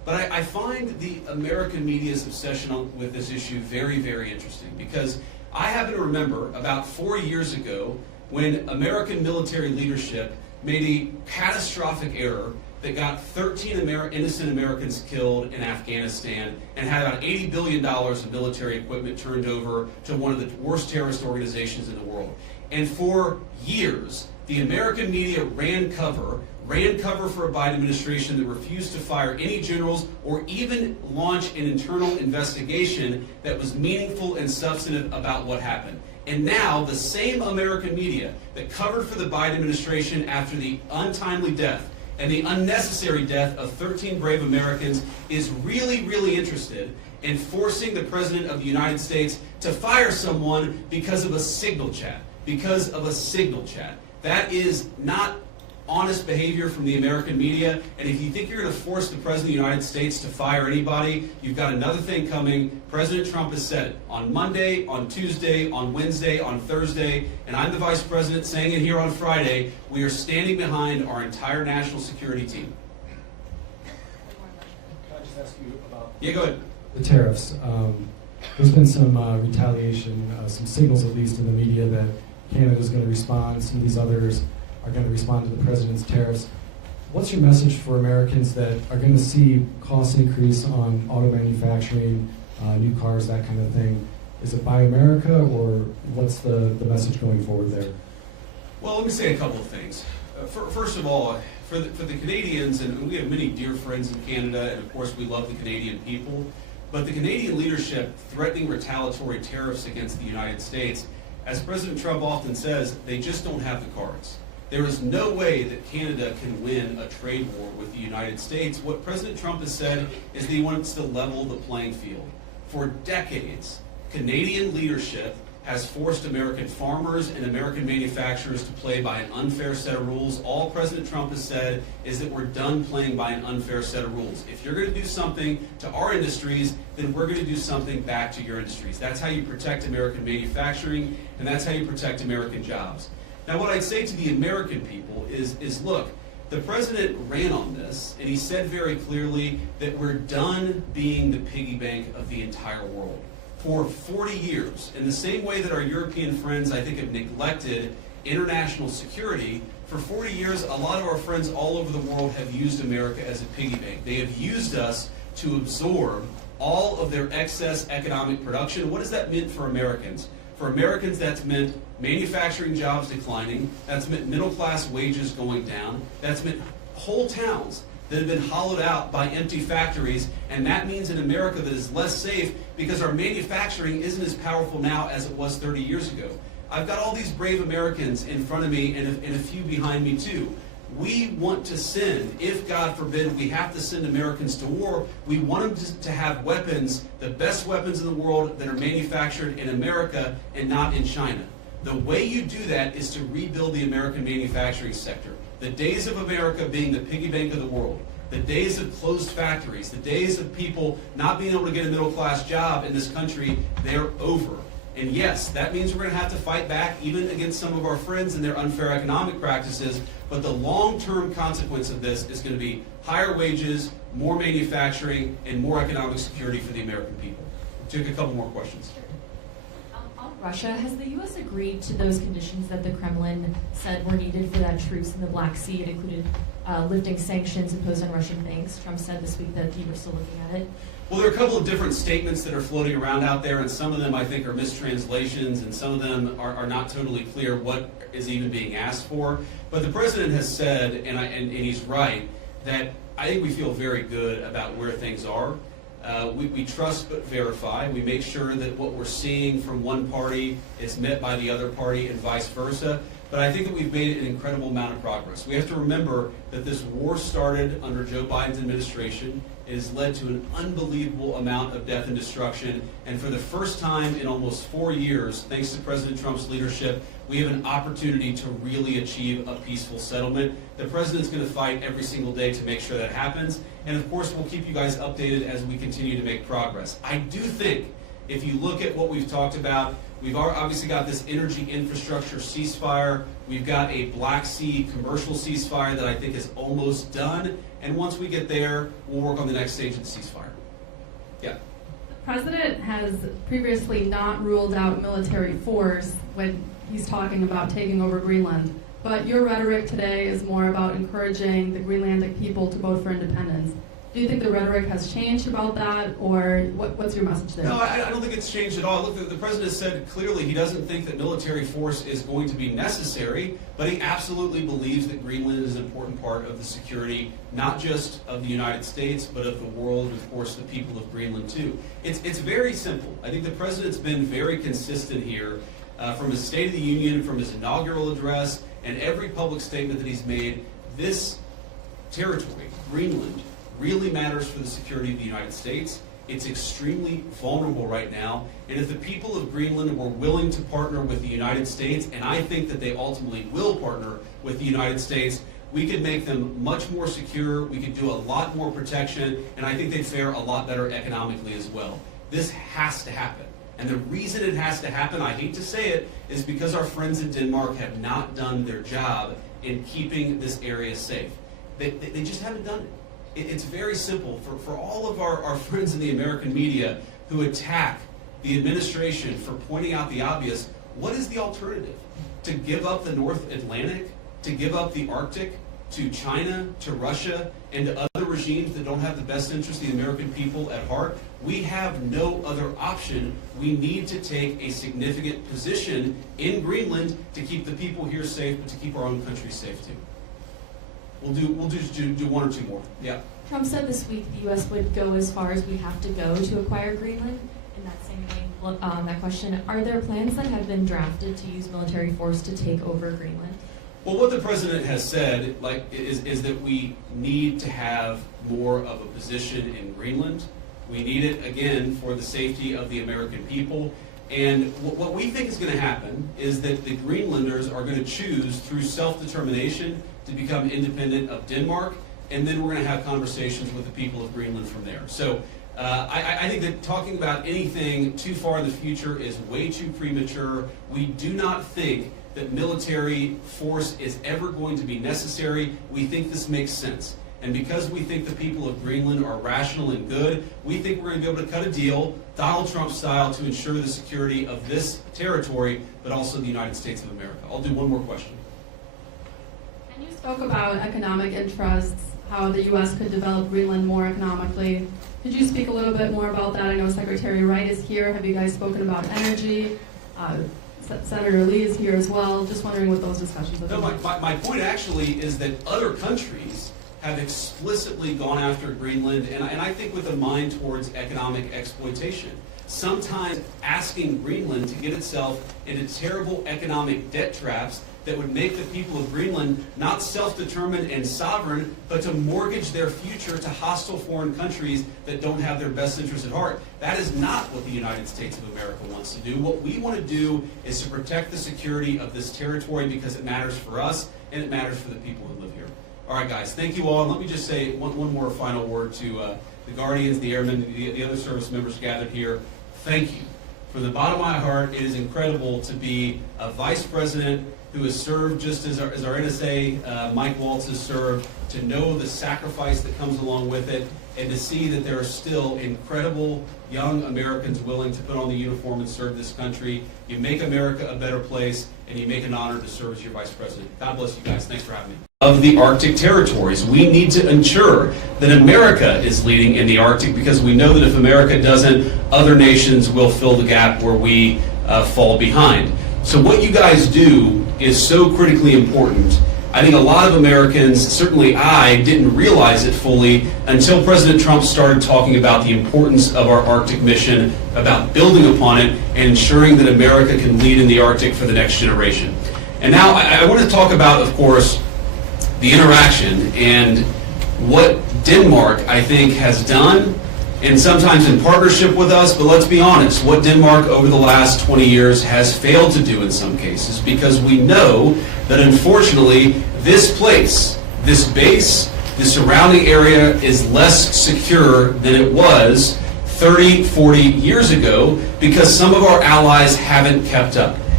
But I find the American media's obsession with this issue very, very interesting, because I happen to remember about 4 years ago when American military leadership made a catastrophic error that got 13 innocent Americans killed in Afghanistan and had about $80 billion of military equipment turned over to one of the worst terrorist organizations in the world. And for years, the American media ran cover for a Biden administration that refused to fire any generals or even launch an internal investigation that was meaningful and substantive about what happened. And now the same American media that covered for the Biden administration after the untimely death and the unnecessary death of 13 brave Americans is really, really interested in forcing the President of the United States to fire someone because of a signal chat. Because of a signal chat. That is not honest behavior from the American media, and if you think you're going to force the President of the United States to fire anybody, you've got another thing coming. President Trump has said it on Monday, on Tuesday, on Wednesday, on Thursday, and I'm the Vice President saying it here on Friday. We are standing behind our entire national security team. Can I just ask you about Yeah, go ahead. the tariffs? There's been some retaliation, some signals at least in the media that Canada's going to respond, some of these others are going to respond to the president's tariffs. What's your message for Americans that are going to see costs increase on auto manufacturing, new cars, that kind of thing? Is it Buy America, or what's the message going forward there? Well, let me say a couple of things. First of all, for the Canadians, and we have many dear friends in Canada, and of course we love the Canadian people, but the Canadian leadership threatening retaliatory tariffs against the United States, as President Trump often says, they just don't have the cards. There is no way that Canada can win a trade war with the United States. What President Trump has said is that he wants to level the playing field. For decades, Canadian leadership has forced American farmers and American manufacturers to play by an unfair set of rules. All President Trump has said is that we're done playing by an unfair set of rules. If you're going to do something to our industries, then we're going to do something back to your industries. That's how you protect American manufacturing, and that's how you protect American jobs. Now, what I'd say to the American people is look, the president ran on this, and he said very clearly that we're done being the piggy bank of the entire world. For 40 years, in the same way that our European friends, I think, have neglected international security, for 40 years, a lot of our friends all over the world have used America as a piggy bank. They have used us to absorb all of their excess economic production. What does that mean for Americans? For Americans, that's meant manufacturing jobs declining. That's meant middle-class wages going down. That's meant whole towns that have been hollowed out by empty factories. And that means an America that is less safe because our manufacturing isn't as powerful now as it was 30 years ago. I've got all these brave Americans in front of me and a few behind me too. We want to send, if God forbid we have to send Americans to war, we want them to have weapons, the best weapons in the world that are manufactured in America and not in China. The way you do that is to rebuild the American manufacturing sector. The days of America being the piggy bank of the world, the days of closed factories, the days of people not being able to get a middle-class job in this country, they're over. And yes, that means we're going to have to fight back even against some of our friends and their unfair economic practices, but the long-term consequence of this is going to be higher wages, more manufacturing, and more economic security for the American people. We'll take a couple more questions. On Russia, has the U.S. agreed to those conditions that the Kremlin said were needed for that truce in the Black Sea? It included lifting sanctions imposed on Russian banks. Trump said this week that you were still looking at it. Well, there are a couple of different statements that are floating around out there, and some of them I think are mistranslations, and some of them are not totally clear what is even being asked for. But the president has said, and he's right, that I think we feel very good about where things are. We trust but verify. We make sure that what we're seeing from one party is met by the other party and vice versa. But I think that we've made an incredible amount of progress. We have to remember that this war started under Joe Biden's administration. It has led to an unbelievable amount of death and destruction. And for the first time in almost 4 years, thanks to President Trump's leadership, we have an opportunity to really achieve a peaceful settlement. The president's going to fight every single day to make sure that happens. And of course, we'll keep you guys updated as we continue to make progress. I do think if you look at what we've talked about, we've obviously got this energy infrastructure ceasefire. We've got a Black Sea commercial ceasefire that I think is almost done. and once we get there, we'll work on the next stage of the ceasefire. Yeah. The president has previously not ruled out military force when he's talking about taking over Greenland, but your rhetoric today is more about encouraging the Greenlandic people to vote for independence. Do you think the rhetoric has changed about that, or what's your message there? No, I don't think it's changed at all. Look, the president said clearly he doesn't think that military force is going to be necessary, but he absolutely believes that Greenland is an important part of the security, not just of the United States, but of the world, and of course the people of Greenland too. It's very simple. I think the president's been very consistent here from his State of the Union, from his inaugural address, and every public statement that he's made. This territory, Greenland, really matters for the security of the United States. It's extremely vulnerable right now, and if the people of Greenland were willing to partner with the United States, and I think that they ultimately will partner with the United States, we could make them much more secure, we could do a lot more protection, and I think they'd fare a lot better economically as well. This has to happen. And the reason it has to happen, I hate to say it, is because our friends in Denmark have not done their job in keeping this area safe. They just haven't done it. It's very simple. For all of our friends in the American media who attack the administration for pointing out the obvious, what is the alternative? To give up the North Atlantic? To give up the Arctic? To China? To Russia? And to other regimes that don't have the best interest of the American people at heart? We have no other option. We need to take a significant position in Greenland to keep the people here safe, but to keep our own country safe too. We'll just do one or two more. Yeah. Trump said this week the U.S. would go as far as we have to go to acquire Greenland. In that same vein, that question, are there plans that have been drafted to use military force to take over Greenland? Well, what the president has said, is that we need to have more of a position in Greenland. We need it, again, for the safety of the American people. And what we think is going to happen is that the Greenlanders are going to choose through self-determination to become independent of Denmark, and then we're going to have conversations with the people of Greenland from there. So I think that talking about anything too far in the future is way too premature. We do not think that military force is ever going to be necessary. We think this makes sense. And because we think the people of Greenland are rational and good, we think we're going to be able to cut a deal, Donald Trump style, to ensure the security of this territory, but also the United States of America. I'll do one more question. And you spoke about economic interests, how the U.S. could develop Greenland more economically. Could you speak a little bit more about that? I know Secretary Wright is here. Have you guys spoken about energy? Senator Lee is here as well. Just wondering what those discussions have been. No, my point actually is that other countries have explicitly gone after Greenland, and I think with a mind towards economic exploitation. Sometimes asking Greenland to get itself into terrible economic debt traps that would make the people of Greenland not self-determined and sovereign, but to mortgage their future to hostile foreign countries that don't have their best interests at heart. That is not what the United States of America wants to do. What we want to do is to protect the security of this territory because it matters for us and it matters for the people who live here. All right, guys, thank you all. And let me just say one more final word to the Guardians, the Airmen, the other service members gathered here. Thank you. From the bottom of my heart, it is incredible to be a vice president who has served just as our NSA, Mike Waltz, has served, to know the sacrifice that comes along with it, and to see that there are still incredible young Americans willing to put on the uniform and serve this country. You make America a better place, and you make an honor to serve as your vice president. God bless you guys. Thanks for having me. Of the Arctic territories, we need to ensure that America is leading in the Arctic, because we know that if America doesn't, other nations will fill the gap where we fall behind. So what you guys do is so critically important. I think a lot of Americans, certainly I, didn't realize it fully until President Trump started talking about the importance of our Arctic mission, about building upon it, and ensuring that America can lead in the Arctic for the next generation. And now I want to talk about, of course, the interaction and what Denmark, I think, has done, and sometimes in partnership with us, but let's be honest, what Denmark over the last 20 years has failed to do in some cases, because we know that unfortunately this place, this base, the surrounding area is less secure than it was 30, 40 years ago, because some of our allies haven't kept up.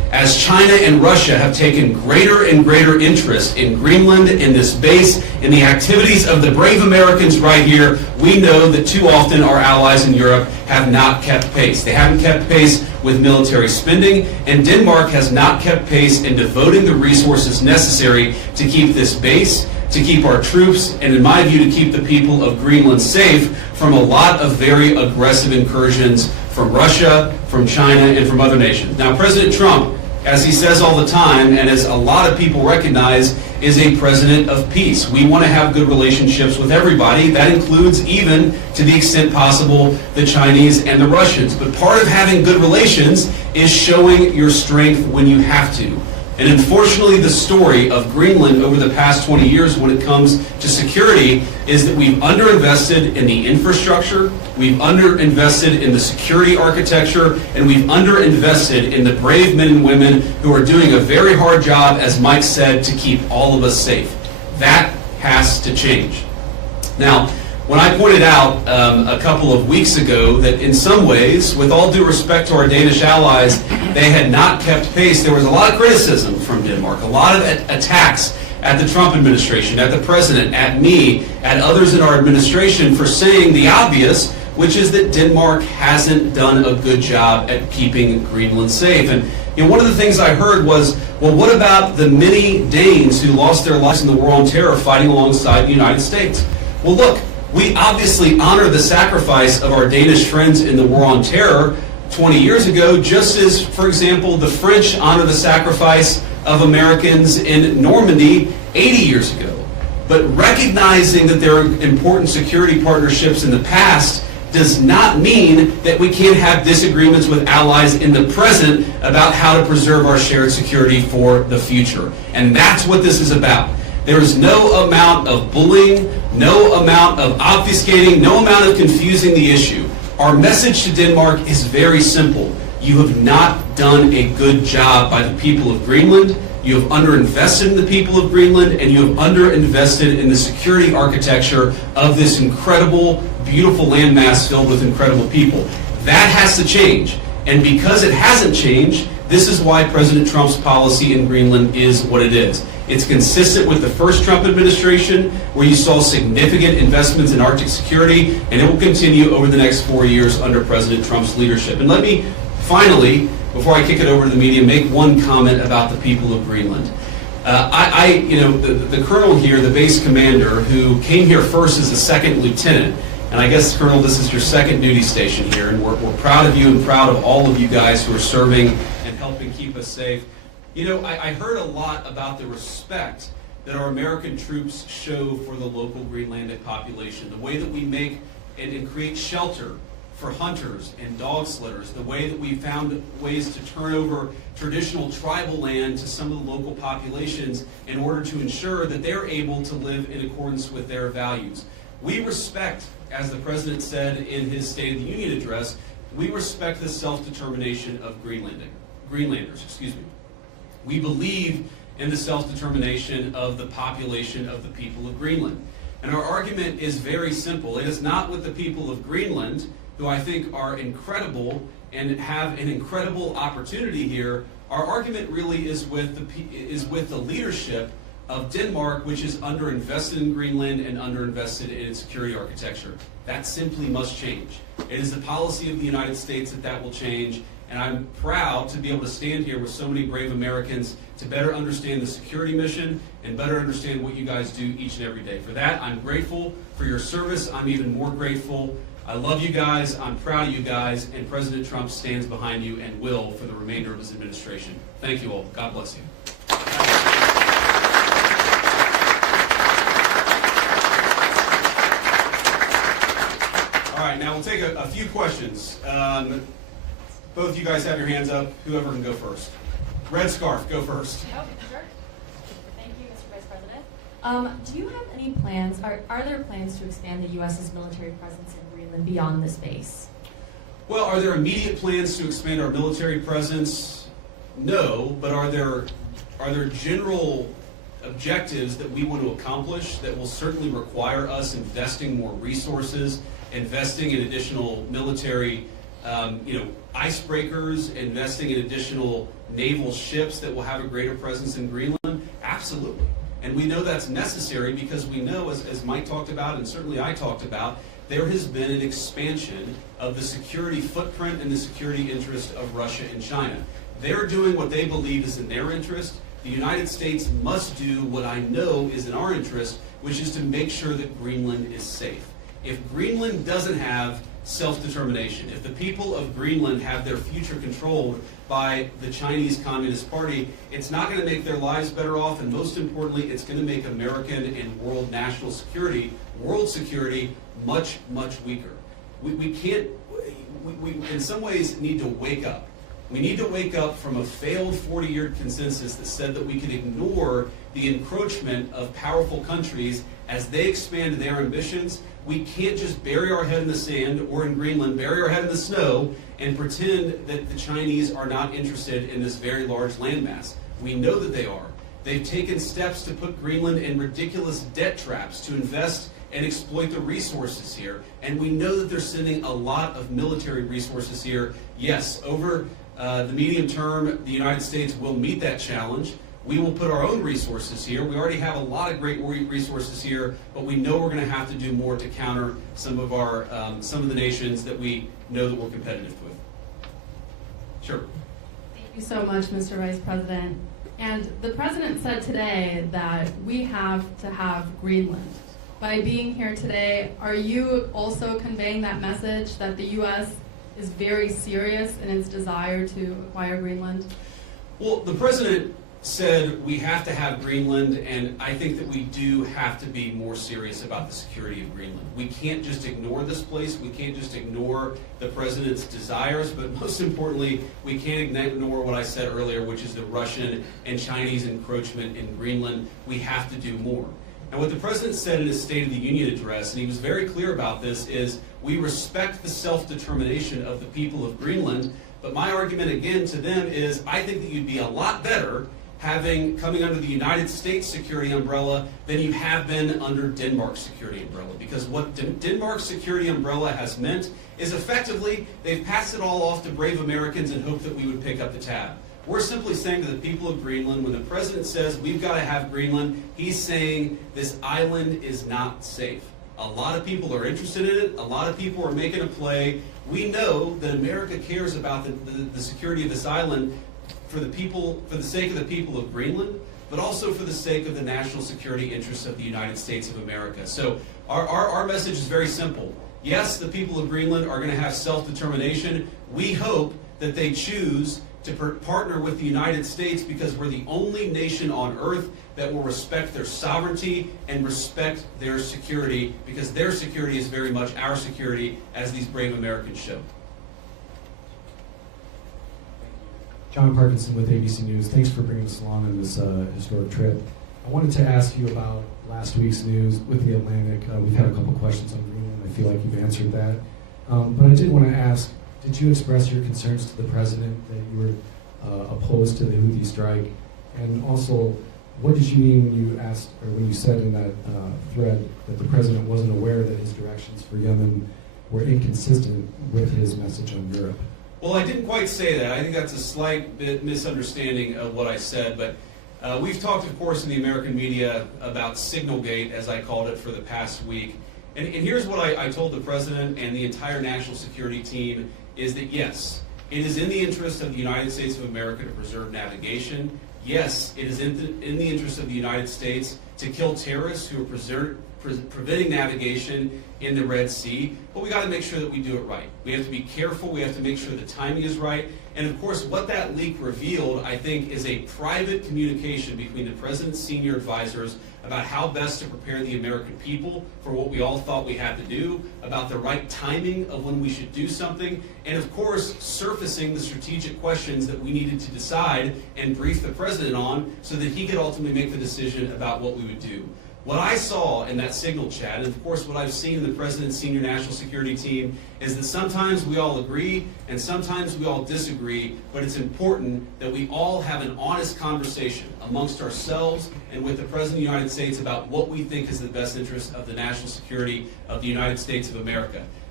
as China and Russia have taken greater and greater interest in Greenland, in this base, in the activities of the brave Americans right here, we know that too often our allies in Europe have not kept pace. They haven't kept pace with military spending, and Denmark has not kept pace in devoting the resources necessary to keep this base, to keep our troops, and in my view, to keep the people of Greenland safe from a lot of very aggressive incursions from Russia, from China, and from other nations. Now, President Trump, as he says all the time, and as a lot of people recognize, is a president of peace. We want to have good relationships with everybody. That includes, even to the extent possible, the Chinese and the Russians. But part of having good relations is showing your strength when you have to. And unfortunately, the story of Greenland over the past 20 years when it comes to security is that we've underinvested in the infrastructure, we've underinvested in the security architecture, and we've underinvested in the brave men and women who are doing a very hard job, as Mike said, to keep all of us safe. That has to change. Now, when I pointed out a couple of weeks ago that in some ways, with all due respect to our Danish allies, they had not kept pace, there was a lot of criticism from Denmark, a lot of attacks at the Trump administration, at the president, at me, at others in our administration for saying the obvious, which is that Denmark hasn't done a good job at keeping Greenland safe. And one of the things I heard was, well, what about the many Danes who lost their lives in the war on terror fighting alongside the United States? Well, look, we obviously honor the sacrifice of our Danish friends in the war on terror 20 years ago, just as, for example, the French honor the sacrifice of Americans in Normandy 80 years ago. But recognizing that there are important security partnerships in the past does not mean that we can't have disagreements with allies in the present about how to preserve our shared security for the future. And that's what this is about. There is no amount of bullying, no amount of obfuscating, no amount of confusing the issue. Our message to Denmark is very simple. You have not done a good job by the people of Greenland. You have underinvested in the people of Greenland, and you have underinvested in the security architecture of this incredible, beautiful landmass filled with incredible people. That has to change. And because it hasn't changed, this is why President Trump's policy in Greenland is what it is. It's consistent with the first Trump administration, where you saw significant investments in Arctic security, and it will continue over the next 4 years under President Trump's leadership. And let me finally, before I kick it over to the media, make one comment about the people of Greenland. The colonel here, the base commander, who came here first as a second lieutenant, and I guess, Colonel, this is your second duty station here, and we're proud of you and proud of all of you guys who are serving and helping keep us safe. I heard a lot about the respect that our American troops show for the local Greenlandic population, the way that we make and create shelter for hunters and dog slitters, the way that we found ways to turn over traditional tribal land to some of the local populations in order to ensure that they're able to live in accordance with their values. We respect, as the President said in his State of the Union address, we respect the self-determination of Greenlanders. We believe in the self-determination of the population of the people of Greenland. And our argument is very simple. It is not with the people of Greenland, who I think are incredible and have an incredible opportunity here. Our argument really is with the leadership of Denmark, which is underinvested in Greenland and underinvested in its security architecture. That simply must change. It is the policy of the United States that will change, and I'm proud to be able to stand here with so many brave Americans to better understand the security mission and better understand what you guys do each and every day. For that, I'm grateful for your service. I'm even more grateful. I love you guys, I'm proud of you guys, and President Trump stands behind you and will for the remainder of his administration. Thank you all. God bless you. All right, now we'll take a few questions. Both of you guys have your hands up. Whoever can go first. Red scarf, go first. Oh, sure. Thank you, Mr. Vice President. Do you have any plans, are there plans to expand the U.S.'s military presence in Greenland beyond this base? Well, are there immediate plans to expand our military presence? No, but are there general objectives that we want to accomplish that will certainly require us investing more resources, investing in additional military icebreakers, investing in additional naval ships that will have a greater presence in Greenland? Absolutely. And we know that's necessary because we know, as Mike talked about and certainly I talked about, there has been an expansion of the security footprint and the security interest of Russia and China. They're doing what they believe is in their interest. The United States must do what I know is in our interest, which is to make sure that Greenland is safe. If Greenland doesn't have self-determination, if the people of Greenland have their future controlled by the Chinese Communist Party, it's not going to make their lives better off, and most importantly, it's going to make American and world national security, world security, much, much weaker. We can't, we in some ways need to wake up. We need to wake up from a failed 40-year consensus that said that we could ignore the encroachment of powerful countries as they expand their ambitions. We can't just bury our head in the sand, or in Greenland, bury our head in the snow and pretend that the Chinese are not interested in this very large landmass. We know that they are. They've taken steps to put Greenland in ridiculous debt traps to invest and exploit the resources here. And we know that they're sending a lot of military resources here. Yes, over the medium term, the United States will meet that challenge. We will put our own resources here. We already have a lot of great resources here, but we know we're going to have to do more to counter some of the nations that we know that we're competitive with. Sure. Thank you so much, Mr. Vice President. And the President said today that we have to have Greenland. By being here today, are you also conveying that message that the U.S. is very serious in its desire to acquire Greenland? Well, the President said we have to have Greenland, and I think that we do have to be more serious about the security of Greenland. We can't just ignore this place. We can't just ignore the President's desires, but most importantly, we can't ignore what I said earlier, which is the Russian and Chinese encroachment in Greenland. We have to do more. And what the President said in his State of the Union address, and he was very clear about this, is we respect the self-determination of the people of Greenland, but my argument again to them is I think that you'd be a lot better coming under the United States security umbrella than you have been under Denmark's security umbrella. Because what Denmark's security umbrella has meant is effectively they've passed it all off to brave Americans and hoped that we would pick up the tab. We're simply saying to the people of Greenland, when the President says we've got to have Greenland, he's saying this island is not safe. A lot of people are interested in it. A lot of people are making a play. We know that America cares about the security of this island for the sake of the people of Greenland, but also for the sake of the national security interests of the United States of America. So our message is very simple. Yes, the people of Greenland are going to have self-determination. We hope that they choose to partner with the United States because we're the only nation on earth that will respect their sovereignty and respect their security, because their security is very much our security, as these brave Americans show. John Parkinson with ABC News. Thanks for bringing us along on this historic trip. I wanted to ask you about last week's news with the Atlantic. We've had a couple questions on Greenland. I feel like you've answered that. But I did want to ask, did you express your concerns to the President that you were opposed to the Houthi strike? And also, what did you mean when you asked, or when you said in that thread that the President wasn't aware that his directions for Yemen were inconsistent with his message on Europe? Well, I didn't quite say that. I think that's a slight bit misunderstanding of what I said. But we've talked, of course, in the American media about Signalgate, as I called it, for the past week. And here's what I told the President and the entire national security team, is that yes, it is in the interest of the United States of America to preserve navigation. Yes, it is in the interest of the United States to kill terrorists who are preventing navigation in the Red Sea, but we got to make sure that we do it right. We have to be careful. We have to make sure the timing is right. And of course, what that leak revealed, I think, is a private communication between the President's senior advisors about how best to prepare the American people for what we all thought we had to do, about the right timing of when we should do something, and of course, surfacing the strategic questions that we needed to decide and brief the President on so that he could ultimately make the decision about what we would do. What I saw in that signal chat, and of course what I've seen in the President's senior national security team, is that sometimes we all agree and sometimes we all disagree, but it's important that we all have an honest conversation amongst ourselves and with the President of the United States about what we think is the best interest of the national security of the United States of America.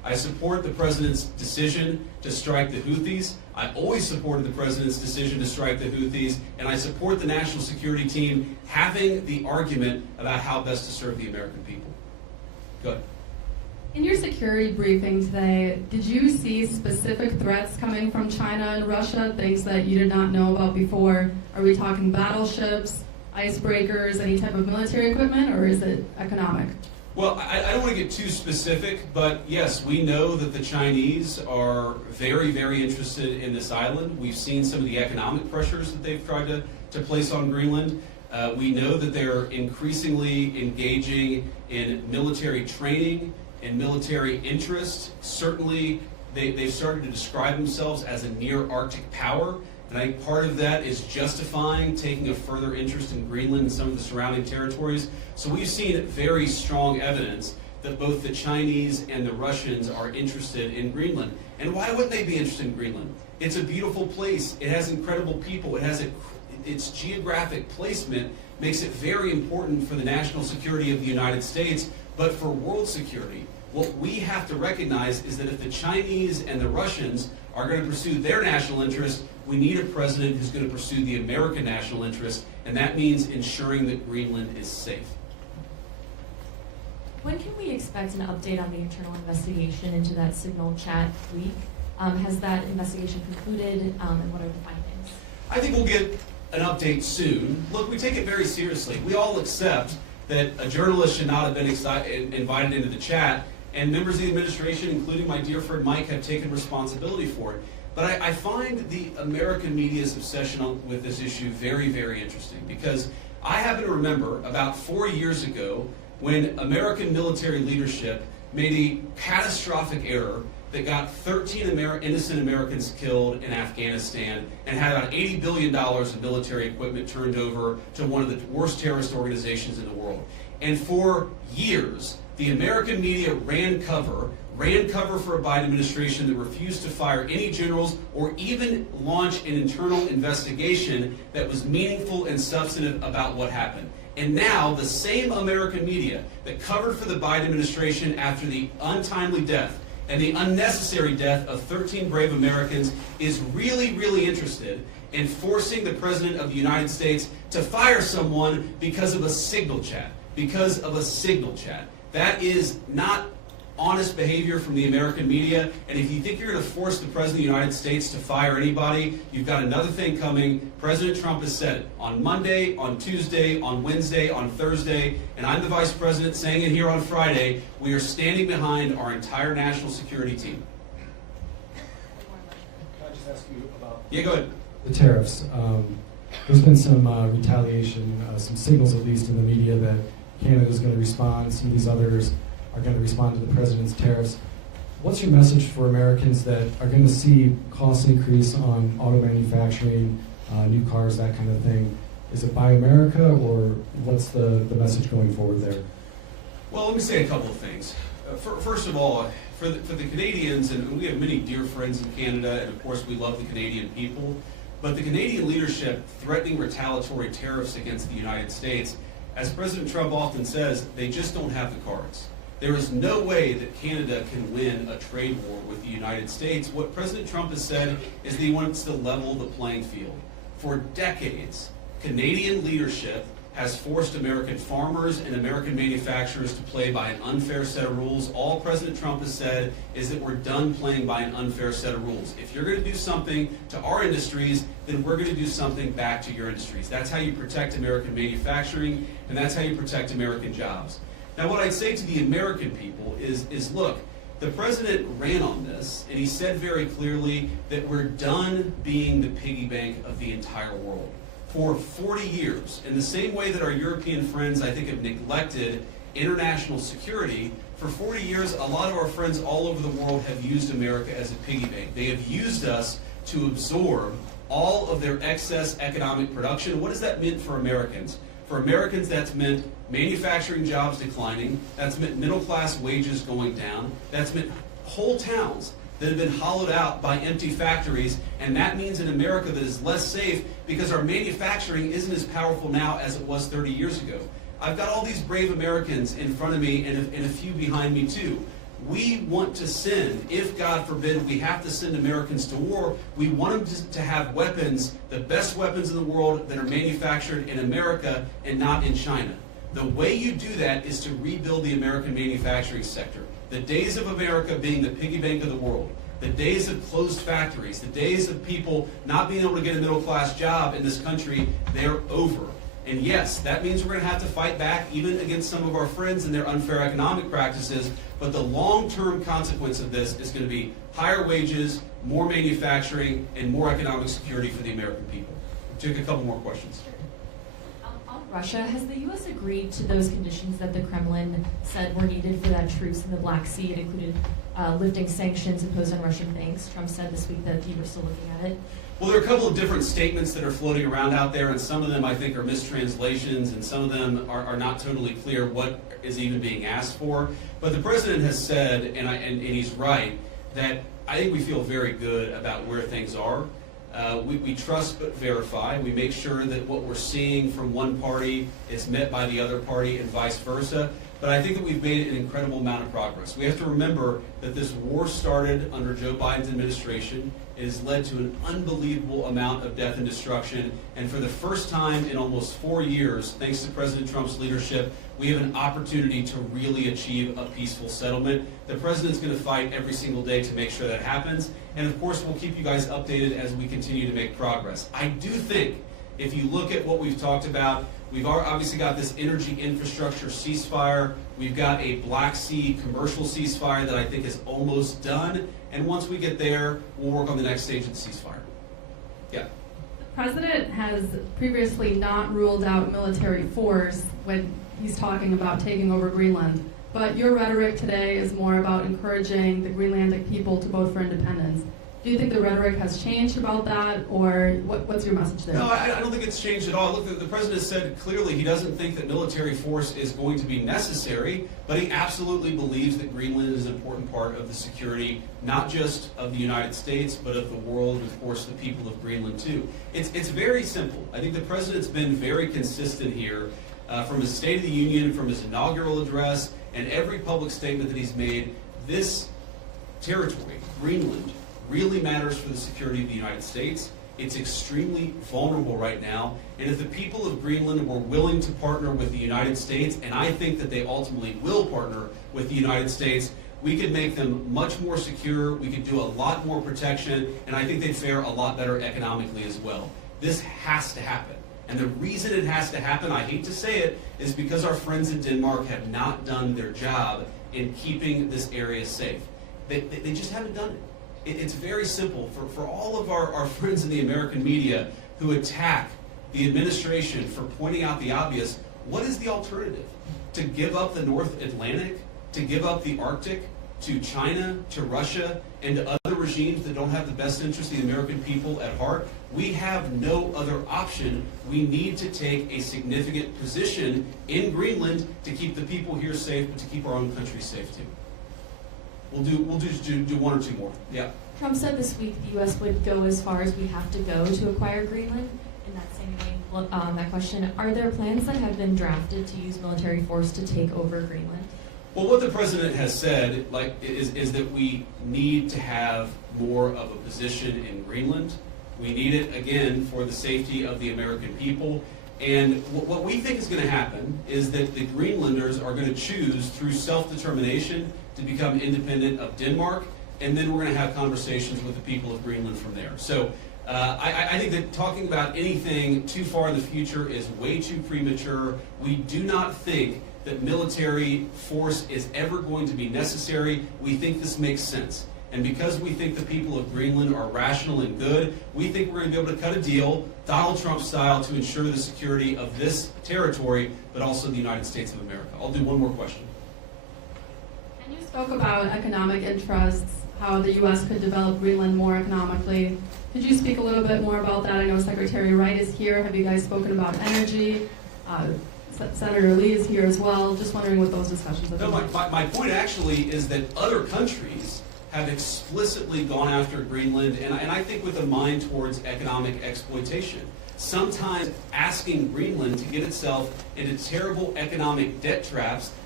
I support the president's decision to strike the Houthis. I always supported the president's decision to strike the Houthis, and I support the national security team having the argument about how best to serve the American people. Go ahead. In your security briefing today, did you see specific threats coming from China and Russia, things that you did not know about before? Are we talking battleships, icebreakers, any type of military equipment, or is it economic? Well, I don't want to get too specific, but yes, we know that the Chinese are very, very interested in this island. We've seen some of the economic pressures that they've tried to place on Greenland. We know that they're increasingly engaging in military training and military interest. Certainly, they've started to describe themselves as a near Arctic power. And I think part of that is justifying taking a further interest in Greenland and some of the surrounding territories. So we've seen very strong evidence that both the Chinese and the Russians are interested in Greenland. And why wouldn't they be interested in Greenland? It's a beautiful place. It has incredible people. It has its geographic placement makes it very important for the national security of the United States, but for world security. What we have to recognize is that if the Chinese and the Russians are going to pursue their national interest, we need a president who's going to pursue the American national interest, and that means ensuring that Greenland is safe. When can we expect an update on the internal investigation into that signal chat leak? Has that investigation concluded, and what are the findings? I think we'll get an update soon. Look, we take it very seriously. We all accept that a journalist should not have been invited into the chat, and members of the administration, including my dear friend Mike, have taken responsibility for it. But I find the American media's obsession with this issue very, very interesting, because I happen to remember about 4 years ago when American military leadership made a catastrophic error that got 13 innocent Americans killed in Afghanistan and had about $80 billion of military equipment turned over to one of the worst terrorist organizations in the world. And for years, the American media ran cover for a Biden administration that refused to fire any generals or even launch an internal investigation that was meaningful and substantive about what happened. And now the same American media that covered for the Biden administration after the untimely death and the unnecessary death of 13 brave Americans is really, really interested in forcing the President of the United States to fire someone because of a signal chat. Because of a signal chat. That is not honest behavior from the American media, and if you think you're going to force the President of the United States to fire anybody, you've got another thing coming. President Trump has said it on Monday, on Tuesday, on Wednesday, on Thursday, and I'm the Vice President saying it here on Friday. We are standing behind our entire national security team. Can I just ask you about Yeah, go ahead. the tariffs? There's been some retaliation, some signals at least in the media that Canada's going to respond, some of these others are going to respond to the president's tariffs. What's your message for Americans that are going to see costs increase on auto manufacturing, new cars, that kind of thing? Is it Buy America, or what's the message going forward there? Well, let me say a couple of things. First of all, for the Canadians, and we have many dear friends in Canada, and of course we love the Canadian people, but the Canadian leadership threatening retaliatory tariffs against the United States, as President Trump often says, they just don't have the cards. There is no way that Canada can win a trade war with the United States. What President Trump has said is that he wants to level the playing field. For decades, Canadian leadership has forced American farmers and American manufacturers to play by an unfair set of rules. All President Trump has said is that we're done playing by an unfair set of rules. If you're going to do something to our industries, then we're going to do something back to your industries. That's how you protect American manufacturing, and that's how you protect American jobs. Now, what I'd say to the American people is look, the president ran on this, and he said very clearly that we're done being the piggy bank of the entire world. For 40 years, in the same way that our European friends, I think, have neglected international security, for 40 years, a lot of our friends all over the world have used America as a piggy bank. They have used us to absorb all of their excess economic production. What does that mean for Americans? For Americans, that's meant manufacturing jobs declining. That's meant middle-class wages going down. That's meant whole towns that have been hollowed out by empty factories. And that means an America that is less safe because our manufacturing isn't as powerful now as it was 30 years ago. I've got all these brave Americans in front of me and a few behind me too. we want to send, if God forbid we have to send Americans to war, we want them to have weapons, the best weapons in the world that are manufactured in America and not in China. The way you do that is to rebuild the American manufacturing sector. The days of America being the piggy bank of the world, the days of closed factories, the days of people not being able to get a middle-class job in this country, they're over. And yes, that means we're going to have to fight back even against some of our friends and their unfair economic practices, but the long-term consequence of this is going to be higher wages, more manufacturing, and more economic security for the American people. We'll take a couple more questions. On Russia, has the U.S. agreed to those conditions that the Kremlin said were needed for that truce in the Black Sea? It included lifting sanctions imposed on Russian banks. Trump said this week that you were still looking at it. Well, there are a couple of different statements that are floating around out there, and some of them I think are mistranslations, and some of them are not totally clear what is even being asked for. But the president has said, and he's right, that I think we feel very good about where things are. We trust but verify. We make sure that what we're seeing from one party is met by the other party and vice versa. But I think that we've made an incredible amount of progress. We have to remember that this war started under Joe Biden's administration. It has led to an unbelievable amount of death and destruction. And for the first time in almost 4 years, thanks to President Trump's leadership, we have an opportunity to really achieve a peaceful settlement. The president's going to fight every single day to make sure that happens. And of course, we'll keep you guys updated as we continue to make progress. I do think, if you look at what we've talked about, we've obviously got this energy infrastructure ceasefire. We've got a Black Sea commercial ceasefire that I think is almost done. And once we get there, we'll work on the next stage of the ceasefire. Yeah. The president has previously not ruled out military force when he's talking about taking over Greenland. But your rhetoric today is more about encouraging the Greenlandic people to vote for independence. Do you think the rhetoric has changed about that, or what's your message there? No, I don't think it's changed at all. Look, the president said clearly he doesn't think that military force is going to be necessary, but he absolutely believes that Greenland is an important part of the security, not just of the United States, but of the world, and of course the people of Greenland too. It's very simple. I think the president's been very consistent here from his State of the Union, from his inaugural address, and every public statement that he's made. This territory, Greenland, really matters for the security of the United States. It's extremely vulnerable right now, and if the people of Greenland were willing to partner with the United States, and I think that they ultimately will partner with the United States, we could make them much more secure, we could do a lot more protection, and I think they'd fare a lot better economically as well. This has to happen. And the reason it has to happen, I hate to say it, is because our friends in Denmark have not done their job in keeping this area safe. They just haven't done it. It's very simple. For all of our friends in the American media who attack the administration for pointing out the obvious, what is the alternative? To give up the North Atlantic? To give up the Arctic? To China? To Russia? And to other regimes that don't have the best interest of the American people at heart? We have no other option. We need to take a significant position in Greenland to keep the people here safe, but to keep our own country safe too. We'll just do one or two more. Yeah. Trump said this week the U.S. would go as far as we have to go to acquire Greenland. In that same vein, that question, are there plans that have been drafted to use military force to take over Greenland? Well, what the president has said is that we need to have more of a position in Greenland. We need it, again, for the safety of the American people. And what we think is going to happen is that the Greenlanders are going to choose through self-determination to become independent of Denmark, and then we're going to have conversations with the people of Greenland from there. So I think that talking about anything too far in the future is way too premature. We do not think that military force is ever going to be necessary. We think this makes sense. And because we think the people of Greenland are rational and good, we think we're going to be able to cut a deal, Donald Trump style, to ensure the security of this territory, but also the United States of America. I'll do one more question. And you spoke about economic interests, how the U.S. could develop Greenland more economically. Could you speak a little bit more about that? I know Secretary Wright is here. Have you guys spoken about energy? Senator Lee is here as well. Just wondering what those discussions have been. No, my point actually is that other countries have explicitly gone after Greenland, and I think with a mind towards economic exploitation. Sometimes asking Greenland to get itself into terrible economic debt traps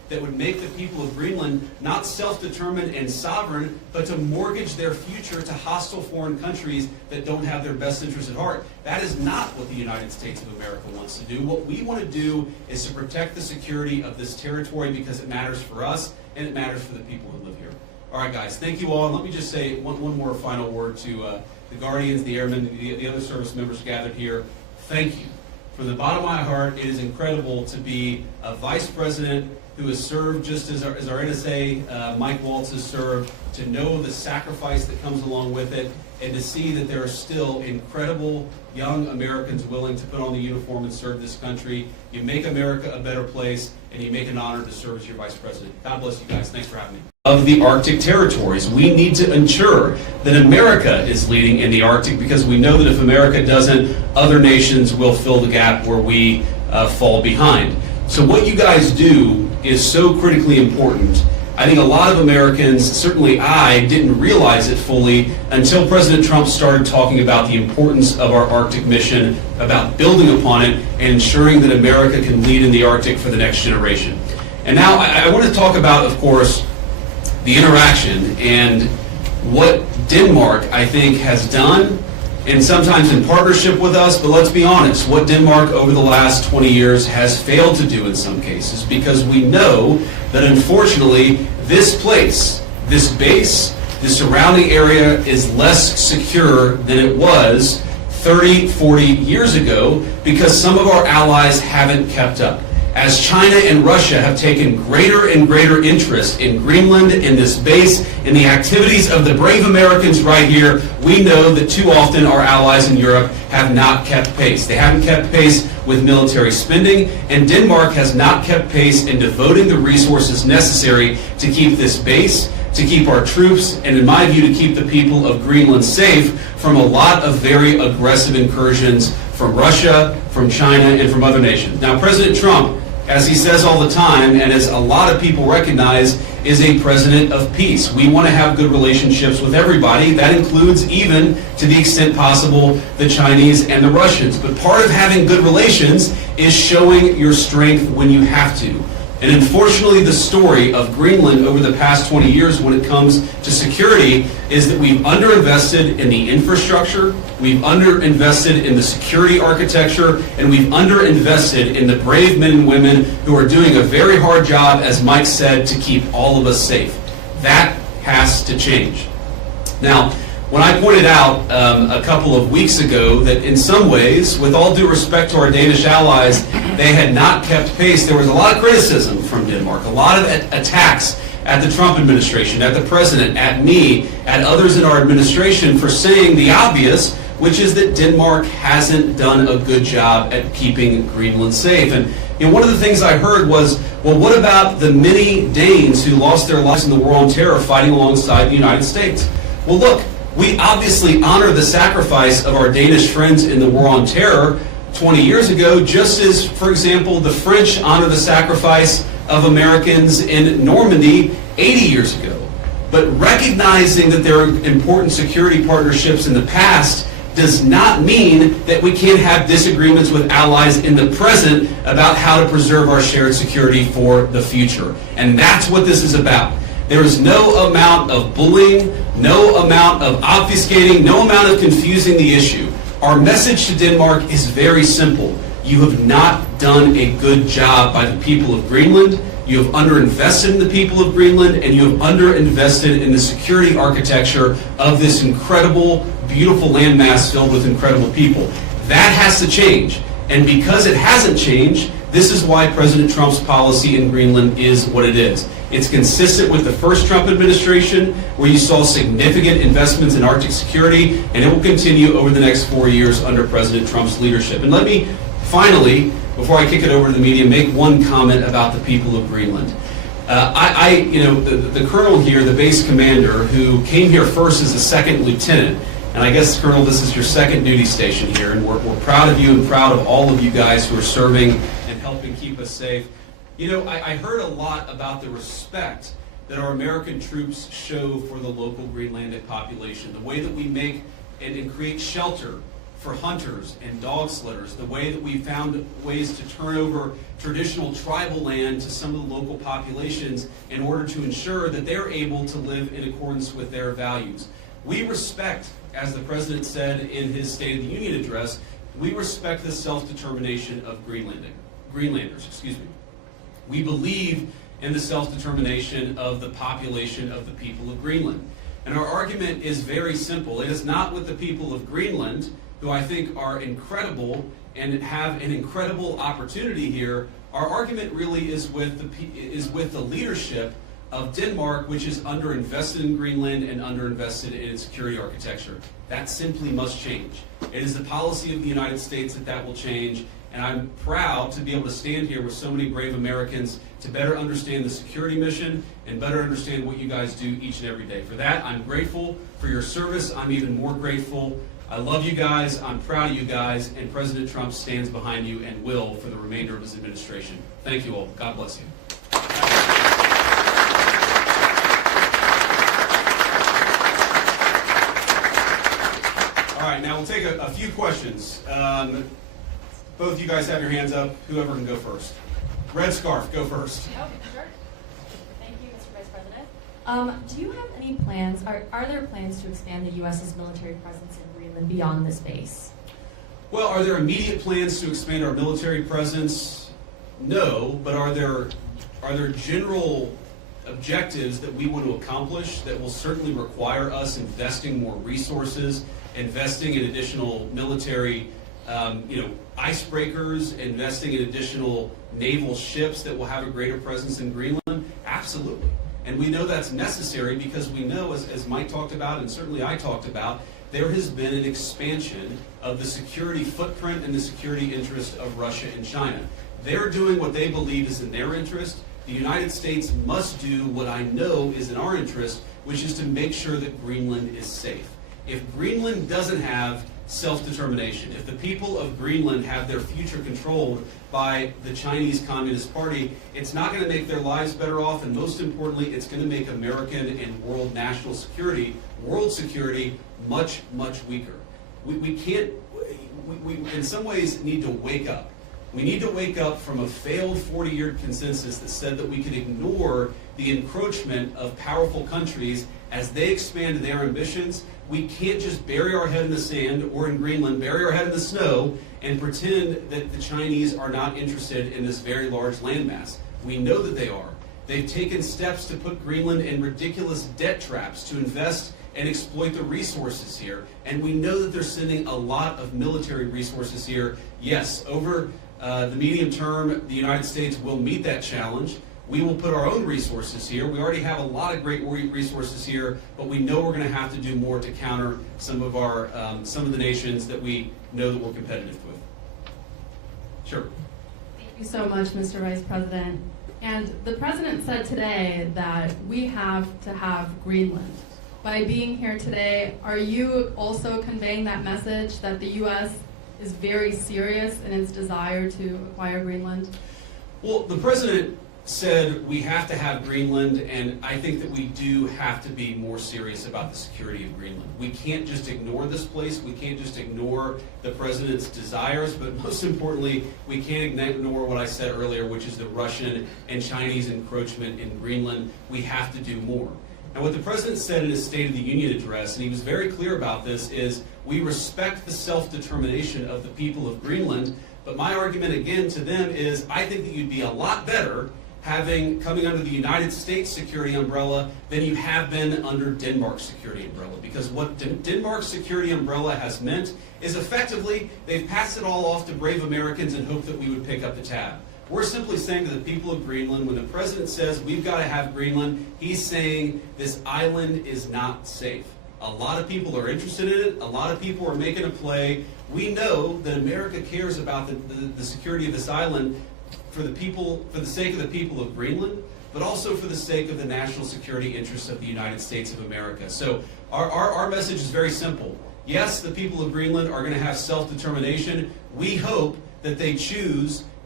that would make the people of Greenland not self-determined and sovereign, but to mortgage their future to hostile foreign countries that don't have their best interests at heart. That is not what the United States of America wants to do. What we want to do is to protect the security of this territory because it matters for us and it matters for the people who live here. All right, guys, thank you all. And let me just say one more final word to the Guardians, the Airmen, the other service members gathered here. Thank you. From the bottom of my heart, it is incredible to be a vice president who has served just as our NSA, Mike Waltz, has served, to know the sacrifice that comes along with it, and to see that there are still incredible young Americans willing to put on the uniform and serve this country. You make America a better place, and you make an honor to serve as your vice president. God bless you guys. Thanks for having me. Of the Arctic territories, we need to ensure that America is leading in the Arctic, because we know that if America doesn't, other nations will fill the gap where we fall behind. So what you guys do is so critically important. I think a lot of Americans, certainly I, didn't realize it fully until President Trump started talking about the importance of our Arctic mission, about building upon it, and ensuring that America can lead in the Arctic for the next generation. And now I want to talk about, of course, the interaction and what Denmark, I think, has done, and sometimes in partnership with us, but let's be honest, what Denmark over the last 20 years has failed to do in some cases, because we know that unfortunately this place, this base, the surrounding area is less secure than it was 30, 40 years ago, because some of our allies haven't kept up. As China and Russia have taken greater and greater interest in Greenland, in this base, in the activities of the brave Americans right here, we know that too often our allies in Europe have not kept pace. They haven't kept pace with military spending, and Denmark has not kept pace in devoting the resources necessary to keep this base, to keep our troops, and in my view, to keep the people of Greenland safe from a lot of very aggressive incursions from Russia, from China, and from other nations. Now, President Trump, as he says all the time, and as a lot of people recognize, is a president of peace. We want to have good relationships with everybody. That includes, even to the extent possible, the Chinese and the Russians. But part of having good relations is showing your strength when you have to. And unfortunately, the story of Greenland over the past 20 years when it comes to security is that we've underinvested in the infrastructure, we've underinvested in the security architecture, and we've underinvested in the brave men and women who are doing a very hard job, as Mike said, to keep all of us safe. That has to change. Now, when I pointed out a couple of weeks ago that in some ways, with all due respect to our Danish allies, they had not kept pace, there was a lot of criticism from Denmark, a lot of attacks at the Trump administration, at the president, at me, at others in our administration for saying the obvious, which is that Denmark hasn't done a good job at keeping Greenland safe. And one of the things I heard was, well, what about the many Danes who lost their lives in the war on terror fighting alongside the United States? Well, look, we obviously honor the sacrifice of our Danish friends in the war on terror 20 years ago, just as, for example, the French honor the sacrifice of Americans in Normandy 80 years ago. But recognizing that there are important security partnerships in the past does not mean that we can't have disagreements with allies in the present about how to preserve our shared security for the future. And that's what this is about. There is no amount of bullying, no amount of obfuscating, no amount of confusing the issue. Our message to Denmark is very simple. You have not done a good job by the people of Greenland. You have underinvested in the people of Greenland, and you have underinvested in the security architecture of this incredible, beautiful landmass filled with incredible people. That has to change. And because it hasn't changed, this is why President Trump's policy in Greenland is what it is. It's consistent with the first Trump administration, where you saw significant investments in Arctic security, and it will continue over the next 4 years under President Trump's leadership. And let me finally, before I kick it over to the media, make one comment about the people of Greenland. The colonel here, the base commander, who came here first as a second lieutenant, and I guess, Colonel, this is your second duty station here, and we're proud of you and proud of all of you guys who are serving and helping keep us safe. I heard a lot about the respect that our American troops show for the local Greenlandic population, the way that we make and create shelter for hunters and dog slitters, the way that we found ways to turn over traditional tribal land to some of the local populations in order to ensure that they're able to live in accordance with their values. We respect, as the President said in his State of the Union address, we respect the self-determination of Greenlanders. We believe in the self-determination of the population of the people of Greenland. And our argument is very simple. It is not with the people of Greenland, who I think are incredible and have an incredible opportunity here. Our argument really is with the leadership of Denmark, which is underinvested in Greenland and underinvested in its security architecture. That simply must change. It is the policy of the United States that will change, and I'm proud to be able to stand here with so many brave Americans to better understand the security mission and better understand what you guys do each and every day. For that, I'm grateful for your service. I'm even more grateful. I love you guys, I'm proud of you guys, and President Trump stands behind you and will for the remainder of his administration. Thank you all. God bless you. All right, now we'll take a few questions. Both of you guys have your hands up. Whoever can go first. Red scarf, go first. Oh, sure. Thank you, Mr. Vice President. Do you have any plans, are there plans to expand the U.S.'s military presence in Greenland beyond this base? Well, are there immediate plans to expand our military presence? No, but are there general objectives that we want to accomplish that will certainly require us investing more resources, investing in additional military icebreakers, investing in additional naval ships that will have a greater presence in Greenland? Absolutely. And we know that's necessary because we know, as Mike talked about and certainly I talked about, there has been an expansion of the security footprint and the security interest of Russia and China. They're doing what they believe is in their interest. The United States must do what I know is in our interest, which is to make sure that Greenland is safe. If Greenland doesn't have self-determination, if the people of Greenland have their future controlled by the Chinese Communist Party, it's not going to make their lives better off, and most importantly, it's going to make American and world national security, world security, much, much weaker. We in some ways need to wake up. We need to wake up from a failed 40-year consensus that said that we could ignore the encroachment of powerful countries as they expand their ambitions. We can't just bury our head in the sand, or in Greenland, bury our head in the snow and pretend that the Chinese are not interested in this very large landmass. We know that they are. They've taken steps to put Greenland in ridiculous debt traps to invest and exploit the resources here. And we know that they're sending a lot of military resources here. Yes, over the medium term, the United States will meet that challenge. We will put our own resources here. We already have a lot of great resources here, but we know we're going to have to do more to counter some of the nations that we know that we're competitive with. Sure. Thank you so much, Mr. Vice President. And the President said today that we have to have Greenland. By being here today, are you also conveying that message that the U.S. is very serious in its desire to acquire Greenland? Well, the President said we have to have Greenland, and I think that we do have to be more serious about the security of Greenland. We can't just ignore this place. We can't just ignore the President's desires, but most importantly, we can't ignore what I said earlier, which is the Russian and Chinese encroachment in Greenland. We have to do more. And what the President said in his State of the Union address, and he was very clear about this, is we respect the self-determination of the people of Greenland, but my argument again to them is I think that you'd be a lot better coming under the United States security umbrella than you have been under Denmark's security umbrella. Because what Denmark's security umbrella has meant is effectively they've passed it all off to brave Americans and hoped that we would pick up the tab. We're simply saying to the people of Greenland, when the President says we've got to have Greenland, he's saying this island is not safe. A lot of people are interested in it. A lot of people are making a play. We know that America cares about the security of this island for the sake of the people of Greenland, but also for the sake of the national security interests of the United States of America. So our message is very simple. Yes, the people of Greenland are going to have self-determination. We hope that they choose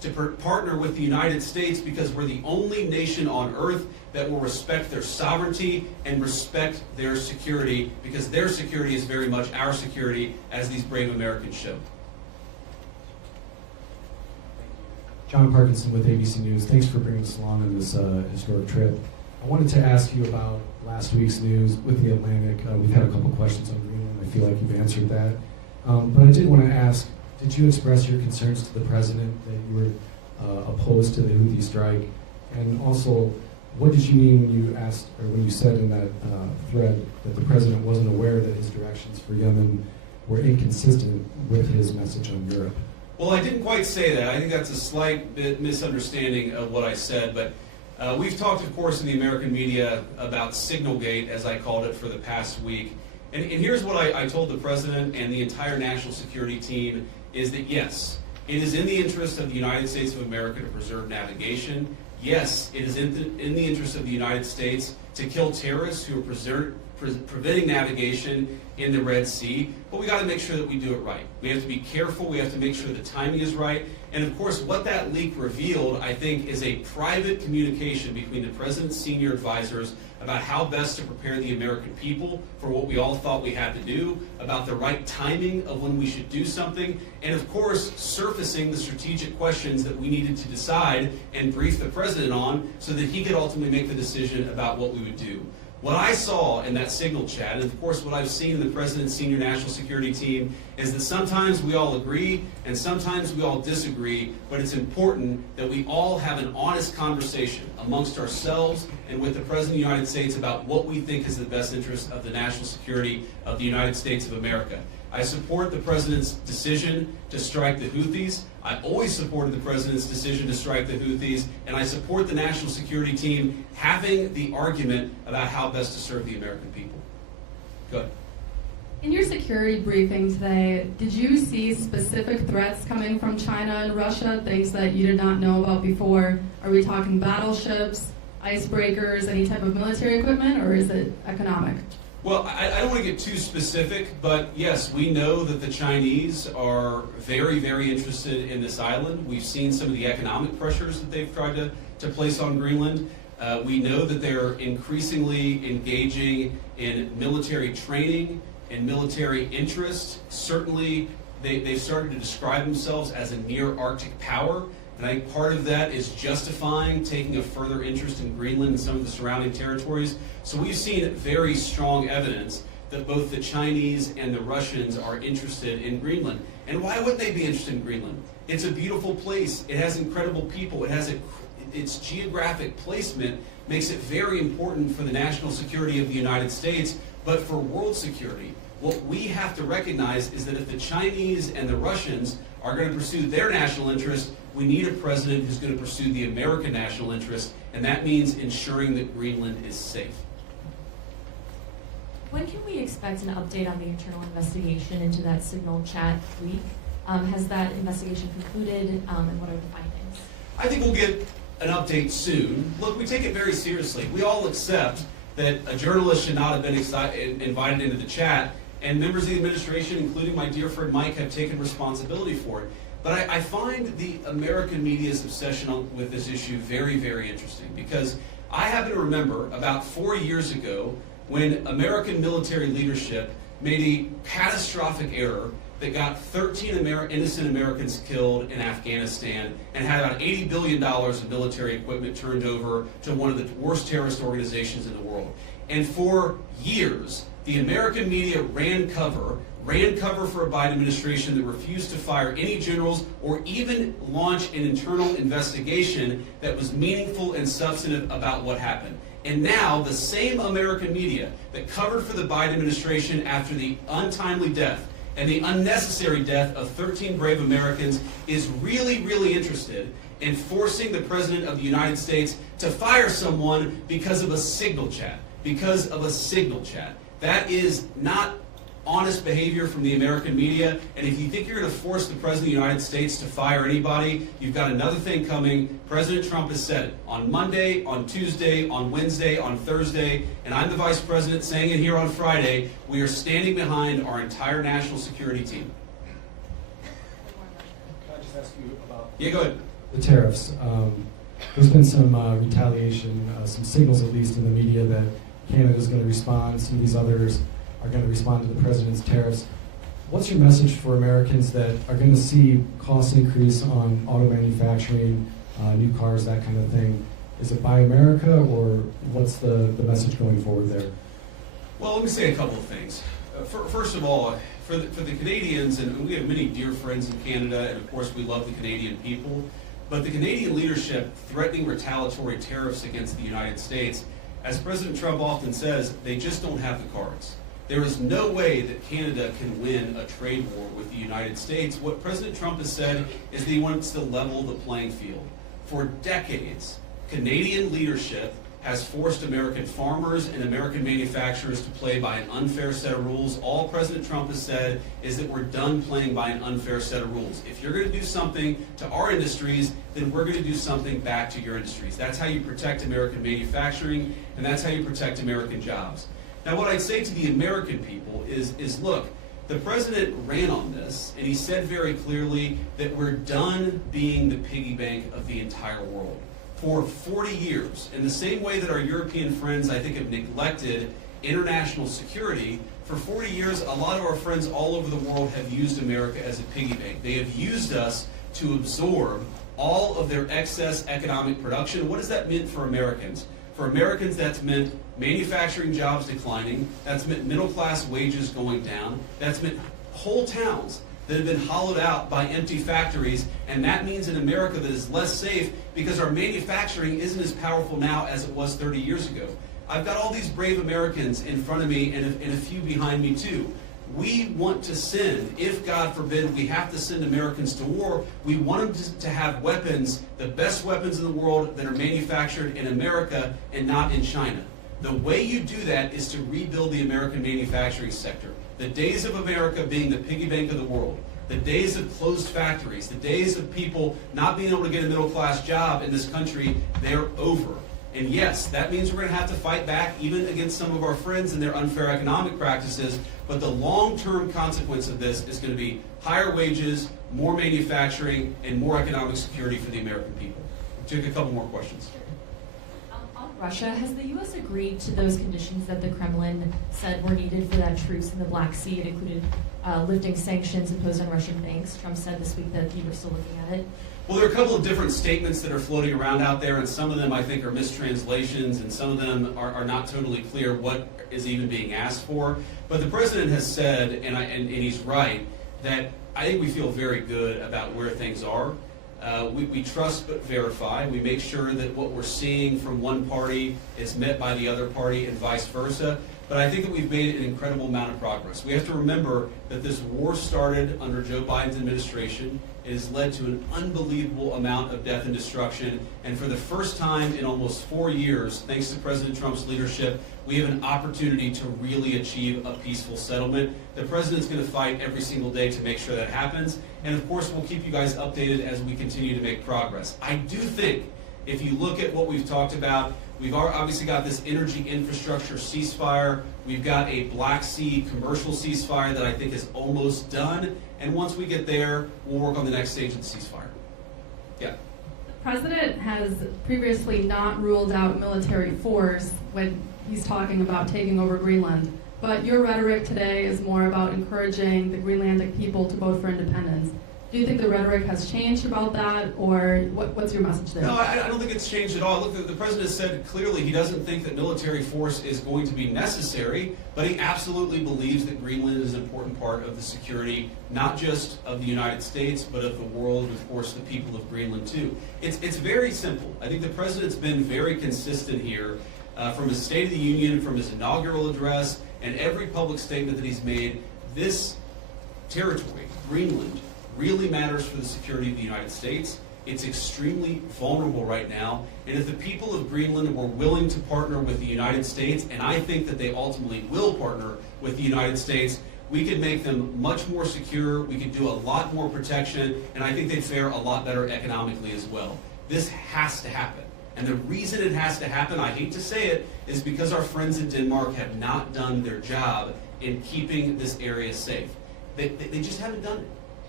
to partner with the United States because we're the only nation on earth that will respect their sovereignty and respect their security, because their security is very much our security, as these brave Americans show. John Parkinson with ABC News. Thanks for bringing us along on this historic trip. I wanted to ask you about last week's news with the Atlantic. We've had a couple questions on Greenland. I feel like you've answered that. But I did want to ask, did you express your concerns to the president that you were opposed to the Houthi strike? And also, what did you mean when you asked, or when you said in that thread that the president wasn't aware that his directions for Yemen were inconsistent with his message on Europe? Well, I didn't quite say that. I think that's a slight bit misunderstanding of what I said. But we've talked, of course, in the American media about Signalgate, as I called it, for the past week. And here's what I told the president and the entire national security team, is that yes, it is in the interest of the United States of America to preserve navigation. Yes, it is in the interest of the United States to kill terrorists who are preventing navigation in the Red Sea, but we got to make sure that we do it right. We have to be careful. We have to make sure the timing is right. And of course, what that leak revealed, I think, is a private communication between the president's senior advisors about how best to prepare the American people for what we all thought we had to do, about the right timing of when we should do something, and of course, surfacing the strategic questions that we needed to decide and brief the president on so that he could ultimately make the decision about what we would do. What I saw in that signal chat, and of course what I've seen in the President's senior national security team, is that sometimes we all agree and sometimes we all disagree, but it's important that we all have an honest conversation amongst ourselves and with the President of the United States about what we think is the best interest of the national security of the United States of America. I support the President's decision to strike the Houthis. I always supported the President's decision to strike the Houthis, and I support the national security team having the argument about how best to serve the American people. Good. In your security briefing today, did you see specific threats coming from China and Russia, things that you did not know about before? Are we talking battleships, icebreakers, any type of military equipment, or is it economic? Well, I don't want to get too specific, but yes, we know that the Chinese are very, very interested in this island. We've seen some of the economic pressures that they've tried to place on Greenland. We know that they're increasingly engaging in military training and military interest. Certainly, they've started to describe themselves as a near-Arctic power. And I think part of that is justifying taking a further interest in Greenland and some of the surrounding territories. So we've seen very strong evidence that both the Chinese and the Russians are interested in Greenland. And why would they be interested in Greenland? It's a beautiful place. It has incredible people. It has its geographic placement makes it very important for the national security of the United States, but for world security. What we have to recognize is that if the Chinese and the Russians are going to pursue their national interest, we need a president who's going to pursue the American national interest, and that means ensuring that Greenland is safe. When can we expect an update on the internal investigation into that signal chat leak? Has that investigation concluded, and what are the findings? I think we'll get an update soon. Look, we take it very seriously. We all accept that a journalist should not have been invited into the chat, and members of the administration, including my dear friend Mike, have taken responsibility for it. But I find the American media's obsession with this issue very, very interesting, because I happen to remember about 4 years ago when American military leadership made a catastrophic error that got 13 innocent Americans killed in Afghanistan and had about $80 billion of military equipment turned over to one of the worst terrorist organizations in the world. And for years, the American media ran cover for a Biden administration that refused to fire any generals or even launch an internal investigation that was meaningful and substantive about what happened. And now the same American media that covered for the Biden administration after the untimely death and the unnecessary death of 13 brave Americans is really, really interested in forcing the President of the United States to fire someone because of a signal chat. Because of a signal chat. That is not honest behavior from the American media, and if you think you're going to force the President of the United States to fire anybody, you've got another thing coming. President Trump has said it on Monday, on Tuesday, on Wednesday, on Thursday, and I'm the Vice President saying it here on Friday. We are standing behind our entire national security team. Can I just ask you about... Yeah, go ahead. the tariffs. There's been some retaliation, some signals at least in the media that Canada's going to respond, some of these others are going to respond to the president's tariffs. What's your message for Americans that are going to see costs increase on auto manufacturing, new cars, that kind of thing? Is it Buy America, or what's the message going forward there? Well, let me say a couple of things. First of all, for the Canadians, and we have many dear friends in Canada, and of course we love the Canadian people, but the Canadian leadership threatening retaliatory tariffs against the United States, as President Trump often says, they just don't have the cards. There is no way that Canada can win a trade war with the United States. What President Trump has said is that he wants to level the playing field. For decades, Canadian leadership has forced American farmers and American manufacturers to play by an unfair set of rules. All President Trump has said is that we're done playing by an unfair set of rules. If you're going to do something to our industries, then we're going to do something back to your industries. That's how you protect American manufacturing, and that's how you protect American jobs. Now, what I'd say to the American people is look, the president ran on this, and he said very clearly that we're done being the piggy bank of the entire world. For 40 years, in the same way that our European friends, I think, have neglected international security, for 40 years, a lot of our friends all over the world have used America as a piggy bank. They have used us to absorb all of their excess economic production. What does that mean for Americans? For Americans, that's meant manufacturing jobs declining, that's meant middle-class wages going down, that's meant whole towns that have been hollowed out by empty factories, and that means an America that is less safe because our manufacturing isn't as powerful now as it was 30 years ago. I've got all these brave Americans in front of me and a few behind me too. We want to send, if God forbid we have to send Americans to war, we want them to have weapons, the best weapons in the world that are manufactured in America and not in China. The way you do that is to rebuild the American manufacturing sector. The days of America being the piggy bank of the world, the days of closed factories, the days of people not being able to get a middle-class job in this country, they're over. And yes, that means we're going to have to fight back even against some of our friends and their unfair economic practices, but the long-term consequence of this is going to be higher wages, more manufacturing, and more economic security for the American people. We'll take a couple more questions. On Russia, has the U.S. agreed to those conditions that the Kremlin said were needed for that truce in the Black Sea? It included lifting sanctions imposed on Russian banks. Trump said this week that you were still looking at it. Well, there are a couple of different statements that are floating around out there, and some of them I think are mistranslations, and some of them are not totally clear what is even being asked for. But the president has said, and he's right, that I think we feel very good about where things are. We trust but verify. We make sure that what we're seeing from one party is met by the other party and vice versa. But I think that we've made an incredible amount of progress. We have to remember that this war started under Joe Biden's administration. It has led to an unbelievable amount of death and destruction. And for the first time in almost 4 years, thanks to President Trump's leadership, we have an opportunity to really achieve a peaceful settlement. The president's going to fight every single day to make sure that happens. And of course, we'll keep you guys updated as we continue to make progress. I do think, if you look at what we've talked about, we've obviously got this energy infrastructure ceasefire. We've got a Black Sea commercial ceasefire that I think is almost done. And once we get there, we'll work on the next stage of the ceasefire. Yeah. The president has previously not ruled out military force when he's talking about taking over Greenland. But your rhetoric today is more about encouraging the Greenlandic people to vote for independence. Do you think the rhetoric has changed about that, or what's your message there? No, I don't think it's changed at all. Look, the president said clearly he doesn't think that military force is going to be necessary, but he absolutely believes that Greenland is an important part of the security, not just of the United States, but of the world, and of course the people of Greenland too. It's very simple. I think the president's been very consistent here from his State of the Union, from his inaugural address, and every public statement that he's made. This territory, Greenland, really matters for the security of the United States. It's extremely vulnerable right now, and if the people of Greenland were willing to partner with the United States, and I think that they ultimately will partner with the United States, we could make them much more secure, we could do a lot more protection, and I think they'd fare a lot better economically as well. This has to happen. And the reason it has to happen, I hate to say it, is because our friends in Denmark have not done their job in keeping this area safe. They just haven't done it.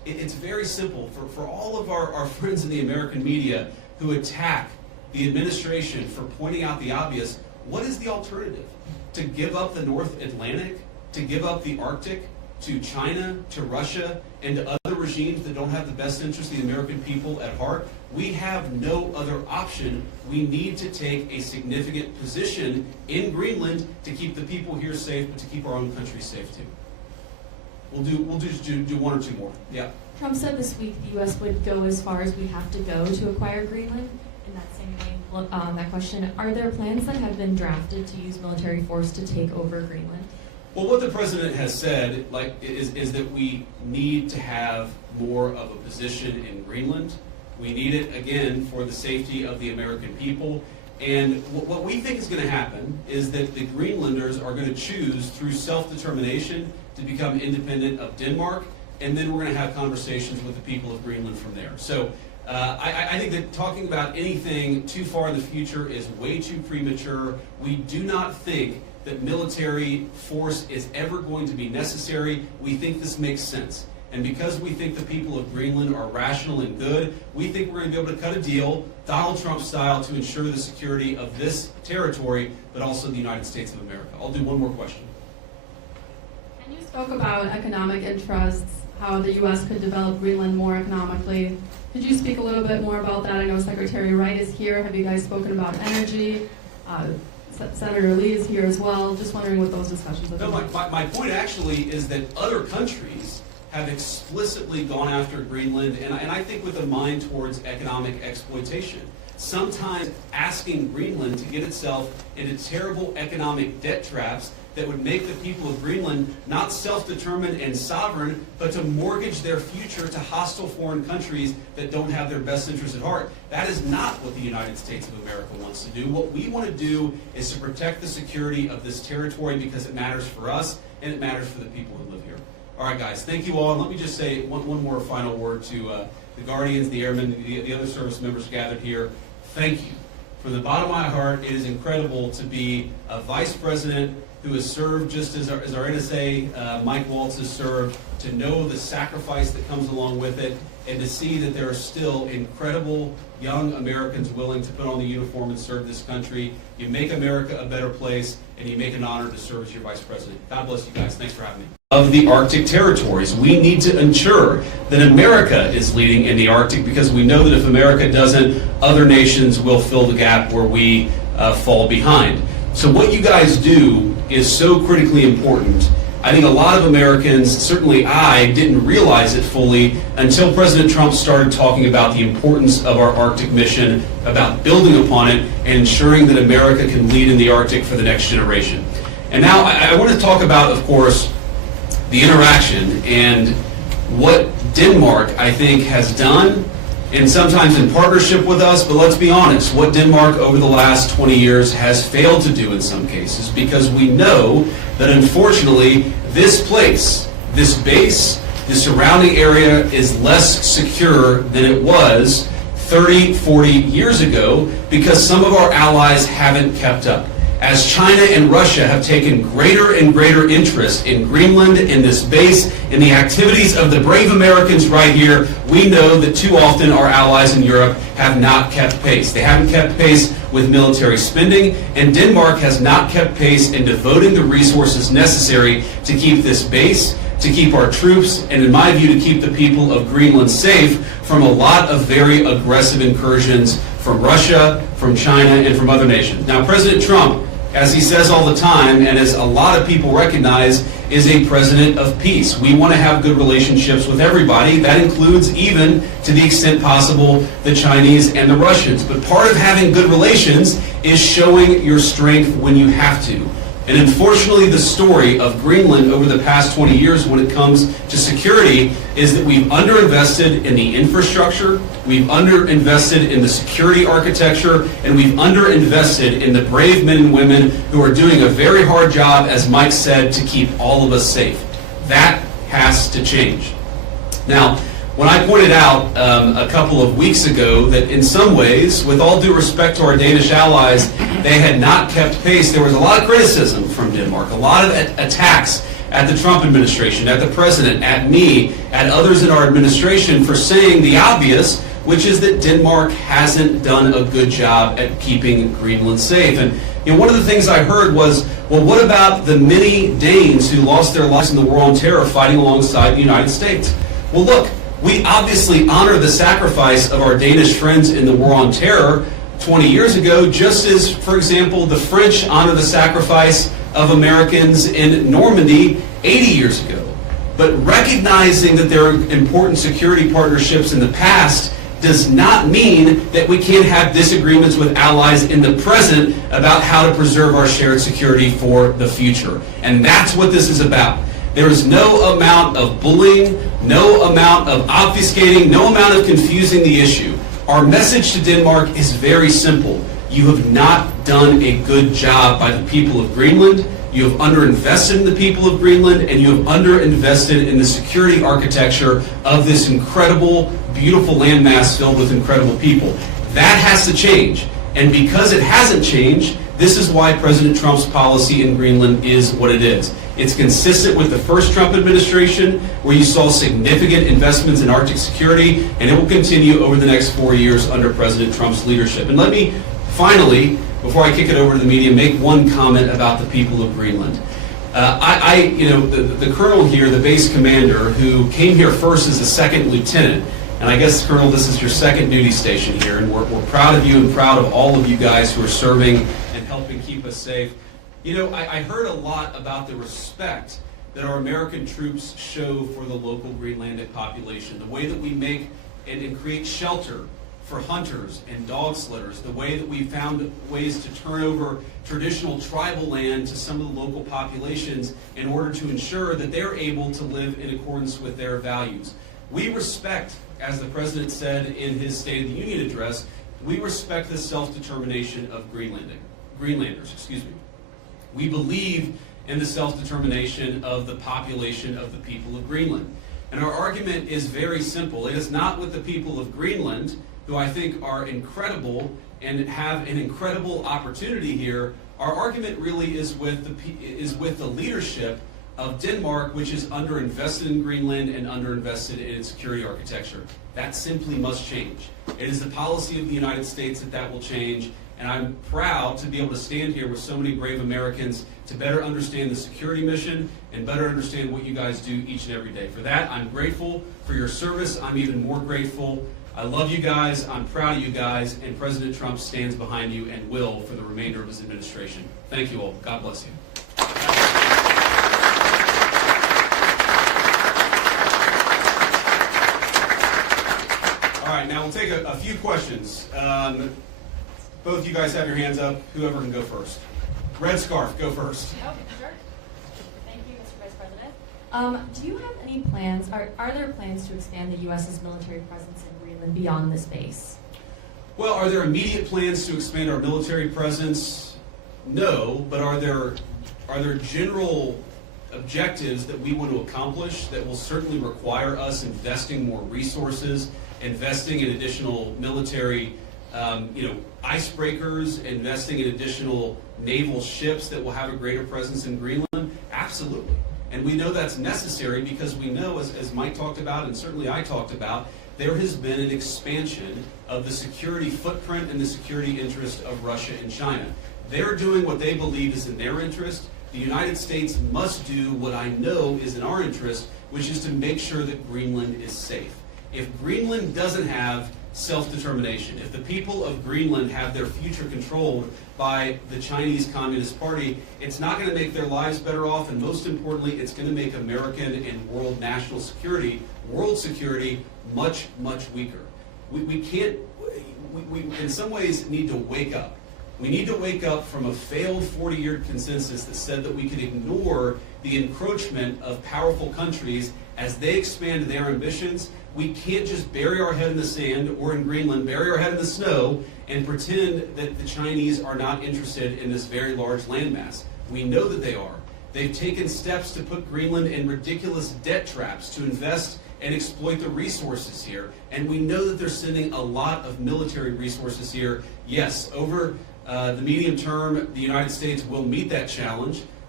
It's very simple. For all of our friends in the American media who attack the administration for pointing out the obvious, what is the alternative? To give up the North Atlantic? To give up the Arctic? To China, to Russia, and to other regimes that don't have the best interest of the American people at heart? We have no other option. We need to take a significant position in Greenland to keep the people here safe, but to keep our own country safe too. We'll just do one or two more. Yeah. Trump said this week the U.S. would go as far as we have to go to acquire Greenland. In that same vein, that question, are there plans that have been drafted to use military force to take over Greenland? Well, what the president has said, is that we need to have more of a position in Greenland. We need it, again, for the safety of the American people. And what we think is going to happen is that the Greenlanders are going to choose, through self-determination, to become independent of Denmark, and then we're going to have conversations with the people of Greenland from there. So I think that talking about anything too far in the future is way too premature. We do not think that military force is ever going to be necessary. We think this makes sense. And because we think the people of Greenland are rational and good, we think we're going to be able to cut a deal, Donald Trump style, to ensure the security of this territory, but also the United States of America. I'll do one more question. And you spoke about economic interests, how the U.S. could develop Greenland more economically. Could you speak a little bit more about that? I know Secretary Wright is here. Have you guys spoken about energy? Senator Lee is here as well. Just wondering what those discussions are. No, my point actually is that other countries have explicitly gone after Greenland, and I think with a mind towards economic exploitation. Sometimes asking Greenland to get itself into terrible economic debt traps that would make the people of Greenland not self-determined and sovereign, but to mortgage their future to hostile foreign countries that don't have their best interests at heart. That is not what the United States of America wants to do. What we want to do is to protect the security of this territory because it matters for us and it matters for the people who live here. All right, guys, thank you all. And let me just say one more final word to the Guardians, the Airmen, the other service members gathered here. Thank you. From the bottom of my heart, it is incredible to be a vice president who has served just as our NSA, Mike Waltz, has served, to know the sacrifice that comes along with it, and to see that there are still incredible young Americans willing to put on the uniform and serve this country. You make America a better place, and you make an honor to serve as your vice president. God bless you guys. Thanks for having me. Of the Arctic territories, we need to ensure that America is leading in the Arctic, because we know that if America doesn't, other nations will fill the gap where we fall behind. So what you guys do is so critically important. I think a lot of Americans, certainly I, didn't realize it fully until President Trump started talking about the importance of our Arctic mission, about building upon it, and ensuring that America can lead in the Arctic for the next generation. And now I want to talk about, of course, the interaction and what Denmark, I think, has done, and sometimes in partnership with us, but let's be honest, what Denmark over the last 20 years has failed to do in some cases, because we know that unfortunately this place, this base, the surrounding area is less secure than it was 30, 40 years ago, because some of our allies haven't kept up. As China and Russia have taken greater and greater interest in Greenland, in this base, in the activities of the brave Americans right here, we know that too often our allies in Europe have not kept pace. They haven't kept pace with military spending, and Denmark has not kept pace in devoting the resources necessary to keep this base, to keep our troops, and in my view, to keep the people of Greenland safe from a lot of very aggressive incursions from Russia, from China, and from other nations. Now, President Trump, as he says all the time, and as a lot of people recognize, is a president of peace. We want to have good relationships with everybody. That includes, even to the extent possible, the Chinese and the Russians. But part of having good relations is showing your strength when you have to. And unfortunately, the story of Greenland over the past 20 years when it comes to security is that we've underinvested in the infrastructure, we've underinvested in the security architecture, and we've underinvested in the brave men and women who are doing a very hard job, as Mike said, to keep all of us safe. That has to change. Now, when I pointed out a couple of weeks ago that in some ways, with all due respect to our Danish allies, they had not kept pace, there was a lot of criticism from Denmark, a lot of attacks at the Trump administration, at the president, at me, at others in our administration for saying the obvious, which is that Denmark hasn't done a good job at keeping Greenland safe. And one of the things I heard was, well, what about the many Danes who lost their lives in the war on terror fighting alongside the United States? Well, look, we obviously honor the sacrifice of our Danish friends in the war on terror 20 years ago, just as, for example, the French honor the sacrifice of Americans in Normandy 80 years ago. But recognizing that there are important security partnerships in the past does not mean that we can't have disagreements with allies in the present about how to preserve our shared security for the future. And that's what this is about. There is no amount of bullying, no amount of obfuscating, no amount of confusing the issue. Our message to Denmark is very simple. You have not done a good job by the people of Greenland. You have underinvested in the people of Greenland, and you have underinvested in the security architecture of this incredible, beautiful landmass filled with incredible people. That has to change. And because it hasn't changed, this is why President Trump's policy in Greenland is what it is. It's consistent with the first Trump administration, where you saw significant investments in Arctic security, and it will continue over the next 4 years under President Trump's leadership. And let me finally, before I kick it over to the media, make one comment about the people of Greenland. The colonel here, the base commander, who came here first as a second lieutenant, and I guess, Colonel, this is your second duty station here, and we're proud of you and proud of all of you guys who are serving and helping keep us safe. I heard a lot about the respect that our American troops show for the local Greenlandic population, the way that we make and create shelter for hunters and dog slitters, the way that we found ways to turn over traditional tribal land to some of the local populations in order to ensure that they're able to live in accordance with their values. We respect, as the President said in his State of the Union address, we respect the self-determination of Greenlanders. We believe in the self-determination of the population of the people of Greenland. And our argument is very simple. It is not with the people of Greenland, who I think are incredible and have an incredible opportunity here. Our argument really is with the leadership of Denmark, which is underinvested in Greenland and underinvested in its security architecture. That simply must change. It is the policy of the United States that will change, and I'm proud to be able to stand here with so many brave Americans to better understand the security mission and better understand what you guys do each and every day. For that, I'm grateful for your service. I'm even more grateful. I love you guys, I'm proud of you guys, and President Trump stands behind you and will for the remainder of his administration. Thank you all. God bless you. All right, now we'll take a few questions. Both of you guys have your hands up. Whoever can go first. Red scarf, go first. Oh, sure. Thank you, Mr. Vice President. Do you have any plans, are there plans to expand the U.S.'s military presence in Greenland beyond this base? Well, are there immediate plans to expand our military presence? No, but are there general objectives that we want to accomplish that will certainly require us investing more resources, investing in additional military icebreakers, investing in additional naval ships that will have a greater presence in Greenland? Absolutely. And we know that's necessary because we know, as Mike talked about and certainly I talked about, there has been an expansion of the security footprint and the security interest of Russia and China. They're doing what they believe is in their interest. The United States must do what I know is in our interest, which is to make sure that Greenland is safe. If Greenland doesn't have self-determination, if the people of Greenland have their future controlled by the Chinese Communist Party, it's not going to make their lives better off, and most importantly, it's going to make American and world national security, world security, much, much weaker. We in some ways need to wake up. We need to wake up from a failed 40-year consensus that said that we could ignore the encroachment of powerful countries as they expand their ambitions. We can't just bury our head in the sand, or in Greenland, bury our head in the snow and pretend that the Chinese are not interested in this very large landmass. We know that they are. They've taken steps to put Greenland in ridiculous debt traps to invest and exploit the resources here. And we know that they're sending a lot of military resources here. Yes, over the medium term, the United States will meet that challenge.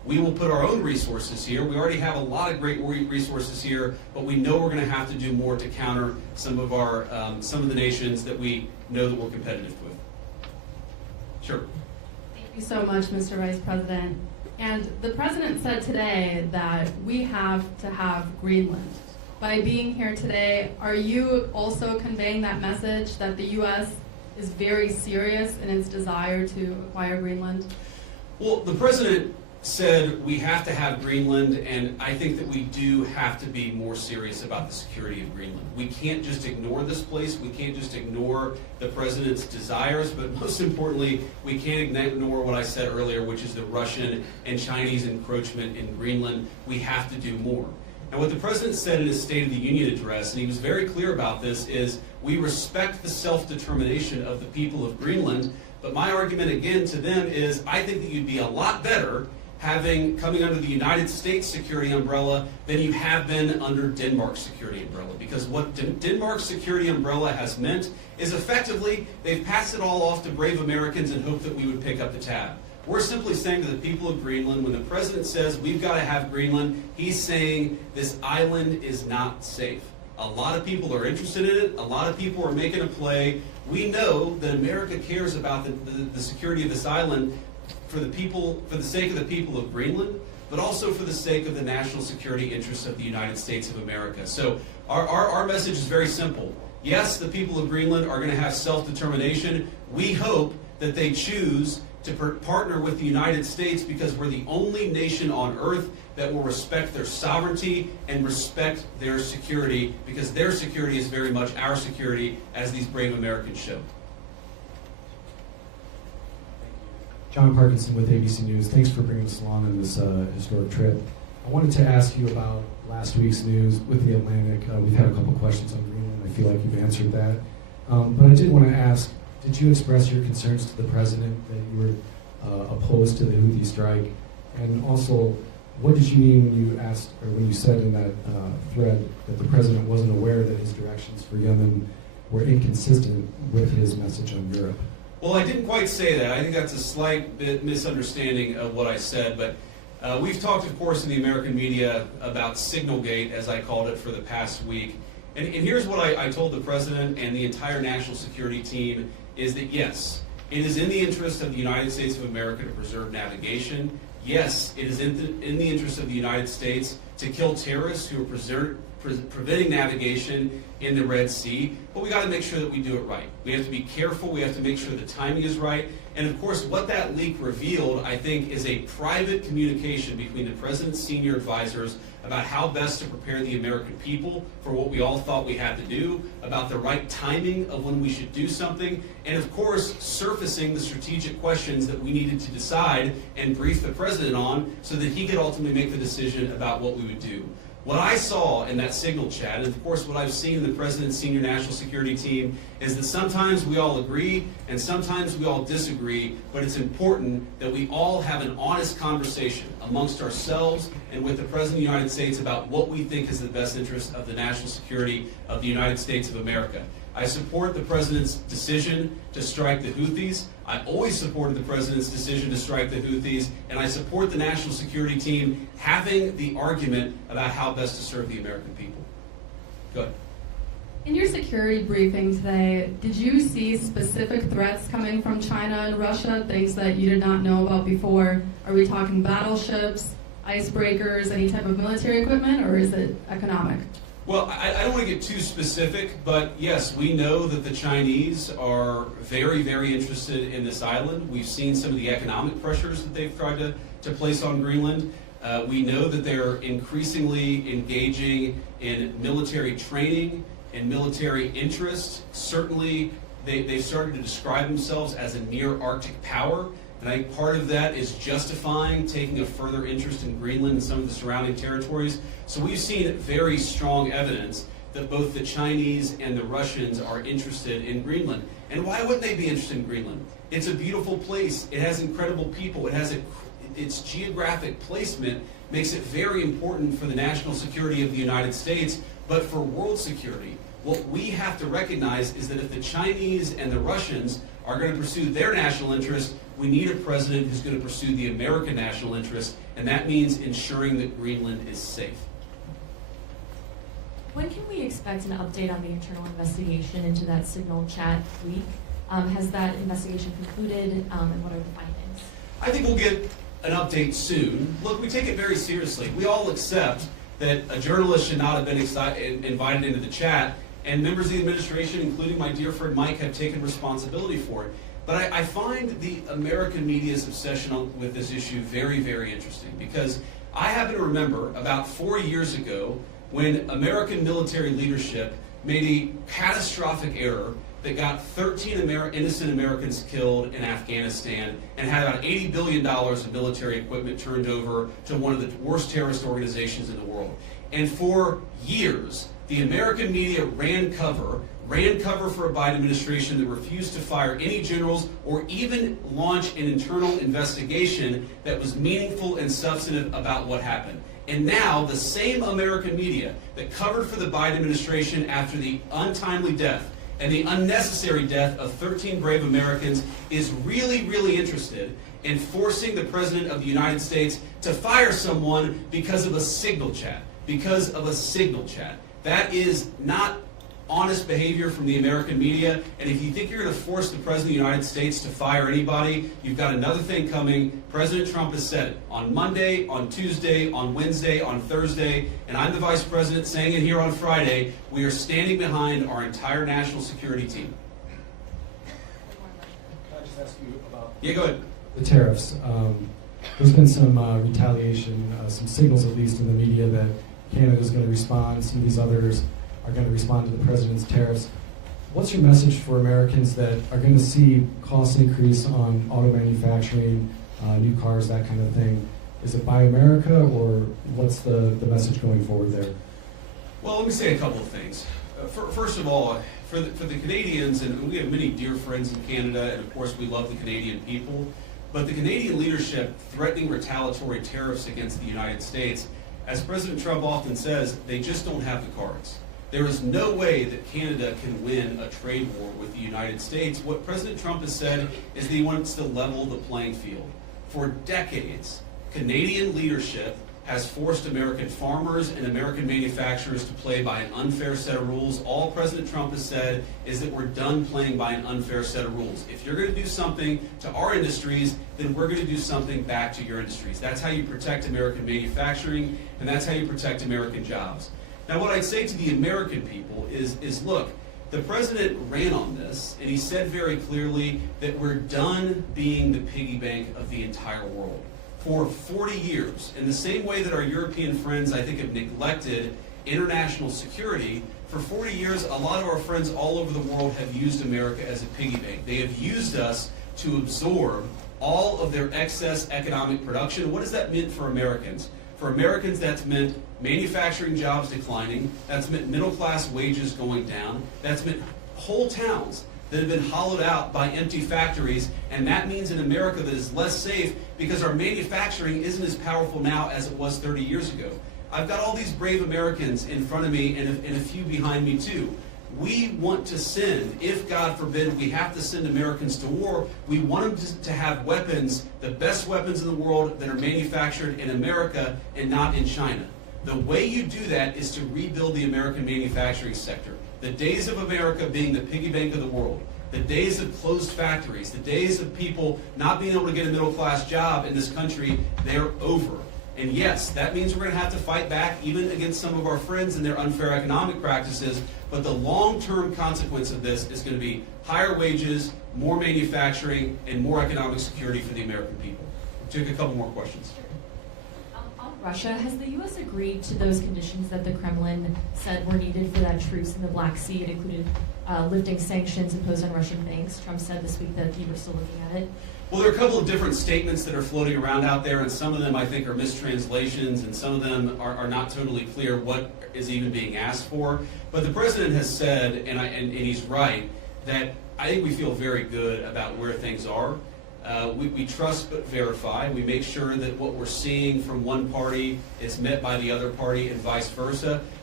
We will put our own resources here. We already have a lot of great resources here, but we know we're going to have to do more to counter some of the nations that we know that we're competitive with. Sure. Thank you so much, Mr. Vice President. And the President said today that we have to have Greenland. By being here today, are you also conveying that message that the U.S. is very serious in its desire to acquire Greenland? Well, the President said we have to have Greenland, and I think that we do have to be more serious about the security of Greenland. We can't just ignore this place. We can't just ignore the President's desires, but most importantly, we can't ignore what I said earlier, which is the Russian and Chinese encroachment in Greenland. We have to do more. And what the President said in his State of the Union address, and he was very clear about this, is we respect the self-determination of the people of Greenland, but my argument again to them is I think that you'd be a lot better coming under the United States security umbrella than you have been under Denmark's security umbrella. Because what Denmark's security umbrella has meant is effectively they've passed it all off to brave Americans and hope that we would pick up the tab. We're simply saying to the people of Greenland, when the President says we've got to have Greenland, he's saying this island is not safe. A lot of people are interested in it. A lot of people are making a play. We know that America cares about the security of this island for the sake of the people of Greenland, but also for the sake of the national security interests of the United States of America. So our message is very simple. Yes, the people of Greenland are going to have self-determination. We hope that they choose to partner with the United States because we're the only nation on earth that will respect their sovereignty and respect their security, because their security is very much our security, as these brave Americans show. John Parkinson with ABC News. Thanks for bringing us along on this historic trip. I wanted to ask you about last week's news with the Atlantic. We've had a couple questions on Greenland. I feel like you've answered that. But I did want to ask, did you express your concerns to the President that you were opposed to the Houthi strike? And also, what did you mean when you asked, or when you said in that thread that the President wasn't aware that his directions for Yemen were inconsistent with his message on Europe? Well, I didn't quite say that. I think that's a slight bit misunderstanding of what I said. But we've talked, of course, in the American media about Signalgate, as I called it, for the past week. And here's what I told the President and the entire national security team, is that yes, it is in the interest of the United States of America to preserve navigation. Yes, it is in the interest of the United States to kill terrorists who are preventing navigation in the Red Sea, but we got to make sure that we do it right. We have to be careful. We have to make sure the timing is right. And of course, what that leak revealed, I think, is a private communication between the President's senior advisors about how best to prepare the American people for what we all thought we had to do, about the right timing of when we should do something, and of course, surfacing the strategic questions that we needed to decide and brief the President on so that he could ultimately make the decision about what we would do. What I saw in that Signal chat, and of course what I've seen in the President's senior national security team, is that sometimes we all agree and sometimes we all disagree, but it's important that we all have an honest conversation amongst ourselves and with the President of the United States about what we think is the best interest of the national security of the United States of America. I support the President's decision to strike the Houthis. I always supported the President's decision to strike the Houthis, and I support the national security team having the argument about how best to serve the American people. Go ahead. In your security briefing today, did you see specific threats coming from China and Russia, things that you did not know about before? Are we talking battleships, icebreakers, any type of military equipment, or is it economic? Well, I don't want to get too specific, but yes, we know that the Chinese are very, very interested in this island. We've seen some of the economic pressures that they've tried to place on Greenland. We know that they're increasingly engaging in military training and military interest. Certainly, they've started to describe themselves as a near Arctic power. And I think part of that is justifying taking a further interest in Greenland and some of the surrounding territories. So we've seen very strong evidence that both the Chinese and the Russians are interested in Greenland. And why wouldn't they be interested in Greenland? It's a beautiful place. It has incredible people. It has its geographic placement makes it very important for the national security of the United States, but for world security. What we have to recognize is that if the Chinese and the Russians are going to pursue their national interest, we need a president who's going to pursue the American national interest. and that means ensuring that Greenland is safe. When can we expect an update on the internal investigation into that signal chat leak? Has that investigation concluded, and what are the findings? I think we'll get an update soon. Look, we take it very seriously. We all accept that a journalist should not have been invited into the chat, and members of the administration, including my dear friend Mike, have taken responsibility for it. But I find the American media's obsession with this issue very, very interesting, because I happen to remember about 4 years ago when American military leadership made a catastrophic error that got 13 innocent Americans killed in Afghanistan and had about $80 billion of military equipment turned over to one of the worst terrorist organizations in the world. And for years, the American media ran cover for a Biden administration that refused to fire any generals or even launch an internal investigation that was meaningful and substantive about what happened. And now the same American media that covered for the Biden administration after the untimely death and the unnecessary death of 13 brave Americans is really, really interested in forcing the President of the United States to fire someone because of a signal chat. Because of a signal chat. That is not honest behavior from the American media, and if you think you're going to force the President of the United States to fire anybody, you've got another thing coming. President Trump has said it on Monday, on Tuesday, on Wednesday, on Thursday, and I'm the Vice President saying it here on Friday. We are standing behind our entire national security team. Can I just ask you about Yeah, go ahead. the tariffs? There's been some retaliation, some signals at least in the media that Canada's going to respond, some of these others are going to respond to the president's tariffs. What's your message for Americans that are going to see costs increase on auto manufacturing, new cars, that kind of thing? Is it Buy America, or what's the message going forward there? Well, let me say a couple of things. First of all, for the Canadians, and we have many dear friends in Canada, and of course we love the Canadian people, but the Canadian leadership threatening retaliatory tariffs against the United States, as President Trump often says, they just don't have the cards. There is no way that Canada can win a trade war with the United States. What President Trump has said is that he wants to level the playing field. For decades, Canadian leadership has forced American farmers and American manufacturers to play by an unfair set of rules. All President Trump has said is that we're done playing by an unfair set of rules. If you're going to do something to our industries, then we're going to do something back to your industries. That's how you protect American manufacturing, and that's how you protect American jobs. Now, what I'd say to the American people is look, the president ran on this, and he said very clearly that we're done being the piggy bank of the entire world. For 40 years, in the same way that our European friends, I think, have neglected international security, for 40 years, a lot of our friends all over the world have used America as a piggy bank. They have used us to absorb all of their excess economic production. What does that mean for Americans? For Americans, that's meant manufacturing jobs declining. That's meant middle-class wages going down. That's meant whole towns that have been hollowed out by empty factories. And that means an America that is less safe because our manufacturing isn't as powerful now as it was 30 years ago. I've got all these brave Americans in front of me and a few behind me too. We want to send, if God forbid we have to send Americans to war, we want them to have weapons, the best weapons in the world that are manufactured in America and not in China. The way you do that is to rebuild the American manufacturing sector. The days of America being the piggy bank of the world, the days of closed factories, the days of people not being able to get a middle-class job in this country, they're over. And yes, that means we're going to have to fight back even against some of our friends and their unfair economic practices, but the long-term consequence of this is going to be higher wages, more manufacturing, and more economic security for the American people. We'll take a couple more questions. On Russia, has the U.S. agreed to those conditions that the Kremlin said were needed for that truce in the Black Sea? It included lifting sanctions imposed on Russian banks. Trump said this week that you were still looking at it. Well, there are a couple of different statements that are floating around out there, and some of them I think are mistranslations, and some of them are not totally clear what is even being asked for. But the president has said, and he's right, that I think we feel very good about where things are. We trust but verify. We make sure that what we're seeing from one party is met by the other party and vice versa.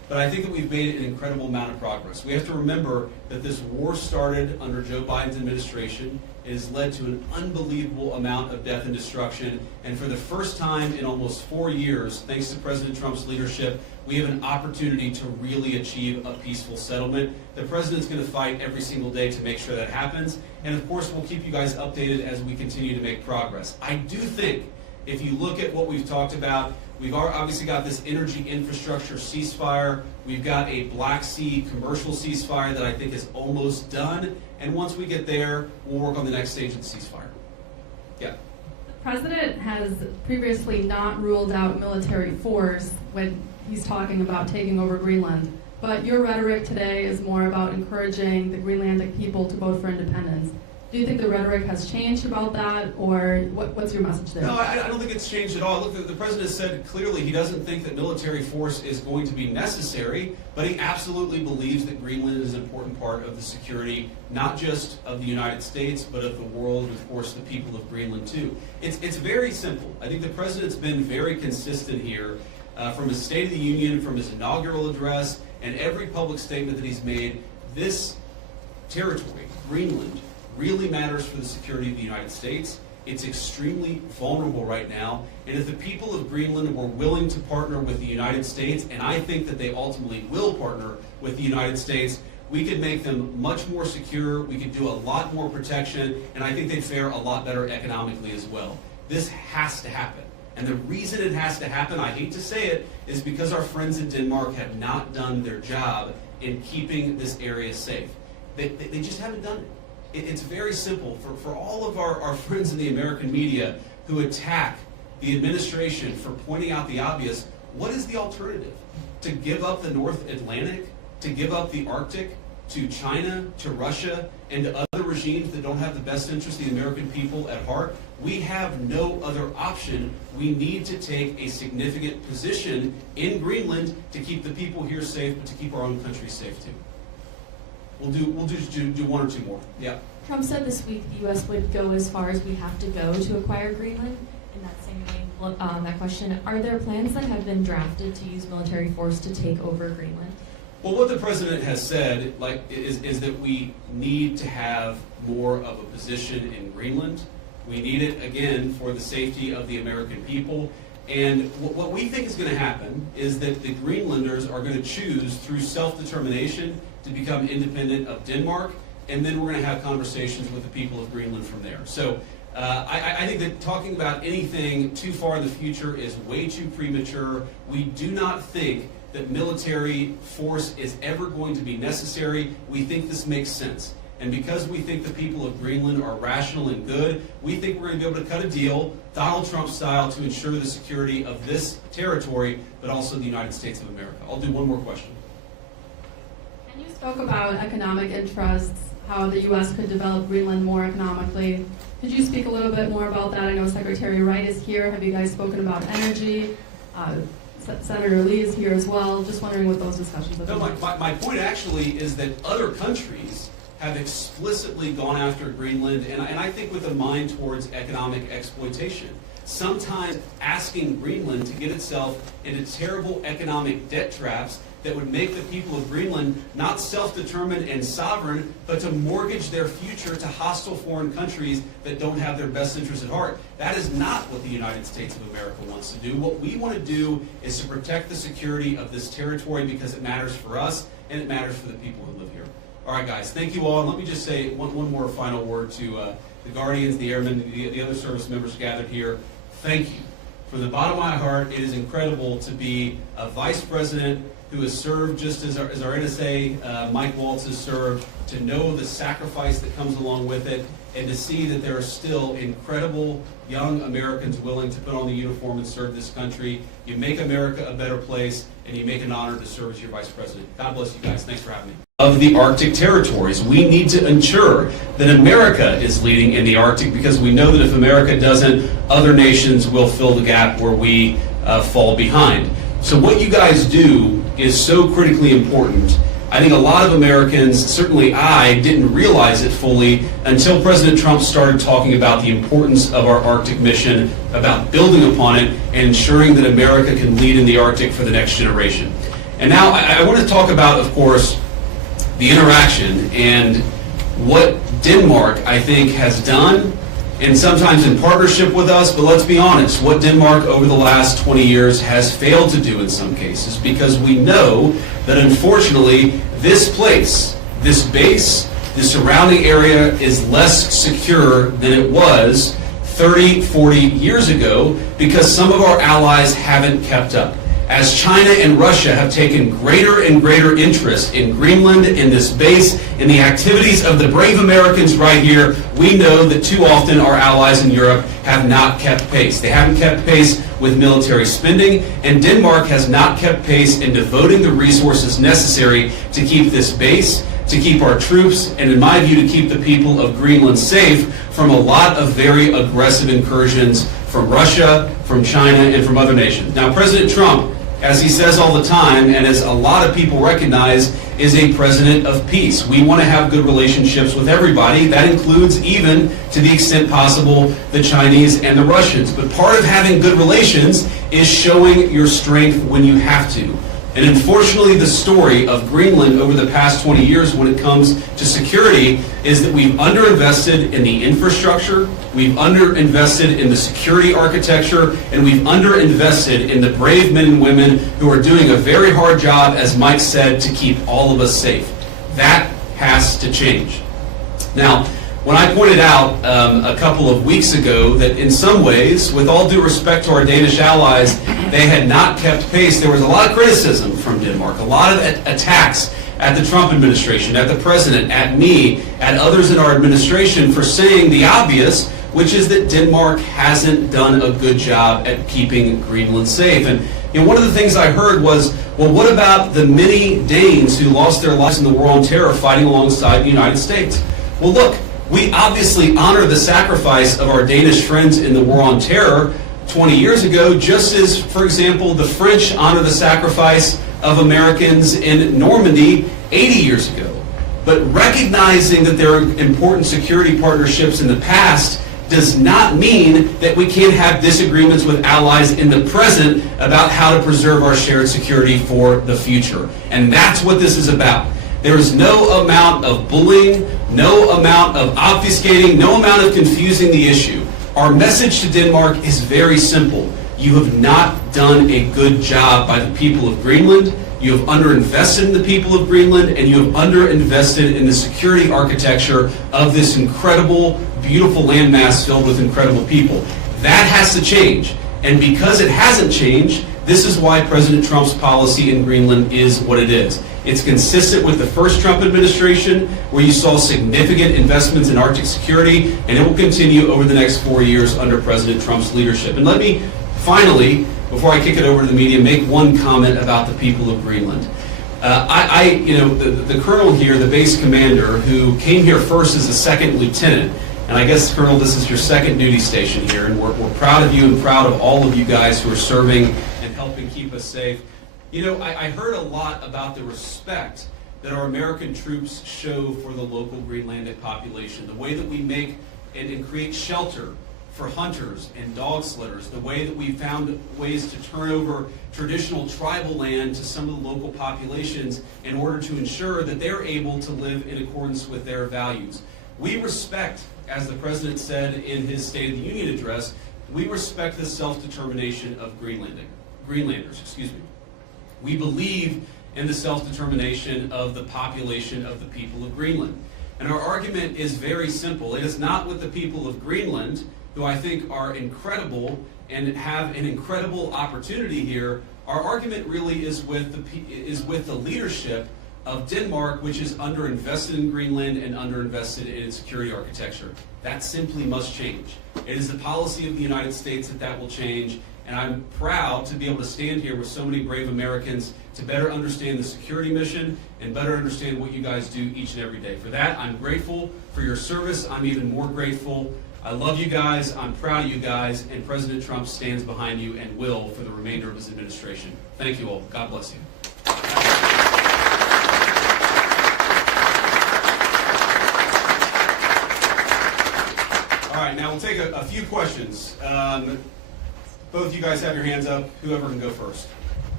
but I think that we've made an incredible amount of progress. We have to remember that this war started under Joe Biden's administration. It has led to an unbelievable amount of death and destruction, and for the first time in almost 4 years, thanks to President Trump's leadership, we have an opportunity to really achieve a peaceful settlement. The President's going to fight every single day to make sure that happens, and of course we'll keep you guys updated as we continue to make progress. I do think, if you look at what we've talked about, we've obviously got this energy infrastructure ceasefire. We've got a Black Sea commercial ceasefire that I think is almost done. And once we get there, we'll work on the next stage of the ceasefire. Yeah. The president has previously not ruled out military force when he's talking about taking over Greenland. But your rhetoric today is more about encouraging the Greenlandic people to vote for independence. Do you think the rhetoric has changed about that, or what's your message there? No, I don't think it's changed at all. Look, the President said clearly he doesn't think that military force is going to be necessary, but he absolutely believes that Greenland is an important part of the security, not just of the United States, but of the world, and of course the people of Greenland too. It's very simple. I think the President's been very consistent here from his State of the Union, from his inaugural address, and every public statement that he's made. This territory, Greenland, really matters for the security of the United States. It's extremely vulnerable right now, and if the people of Greenland were willing to partner with the United States, and I think that they ultimately will partner with the United States, we could make them much more secure, we could do a lot more protection, and I think they'd fare a lot better economically as well. This has to happen. And the reason it has to happen, I hate to say it, is because our friends in Denmark have not done their job in keeping this area safe. They just haven't done it. It's very simple. For all of our friends in the American media who attack the administration for pointing out the obvious, what is the alternative? To give up the North Atlantic? To give up the Arctic? To China? To Russia? And to other regimes that don't have the best interest of the American people at heart? We have no other option. We need to take a significant position in Greenland to keep the people here safe, but to keep our own country safe too. We'll do one or two more. Yeah. Trump said this week the U.S. would go as far as we have to go to acquire Greenland. In that same vein, that question, are there plans that have been drafted to use military force to take over Greenland? Well, what the President has said is that we need to have more of a position in Greenland. We need it, again, for the safety of the American people. And what we think is going to happen is that the Greenlanders are going to choose through self-determination to become independent of Denmark, and then we're going to have conversations with the people of Greenland from there. So I think that talking about anything too far in the future is way too premature. We do not think that military force is ever going to be necessary. We think this makes sense. And because we think the people of Greenland are rational and good, we think we're going to be able to cut a deal, Donald Trump style, to ensure the security of this territory, but also the United States of America. I'll do one more question. And you spoke about economic interests, how the U.S. could develop Greenland more economically. Could you speak a little bit more about that? I know Secretary Wright is here. Have you guys spoken about energy? Senator Lee is here as well. Just wondering what those discussions have been. No, my point actually is that other countries have explicitly gone after Greenland, and I think with a mind towards economic exploitation. Sometimes asking Greenland to get itself into terrible economic debt traps that would make the people of Greenland not self-determined and sovereign, but to mortgage their future to hostile foreign countries that don't have their best interests at heart. That is not what the United States of America wants to do. What we want to do is to protect the security of this territory because it matters for us and it matters for the people who live here. All right, guys, thank you all. And let me just say one more final word to the Guardians, the Airmen, the other service members gathered here. Thank you. From the bottom of my heart, it is incredible to be a vice president who has served just as our NSA, Mike Waltz, has served, to know the sacrifice that comes along with it, and to see that there are still incredible young Americans willing to put on the uniform and serve this country. You make America a better place, and you make an honor to serve as your vice president. God bless you guys. Thanks for having me. Of the Arctic territories, we need to ensure that America is leading in the Arctic, because we know that if America doesn't, other nations will fill the gap where we fall behind. So what you guys do is so critically important. I think a lot of Americans, certainly I, didn't realize it fully until President Trump started talking about the importance of our Arctic mission, about building upon it, and ensuring that America can lead in the Arctic for the next generation. And now I want to talk about, of course, the interaction and what Denmark, I think, has done, and sometimes in partnership with us, but let's be honest, what Denmark over the last 20 years has failed to do in some cases, because we know that unfortunately this place, this base, the surrounding area is less secure than it was 30, 40 years ago because some of our allies haven't kept up. As China and Russia have taken greater and greater interest in Greenland, in this base, in the activities of the brave Americans right here, we know that too often our allies in Europe have not kept pace. They haven't kept pace with military spending, and Denmark has not kept pace in devoting the resources necessary to keep this base, to keep our troops, and in my view, to keep the people of Greenland safe from a lot of very aggressive incursions from Russia, from China, and from other nations. Now, President Trump, as he says all the time, and as a lot of people recognize, is a president of peace. We want to have good relationships with everybody. That includes, even to the extent possible, the Chinese and the Russians. But part of having good relations is showing your strength when you have to. And unfortunately, the story of Greenland over the past 20 years when it comes to security is that we've underinvested in the infrastructure, we've underinvested in the security architecture, and we've underinvested in the brave men and women who are doing a very hard job, as Mike said, to keep all of us safe. That has to change. Now, when I pointed out a couple of weeks ago that in some ways, with all due respect to our Danish allies, they had not kept pace, there was a lot of criticism from Denmark, a lot of attacks at the Trump administration, at the president, at me, at others in our administration for saying the obvious, which is that Denmark hasn't done a good job at keeping Greenland safe. And one of the things I heard was, well, what about the many Danes who lost their lives in the war on terror fighting alongside the United States? Well, look, we obviously honor the sacrifice of our Danish friends in the war on terror 20 years ago, just as, for example, the French honor the sacrifice of Americans in Normandy 80 years ago. But recognizing that there are important security partnerships in the past does not mean that we can't have disagreements with allies in the present about how to preserve our shared security for the future. And that's what this is about. There is no amount of bullying, no amount of obfuscating, no amount of confusing the issue. Our message to Denmark is very simple. You have not done a good job by the people of Greenland. You have underinvested in the people of Greenland, and you have underinvested in the security architecture of this incredible, beautiful landmass filled with incredible people. That has to change. And because it hasn't changed, this is why President Trump's policy in Greenland is what it is. It's consistent with the first Trump administration, where you saw significant investments in Arctic security, and it will continue over the next 4 years under President Trump's leadership. And let me finally, before I kick it over to the media, make one comment about the people of Greenland. The colonel here, the base commander, who came here first as a second lieutenant, and I guess, Colonel, this is your second duty station here, and we're proud of you and proud of all of you guys who are serving and helping keep us safe. I heard a lot about the respect that our American troops show for the local Greenlandic population, the way that we make and create shelter for hunters and dog slitters, the way that we found ways to turn over traditional tribal land to some of the local populations in order to ensure that they're able to live in accordance with their values. We respect, as the President said in his State of the Union address, we respect the self-determination of Greenlanders. We believe in the self-determination of the population of the people of Greenland. And our argument is very simple. It is not with the people of Greenland, who I think are incredible and have an incredible opportunity here. Our argument really is with the leadership of Denmark, which is underinvested in Greenland and underinvested in its security architecture. That simply must change. It is the policy of the United States that will change. And I'm proud to be able to stand here with so many brave Americans to better understand the security mission and better understand what you guys do each and every day. For that, I'm grateful for your service. I'm even more grateful. I love you guys. I'm proud of you guys. And President Trump stands behind you and will for the remainder of his administration. Thank you all. God bless you. All right, now we'll take a few questions. Both you guys have your hands up. Whoever can go first.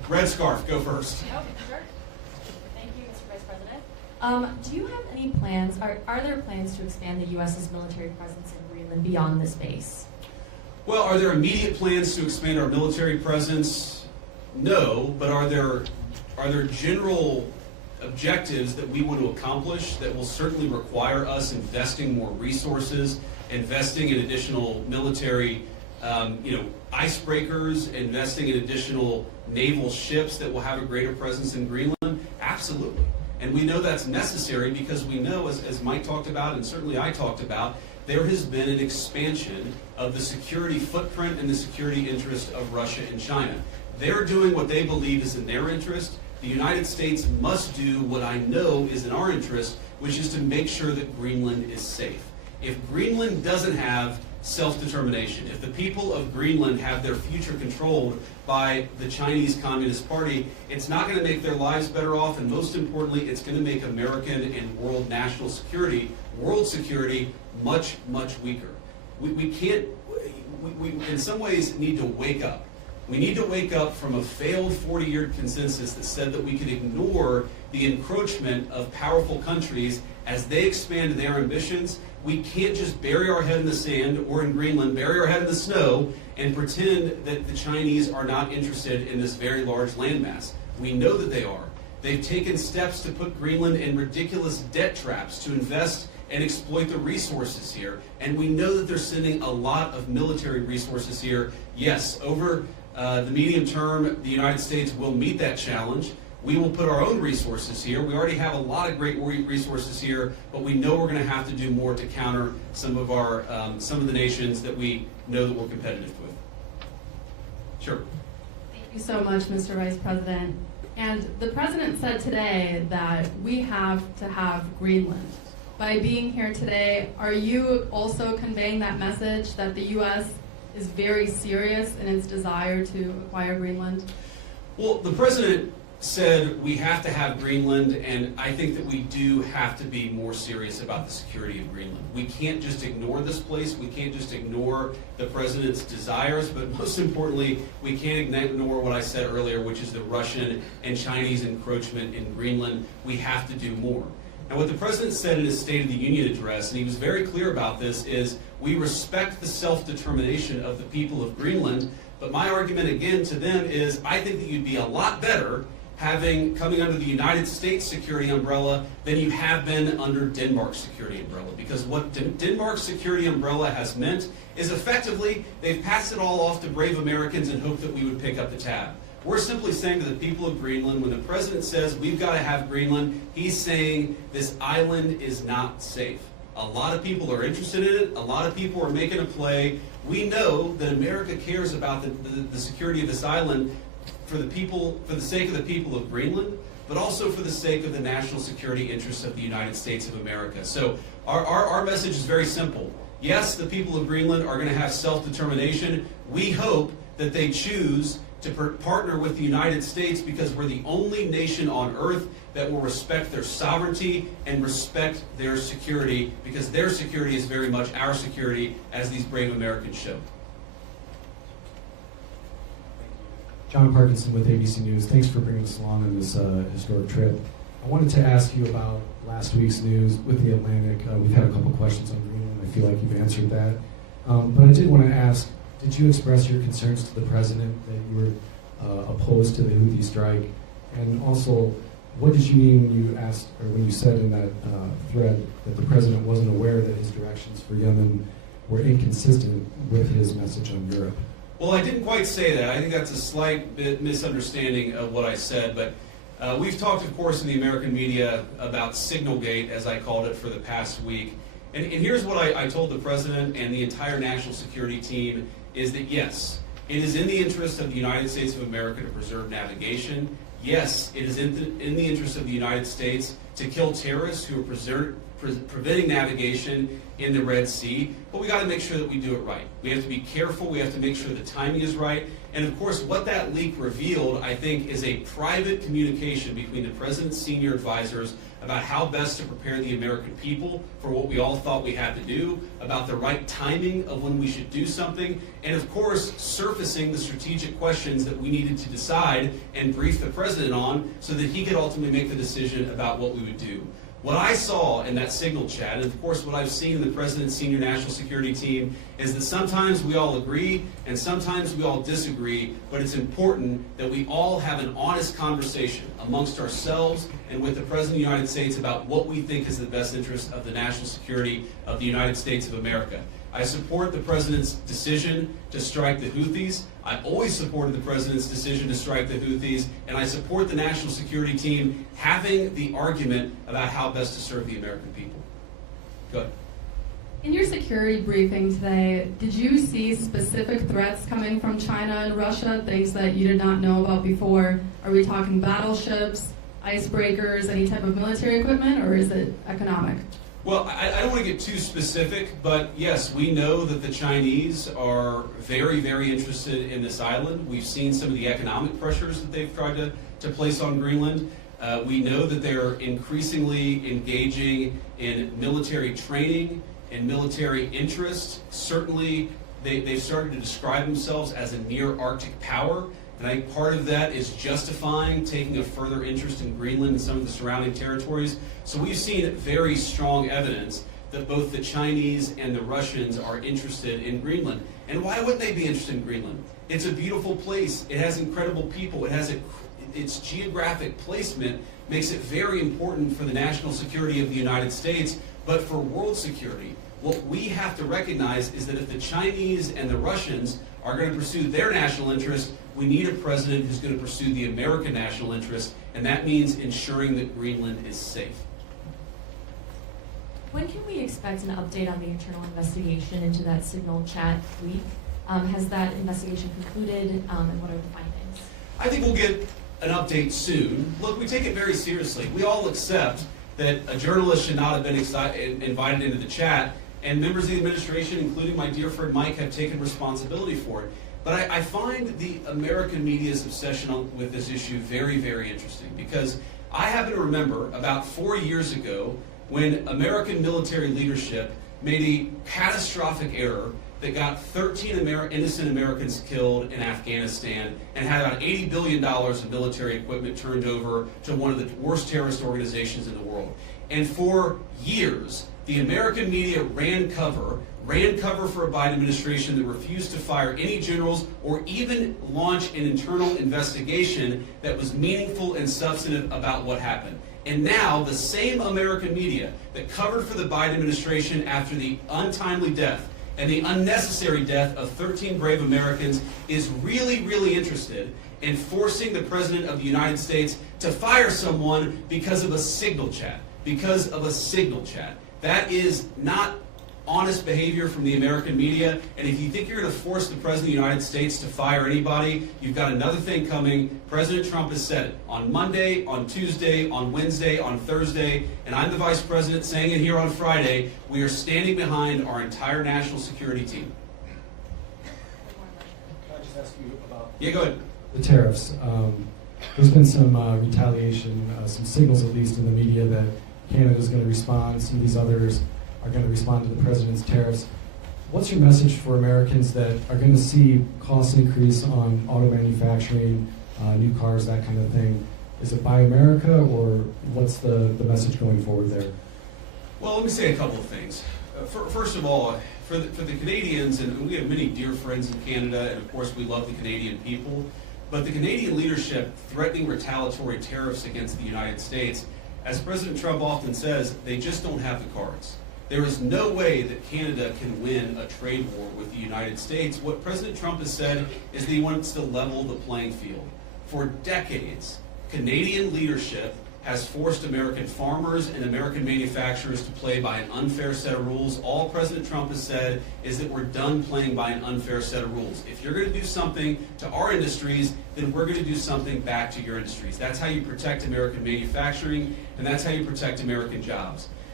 Red scarf, go first. Oh, sure. Thank you, Mr. Vice President. Do you have any plans, are there plans to expand the U.S.'s military presence in Greenland beyond this base? Well, are there immediate plans to expand our military presence? No, but are there general objectives that we want to accomplish that will certainly require us investing more resources, investing in additional military icebreakers, investing in additional naval ships that will have a greater presence in Greenland? Absolutely. And we know that's necessary because we know, as Mike talked about and certainly I talked about, there has been an expansion of the security footprint and the security interest of Russia and China. They're doing what they believe is in their interest. The United States must do what I know is in our interest, which is to make sure that Greenland is safe. If Greenland doesn't have self-determination, if the people of Greenland have their future controlled by the Chinese Communist Party, it's not going to make their lives better off, and most importantly, it's going to make American and world national security, world security, much, much weaker. We can't, we in some ways need to wake up. We need to wake up from a failed 40-year consensus that said that we could ignore the encroachment of powerful countries as they expand their ambitions. We can't just bury our head in the sand, or in Greenland, bury our head in the snow and pretend that the Chinese are not interested in this very large landmass. We know that they are. They've taken steps to put Greenland in ridiculous debt traps to invest and exploit the resources here. And we know that they're sending a lot of military resources here. Yes, over the medium term, the United States will meet that challenge. We will put our own resources here. We already have a lot of great resources here, but we know we're going to have to do more to counter some of the nations that we know that we're competitive with. Sure. Thank you so much, Mr. Vice President. And the President said today that we have to have Greenland. By being here today, are you also conveying that message that the U.S. is very serious in its desire to acquire Greenland? Well, the President said we have to have Greenland, and I think that we do have to be more serious about the security of Greenland. We can't just ignore this place. We can't just ignore the President's desires, but most importantly, we can't ignore what I said earlier, which is the Russian and Chinese encroachment in Greenland. We have to do more. And what the President said in his State of the Union address, and he was very clear about this, is we respect the self-determination of the people of Greenland, but my argument again to them is I think that you'd be a lot better coming under the United States security umbrella than you have been under Denmark's security umbrella. Because what Denmark's security umbrella has meant is effectively they've passed it all off to brave Americans and hoped that we would pick up the tab. We're simply saying to the people of Greenland, when the President says we've got to have Greenland, he's saying this island is not safe. A lot of people are interested in it. A lot of people are making a play. We know that America cares about the security of this island for the sake of the people of Greenland, but also for the sake of the national security interests of the United States of America. So our message is very simple. Yes, the people of Greenland are going to have self-determination. We hope that they choose to partner with the United States because we're the only nation on earth that will respect their sovereignty and respect their security, because their security is very much our security, as these brave Americans show. John Parkinson with ABC News. Thanks for bringing us along on this historic trip. I wanted to ask you about last week's news with the Atlantic. We've had a couple questions on Greenland. I feel like you've answered that. But I did want to ask, did you express your concerns to the President that you were opposed to the Houthi strike? And also, what did you mean when you asked, or when you said in that thread that the President wasn't aware that his directions for Yemen were inconsistent with his message on Europe? Well, I didn't quite say that. I think that's a slight bit misunderstanding of what I said. But we've talked, of course, in the American media about Signalgate, as I called it, for the past week. And here's what I told the President and the entire national security team, is that yes, it is in the interest of the United States of America to preserve navigation. Yes, it is in the interest of the United States to kill terrorists who are preventing navigation in the Red Sea, but we got to make sure that we do it right. We have to be careful. We have to make sure the timing is right. And of course, what that leak revealed, I think, is a private communication between the president's senior advisors about how best to prepare the American people for what we all thought we had to do, about the right timing of when we should do something, and of course, surfacing the strategic questions that we needed to decide and brief the president on so that he could ultimately make the decision about what we would do. What I saw in that signal chat, and of course what I've seen in the President's senior national security team, is that sometimes we all agree and sometimes we all disagree, but it's important that we all have an honest conversation amongst ourselves and with the President of the United States about what we think is the best interest of the national security of the United States of America. I support the President's decision to strike the Houthis. I always supported the President's decision to strike the Houthis, and I support the national security team having the argument about how best to serve the American people. Go ahead. In your security briefing today, did you see specific threats coming from China and Russia, things that you did not know about before? Are we talking battleships, icebreakers, any type of military equipment, or is it economic? Well, I don't want to get too specific, but yes, we know that the Chinese are very, very interested in this island. We've seen some of the economic pressures that they've tried to place on Greenland. We know that they're increasingly engaging in military training and military interest. Certainly, they've started to describe themselves as a near Arctic power. And I think part of that is justifying taking a further interest in Greenland and some of the surrounding territories. So we've seen very strong evidence that both the Chinese and the Russians are interested in Greenland. And why wouldn't they be interested in Greenland? It's a beautiful place. It has incredible people. It has its geographic placement makes it very important for the national security of the United States, but for world security. What we have to recognize is that if the Chinese and the Russians are going to pursue their national interest, we need a president who's going to pursue the American national interest, and that means ensuring that Greenland is safe. When can we expect an update on the internal investigation into that signal chat leak? Has that investigation concluded, and what are the findings? I think we'll get an update soon. Look, we take it very seriously. We all accept that a journalist should not have been invited into the chat, and members of the administration, including my dear friend Mike, have taken responsibility for it. But I find the American media's obsession with this issue very, very interesting, because I happen to remember about 4 years ago when American military leadership made a catastrophic error that got 13 innocent Americans killed in Afghanistan and had about $80 billion of military equipment turned over to one of the worst terrorist organizations in the world. And for years, the American media ran cover for a Biden administration that refused to fire any generals or even launch an internal investigation that was meaningful and substantive about what happened. And now the same American media that covered for the Biden administration after the untimely death and the unnecessary death of 13 brave Americans is really, really interested in forcing the President of the United States to fire someone because of a signal chat. Because of a signal chat. That is not honest behavior from the American media, and if you think you're going to force the President of the United States to fire anybody, you've got another thing coming. President Trump has said it on Monday, on Tuesday, on Wednesday, on Thursday, and I'm the Vice President saying it here on Friday. We are standing behind our entire national security team. Can I just ask you about Yeah, go ahead. the tariffs? There's been some retaliation, some signals at least in the media that Canada's going to respond, some of these others are going to respond to the president's tariffs. What's your message for Americans that are going to see costs increase on auto manufacturing, new cars, that kind of thing? Is it Buy America, or what's the message going forward there? Well, let me say a couple of things. First of all, for the Canadians, and we have many dear friends in Canada, and of course we love the Canadian people, but the Canadian leadership threatening retaliatory tariffs against the United States, as President Trump often says, they just don't have the cards. There is no way that Canada can win a trade war with the United States. What President Trump has said is that he wants to level the playing field. For decades, Canadian leadership has forced American farmers and American manufacturers to play by an unfair set of rules. All President Trump has said is that we're done playing by an unfair set of rules. If you're going to do something to our industries, then we're going to do something back to your industries. That's how you protect American manufacturing, and that's how you protect American jobs.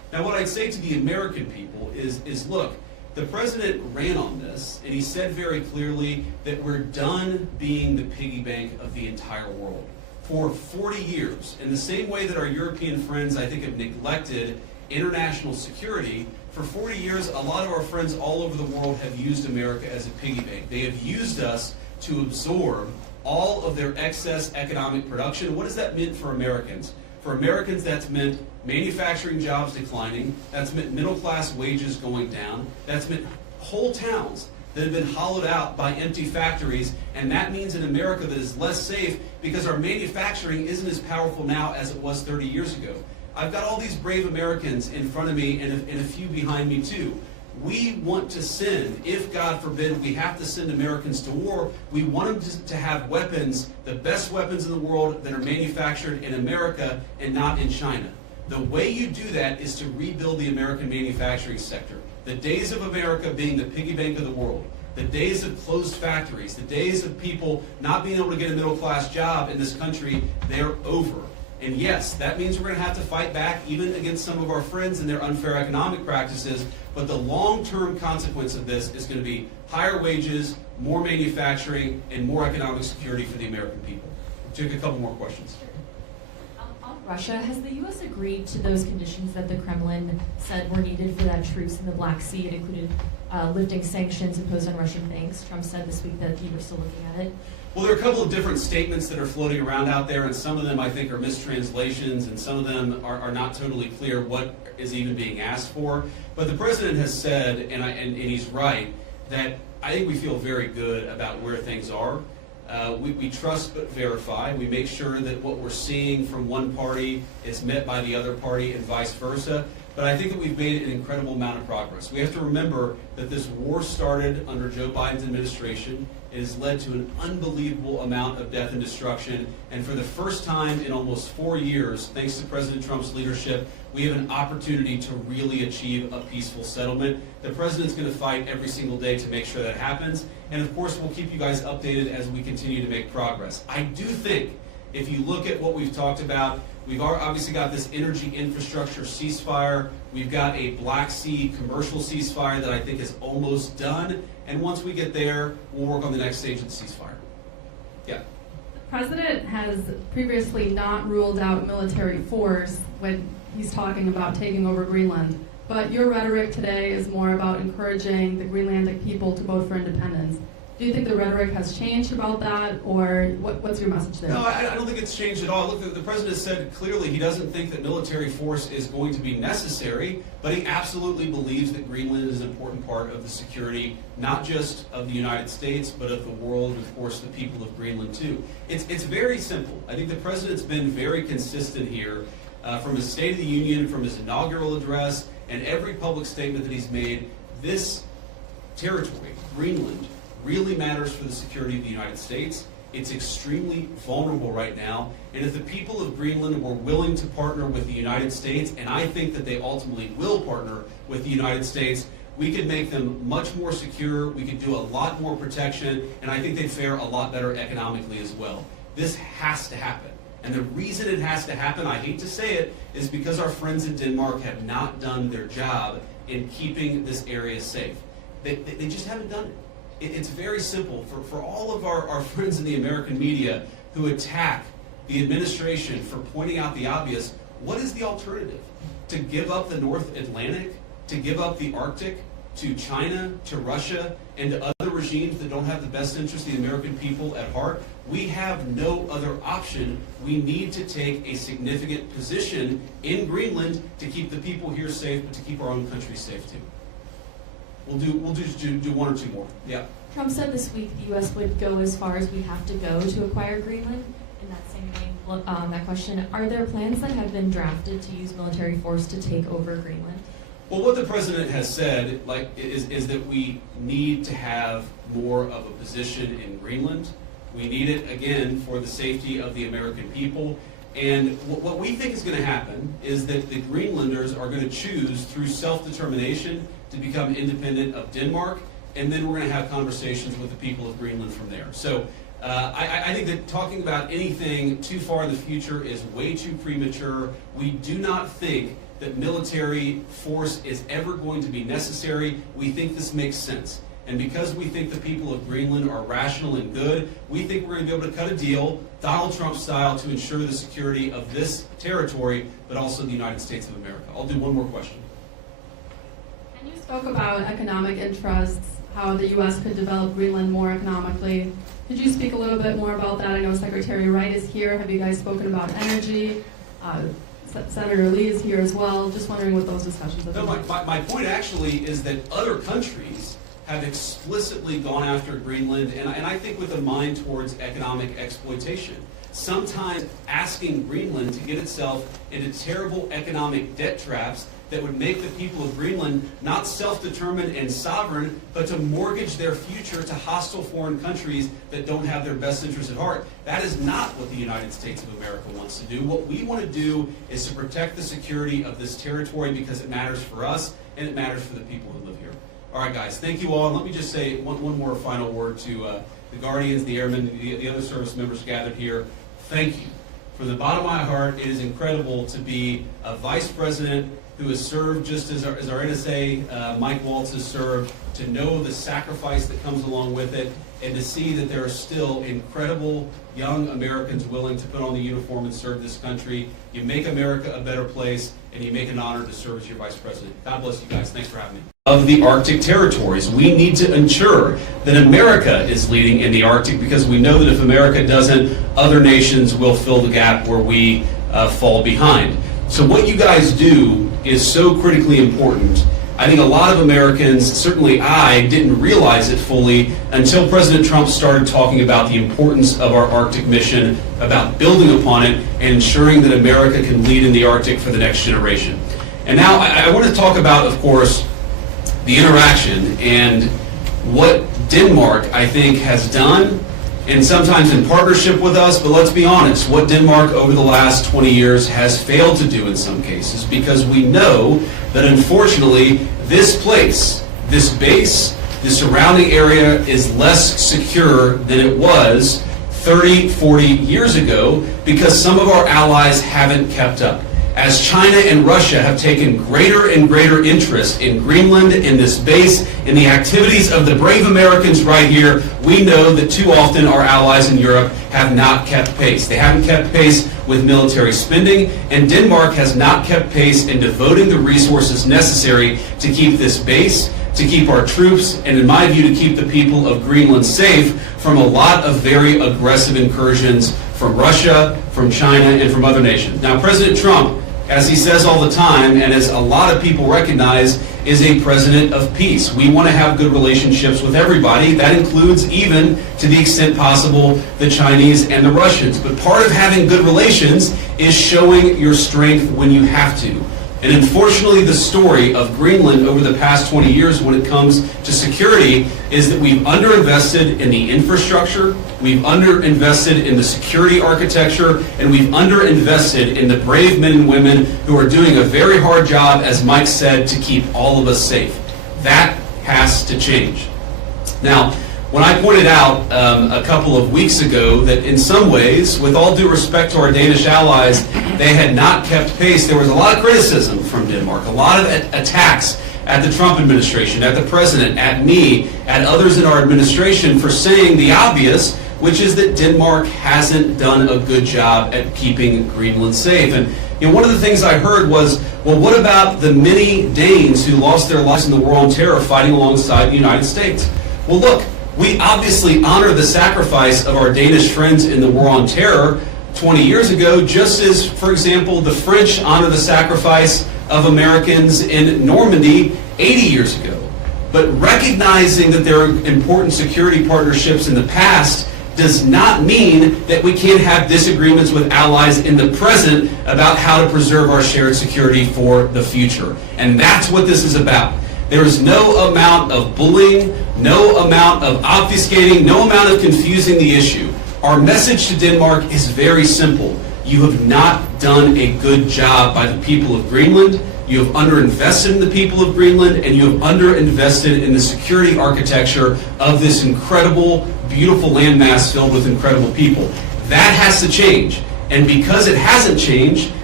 Now, what I'd say to the American people is look, the president ran on this, and he said very clearly that we're done being the piggy bank of the entire world. For 40 years, in the same way that our European friends, I think, have neglected international security, for 40 years, a lot of our friends all over the world have used America as a piggy bank. They have used us to absorb all of their excess economic production. What does that mean for Americans? For Americans, that's meant manufacturing jobs declining. That's meant middle-class wages going down. That's meant whole towns that have been hollowed out by empty factories. And that means an America that is less safe because our manufacturing isn't as powerful now as it was 30 years ago. I've got all these brave Americans in front of me and a few behind me too. We want to send, if God forbid we have to send Americans to war, we want them to have weapons, the best weapons in the world that are manufactured in America and not in China. The way you do that is to rebuild the American manufacturing sector. The days of America being the piggy bank of the world, the days of closed factories, the days of people not being able to get a middle-class job in this country, they're over. And yes, that means we're going to have to fight back even against some of our friends and their unfair economic practices, but the long-term consequence of this is going to be higher wages, more manufacturing, and more economic security for the American people. We'll take a couple more questions. On Russia, has the U.S. agreed to those conditions that the Kremlin said were needed for that truce in the Black Sea? It included lifting sanctions imposed on Russian banks. Trump said this week that you were still looking at it. Well, there are a couple of different statements that are floating around out there, and some of them I think are mistranslations, and some of them are not totally clear what is even being asked for. But the president has said, and he's right, that I think we feel very good about where things are. We trust but verify. We make sure that what we're seeing from one party is met by the other party and vice versa. But I think that we've made an incredible amount of progress. We have to remember that this war started under Joe Biden's administration. It has led to an unbelievable amount of death and destruction. And for the first time in almost 4 years, thanks to President Trump's leadership, we have an opportunity to really achieve a peaceful settlement. The president's going to fight every single day to make sure that happens. And of course, we'll keep you guys updated as we continue to make progress. I do think if you look at what we've talked about, we've obviously got this energy infrastructure ceasefire. We've got a Black Sea commercial ceasefire that I think is almost done. And once we get there, we'll work on the next stage of the ceasefire. Yeah. The president has previously not ruled out military force when he's talking about taking over Greenland. But your rhetoric today is more about encouraging the Greenlandic people to vote for independence. Do you think the rhetoric has changed about that, or what's your message there? No, I don't think it's changed at all. Look, the president said clearly he doesn't think that military force is going to be necessary, but he absolutely believes that Greenland is an important part of the security, not just of the United States, but of the world, and of course the people of Greenland too. It's very simple. I think the president's been very consistent here from his State of the Union, from his inaugural address, and every public statement that he's made. This territory, Greenland, really matters for the security of the United States. It's extremely vulnerable right now, and if the people of Greenland were willing to partner with the United States, and I think that they ultimately will partner with the United States, we could make them much more secure, we could do a lot more protection, and I think they'd fare a lot better economically as well. This has to happen. And the reason it has to happen, I hate to say it, is because our friends in Denmark have not done their job in keeping this area safe. They just haven't done it. It's very simple. For all of our friends in the American media who attack the administration for pointing out the obvious, what is the alternative? To give up the North Atlantic? To give up the Arctic? To China? To Russia? And to other regimes that don't have the best interest of the American people at heart? We have no other option. We need to take a significant position in Greenland to keep the people here safe, but to keep our own country safe too. We'll just do one or two more. Yeah. Trump said this week the U.S. would go as far as we have to go to acquire Greenland. In that same vein, that question, are there plans that have been drafted to use military force to take over Greenland? Well, what the president has said is that we need to have more of a position in Greenland. We need it, again, for the safety of the American people. And what we think is going to happen is that the Greenlanders are going to choose through self-determination to become independent of Denmark, and then we're going to have conversations with the people of Greenland from there. So I think that talking about anything too far in the future is way too premature. We do not think that military force is ever going to be necessary. We think this makes sense. And because we think the people of Greenland are rational and good, we think we're going to be able to cut a deal, Donald Trump style, to ensure the security of this territory, but also the United States of America. I'll do one more question. And you spoke about economic interests, how the U.S. could develop Greenland more economically. Could you speak a little bit more about that? I know Secretary Wright is here. Have you guys spoken about energy? Senator Lee is here as well. Just wondering what those discussions have been. No, my point actually is that other countries have explicitly gone after Greenland, and I think with a mind towards economic exploitation. Sometimes asking Greenland to get itself into terrible economic debt traps that would make the people of Greenland not self-determined and sovereign, but to mortgage their future to hostile foreign countries that don't have their best interests at heart. That is not what the United States of America wants to do. What we want to do is to protect the security of this territory because it matters for us and it matters for the people who live here. All right, guys, thank you all. And let me just say one more final word to the Guardians, the Airmen, the other service members gathered here. Thank you. From the bottom of my heart, it is incredible to be a vice president who has served just as our NSA, Mike Waltz, has served, to know the sacrifice that comes along with it, and to see that there are still incredible young Americans willing to put on the uniform and serve this country. You make America a better place, and you make an honor to serve as your vice president. God bless you guys. Thanks for having me. Of the Arctic territories, we need to ensure that America is leading in the Arctic, because we know that if America doesn't, other nations will fill the gap where we fall behind. So what you guys do is so critically important. I think a lot of Americans, certainly I, didn't realize it fully until President Trump started talking about the importance of our Arctic mission, about building upon it, and ensuring that America can lead in the Arctic for the next generation. And now I want to talk about, of course, the interaction and what Denmark, I think, has done, and sometimes in partnership with us, but let's be honest, what Denmark over the last 20 years has failed to do in some cases, because we know that unfortunately this place, this base, the surrounding area is less secure than it was 30, 40 years ago, because some of our allies haven't kept up. As China and Russia have taken greater and greater interest in Greenland, in this base, in the activities of the brave Americans right here, we know that too often our allies in Europe have not kept pace. They haven't kept pace with military spending, and Denmark has not kept pace in devoting the resources necessary to keep this base, to keep our troops, and in my view, to keep the people of Greenland safe from a lot of very aggressive incursions from Russia, from China, and from other nations. Now, President Trump, as he says all the time, and as a lot of people recognize, is a president of peace. We want to have good relationships with everybody. That includes, even to the extent possible, the Chinese and the Russians. But part of having good relations is showing your strength when you have to. And unfortunately, the story of Greenland over the past 20 years when it comes to security is that we've underinvested in the infrastructure, we've underinvested in the security architecture, and we've underinvested in the brave men and women who are doing a very hard job, as Mike said, to keep all of us safe. That has to change. Now, when I pointed out a couple of weeks ago that in some ways, with all due respect to our Danish allies, they had not kept pace, there was a lot of criticism from Denmark, a lot of attacks at the Trump administration, at the president, at me, at others in our administration for saying the obvious, which is that Denmark hasn't done a good job at keeping Greenland safe. And one of the things I heard was, well, what about the many Danes who lost their lives in the war on terror fighting alongside the United States? Well, look, we obviously honor the sacrifice of our Danish friends in the war on terror 20 years ago, just as, for example, the French honor the sacrifice of Americans in Normandy 80 years ago. But recognizing that there are important security partnerships in the past does not mean that we can't have disagreements with allies in the present about how to preserve our shared security for the future. And that's what this is about. There is no amount of bullying, no amount of obfuscating, no amount of confusing the issue. Our message to Denmark is very simple. You have not done a good job by the people of Greenland. You have underinvested in the people of Greenland, and you have underinvested in the security architecture of this incredible, beautiful landmass filled with incredible people. That has to change. And because it hasn't changed,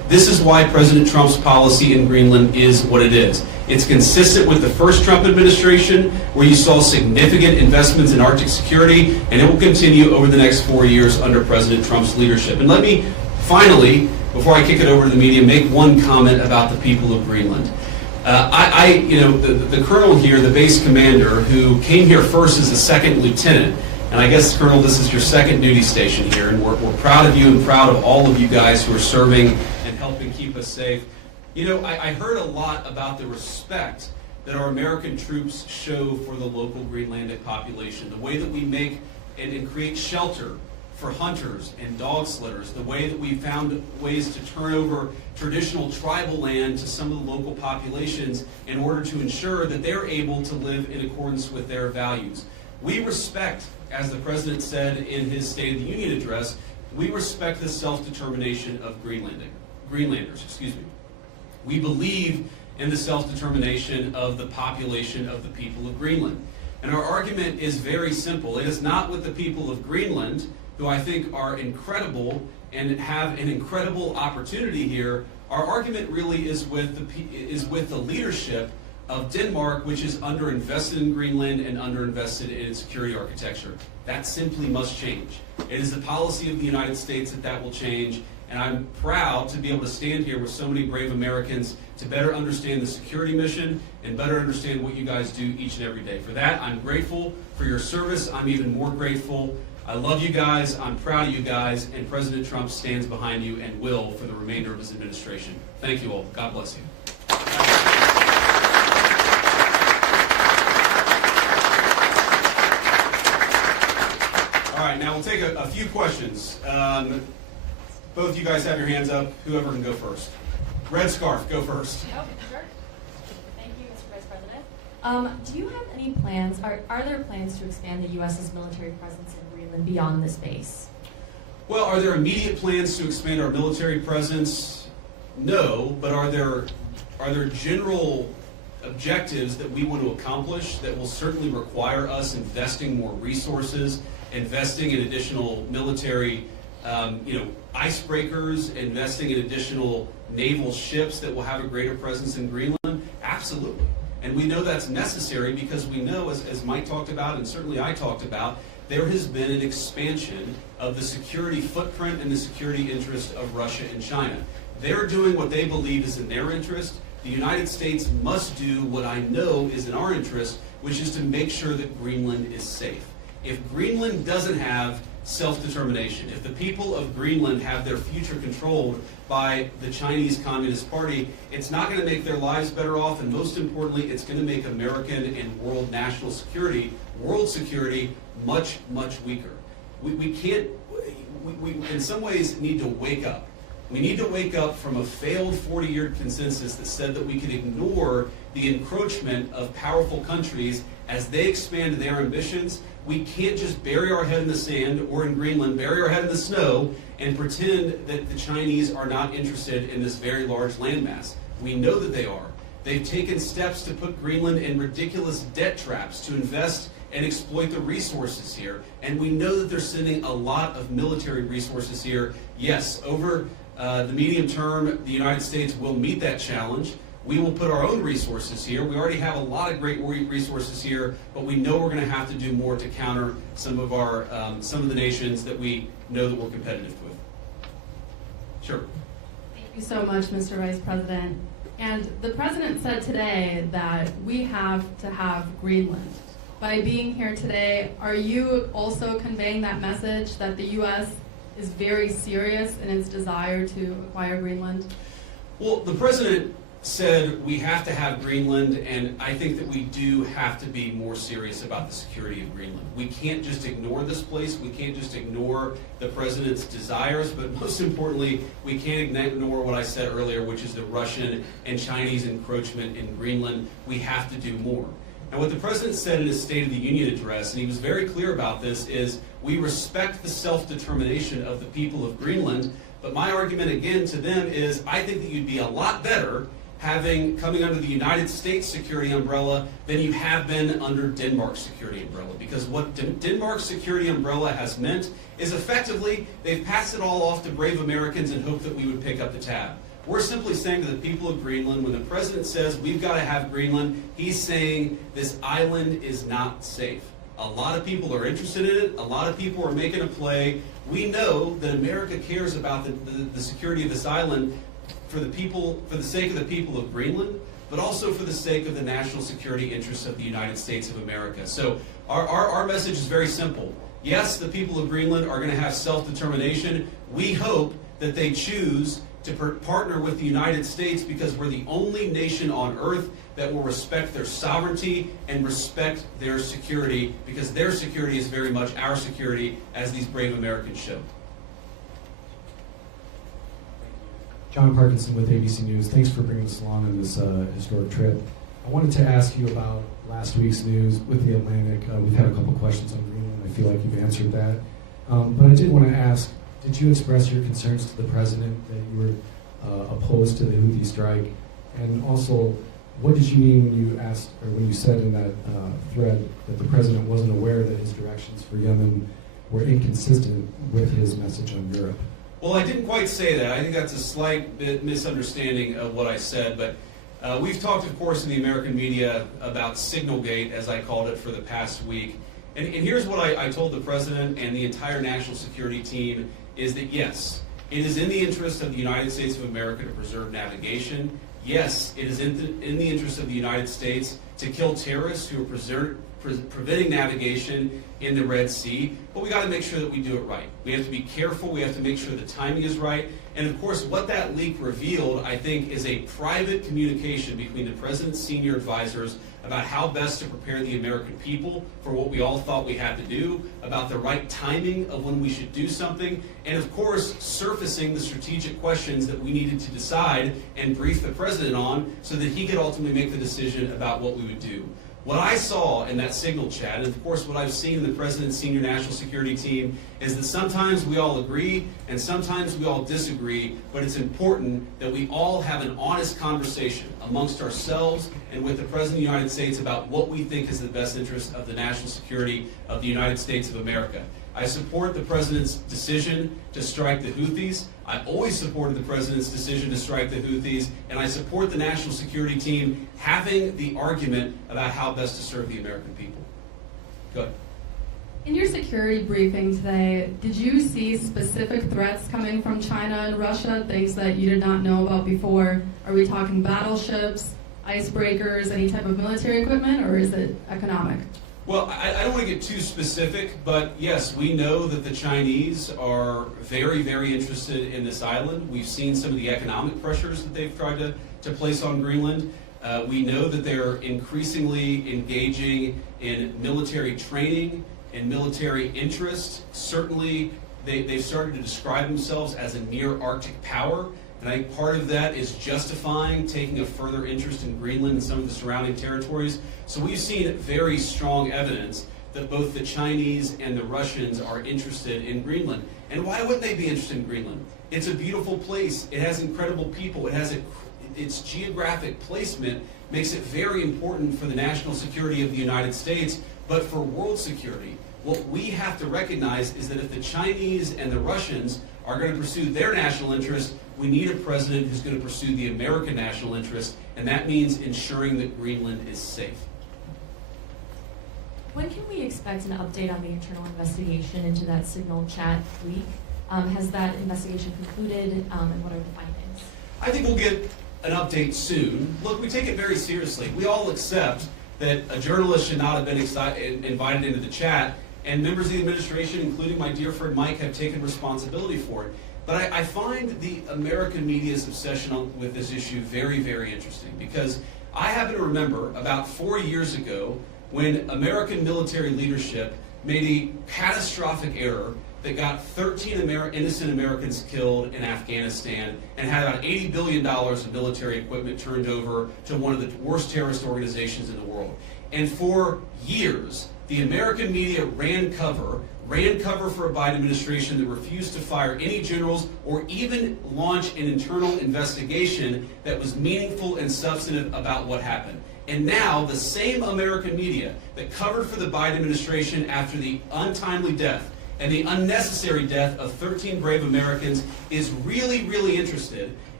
This is why President Trump's policy in Greenland is what it is. It's consistent with the first Trump administration, where you saw significant investments in Arctic security, and it will continue over the next 4 years under President Trump's leadership. And let me finally, before I kick it over to the media, make one comment about the people of Greenland. The colonel here, the base commander, who came here first as a second lieutenant, and I guess, Colonel, this is your second duty station here, and we're proud of you and proud of all of you guys who are serving and helping keep us safe. You know, I heard a lot about the respect that our American troops show for the local Greenlandic population, the way that we make and create shelter for hunters and dog slitters, the way that we found ways to turn over traditional tribal land to some of the local populations in order to ensure that they're able to live in accordance with their values. We respect, as the President said in his State of the Union address, we respect the self-determination of Greenlanders. We believe in the self-determination of the population of the people of Greenland. And our argument is very simple. It is not with the people of Greenland, who I think are incredible and have an incredible opportunity here. Our argument really is with the leadership of Denmark, which is underinvested in Greenland and underinvested in its security architecture. That simply must change. It is the policy of the United States that will change, and I'm proud to be able to stand here with so many brave Americans to better understand the security mission and better understand what you guys do each and every day. For that, I'm grateful for your service. I'm even more grateful. I love you guys, I'm proud of you guys, and President Trump stands behind you and will for the remainder of his administration. Thank you all. God bless you. All right, now we'll take a few questions. Both of you guys have your hands up. Whoever can go first. Red scarf, go first. Oh, sure. Thank you, Mr. Vice President. Do you have any plans, are there plans to expand the U.S.'s military presence in Greenland beyond this base? Well, are there immediate plans to expand our military presence? No, but are there general objectives that we want to accomplish that will certainly require us investing more resources, investing in additional military icebreakers, investing in additional naval ships that will have a greater presence in Greenland? Absolutely. And we know that's necessary because we know, as Mike talked about and certainly I talked about, there has been an expansion of the security footprint and the security interest of Russia and China. They're doing what they believe is in their interest. The United States must do what I know is in our interest, which is to make sure that Greenland is safe. If Greenland doesn't have self-determination, if the people of Greenland have their future controlled by the Chinese Communist Party, it's not going to make their lives better off, and most importantly, it's going to make American and world national security, world security, much, much weaker. We in some ways need to wake up. We need to wake up from a failed 40-year consensus that said that we could ignore the encroachment of powerful countries as they expand their ambitions. We can't just bury our head in the sand, or in Greenland, bury our head in the snow and pretend that the Chinese are not interested in this very large landmass. We know that they are. They've taken steps to put Greenland in ridiculous debt traps to invest and exploit the resources here. And we know that they're sending a lot of military resources here. Yes, over the medium term, the United States will meet that challenge. We will put our own resources here. We already have a lot of great resources here, but we know we're going to have to do more to counter some of the nations that we know that we're competitive with. Sure. Thank you so much, Mr. Vice President. And the President said today that we have to have Greenland. By being here today, are you also conveying that message that the U.S. is very serious in its desire to acquire Greenland? Well, the President said we have to have Greenland, and I think that we do have to be more serious about the security of Greenland. We can't just ignore this place. We can't just ignore the President's desires, but most importantly, we can't ignore what I said earlier, which is the Russian and Chinese encroachment in Greenland. We have to do more. And what the President said in his State of the Union address, and he was very clear about this, is we respect the self-determination of the people of Greenland, but my argument again to them is I think that you'd be a lot better coming under the United States security umbrella than you have been under Denmark's security umbrella. Because what Denmark's security umbrella has meant is effectively they've passed it all off to brave Americans and hoped that we would pick up the tab. We're simply saying to the people of Greenland, when the president says we've got to have Greenland, he's saying this island is not safe. A lot of people are interested in it. A lot of people are making a play. We know that America cares about the security of this island for the sake of the people of Greenland, but also for the sake of the national security interests of the United States of America. So our message is very simple. Yes, the people of Greenland are going to have self-determination. We hope that they choose to partner with the United States because we're the only nation on earth that will respect their sovereignty and respect their security, because their security is very much our security, as these brave Americans show. John Parkinson with ABC News. Thanks for bringing us along on this historic trip. I wanted to ask you about last week's news with the Atlantic. We've had a couple questions on Greenland. I feel like you've answered that. But I did want to ask, did you express your concerns to the president that you were opposed to the Houthi strike? And also, what did you mean when you asked, or when you said in that thread that the president wasn't aware that his directions for Yemen were inconsistent with his message on Europe? Well, I didn't quite say that. I think that's a slight bit misunderstanding of what I said. But we've talked, of course, in the American media about Signalgate, as I called it, for the past week. And here's what I told the president and the entire national security team, is that yes, it is in the interest of the United States of America to preserve navigation. Yes, it is in the interest of the United States to kill terrorists who are preventing navigation in the Red Sea, but we got to make sure that we do it right. We have to be careful. We have to make sure the timing is right. And of course, what that leak revealed, I think, is a private communication between the president's senior advisors about how best to prepare the American people for what we all thought we had to do, about the right timing of when we should do something, and of course, surfacing the strategic questions that we needed to decide and brief the president on so that he could ultimately make the decision about what we would do. What I saw in that signal chat, and of course what I've seen in the president's senior national security team, is that sometimes we all agree and sometimes we all disagree, but it's important that we all have an honest conversation amongst ourselves and with the President of the United States about what we think is the best interest of the national security of the United States of America. I support the president's decision to strike the Houthis. I always supported the president's decision to strike the Houthis, and I support the national security team having the argument about how best to serve the American people. Go ahead. In your security briefing today, did you see specific threats coming from China and Russia, things that you did not know about before? Are we talking battleships, icebreakers, any type of military equipment, or is it economic? Well, I don't want to get too specific, but yes, we know that the Chinese are very, very interested in this island. We've seen some of the economic pressures that they've tried to place on Greenland. We know that they're increasingly engaging in military training and military interest. Certainly, they've started to describe themselves as a near Arctic power. And I think part of that is justifying taking a further interest in Greenland and some of the surrounding territories. So we've seen very strong evidence that both the Chinese and the Russians are interested in Greenland. And why wouldn't they be interested in Greenland? It's a beautiful place. It has incredible people. It has its geographic placement makes it very important for the national security of the United States, but for world security. What we have to recognize is that if the Chinese and the Russians are going to pursue their national interest, we need a president who's going to pursue the American national interest, and that means ensuring that Greenland is safe. When can we expect an update on the internal investigation into that signal chat leak? Has that investigation concluded, and what are the findings? I think we'll get an update soon. Look, we take it very seriously. We all accept that a journalist should not have been invited into the chat, and members of the administration, including my dear friend Mike, have taken responsibility for it. But I find the American media's obsession with this issue very, very interesting, because I happen to remember about 4 years ago when American military leadership made a catastrophic error that got 13 innocent Americans killed in Afghanistan and had about $80 billion of military equipment turned over to one of the worst terrorist organizations in the world. And for years, the American media ran cover for a Biden administration that refused to fire any generals or even launch an internal investigation that was meaningful and substantive about what happened. And now the same American media that covered for the Biden administration after the untimely death and the unnecessary death of 13 brave Americans is really, really interested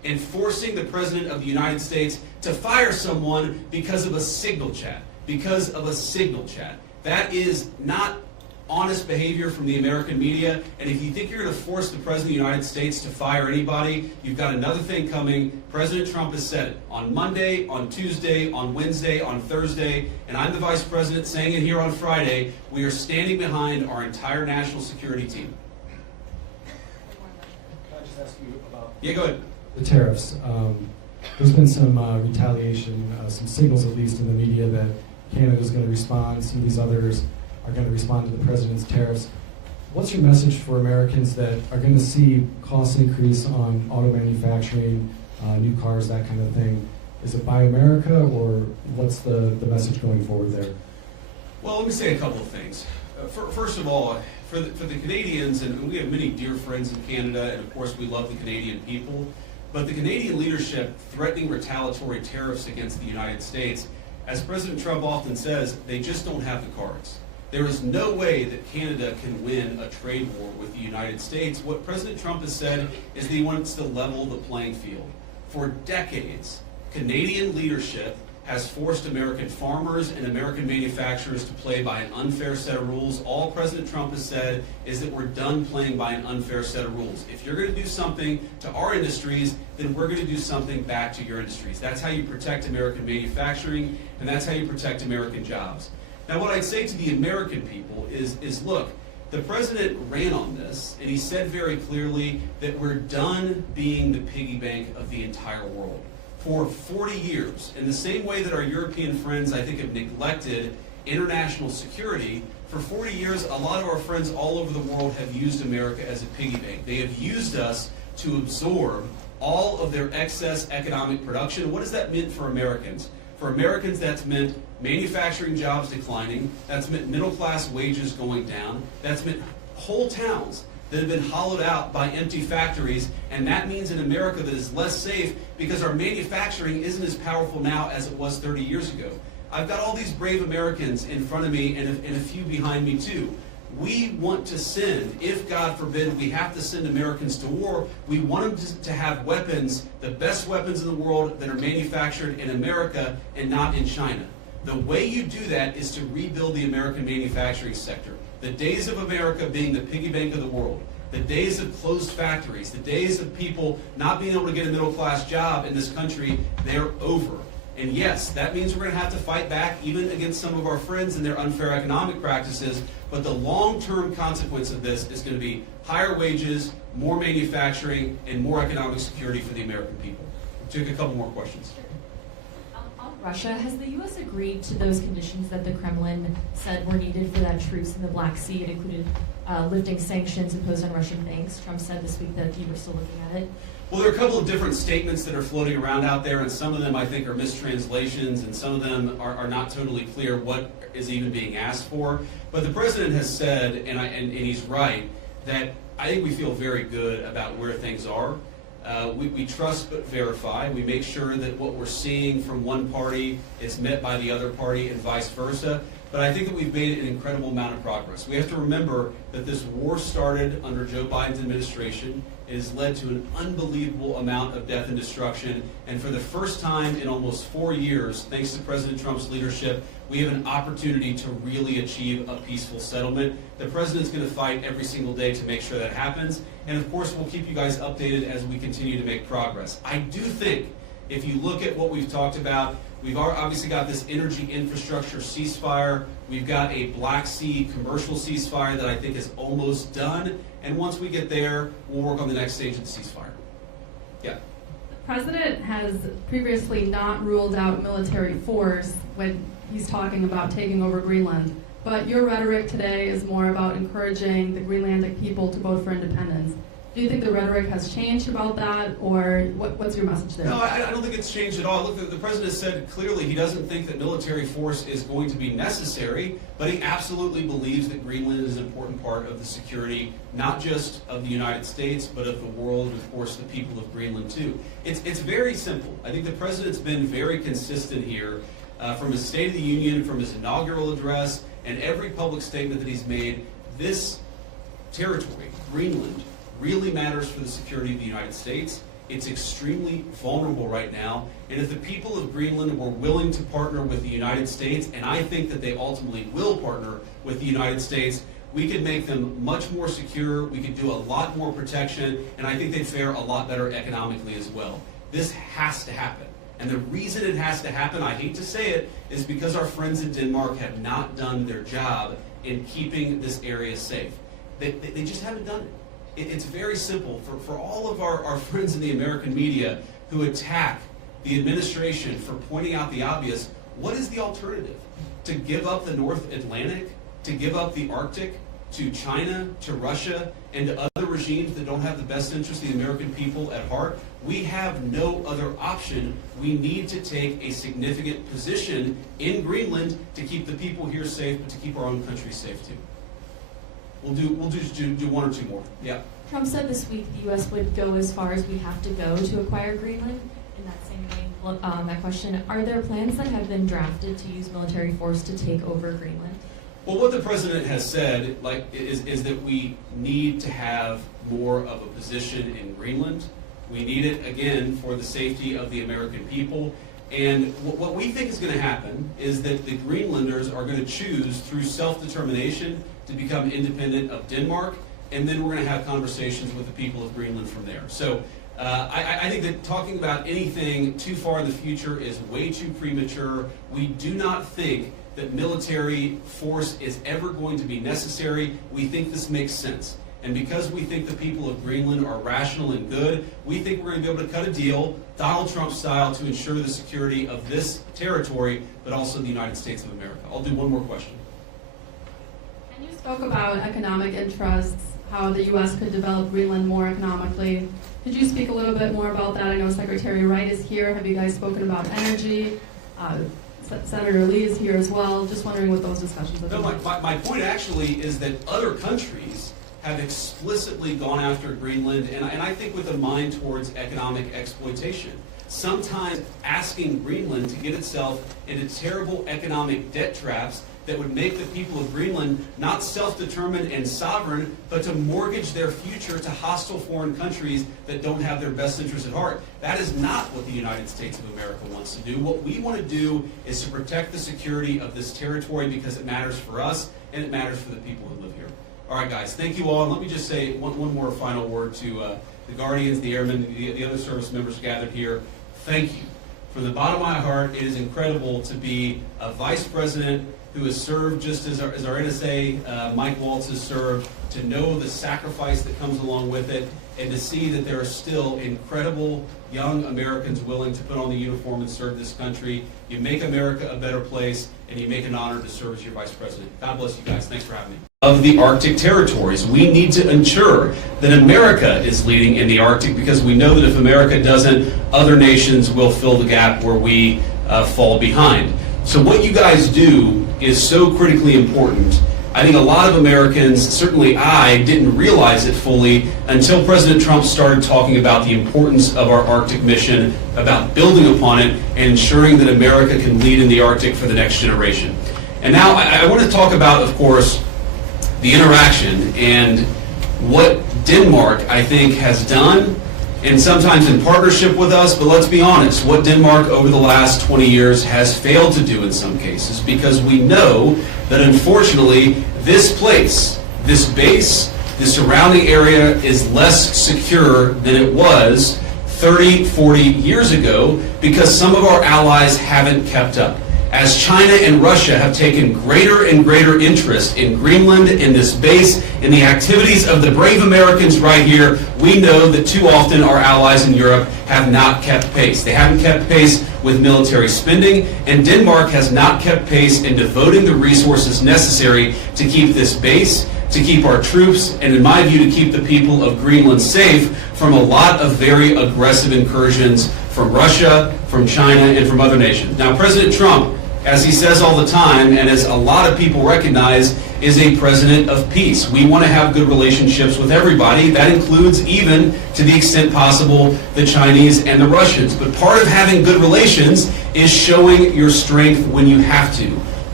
and forcing the President of the United States to fire someone because of a signal chat. Because of a signal chat. That is not honest behavior from the American media, and if you think you're going to force the President of the United States to fire anybody, you've got another thing coming. President Trump has said it on Monday, on Tuesday, on Wednesday, on Thursday, and I'm the Vice President saying it here on Friday. We are standing behind our entire national security team. Can I just ask you about Yeah, go ahead. the tariffs? There's been some retaliation, some signals at least in the media that Canada's going to respond, some of these others are going to respond to the president's tariffs. What's your message for Americans that are going to see costs increase on auto manufacturing, new cars, that kind of thing? Is it Buy America, or what's the message going forward there? Well, let me say a couple of things. First of all, for the Canadians, and we have many dear friends in Canada, and of course we love the Canadian people, but the Canadian leadership threatening retaliatory tariffs against the United States, as President Trump often says, they just don't have the cards. There is no way that Canada can win a trade war with the United States. What President Trump has said is that he wants to level the playing field. For decades, Canadian leadership has forced American farmers and American manufacturers to play by an unfair set of rules. All President Trump has said is that we're done playing by an unfair set of rules. If you're going to do something to our industries, then we're going to do something back to your industries. That's how you protect American manufacturing, and that's how you protect American jobs. Now, what I'd say to the American people is look, the president ran on this, and he said very clearly that we're done being the piggy bank of the entire world. For 40 years, in the same way that our European friends, I think, have neglected international security, for 40 years, a lot of our friends all over the world have used America as a piggy bank. They have used us to absorb all of their excess economic production. What does that mean for Americans? For Americans, that's meant manufacturing jobs declining. That's meant middle-class wages going down. That's meant whole towns that have been hollowed out by empty factories, and that means an America that is less safe because our manufacturing isn't as powerful now as it was 30 years ago. I've got all these brave Americans in front of me and a few behind me too. We want to send, if God forbid we have to send Americans to war, we want them to have weapons, the best weapons in the world that are manufactured in America and not in China. The way you do that is to rebuild the American manufacturing sector. The days of America being the piggy bank of the world, the days of closed factories, the days of people not being able to get a middle-class job in this country, they're over. And yes, that means we're going to have to fight back even against some of our friends and their unfair economic practices, but the long-term consequence of this is going to be higher wages, more manufacturing, and more economic security for the American people. We'll take a couple more questions. On Russia, has the U.S. agreed to those conditions that the Kremlin said were needed for that truce in the Black Sea? It included lifting sanctions imposed on Russian banks. Trump said this week that you were still looking at it. Well, there are a couple of different statements that are floating around out there, and some of them I think are mistranslations, and some of them are not totally clear what is even being asked for. But the president has said, and he's right, that I think we feel very good about where things are. We trust but verify. We make sure that what we're seeing from one party is met by the other party and vice versa. But I think that we've made an incredible amount of progress. We have to remember that this war started under Joe Biden's administration. It has led to an unbelievable amount of death and destruction. And for the first time in almost 4 years, thanks to President Trump's leadership, we have an opportunity to really achieve a peaceful settlement. The president's going to fight every single day to make sure that happens. And of course, we'll keep you guys updated as we continue to make progress. I do think, if you look at what we've talked about, we've obviously got this energy infrastructure ceasefire. We've got a Black Sea commercial ceasefire that I think is almost done. And once we get there, we'll work on the next stage of the ceasefire. Yeah. The president has previously not ruled out military force when he's talking about taking over Greenland. But your rhetoric today is more about encouraging the Greenlandic people to vote for independence. Do you think the rhetoric has changed about that, or what's your message there? No, I don't think it's changed at all. Look, the president said clearly he doesn't think that military force is going to be necessary, but he absolutely believes that Greenland is an important part of the security, not just of the United States, but of the world, and of course the people of Greenland too. It's very simple. I think the president's been very consistent here from his State of the Union, from his inaugural address, and every public statement that he's made. This territory, Greenland, really matters for the security of the United States. It's extremely vulnerable right now, and if the people of Greenland were willing to partner with the United States, and I think that they ultimately will partner with the United States, we could make them much more secure, we could do a lot more protection, and I think they'd fare a lot better economically as well. This has to happen. And the reason it has to happen, I hate to say it, is because our friends in Denmark have not done their job in keeping this area safe. They just haven't done it. It's very simple. For all of our friends in the American media who attack the administration for pointing out the obvious, what is the alternative? To give up the North Atlantic? To give up the Arctic? To China? To Russia? And to other regimes that don't have the best interest of the American people at heart? We have no other option. We need to take a significant position in Greenland to keep the people here safe, but to keep our own country safe too. We'll just do one or two more. Yeah. Trump said this week the U.S. would go as far as we have to go to acquire Greenland. In that same vein, that question, are there plans that have been drafted to use military force to take over Greenland? Well, what the president has said is that we need to have more of a position in Greenland. We need it, again, for the safety of the American people. And what we think is going to happen is that the Greenlanders are going to choose through self-determination to become independent of Denmark, and then we're going to have conversations with the people of Greenland from there. So I think that talking about anything too far in the future is way too premature. We do not think that military force is ever going to be necessary. We think this makes sense. And because we think the people of Greenland are rational and good, we think we're going to be able to cut a deal, Donald Trump style, to ensure the security of this territory, but also the United States of America. I'll do one more question. And you spoke about economic interests, how the U.S. could develop Greenland more economically. Could you speak a little bit more about that? I know Secretary Wright is here. Have you guys spoken about energy? Senator Lee is here as well. Just wondering what those discussions have been. No, my point actually is that other countries have explicitly gone after Greenland, and I think with a mind towards economic exploitation. Sometimes asking Greenland to get itself into terrible economic debt traps that would make the people of Greenland not self-determined and sovereign, but to mortgage their future to hostile foreign countries that don't have their best interests at heart. That is not what the United States of America wants to do. What we want to do is to protect the security of this territory because it matters for us and it matters for the people who live here. All right, guys, thank you all. And let me just say one more final word to the Guardians, the Airmen, the other service members gathered here. Thank you. From the bottom of my heart, it is incredible to be a vice president who has served just as our NSA, Mike Waltz, has served, to know the sacrifice that comes along with it, and to see that there are still incredible young Americans willing to put on the uniform and serve this country. You make America a better place, and you make an honor to serve as your vice president. God bless you guys. Thanks for having me. Of the Arctic territories, we need to ensure that America is leading in the Arctic, because we know that if America doesn't, other nations will fill the gap where we fall behind. So what you guys do is so critically important. I think a lot of Americans, certainly I, didn't realize it fully until President Trump started talking about the importance of our Arctic mission, about building upon it, and ensuring that America can lead in the Arctic for the next generation. And now I want to talk about, of course, the interaction and what Denmark, I think, has done, and sometimes in partnership with us, but let's be honest, what Denmark over the last 20 years has failed to do in some cases, because we know that unfortunately this place, this base, the surrounding area is less secure than it was 30, 40 years ago, because some of our allies haven't kept up. As China and Russia have taken greater and greater interest in Greenland, in this base, in the activities of the brave Americans right here, we know that too often our allies in Europe have not kept pace. They haven't kept pace with military spending, and Denmark has not kept pace in devoting the resources necessary to keep this base, to keep our troops, and in my view, to keep the people of Greenland safe from a lot of very aggressive incursions from Russia, from China, and from other nations. Now, President Trump, as he says all the time, and as a lot of people recognize, is a president of peace. We want to have good relationships with everybody. That includes, even to the extent possible, the Chinese and the Russians. But part of having good relations is showing your strength when you have to.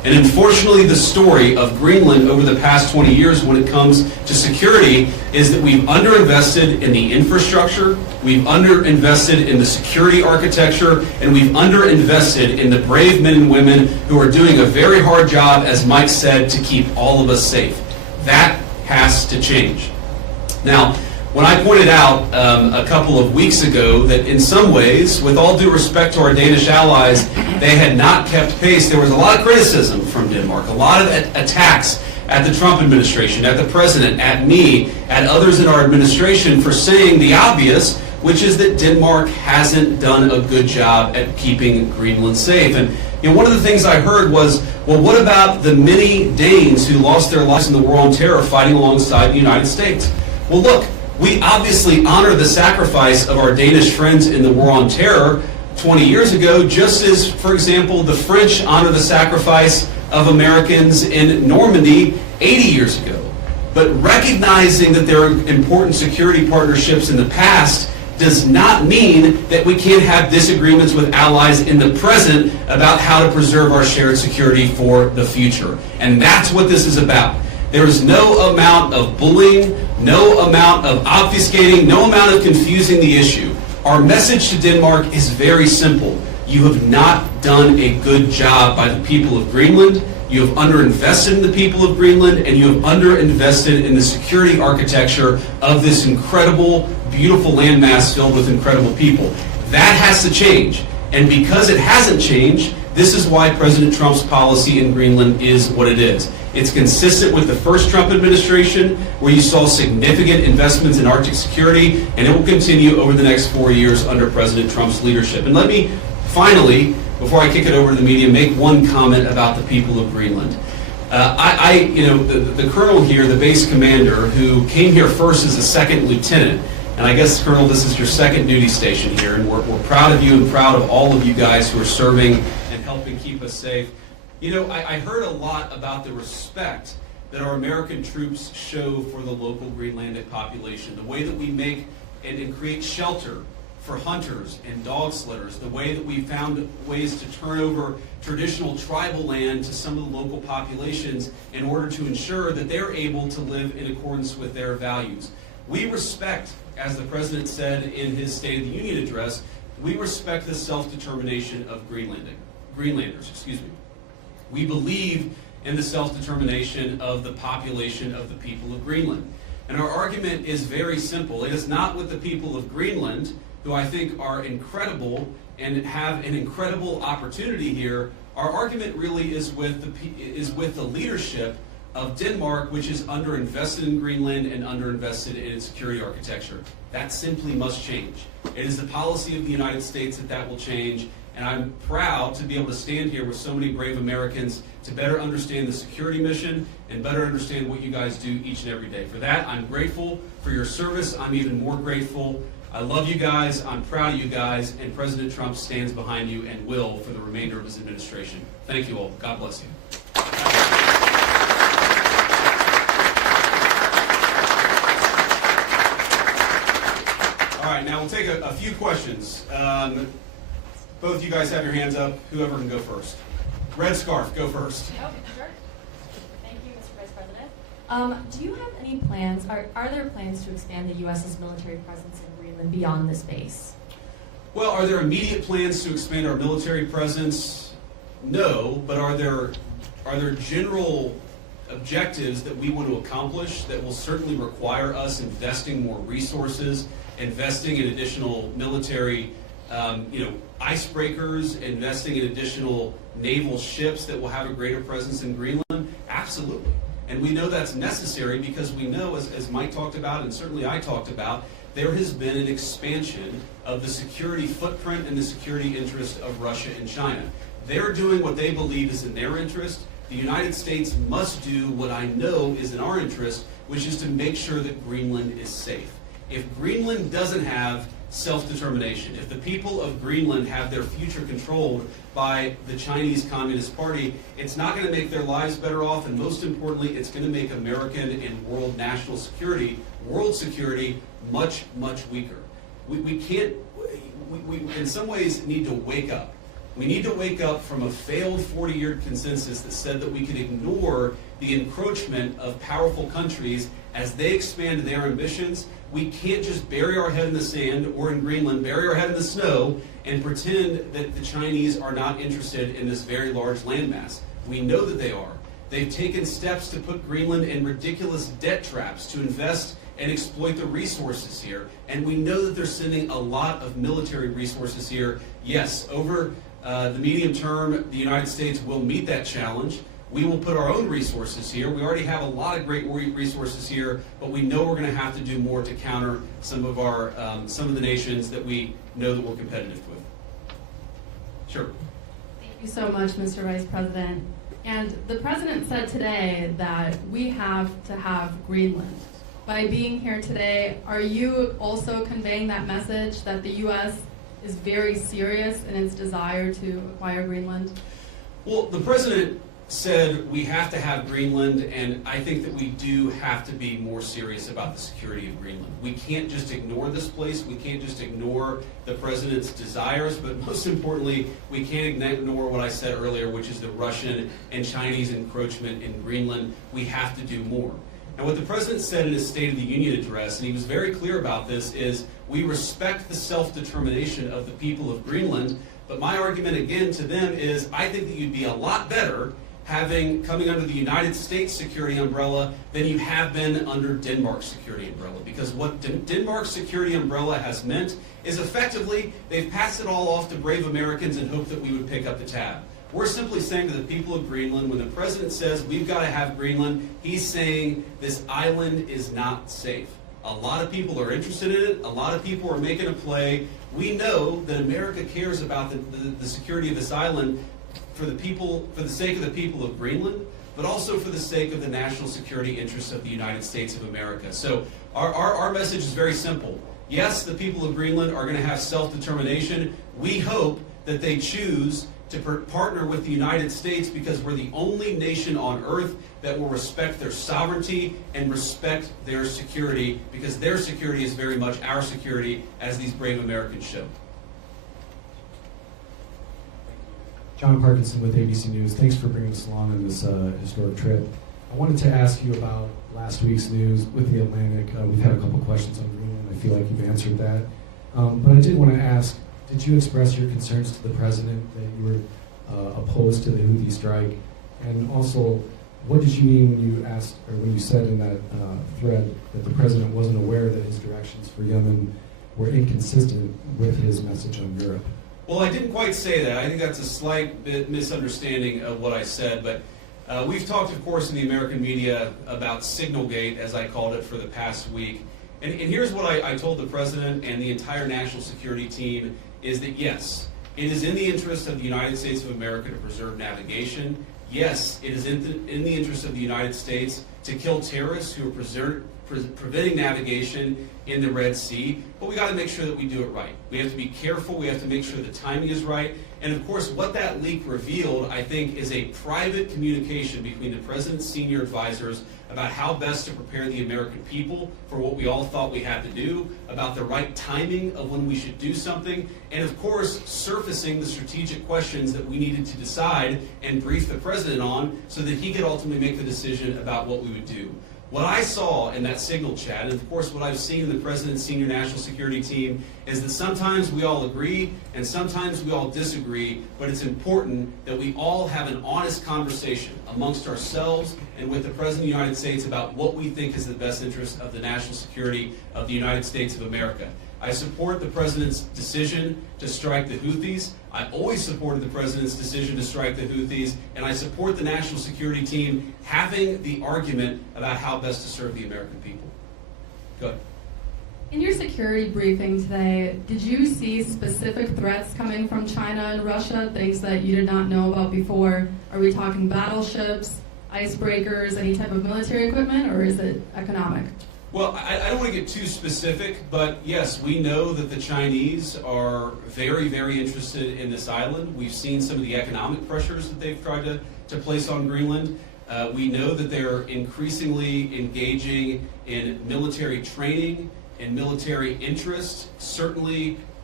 And unfortunately, the story of Greenland over the past 20 years when it comes to security is that we've underinvested in the infrastructure, we've underinvested in the security architecture, and we've underinvested in the brave men and women who are doing a very hard job, as Mike said, to keep all of us safe. That has to change. Now, when I pointed out a couple of weeks ago that in some ways, with all due respect to our Danish allies, they had not kept pace, there was a lot of criticism from Denmark, a lot of attacks at the Trump administration, at the president, at me, at others in our administration for saying the obvious, which is that Denmark hasn't done a good job at keeping Greenland safe. And one of the things I heard was, well, what about the many Danes who lost their lives in the war on terror fighting alongside the United States? Well, look, we obviously honor the sacrifice of our Danish friends in the war on terror 20 years ago, just as, for example, the French honor the sacrifice of Americans in Normandy 80 years ago. But recognizing that there are important security partnerships in the past does not mean that we can't have disagreements with allies in the present about how to preserve our shared security for the future. And that's what this is about. There is no amount of bullying, no amount of obfuscating, no amount of confusing the issue. Our message to Denmark is very simple. You have not done a good job by the people of Greenland. You have underinvested in the people of Greenland, and you have underinvested in the security architecture of this incredible, beautiful landmass filled with incredible people. That has to change. And because it hasn't changed, this is why President Trump's policy in Greenland is what it is. It's consistent with the first Trump administration, where you saw significant investments in Arctic security, and it will continue over the next 4 years under President Trump's leadership. And let me finally, before I kick it over to the media, make one comment about the people of Greenland. The colonel here, the base commander, who came here first as a second lieutenant, and I guess, Colonel, this is your second duty station here, and we're proud of you and proud of all of you guys who are serving and helping keep us safe. I heard a lot about the respect that our American troops show for the local Greenlandic population, the way that we make and create shelter for hunters and dog sledders, the way that we found ways to turn over traditional tribal land to some of the local populations in order to ensure that they're able to live in accordance with their values. We respect, as the President said in his State of the Union address, we respect the self-determination of Greenlanders. We believe in the self-determination of the population of the people of Greenland. And our argument is very simple. It is not with the people of Greenland, who I think are incredible and have an incredible opportunity here. Our argument really is with the leadership of Denmark, which is underinvested in Greenland and underinvested in its security architecture. That simply must change. It is the policy of the United States that will change. And I'm proud to be able to stand here with so many brave Americans to better understand the security mission and better understand what you guys do each and every day. For that, I'm grateful for your service. I'm even more grateful. I love you guys. I'm proud of you guys. And President Trump stands behind you and will for the remainder of his administration. Thank you all. God bless you. All right, now we'll take a few questions. Both of you guys have your hands up. Whoever can go first. Red scarf, go first. Oh, sure. Thank you, Mr. Vice President. Do you have any plans, are there plans to expand the U.S.'s military presence in Greenland beyond this base? Well, are there immediate plans to expand our military presence? No, but are there general objectives that we want to accomplish that will certainly require us investing more resources, investing in additional military icebreakers, investing in additional naval ships that will have a greater presence in Greenland? Absolutely. And we know that's necessary because we know, as Mike talked about and certainly I talked about, there has been an expansion of the security footprint and the security interest of Russia and China. They're doing what they believe is in their interest. The United States must do what I know is in our interest, which is to make sure that Greenland is safe. If Greenland doesn't have self-determination, if the people of Greenland have their future controlled by the Chinese Communist Party, it's not going to make their lives better off, and most importantly, it's going to make American and world national security, world security, much, much weaker. We in some ways need to wake up. We need to wake up from a failed 40-year consensus that said that we could ignore the encroachment of powerful countries as they expand their ambitions. We can't just bury our head in the sand, or in Greenland, bury our head in the snow and pretend that the Chinese are not interested in this very large landmass. We know that they are. They've taken steps to put Greenland in ridiculous debt traps to invest and exploit the resources here. And we know that they're sending a lot of military resources here. Yes, over the medium term, the United States will meet that challenge. We will put our own resources here. We already have a lot of great resources here, but we know we're going to have to do more to counter some of the nations that we know that we're competitive with. Sure. Thank you so much, Mr. Vice President. And the President said today that we have to have Greenland. By being here today, are you also conveying that message that the U.S. is very serious in its desire to acquire Greenland? Well, the President said we have to have Greenland, and I think that we do have to be more serious about the security of Greenland. We can't just ignore this place. We can't just ignore the President's desires, but most importantly, we can't ignore what I said earlier, which is the Russian and Chinese encroachment in Greenland. We have to do more. And what the President said in his State of the Union address, and he was very clear about this, is we respect the self-determination of the people of Greenland, but my argument again to them is I think that you'd be a lot better coming under the United States security umbrella than you have been under Denmark's security umbrella. Because what Denmark's security umbrella has meant is effectively they've passed it all off to brave Americans and hoped that we would pick up the tab. We're simply saying to the people of Greenland, when the President says we've got to have Greenland, he's saying this island is not safe. A lot of people are interested in it. A lot of people are making a play. We know that America cares about the security of this island for the sake of the people of Greenland, but also for the sake of the national security interests of the United States of America. So our message is very simple. Yes, the people of Greenland are going to have self-determination. We hope that they choose to partner with the United States because we're the only nation on earth that will respect their sovereignty and respect their security, because their security is very much our security, as these brave Americans show. John Parkinson with ABC News. Thanks for bringing us along on this historic trip. I wanted to ask you about last week's news with the Atlantic. We've had a couple questions on Greenland. I feel like you've answered that. But I did want to ask, did you express your concerns to the President that you were opposed to the Houthi strike? And also, what did you mean when you asked, or when you said in that thread that the President wasn't aware that his directions for Yemen were inconsistent with his message on Europe? Well, I didn't quite say that. I think that's a slight bit misunderstanding of what I said. But we've talked, of course, in the American media about Signalgate, as I called it, for the past week. And here's what I told the President and the entire national security team, is that yes, it is in the interest of the United States of America to preserve navigation. Yes, it is in the interest of the United States to kill terrorists who are preventing navigation in the Red Sea, but we got to make sure that we do it right. We have to be careful. We have to make sure the timing is right. And of course, what that leak revealed, I think, is a private communication between the President's senior advisors about how best to prepare the American people for what we all thought we had to do, about the right timing of when we should do something, and of course, surfacing the strategic questions that we needed to decide and brief the President on so that he could ultimately make the decision about what we would do. What I saw in that Signal chat, and of course what I've seen in the President's senior national security team, is that sometimes we all agree and sometimes we all disagree, but it's important that we all have an honest conversation amongst ourselves and with the President of the United States about what we think is the best interest of the national security of the United States of America. I support the President's decision to strike the Houthis. I always supported the President's decision to strike the Houthis, and I support the national security team having the argument about how best to serve the American people. Go ahead. In your security briefing today, did you see specific threats coming from China and Russia, things that you did not know about before? Are we talking battleships, icebreakers, any type of military equipment, or is it economic? Well, I don't want to get too specific, but yes, we know that the Chinese are very, very interested in this island. We've seen some of the economic pressures that they've tried to place on Greenland. We know that they're increasingly engaging in military training and military interest. Certainly,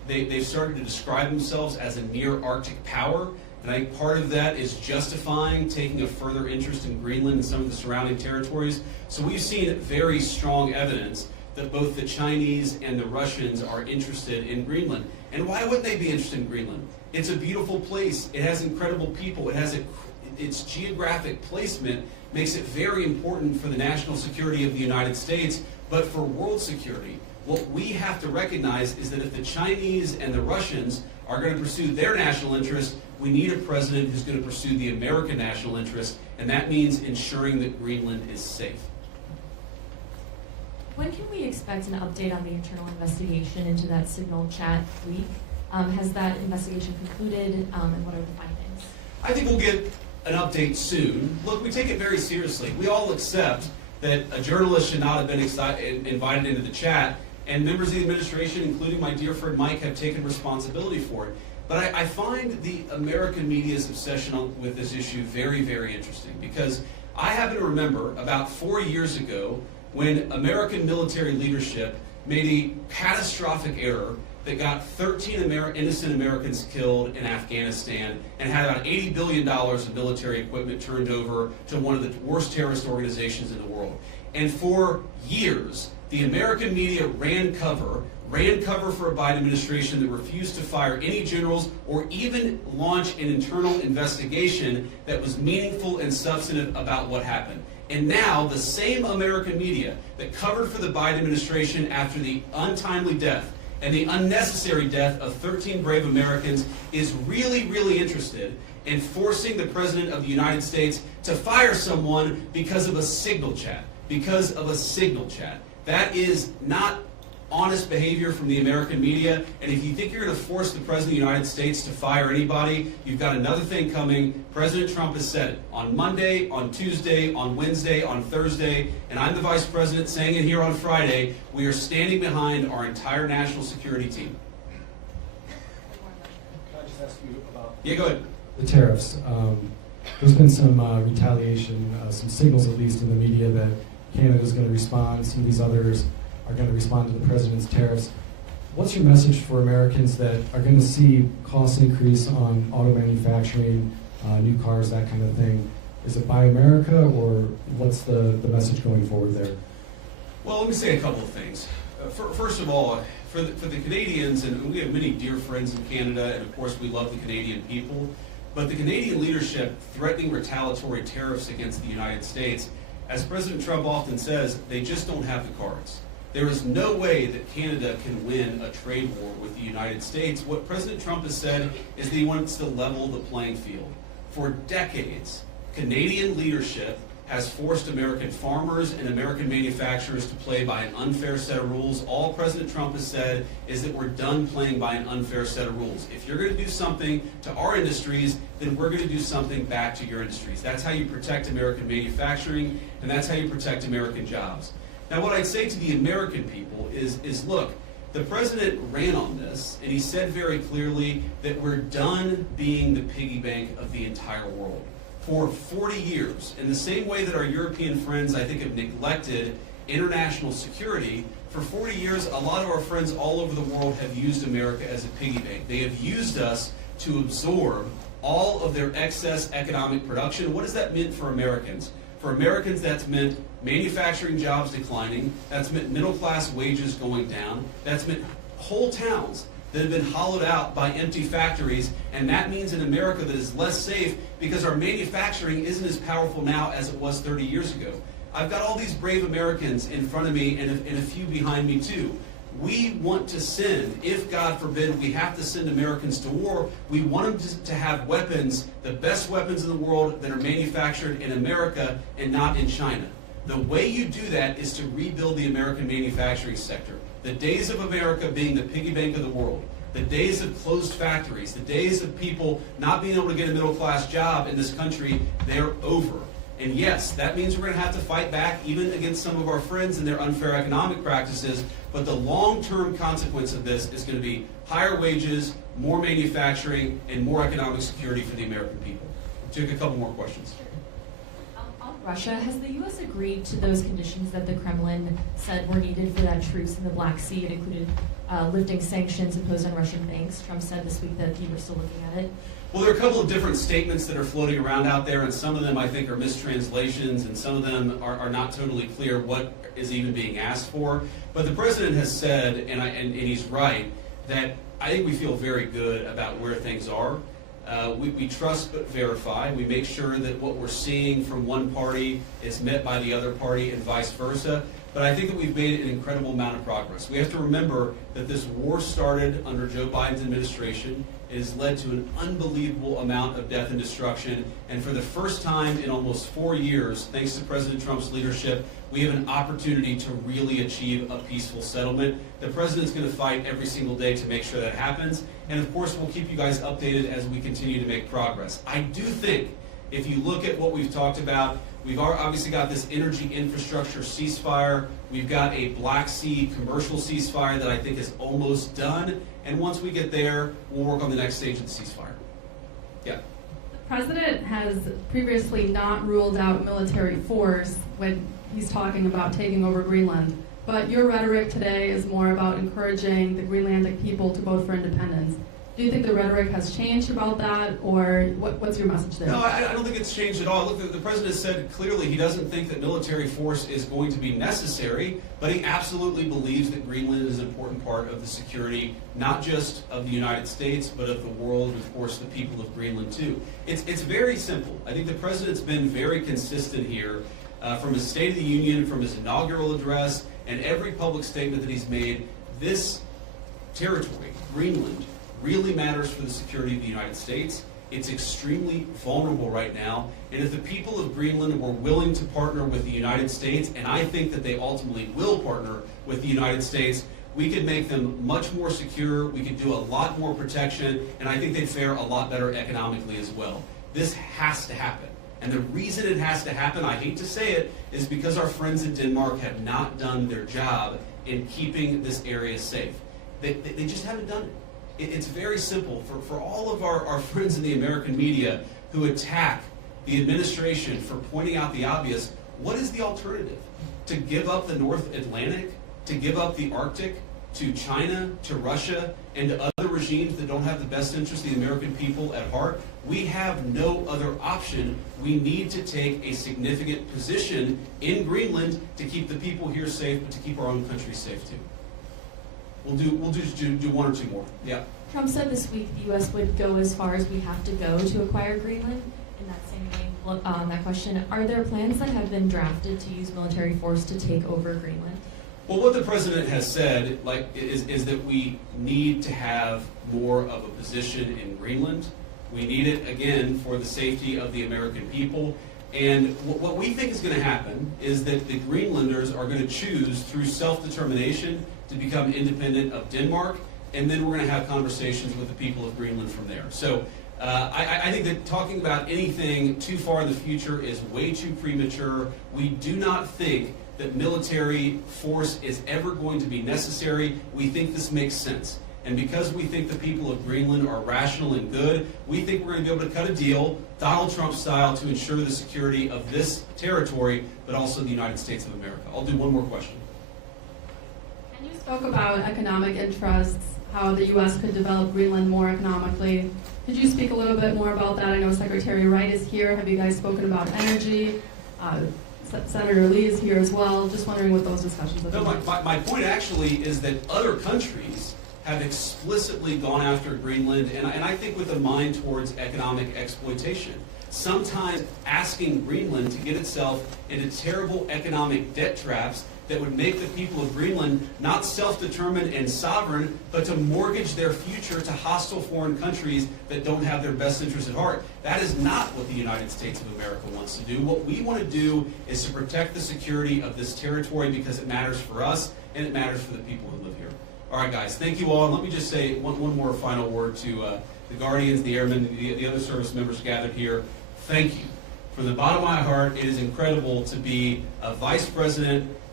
they've started to describe themselves as a near Arctic power. And I think part of that is justifying taking a further interest in Greenland and some of the surrounding territories. So we've seen very strong evidence that both the Chinese and the Russians are interested in Greenland. And why would they be interested in Greenland? It's a beautiful place. It has incredible people. It has its geographic placement makes it very important for the national security of the United States, but for world security. What we have to recognize is that if the Chinese and the Russians are going to pursue their national interest, we need a president who's going to pursue the American national interest, and that means ensuring that Greenland is safe. When can we expect an update on the internal investigation into that signal chat leak? Has that investigation concluded, and what are the findings? I think we'll get an update soon. Look, we take it very seriously. We all accept that a journalist should not have been invited into the chat, and members of the administration, including my dear friend Mike, have taken responsibility for it. But I find the American media's obsession with this issue very, very interesting, because I happen to remember about 4 years ago when American military leadership made a catastrophic error that got 13 innocent Americans killed in Afghanistan and had about $80 billion of military equipment turned over to one of the worst terrorist organizations in the world. And for years, the American media ran cover for a Biden administration that refused to fire any generals or even launch an internal investigation that was meaningful and substantive about what happened. And now the same American media that covered for the Biden administration after the untimely death and the unnecessary death of 13 brave Americans is really, really interested in forcing the President of the United States to fire someone because of a signal chat. Because of a signal chat. That is not honest behavior from the American media, and if you think you're going to force the President of the United States to fire anybody, you've got another thing coming. President Trump has said it on Monday, on Tuesday, on Wednesday, on Thursday, and I'm the Vice President saying it here on Friday. We are standing behind our entire national security team. Can I just ask you about Yeah, go ahead. the tariffs? There's been some retaliation, some signals at least in the media that Canada's going to respond, some of these others are going to respond to the president's tariffs. What's your message for Americans that are going to see costs increase on auto manufacturing, new cars, that kind of thing? Is it Buy America, or what's the message going forward there? Well, let me say a couple of things. First of all, for the Canadians, and we have many dear friends in Canada, and of course we love the Canadian people, but the Canadian leadership threatening retaliatory tariffs against the United States, as President Trump often says, they just don't have the cards. There is no way that Canada can win a trade war with the United States. What President Trump has said is that he wants to level the playing field. For decades, Canadian leadership has forced American farmers and American manufacturers to play by an unfair set of rules. All President Trump has said is that we're done playing by an unfair set of rules. If you're going to do something to our industries, then we're going to do something back to your industries. That's how you protect American manufacturing, and that's how you protect American jobs. Now, what I'd say to the American people is look, the president ran on this, and he said very clearly that we're done being the piggy bank of the entire world. For 40 years, in the same way that our European friends, I think, have neglected international security, for 40 years, a lot of our friends all over the world have used America as a piggy bank. They have used us to absorb all of their excess economic production. What does that mean for Americans? For Americans, that's meant manufacturing jobs declining. That's meant middle-class wages going down. That's meant whole towns that have been hollowed out by empty factories. And that means an America that is less safe because our manufacturing isn't as powerful now as it was 30 years ago. I've got all these brave Americans in front of me and a few behind me too. We want to send, if God forbid we have to send Americans to war, we want them to have weapons, the best weapons in the world that are manufactured in America and not in China. The way you do that is to rebuild the American manufacturing sector. The days of America being the piggy bank of the world, the days of closed factories, the days of people not being able to get a middle-class job in this country, they're over. And yes, that means we're going to have to fight back even against some of our friends and their unfair economic practices, but the long-term consequence of this is going to be higher wages, more manufacturing, and more economic security for the American people. We'll take a couple more questions. I'll Russia, has the U.S. agreed to those conditions that the Kremlin said were needed for that truce in the Black Sea? It included lifting sanctions imposed on Russian banks. Trump said this week that you were still looking at it. Well, there are a couple of different statements that are floating around out there, and some of them I think are mistranslations, and some of them are not totally clear what is even being asked for. But the president has said, and he's right, that I think we feel very good about where things are. We trust but verify. We make sure that what we're seeing from one party is met by the other party and vice versa. But I think that we've made an incredible amount of progress. We have to remember that this war started under Joe Biden's administration. It has led to an unbelievable amount of death and destruction. And for the first time in almost 4 years, thanks to President Trump's leadership, we have an opportunity to really achieve a peaceful settlement. The president's going to fight every single day to make sure that happens. And of course, we'll keep you guys updated as we continue to make progress. I do think, if you look at what we've talked about, we've obviously got this energy infrastructure ceasefire. We've got a Black Sea commercial ceasefire that I think is almost done. And once we get there, we'll work on the next stage of the ceasefire. Yeah. The president has previously not ruled out military force when he's talking about taking over Greenland. But your rhetoric today is more about encouraging the Greenlandic people to vote for independence. Do you think the rhetoric has changed about that, or what's your message there? No, I don't think it's changed at all. Look, the president said clearly he doesn't think that military force is going to be necessary, but he absolutely believes that Greenland is an important part of the security, not just of the United States, but of the world, and of course the people of Greenland too. It's very simple. I think the president's been very consistent here from his State of the Union, from his inaugural address, and every public statement that he's made. This territory, Greenland, really matters for the security of the United States. It's extremely vulnerable right now, and if the people of Greenland were willing to partner with the United States, and I think that they ultimately will partner with the United States, we could make them much more secure, we could do a lot more protection, and I think they'd fare a lot better economically as well. This has to happen. And the reason it has to happen, I hate to say it, is because our friends in Denmark have not done their job in keeping this area safe. They just haven't done it. It's very simple. For all of our friends in the American media who attack the administration for pointing out the obvious, what is the alternative? To give up the North Atlantic? To give up the Arctic? To China? To Russia? And to other regimes that don't have the best interest of the American people at heart? We have no other option. We need to take a significant position in Greenland to keep the people here safe, but to keep our own country safe too. We'll just do one or two more. Yeah. Trump said this week the U.S. would go as far as we have to go to acquire Greenland. In that same vein, on that question, are there plans that have been drafted to use military force to take over Greenland? Well, what the president has said, is that we need to have more of a position in Greenland. We need it again for the safety of the American people. And what we think is going to happen is that the Greenlanders are going to choose through self-determination to become independent of Denmark, and then we're going to have conversations with the people of Greenland from there. So I think that talking about anything too far in the future is way too premature. We do not think that military force is ever going to be necessary. We think this makes sense. And because we think the people of Greenland are rational and good, we think we're going to be able to cut a deal, Donald Trump style, to ensure the security of this territory, but also the United States of America. I'll do one more question. And you spoke about economic interests, how the U.S. could develop Greenland more economically. Could you speak a little bit more about that? I know Secretary Wright is here. Have you guys spoken about energy? Senator Lee is here as well. Just wondering what those discussions are. No, my point actually is that other countries have explicitly gone after Greenland, and I think with a mind towards economic exploitation. Sometimes asking Greenland to get itself into terrible economic debt traps that would make the people of Greenland not self-determined and sovereign, but to mortgage their future to hostile foreign countries that don't have their best interests at heart. That is not what the United States of America wants to do. What we want to do is to protect the security of this territory because it matters for us and it matters for the people who live here. All right, guys, thank you all. And let me just say one more final word to the Guardians, the Airmen, the other service members gathered here. Thank you. From the bottom of my heart, it is incredible to be a vice president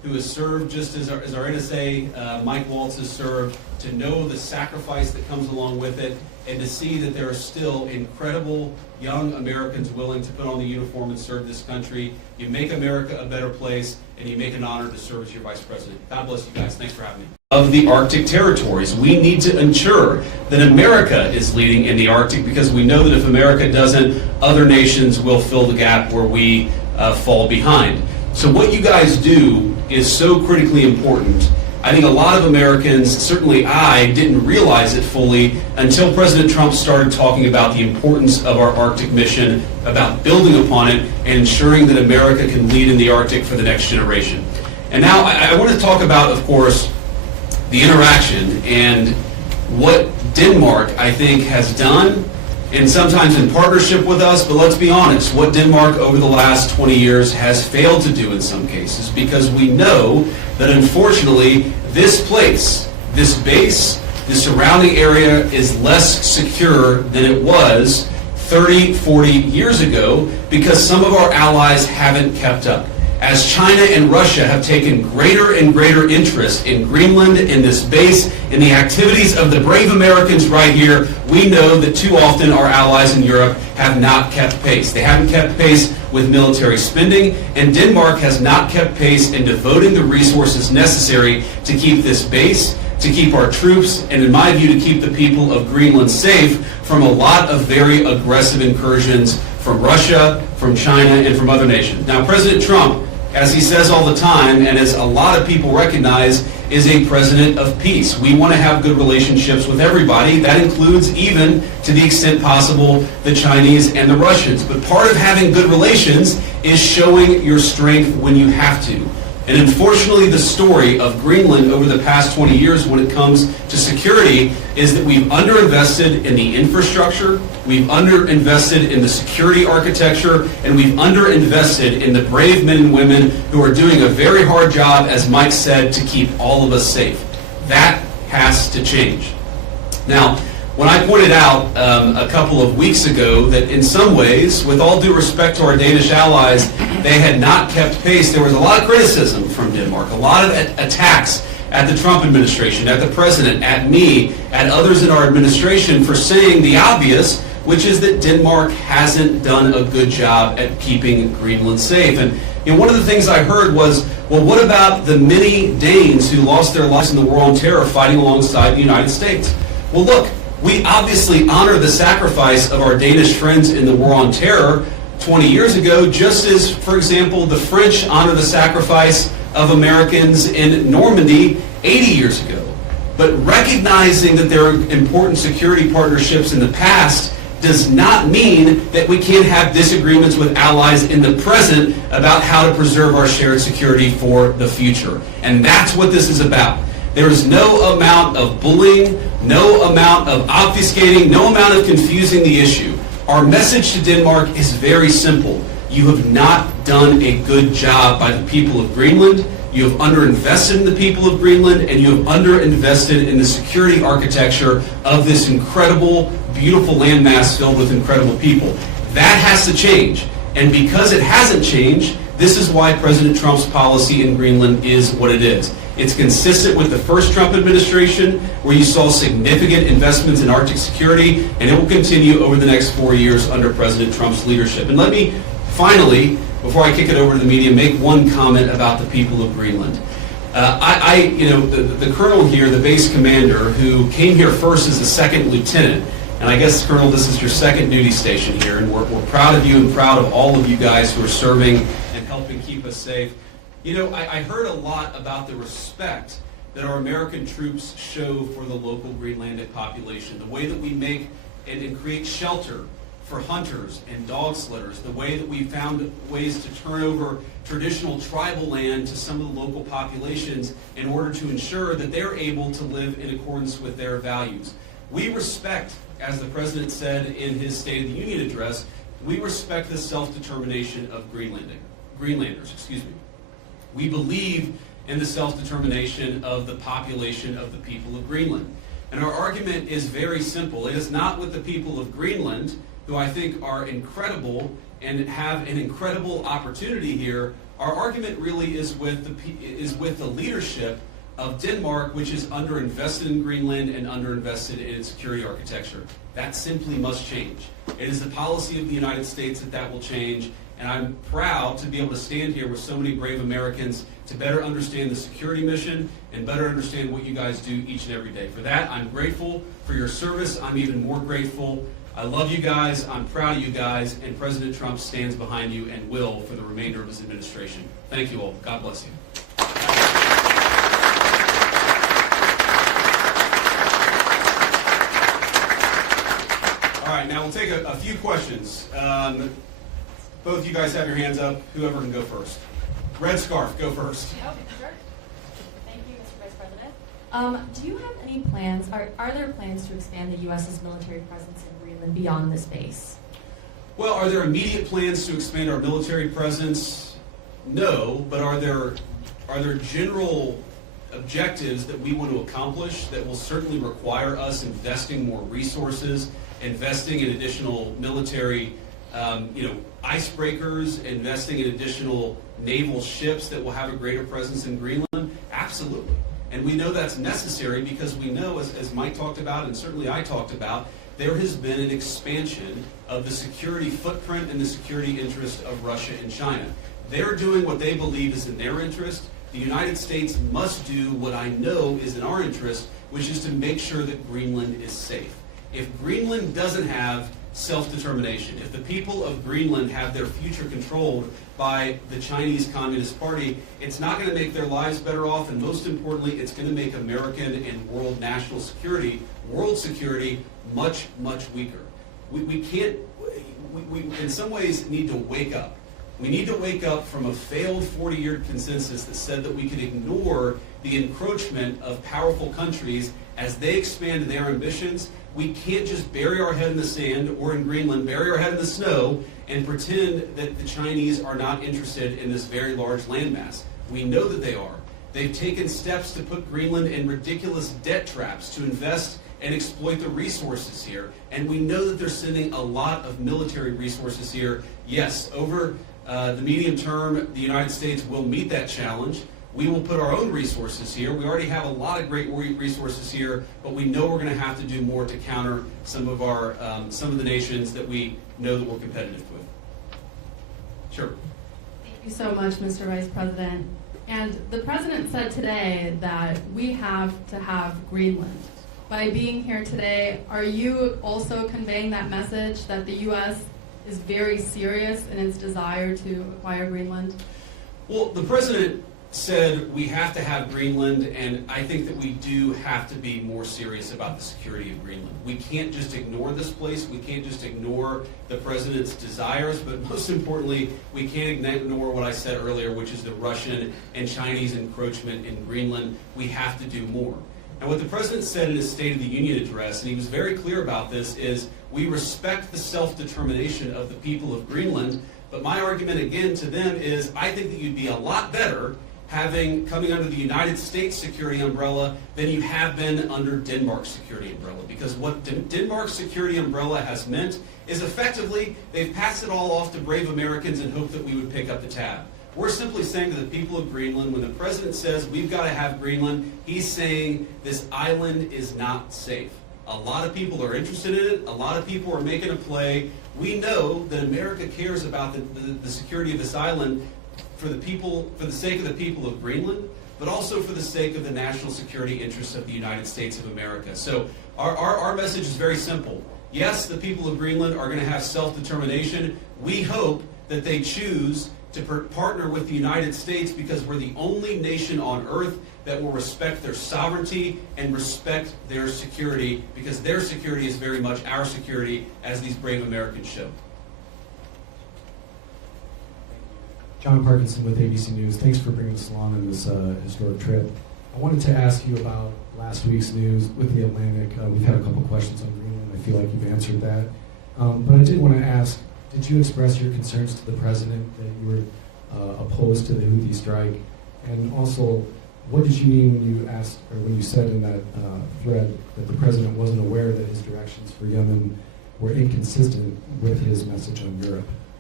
who has served just as our NSA, Mike Waltz, has served, to know the sacrifice that comes along with it, and to see that there are still incredible young Americans willing to put on the uniform and serve this country. You make America a better place, and you make an honor to serve as your Vice President. God bless you guys. Thanks for having me. Of the Arctic territories, we need to ensure that America is leading in the Arctic, because we know that if America doesn't, other nations will fill the gap where we fall behind. So what you guys do is so critically important. I think a lot of Americans, certainly I, didn't realize it fully until President Trump started talking about the importance of our Arctic mission, about building upon it, and ensuring that America can lead in the Arctic for the next generation. And now I want to talk about, of course, the interaction and what Denmark, I think, has done, and sometimes in partnership with us, but let's be honest, what Denmark over the last 20 years has failed to do in some cases, because we know that unfortunately this place, this base, the surrounding area is less secure than it was 30, 40 years ago, because some of our allies haven't kept up. As China and Russia have taken greater and greater interest in Greenland, in this base, in the activities of the brave Americans right here, we know that too often our allies in Europe have not kept pace. They haven't kept pace with military spending, and Denmark has not kept pace in devoting the resources necessary to keep this base, to keep our troops, and in my view, to keep the people of Greenland safe from a lot of very aggressive incursions from Russia, from China, and from other nations. Now, President Trump, as he says all the time, and as a lot of people recognize, is a president of peace. We want to have good relationships with everybody. That includes, even to the extent possible, the Chinese and the Russians. But part of having good relations is showing your strength when you have to. And unfortunately, the story of Greenland over the past 20 years when it comes to security is that we've underinvested in the infrastructure, we've underinvested in the security architecture, and we've underinvested in the brave men and women who are doing a very hard job, as Mike said, to keep all of us safe. That has to change. Now, when I pointed out a couple of weeks ago that in some ways, with all due respect to our Danish allies, they had not kept pace, there was a lot of criticism from Denmark, a lot of attacks at the Trump administration, at the president, at me, at others in our administration for saying the obvious, which is that Denmark hasn't done a good job at keeping Greenland safe. And one of the things I heard was, well, what about the many Danes who lost their lives in the war on terror fighting alongside the United States? Well, look, we obviously honor the sacrifice of our Danish friends in the war on terror 20 years ago, just as, for example, the French honor the sacrifice of Americans in Normandy 80 years ago. But recognizing that there are important security partnerships in the past does not mean that we can't have disagreements with allies in the present about how to preserve our shared security for the future. And that's what this is about. There is no amount of bullying, no amount of obfuscating, no amount of confusing the issue. Our message to Denmark is very simple. You have not done a good job by the people of Greenland. You have underinvested in the people of Greenland, and you have underinvested in the security architecture of this incredible, beautiful landmass filled with incredible people. That has to change. And because it hasn't changed, this is why President Trump's policy in Greenland is what it is. It's consistent with the first Trump administration, where you saw significant investments in Arctic security, and it will continue over the next 4 years under President Trump's leadership. And let me finally, before I kick it over to the media, make one comment about the people of Greenland. The colonel here, the base commander, who came here first as a second lieutenant, and I guess, Colonel, this is your second duty station here, and we're proud of you and proud of all of you guys who are serving and helping keep us safe. I heard a lot about the respect that our American troops show for the local Greenlandic population, the way that we make and create shelter for hunters and dog sledders, the way that we found ways to turn over traditional tribal land to some of the local populations in order to ensure that they're able to live in accordance with their values. We respect, as the President said in his State of the Union address, we respect the self-determination of Greenlanders. We believe in the self-determination of the population of the people of Greenland. And our argument is very simple. It is not with the people of Greenland, who I think are incredible and have an incredible opportunity here. Our argument really is with the leadership of Denmark, which is underinvested in Greenland and underinvested in its security architecture. That simply must change. It is the policy of the United States that will change, and I'm proud to be able to stand here with so many brave Americans to better understand the security mission and better understand what you guys do each and every day. For that, I'm grateful for your service. I'm even more grateful. I love you guys. I'm proud of you guys, and President Trump stands behind you and will for the remainder of his administration. Thank you all. God bless you. All right, now we'll take a few questions. Both of you guys have your hands up. Whoever can go first. Red scarf, go first. Okay, sure. Thank you, Mr. Vice President. Do you have any plans, are there plans to expand the U.S.'s military presence in Greenland beyond this base? Well, are there immediate plans to expand our military presence? No, but are there general objectives that we want to accomplish that will certainly require us investing more resources, investing in additional military icebreakers, investing in additional naval ships that will have a greater presence in Greenland? Absolutely. And we know that's necessary because we know, as Mike talked about and certainly I talked about, there has been an expansion of the security footprint and the security interest of Russia and China. They're doing what they believe is in their interest. The United States must do what I know is in our interest, which is to make sure that Greenland is safe. If Greenland doesn't have self-determination, if the people of Greenland have their future controlled by the Chinese Communist Party, it's not going to make their lives better off, and most importantly, it's going to make American and world national security, world security, much, much weaker. We in some ways need to wake up. We need to wake up from a failed 40-year consensus that said that we could ignore the encroachment of powerful countries as they expand their ambitions. We can't just bury our head in the sand, or in Greenland, bury our head in the snow and pretend that the Chinese are not interested in this very large landmass. We know that they are. They've taken steps to put Greenland in ridiculous debt traps to invest and exploit the resources here. And we know that they're sending a lot of military resources here. Yes, over the medium term, the United States will meet that challenge. We will put our own resources here. We already have a lot of great resources here, but we know we're going to have to do more to counter some of the nations that we know that we're competitive with. Sure. Thank you so much, Mr. Vice President. And the President said today that we have to have Greenland. By being here today, are you also conveying that message that the U.S. is very serious in its desire to acquire Greenland? Well, the President said we have to have Greenland, and I think that we do have to be more serious about the security of Greenland. We can't just ignore this place. We can't just ignore the President's desires, but most importantly, we can't ignore what I said earlier, which is the Russian and Chinese encroachment in Greenland. We have to do more. And what the President said in his State of the Union address, and he was very clear about this, is we respect the self-determination of the people of Greenland, but my argument again to them is I think that you'd be a lot better coming under the United States security umbrella than you have been under Denmark's security umbrella. Because what Denmark's security umbrella has meant is effectively they've passed it all off to brave Americans and hope that we would pick up the tab. We're simply saying to the people of Greenland, when the President says we've got to have Greenland, he's saying this island is not safe. A lot of people are interested in it. A lot of people are making a play. We know that America cares about the security of this island for the sake of the people of Greenland, but also for the sake of the national security interests of the United States of America. So our message is very simple. Yes, the people of Greenland are going to have self-determination. We hope that they choose to partner with the United States because we're the only nation on earth that will respect their sovereignty and respect their security, because their security is very much our security, as these brave Americans show. John Parkinson with ABC News. Thanks for bringing us along on this historic trip. I wanted to ask you about last week's news with the Atlantic. We've had a couple questions on Greenland. I feel like you've answered that. But I did want to ask, did you express your concerns to the President that you were opposed to the Houthi strike? And also, what did you mean when you asked, or when you said in that thread that the President wasn't aware that his directions for Yemen were inconsistent with his message on Europe?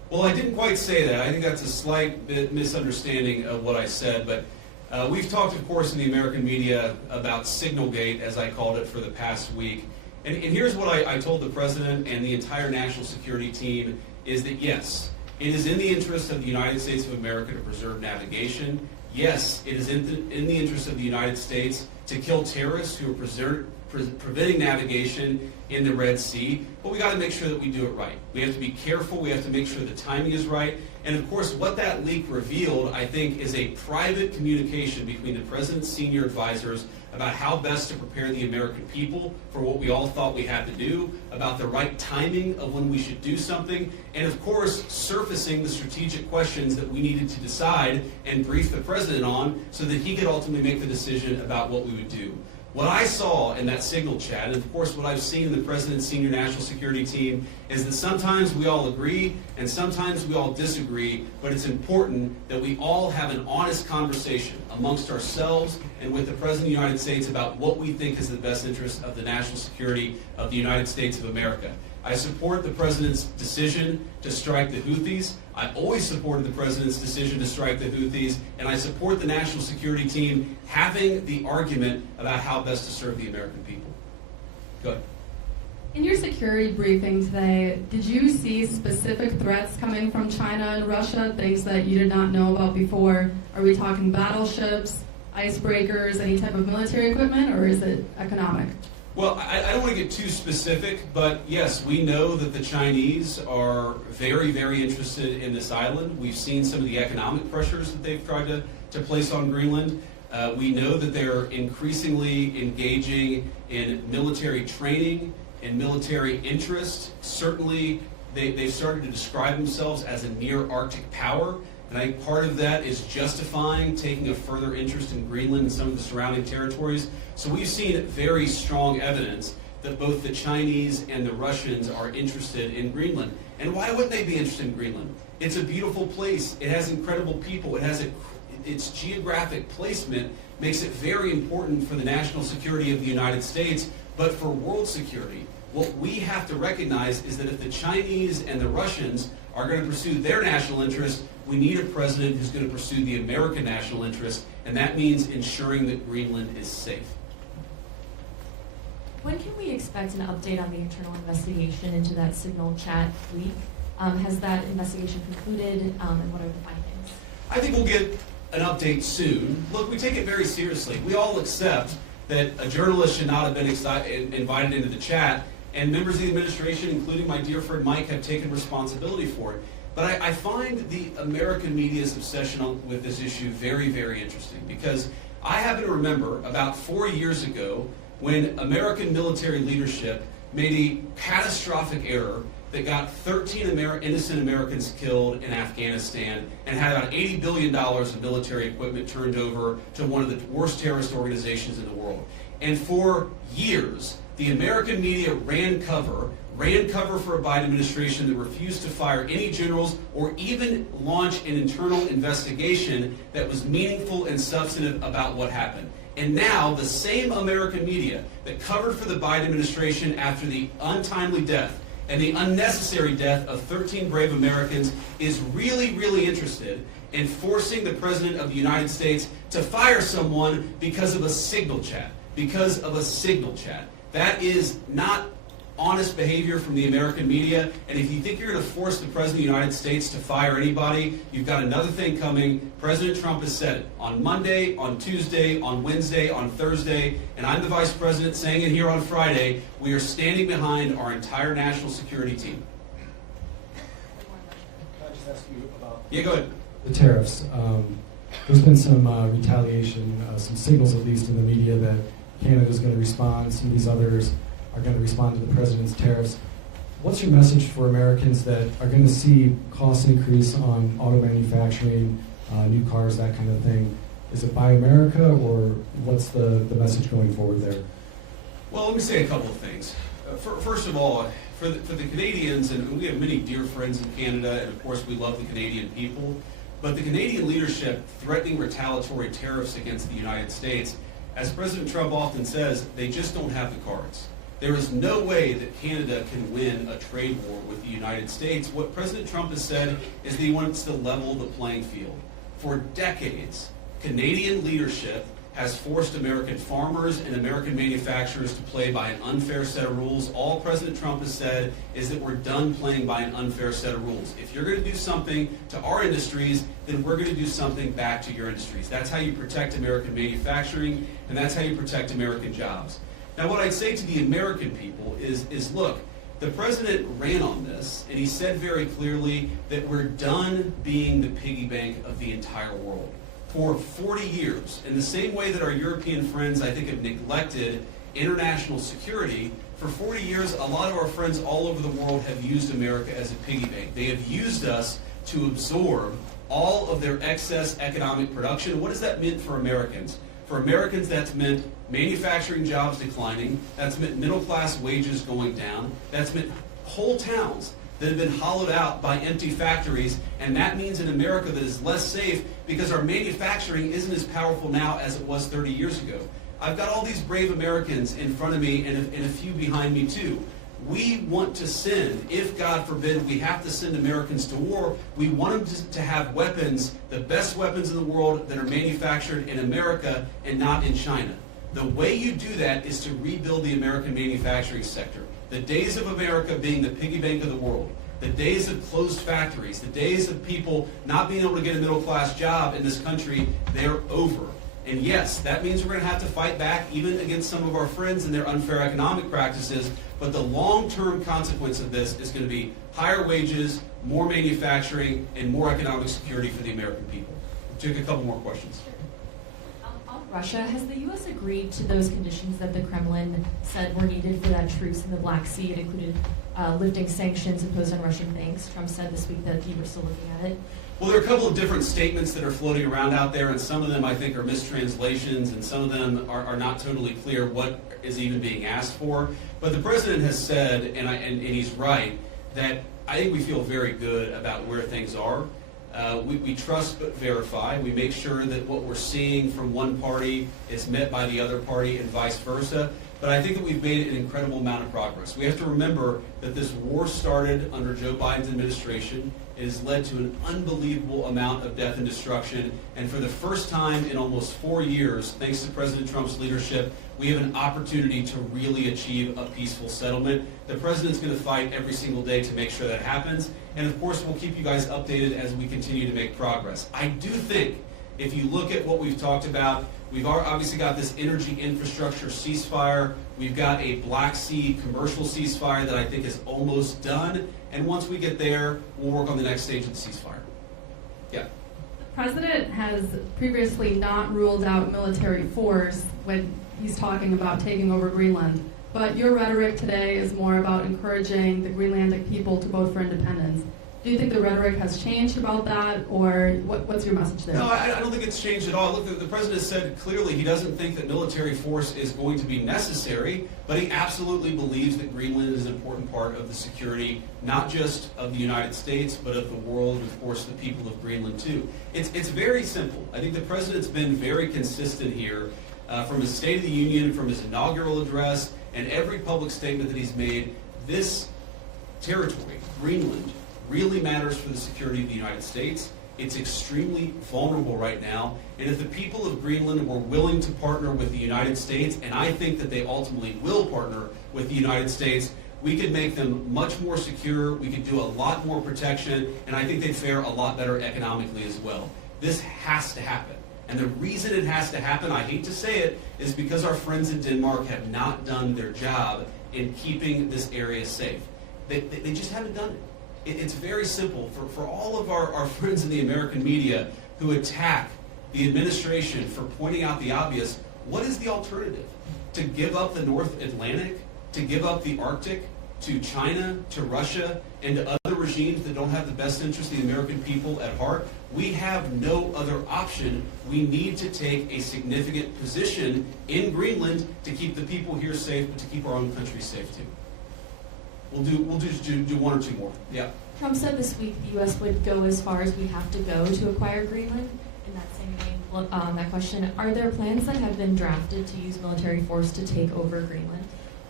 Well, I didn't quite say that. I think that's a slight bit misunderstanding of what I said, but we've talked, of course, in the American media about Signalgate, as I called it, for the past week. And here's what I told the President and the entire national security team, is that yes, it is in the interest of the United States of America to preserve navigation. Yes, it is in the interest of the United States to kill terrorists who are preventing navigation in the Red Sea, but we got to make sure that we do it right. We have to be careful. We have to make sure the timing is right. And of course, what that leak revealed, I think, is a private communication between the President's senior advisors about how best to prepare the American people for what we all thought we had to do, about the right timing of when we should do something, and of course, surfacing the strategic questions that we needed to decide and brief the President on so that he could ultimately make the decision about what we would do. What I saw in that Signal chat, and of course what I've seen in the President's senior national security team, is that sometimes we all agree and sometimes we all disagree, but it's important that we all have an honest conversation amongst ourselves and with the President of the United States about what we think is the best interest of the national security of the United States of America. I support the President's decision to strike the Houthis. I always supported the President's decision to strike the Houthis, and I support the national security team having the argument about how best to serve the American people. Go ahead. In your security briefing today, did you see specific threats coming from China and Russia, things that you did not know about before? Are we talking battleships, icebreakers, any type of military equipment, or is it economic? Well, I don't want to get too specific, but yes, we know that the Chinese are very, very interested in this island. We've seen some of the economic pressures that they've tried to place on Greenland. We know that they're increasingly engaging in military training and military interest. Certainly, they've started to describe themselves as a near Arctic power. And I think part of that is justifying taking a further interest in Greenland and some of the surrounding territories. So we've seen very strong evidence that both the Chinese and the Russians are interested in Greenland. And why wouldn't they be interested in Greenland? It's a beautiful place. It has incredible people. It has its geographic placement makes it very important for the national security of the United States, but for world security. What we have to recognize is that if the Chinese and the Russians are going to pursue their national interest, we need a president who's going to pursue the American national interest, and that means ensuring that Greenland is safe. When can we expect an update on the internal investigation into that Signal chat leak? Has that investigation concluded, and what are the findings? I think we'll get an update soon. Look, we take it very seriously. We all accept that a journalist should not have been invited into the chat, and members of the administration, including my dear friend Mike, have taken responsibility for it. But I find the American media's obsession with this issue very, very interesting, because I happen to remember about 4 years ago when American military leadership made a catastrophic error that got 13 innocent Americans killed in Afghanistan and had about $80 billion of military equipment turned over to one of the worst terrorist organizations in the world. And for years, the American media ran cover for a Biden administration that refused to fire any generals or even launch an internal investigation that was meaningful and substantive about what happened. And now the same American media that covered for the Biden administration after the untimely death and the unnecessary death of 13 brave Americans is really, really interested in forcing the President of the United States to fire someone because of a Signal chat. Because of a Signal chat. That is not honest behavior from the American media, and if you think you're going to force the President of the United States to fire anybody, you've got another thing coming. President Trump has said it on Monday, on Tuesday, on Wednesday, on Thursday, and I'm the Vice President saying it here on Friday. We are standing behind our entire national security team. Can I just ask you about Yeah, go ahead. the tariffs? There's been some retaliation, some signals at least in the media that Canada's going to respond, some of these others are going to respond to the president's tariffs. What's your message for Americans that are going to see costs increase on auto manufacturing, new cars, that kind of thing? Is it Buy America, or what's the message going forward there? Well, let me say a couple of things. First of all, for the Canadians, and we have many dear friends in Canada, and of course we love the Canadian people, but the Canadian leadership threatening retaliatory tariffs against the United States, as President Trump often says, they just don't have the cards. There is no way that Canada can win a trade war with the United States. What President Trump has said is that he wants to level the playing field. For decades, Canadian leadership has forced American farmers and American manufacturers to play by an unfair set of rules. All President Trump has said is that we're done playing by an unfair set of rules. If you're going to do something to our industries, then we're going to do something back to your industries. That's how you protect American manufacturing, and that's how you protect American jobs. Now, what I'd say to the American people is look, the president ran on this, and he said very clearly that we're done being the piggy bank of the entire world. For 40 years, in the same way that our European friends, I think, have neglected international security, for 40 years, a lot of our friends all over the world have used America as a piggy bank. They have used us to absorb all of their excess economic production. What does that mean for Americans? For Americans, that's meant manufacturing jobs declining. That's meant middle-class wages going down. That's meant whole towns that have been hollowed out by empty factories, and that means an America that is less safe because our manufacturing isn't as powerful now as it was 30 years ago. I've got all these brave Americans in front of me and a few behind me too. We want to send, if God forbid we have to send Americans to war, we want them to have weapons, the best weapons in the world that are manufactured in America and not in China. The way you do that is to rebuild the American manufacturing sector. The days of America being the piggy bank of the world, the days of closed factories, the days of people not being able to get a middle-class job in this country, they're over. And yes, that means we're going to have to fight back even against some of our friends and their unfair economic practices, but the long-term consequence of this is going to be higher wages, more manufacturing, and more economic security for the American people. We'll take a couple more questions. On Russia, has the U.S. agreed to those conditions that the Kremlin said were needed for that truce in the Black Sea? It included lifting sanctions imposed on Russian banks. Trump said this week that you were still looking at it. Well, there are a couple of different statements that are floating around out there, and some of them I think are mistranslations, and some of them are not totally clear what is even being asked for. But the president has said, and he's right, that I think we feel very good about where things are. We trust but verify. We make sure that what we're seeing from one party is met by the other party and vice versa. But I think that we've made an incredible amount of progress. We have to remember that this war started under Joe Biden's administration. It has led to an unbelievable amount of death and destruction. And for the first time in almost 4 years, thanks to President Trump's leadership, we have an opportunity to really achieve a peaceful settlement. The president's going to fight every single day to make sure that happens. And of course, we'll keep you guys updated as we continue to make progress. I do think if you look at what we've talked about, we've obviously got this energy infrastructure ceasefire. We've got a Black Sea commercial ceasefire that I think is almost done. And once we get there, we'll work on the next stage of the ceasefire. Yeah. The president has previously not ruled out military force when he's talking about taking over Greenland. But your rhetoric today is more about encouraging the Greenlandic people to vote for independence. Do you think the rhetoric has changed about that, or what's your message there? No, I don't think it's changed at all. Look, the president said clearly he doesn't think that military force is going to be necessary, but he absolutely believes that Greenland is an important part of the security, not just of the United States, but of the world, and of course the people of Greenland too. It's very simple. I think the president's been very consistent here from his State of the Union, from his inaugural address, and every public statement that he's made. This territory, Greenland, really matters for the security of the United States. It's extremely vulnerable right now, and if the people of Greenland were willing to partner with the United States, and I think that they ultimately will partner with the United States, we could make them much more secure, we could do a lot more protection, and I think they'd fare a lot better economically as well. This has to happen. And the reason it has to happen, I hate to say it, is because our friends in Denmark have not done their job in keeping this area safe. They just haven't done it. It's very simple. For all of our friends in the American media who attack the administration for pointing out the obvious, what is the alternative? To give up the North Atlantic? To give up the Arctic? To China? To Russia? And to other regimes that don't have the best interest of the American people at heart? We have no other option. We need to take a significant position in Greenland to keep the people here safe, but to keep our own country safe too. We'll just do one or two more. Yeah. Trump said this week the U.S. would go as far as we have to go to acquire Greenland. In that same vein, that question, are there plans that have been drafted to use military force to take over Greenland?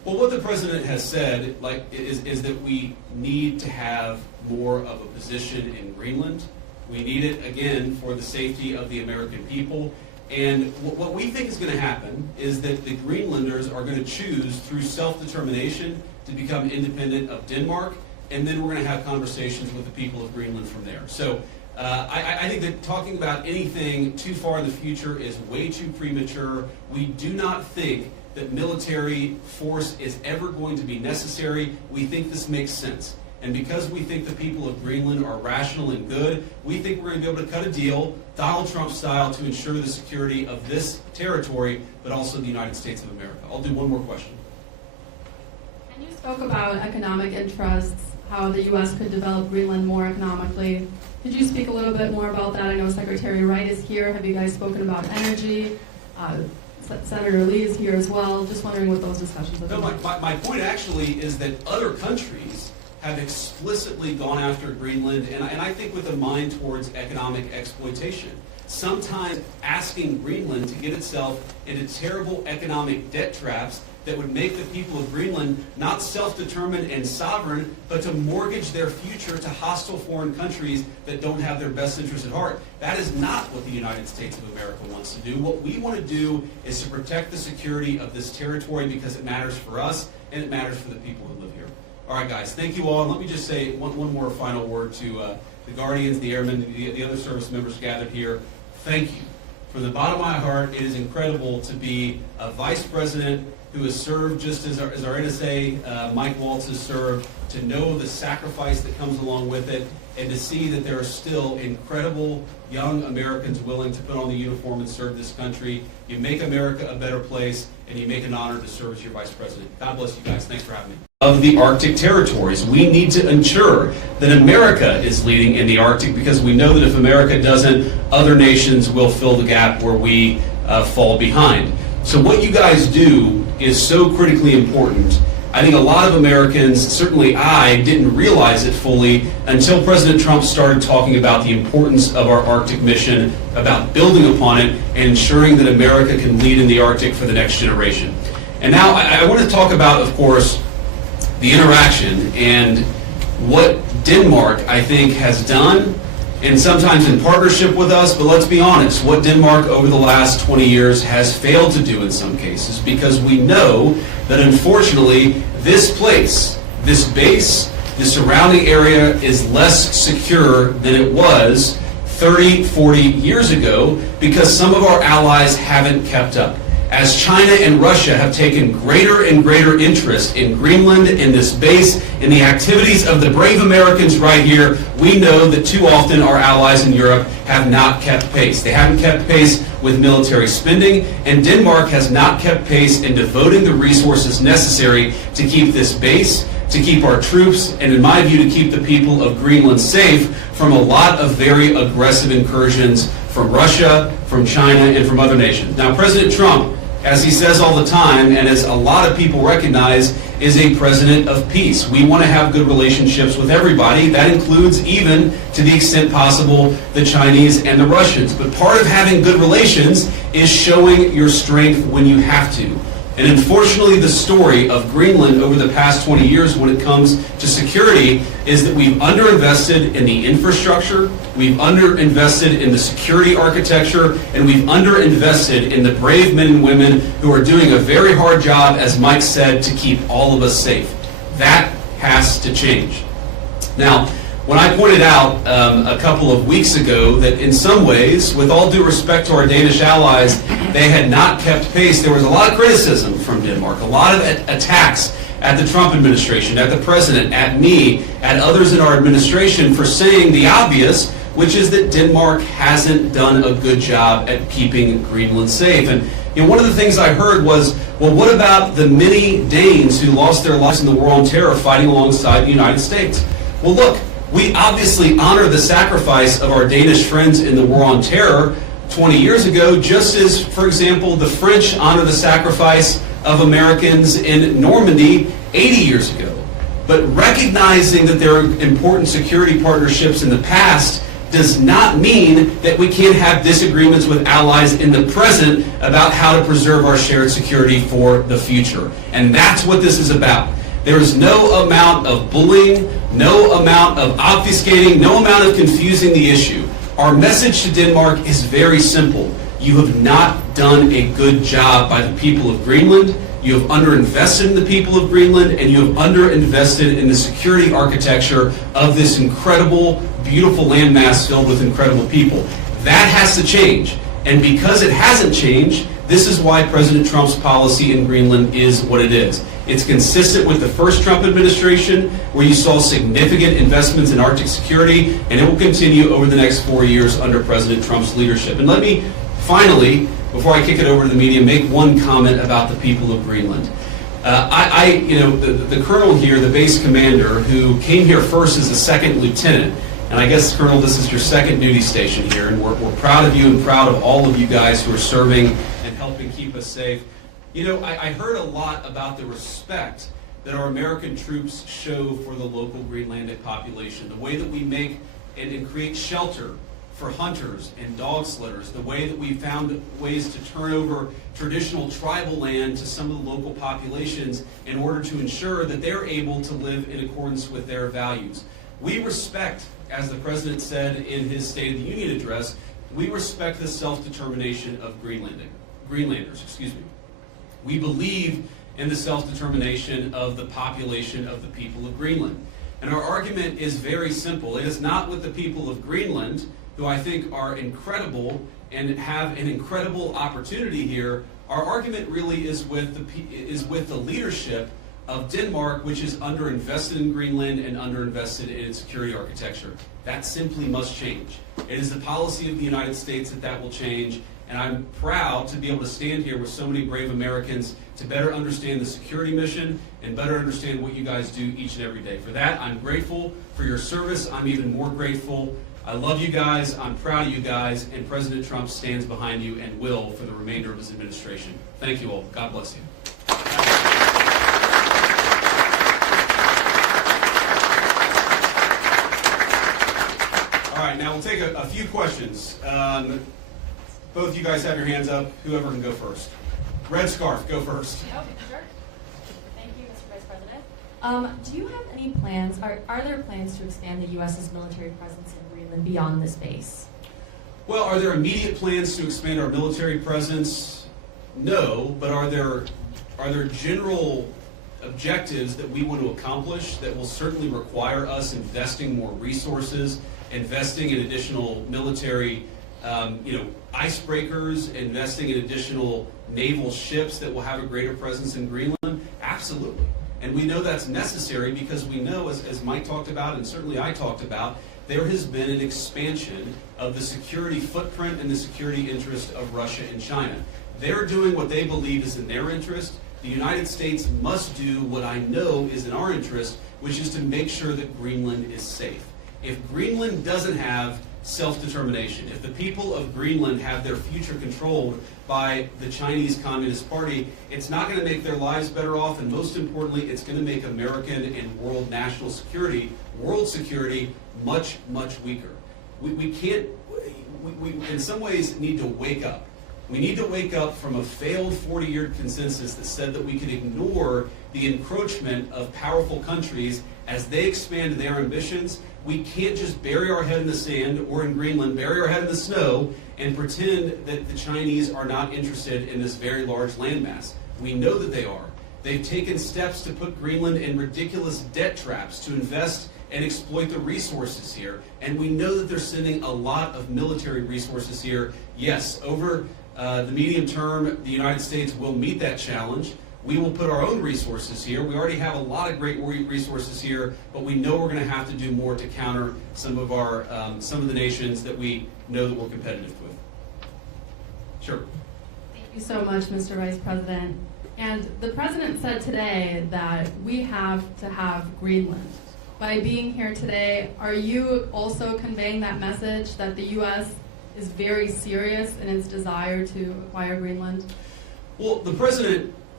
Well, what the president has said, is that we need to have more of a position in Greenland. We need it, again, for the safety of the American people. And what we think is going to happen is that the Greenlanders are going to choose, through self-determination, to become independent of Denmark, and then we're going to have conversations with the people of Greenland from there. So I think that talking about anything too far in the future is way too premature. We do not think that military force is ever going to be necessary. We think this makes sense. And because we think the people of Greenland are rational and good, we think we're going to be able to cut a deal, Donald Trump style, to ensure the security of this territory, but also the United States of America. I'll do one more question. And you spoke about economic interests, how the U.S. could develop Greenland more economically. Could you speak a little bit more about that? I know Secretary Wright is here. Have you guys spoken about energy? Senator Lee is here as well. Just wondering what those discussions have been. No, my point actually is that other countries have explicitly gone after Greenland, and I think with a mind towards economic exploitation. Sometimes asking Greenland to get itself into terrible economic debt traps that would make the people of Greenland not self-determined and sovereign, but to mortgage their future to hostile foreign countries that don't have their best interests at heart. That is not what the United States of America wants to do. What we want to do is to protect the security of this territory because it matters for us and it matters for the people who live here. All right, guys, thank you all. And let me just say one more final word to the Guardians, the Airmen, the other service members gathered here. Thank you. From the bottom of my heart, it is incredible to be a vice president who has served just as our NSA, Mike Waltz, has served, to know the sacrifice that comes along with it, and to see that there are still incredible young Americans willing to put on the uniform and serve this country. You make America a better place, and you make an honor to serve as your vice president. God bless you guys. Thanks for having me. Of the Arctic territories, we need to ensure that America is leading in the Arctic, because we know that if America doesn't, other nations will fill the gap where we fall behind. So what you guys do is so critically important. I think a lot of Americans, certainly I, didn't realize it fully until President Trump started talking about the importance of our Arctic mission, about building upon it, and ensuring that America can lead in the Arctic for the next generation. And now I want to talk about, of course, the interaction and what Denmark, I think, has done, and sometimes in partnership with us, but let's be honest, what Denmark over the last 20 years has failed to do in some cases, because we know that unfortunately this place, this base, the surrounding area is less secure than it was 30, 40 years ago, because some of our allies haven't kept up. As China and Russia have taken greater and greater interest in Greenland, in this base, in the activities of the brave Americans right here, we know that too often our allies in Europe have not kept pace. They haven't kept pace with military spending, and Denmark has not kept pace in devoting the resources necessary to keep this base, to keep our troops, and in my view, to keep the people of Greenland safe from a lot of very aggressive incursions from Russia, from China, and from other nations. Now, President Trump, as he says all the time, and as a lot of people recognize, is a president of peace. We want to have good relationships with everybody. That includes, even to the extent possible, the Chinese and the Russians. But part of having good relations is showing your strength when you have to. And unfortunately, the story of Greenland over the past 20 years when it comes to security is that we've underinvested in the infrastructure, we've underinvested in the security architecture, and we've underinvested in the brave men and women who are doing a very hard job, as Mike said, to keep all of us safe. That has to change. Now, when I pointed out a couple of weeks ago that in some ways, with all due respect to our Danish allies, they had not kept pace, there was a lot of criticism from Denmark, a lot of attacks at the Trump administration, at the president, at me, at others in our administration for saying the obvious, which is that Denmark hasn't done a good job at keeping Greenland safe. And one of the things I heard was, well, what about the many Danes who lost their lives in the war on terror fighting alongside the United States? Well, look, we obviously honor the sacrifice of our Danish friends in the war on terror 20 years ago, just as, for example, the French honor the sacrifice of Americans in Normandy 80 years ago. But recognizing that there are important security partnerships in the past does not mean that we can't have disagreements with allies in the present about how to preserve our shared security for the future. And that's what this is about. There is no amount of bullying, no amount of obfuscating, no amount of confusing the issue. Our message to Denmark is very simple. You have not done a good job by the people of Greenland. You have underinvested in the people of Greenland, and you have underinvested in the security architecture of this incredible, beautiful landmass filled with incredible people. That has to change. And because it hasn't changed, this is why President Trump's policy in Greenland is what it is. It's consistent with the first Trump administration, where you saw significant investments in Arctic security, and it will continue over the next 4 years under President Trump's leadership. And let me finally, before I kick it over to the media, make one comment about the people of Greenland. The colonel here, the base commander, who came here first as a second lieutenant, and I guess, Colonel, this is your second duty station here, and we're proud of you and proud of all of you guys who are serving and helping keep us safe. I heard a lot about the respect that our American troops show for the local Greenlandic population, the way that we make and create shelter for hunters and dog slitters, the way that we found ways to turn over traditional tribal land to some of the local populations in order to ensure that they're able to live in accordance with their values. We respect, as the President said in his State of the Union address, we respect the self-determination of Greenlanders. We believe in the self-determination of the population of the people of Greenland. And our argument is very simple. It is not with the people of Greenland, who I think are incredible and have an incredible opportunity here. Our argument really is with the leadership of Denmark, which is underinvested in Greenland and underinvested in its security architecture. That simply must change. It is the policy of the United States that will change, and I'm proud to be able to stand here with so many brave Americans to better understand the security mission and better understand what you guys do each and every day. For that, I'm grateful for your service. I'm even more grateful. I love you guys, I'm proud of you guys, and President Trump stands behind you and will for the remainder of his administration. Thank you all. God bless you. All right, now we'll take a few questions. Both of you guys have your hands up. Whoever can go first. Red scarf, go first. Okay, sure. Thank you, Mr. Vice President. Do you have any plans, are there plans to expand the U.S.'s military presence in Greenland beyond this base? Well, are there immediate plans to expand our military presence? No, but are there general objectives that we want to accomplish that will certainly require us investing more resources, investing in additional military icebreakers, investing in additional naval ships that will have a greater presence in Greenland? Absolutely. And we know that's necessary because we know, as Mike talked about and certainly I talked about, there has been an expansion of the security footprint and the security interest of Russia and China. They're doing what they believe is in their interest. The United States must do what I know is in our interest, which is to make sure that Greenland is safe. If Greenland doesn't have self-determination, if the people of Greenland have their future controlled by the Chinese Communist Party, it's not going to make their lives better off, and most importantly, it's going to make American and world national security, world security, much, much weaker. We in some ways need to wake up. We need to wake up from a failed 40-year consensus that said that we could ignore the encroachment of powerful countries as they expand their ambitions. We can't just bury our head in the sand, or in Greenland, bury our head in the snow and pretend that the Chinese are not interested in this very large landmass. We know that they are. They've taken steps to put Greenland in ridiculous debt traps to invest and exploit the resources here. And we know that they're sending a lot of military resources here. Yes, over the medium term, the United States will meet that challenge. We will put our own resources here. We already have a lot of great resources here, but we know we're going to have to do more to counter some of the nations that we know that we're competitive with. Sure. Thank you so much, Mr. Vice President. And the President said today that we have to have Greenland. By being here today, are you also conveying that message that the U.S. is very serious in its desire to acquire Greenland? Well, the President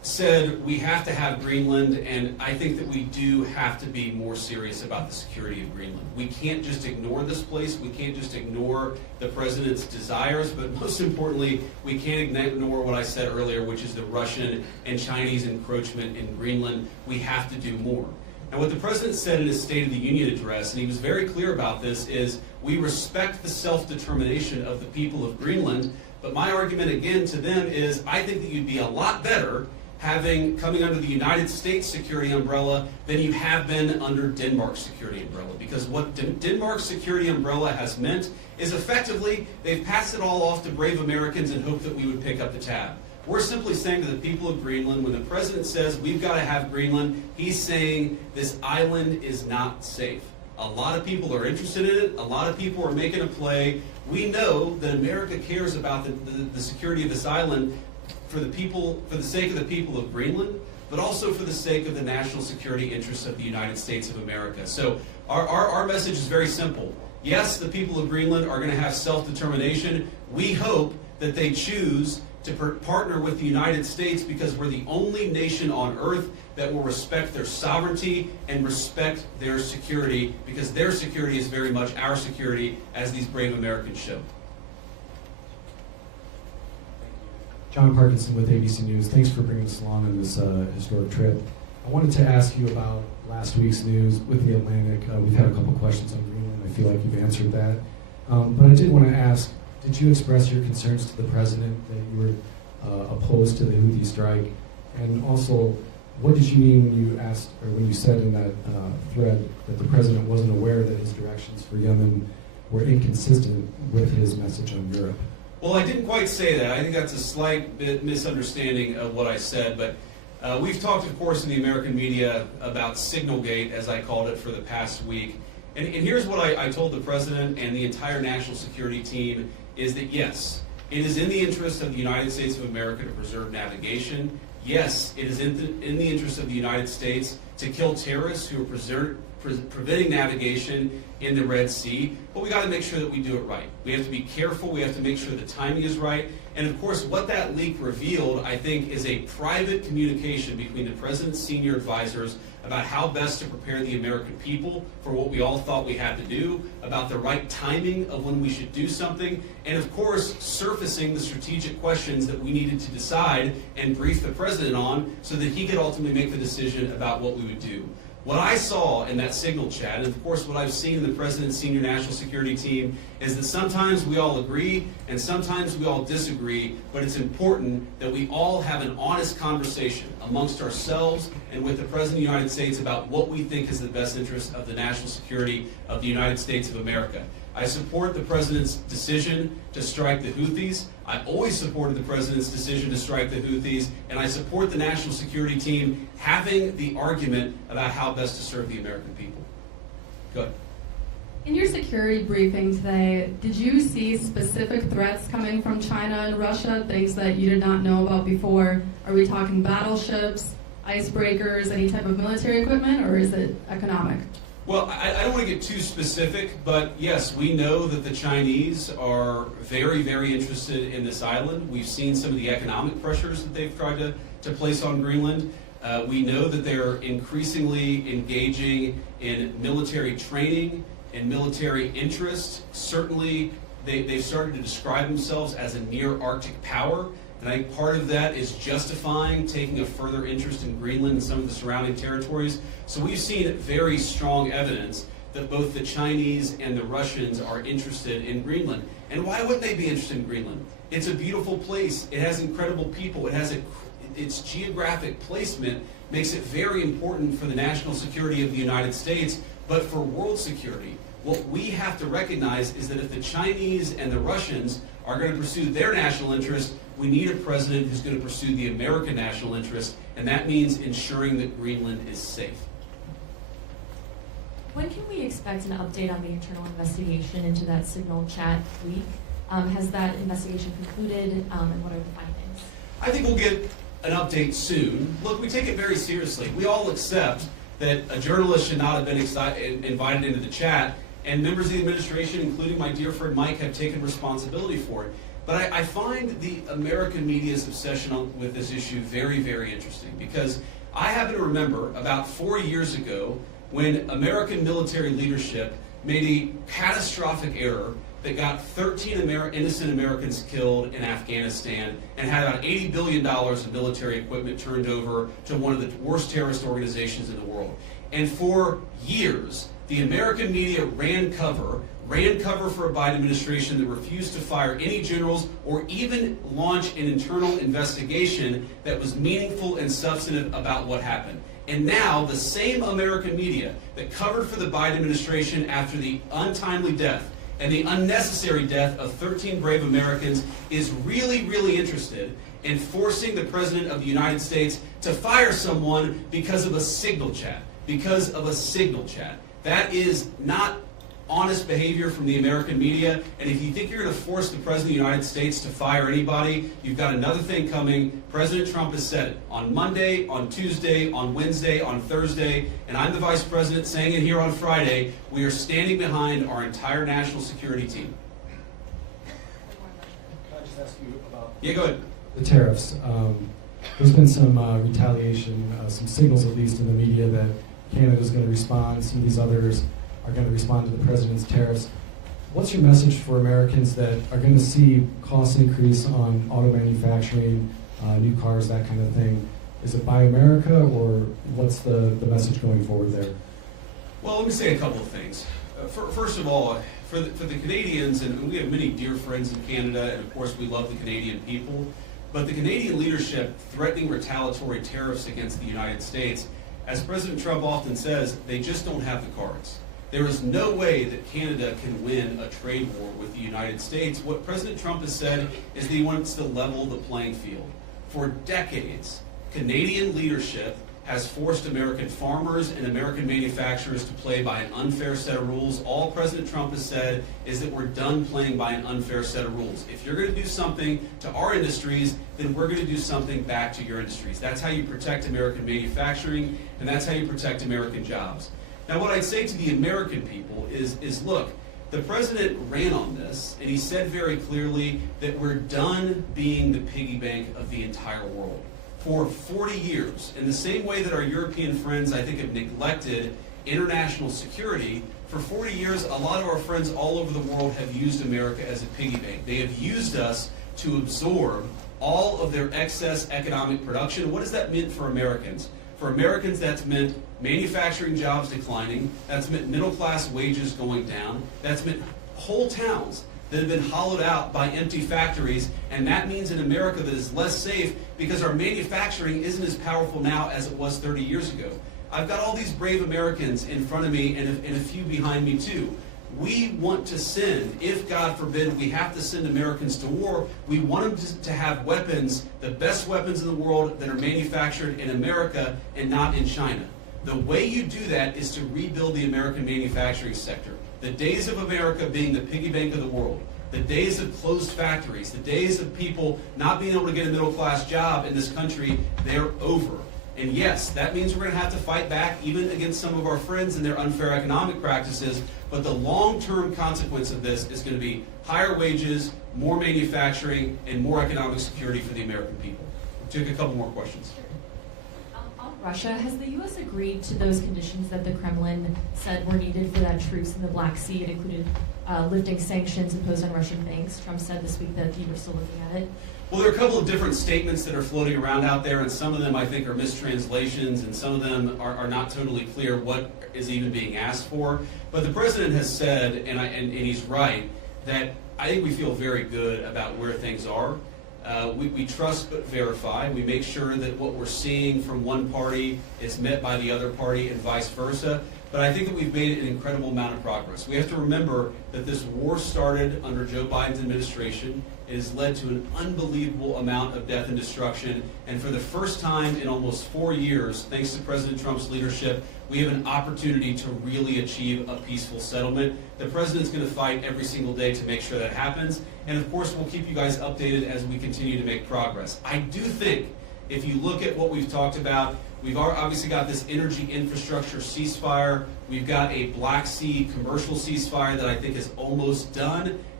said we have to have Greenland, and I think that we do have to be more serious about the security of Greenland. We can't just ignore this place. We can't just ignore the president's desires, but most importantly, we can't ignore what I said earlier, which is the Russian and Chinese encroachment in Greenland. We have to do more. And what the president said in his State of the Union address, and he was very clear about this, is we respect the self-determination of the people of Greenland, but my argument again to them is I think that you'd be a lot better coming under the United States security umbrella than you have been under Denmark's security umbrella. Because what Denmark's security umbrella has meant is effectively they've passed it all off to brave Americans and hoped that we would pick up the tab. We're simply saying to the people of Greenland, when the president says we've got to have Greenland, he's saying this island is not safe. A lot of people are interested in it. A lot of people are making a play. We know that America cares about the security of this island for the sake of the people of Greenland, but also for the sake of the national security interests of the United States of America. So our message is very simple. Yes, the people of Greenland are going to have self-determination. We hope that they choose to partner with the United States because we're the only nation on earth that will respect their sovereignty and respect their security, because their security is very much our security, as these brave Americans show. John Parkinson with ABC News. Thanks for bringing us along on this historic trip. I wanted to ask you about last week's news with the Atlantic. We've had a couple questions on Greenland. I feel like you've answered that. But I did want to ask, did you express your concerns to the president that you were opposed to the Houthi strike? And also, what did you mean when you asked, or when you said in that thread that the president wasn't aware that his directions for Yemen were inconsistent with his message on Europe? Well, I didn't quite say that. I think that's a slight bit misunderstanding of what I said. But we've talked, of course, in the American media about Signalgate, as I called it, for the past week. And here's what I told the president and the entire national security team, is that yes, it is in the interest of the United States of America to preserve navigation. Yes, it is in the interest of the United States to kill terrorists who are preventing navigation in the Red Sea, but we got to make sure that we do it right. We have to be careful. We have to make sure the timing is right. And of course, what that leak revealed, I think, is a private communication between the president's senior advisors about how best to prepare the American people for what we all thought we had to do, about the right timing of when we should do something, and of course, surfacing the strategic questions that we needed to decide and brief the president on so that he could ultimately make the decision about what we would do. What I saw in that signal chat, and of course what I've seen in the president's senior national security team, is that sometimes we all agree and sometimes we all disagree, but it's important that we all have an honest conversation amongst ourselves and with the President of the United States about what we think is the best interest of the national security of the United States of America. I support the president's decision to strike the Houthis. I always supported the president's decision to strike the Houthis, and I support the national security team having the argument about how best to serve the American people. Go ahead. In your security briefing today, did you see specific threats coming from China and Russia, things that you did not know about before? Are we talking battleships, icebreakers, any type of military equipment, or is it economic? Well, I don't want to get too specific, but yes, we know that the Chinese are very, very interested in this island. We've seen some of the economic pressures that they've tried to place on Greenland. We know that they're increasingly engaging in military training and military interest. Certainly, they've started to describe themselves as a near-Arctic power. And I think part of that is justifying taking a further interest in Greenland and some of the surrounding territories. So we've seen very strong evidence that both the Chinese and the Russians are interested in Greenland. And why wouldn't they be interested in Greenland? It's a beautiful place. It has incredible people. It has its geographic placement makes it very important for the national security of the United States, but for world security. What we have to recognize is that if the Chinese and the Russians are going to pursue their national interest, we need a president who's going to pursue the American national interest, and that means ensuring that Greenland is safe. When can we expect an update on the internal investigation into that signal chat leak? Has that investigation concluded, and what are the findings? I think we'll get an update soon. Look, we take it very seriously. We all accept that a journalist should not have been invited into the chat, and members of the administration, including my dear friend Mike, have taken responsibility for it. But I find the American media's obsession with this issue very, very interesting, because I happen to remember about 4 years ago when American military leadership made a catastrophic error that got 13 innocent Americans killed in Afghanistan and had about $80 billion of military equipment turned over to one of the worst terrorist organizations in the world. And for years, the American media ran cover for a Biden administration that refused to fire any generals or even launch an internal investigation that was meaningful and substantive about what happened. And now the same American media that covered for the Biden administration after the untimely death and the unnecessary death of 13 brave Americans is really, really interested in forcing the President of the United States to fire someone because of a signal chat. Because of a signal chat. That is not honest behavior from the American media, and if you think you're going to force the President of the United States to fire anybody, you've got another thing coming. President Trump has said it on Monday, on Tuesday, on Wednesday, on Thursday, and I'm the Vice President saying it here on Friday. We are standing behind our entire national security team. Can I just ask you about Yeah, go ahead. the tariffs? There's been some retaliation, some signals at least in the media that Canada's going to respond, some of these others are going to respond to the president's tariffs. What's your message for Americans that are going to see costs increase on auto manufacturing, new cars, that kind of thing? Is it Buy America, or what's the message going forward there? Well, let me say a couple of things. First of all, for the Canadians, and we have many dear friends in Canada, and of course we love the Canadian people, but the Canadian leadership threatening retaliatory tariffs against the United States, as President Trump often says, they just don't have the cards. There is no way that Canada can win a trade war with the United States. What President Trump has said is that he wants to level the playing field. For decades, Canadian leadership has forced American farmers and American manufacturers to play by an unfair set of rules. All President Trump has said is that we're done playing by an unfair set of rules. If you're going to do something to our industries, then we're going to do something back to your industries. That's how you protect American manufacturing, and that's how you protect American jobs. Now, what I'd say to the American people is look, the president ran on this, and he said very clearly that we're done being the piggy bank of the entire world. For 40 years, in the same way that our European friends, I think, have neglected international security, for 40 years, a lot of our friends all over the world have used America as a piggy bank. They have used us to absorb all of their excess economic production. What does that mean for Americans? For Americans, that's meant manufacturing jobs declining. That's meant middle-class wages going down. That's meant whole towns that have been hollowed out by empty factories. And that means an America that is less safe because our manufacturing isn't as powerful now as it was 30 years ago. I've got all these brave Americans in front of me and a few behind me too. We want to send, if God forbid we have to send Americans to war, we want them to have weapons, the best weapons in the world that are manufactured in America and not in China. The way you do that is to rebuild the American manufacturing sector. The days of America being the piggy bank of the world, the days of closed factories, the days of people not being able to get a middle-class job in this country, they're over. And yes, that means we're going to have to fight back even against some of our friends and their unfair economic practices, but the long-term consequence of this is going to be higher wages, more manufacturing, and more economic security for the American people. We'll take a couple more questions. On Russia, has the U.S. agreed to those conditions that the Kremlin said were needed for that truce in the Black Sea? It included lifting sanctions imposed on Russian banks. Trump said this week that you were still looking at it. Well, there are a couple of different statements that are floating around out there, and some of them I think are mistranslations, and some of them are not totally clear what is even being asked for. But the president has said, and he's right, that I think we feel very good about where things are. We trust but verify. We make sure that what we're seeing from one party is met by the other party and vice versa. But I think that we've made an incredible amount of progress. We have to remember that this war started under Joe Biden's administration. It has led to an unbelievable amount of death and destruction. And for the first time in almost 4 years, thanks to President Trump's leadership, we have an opportunity to really achieve a peaceful settlement. The president's going to fight every single day to make sure that happens. And of course, we'll keep you guys updated as we continue to make progress. I do think if you look at what we've talked about, we've obviously got this energy infrastructure ceasefire. We've got a Black Sea commercial ceasefire that I think is almost done.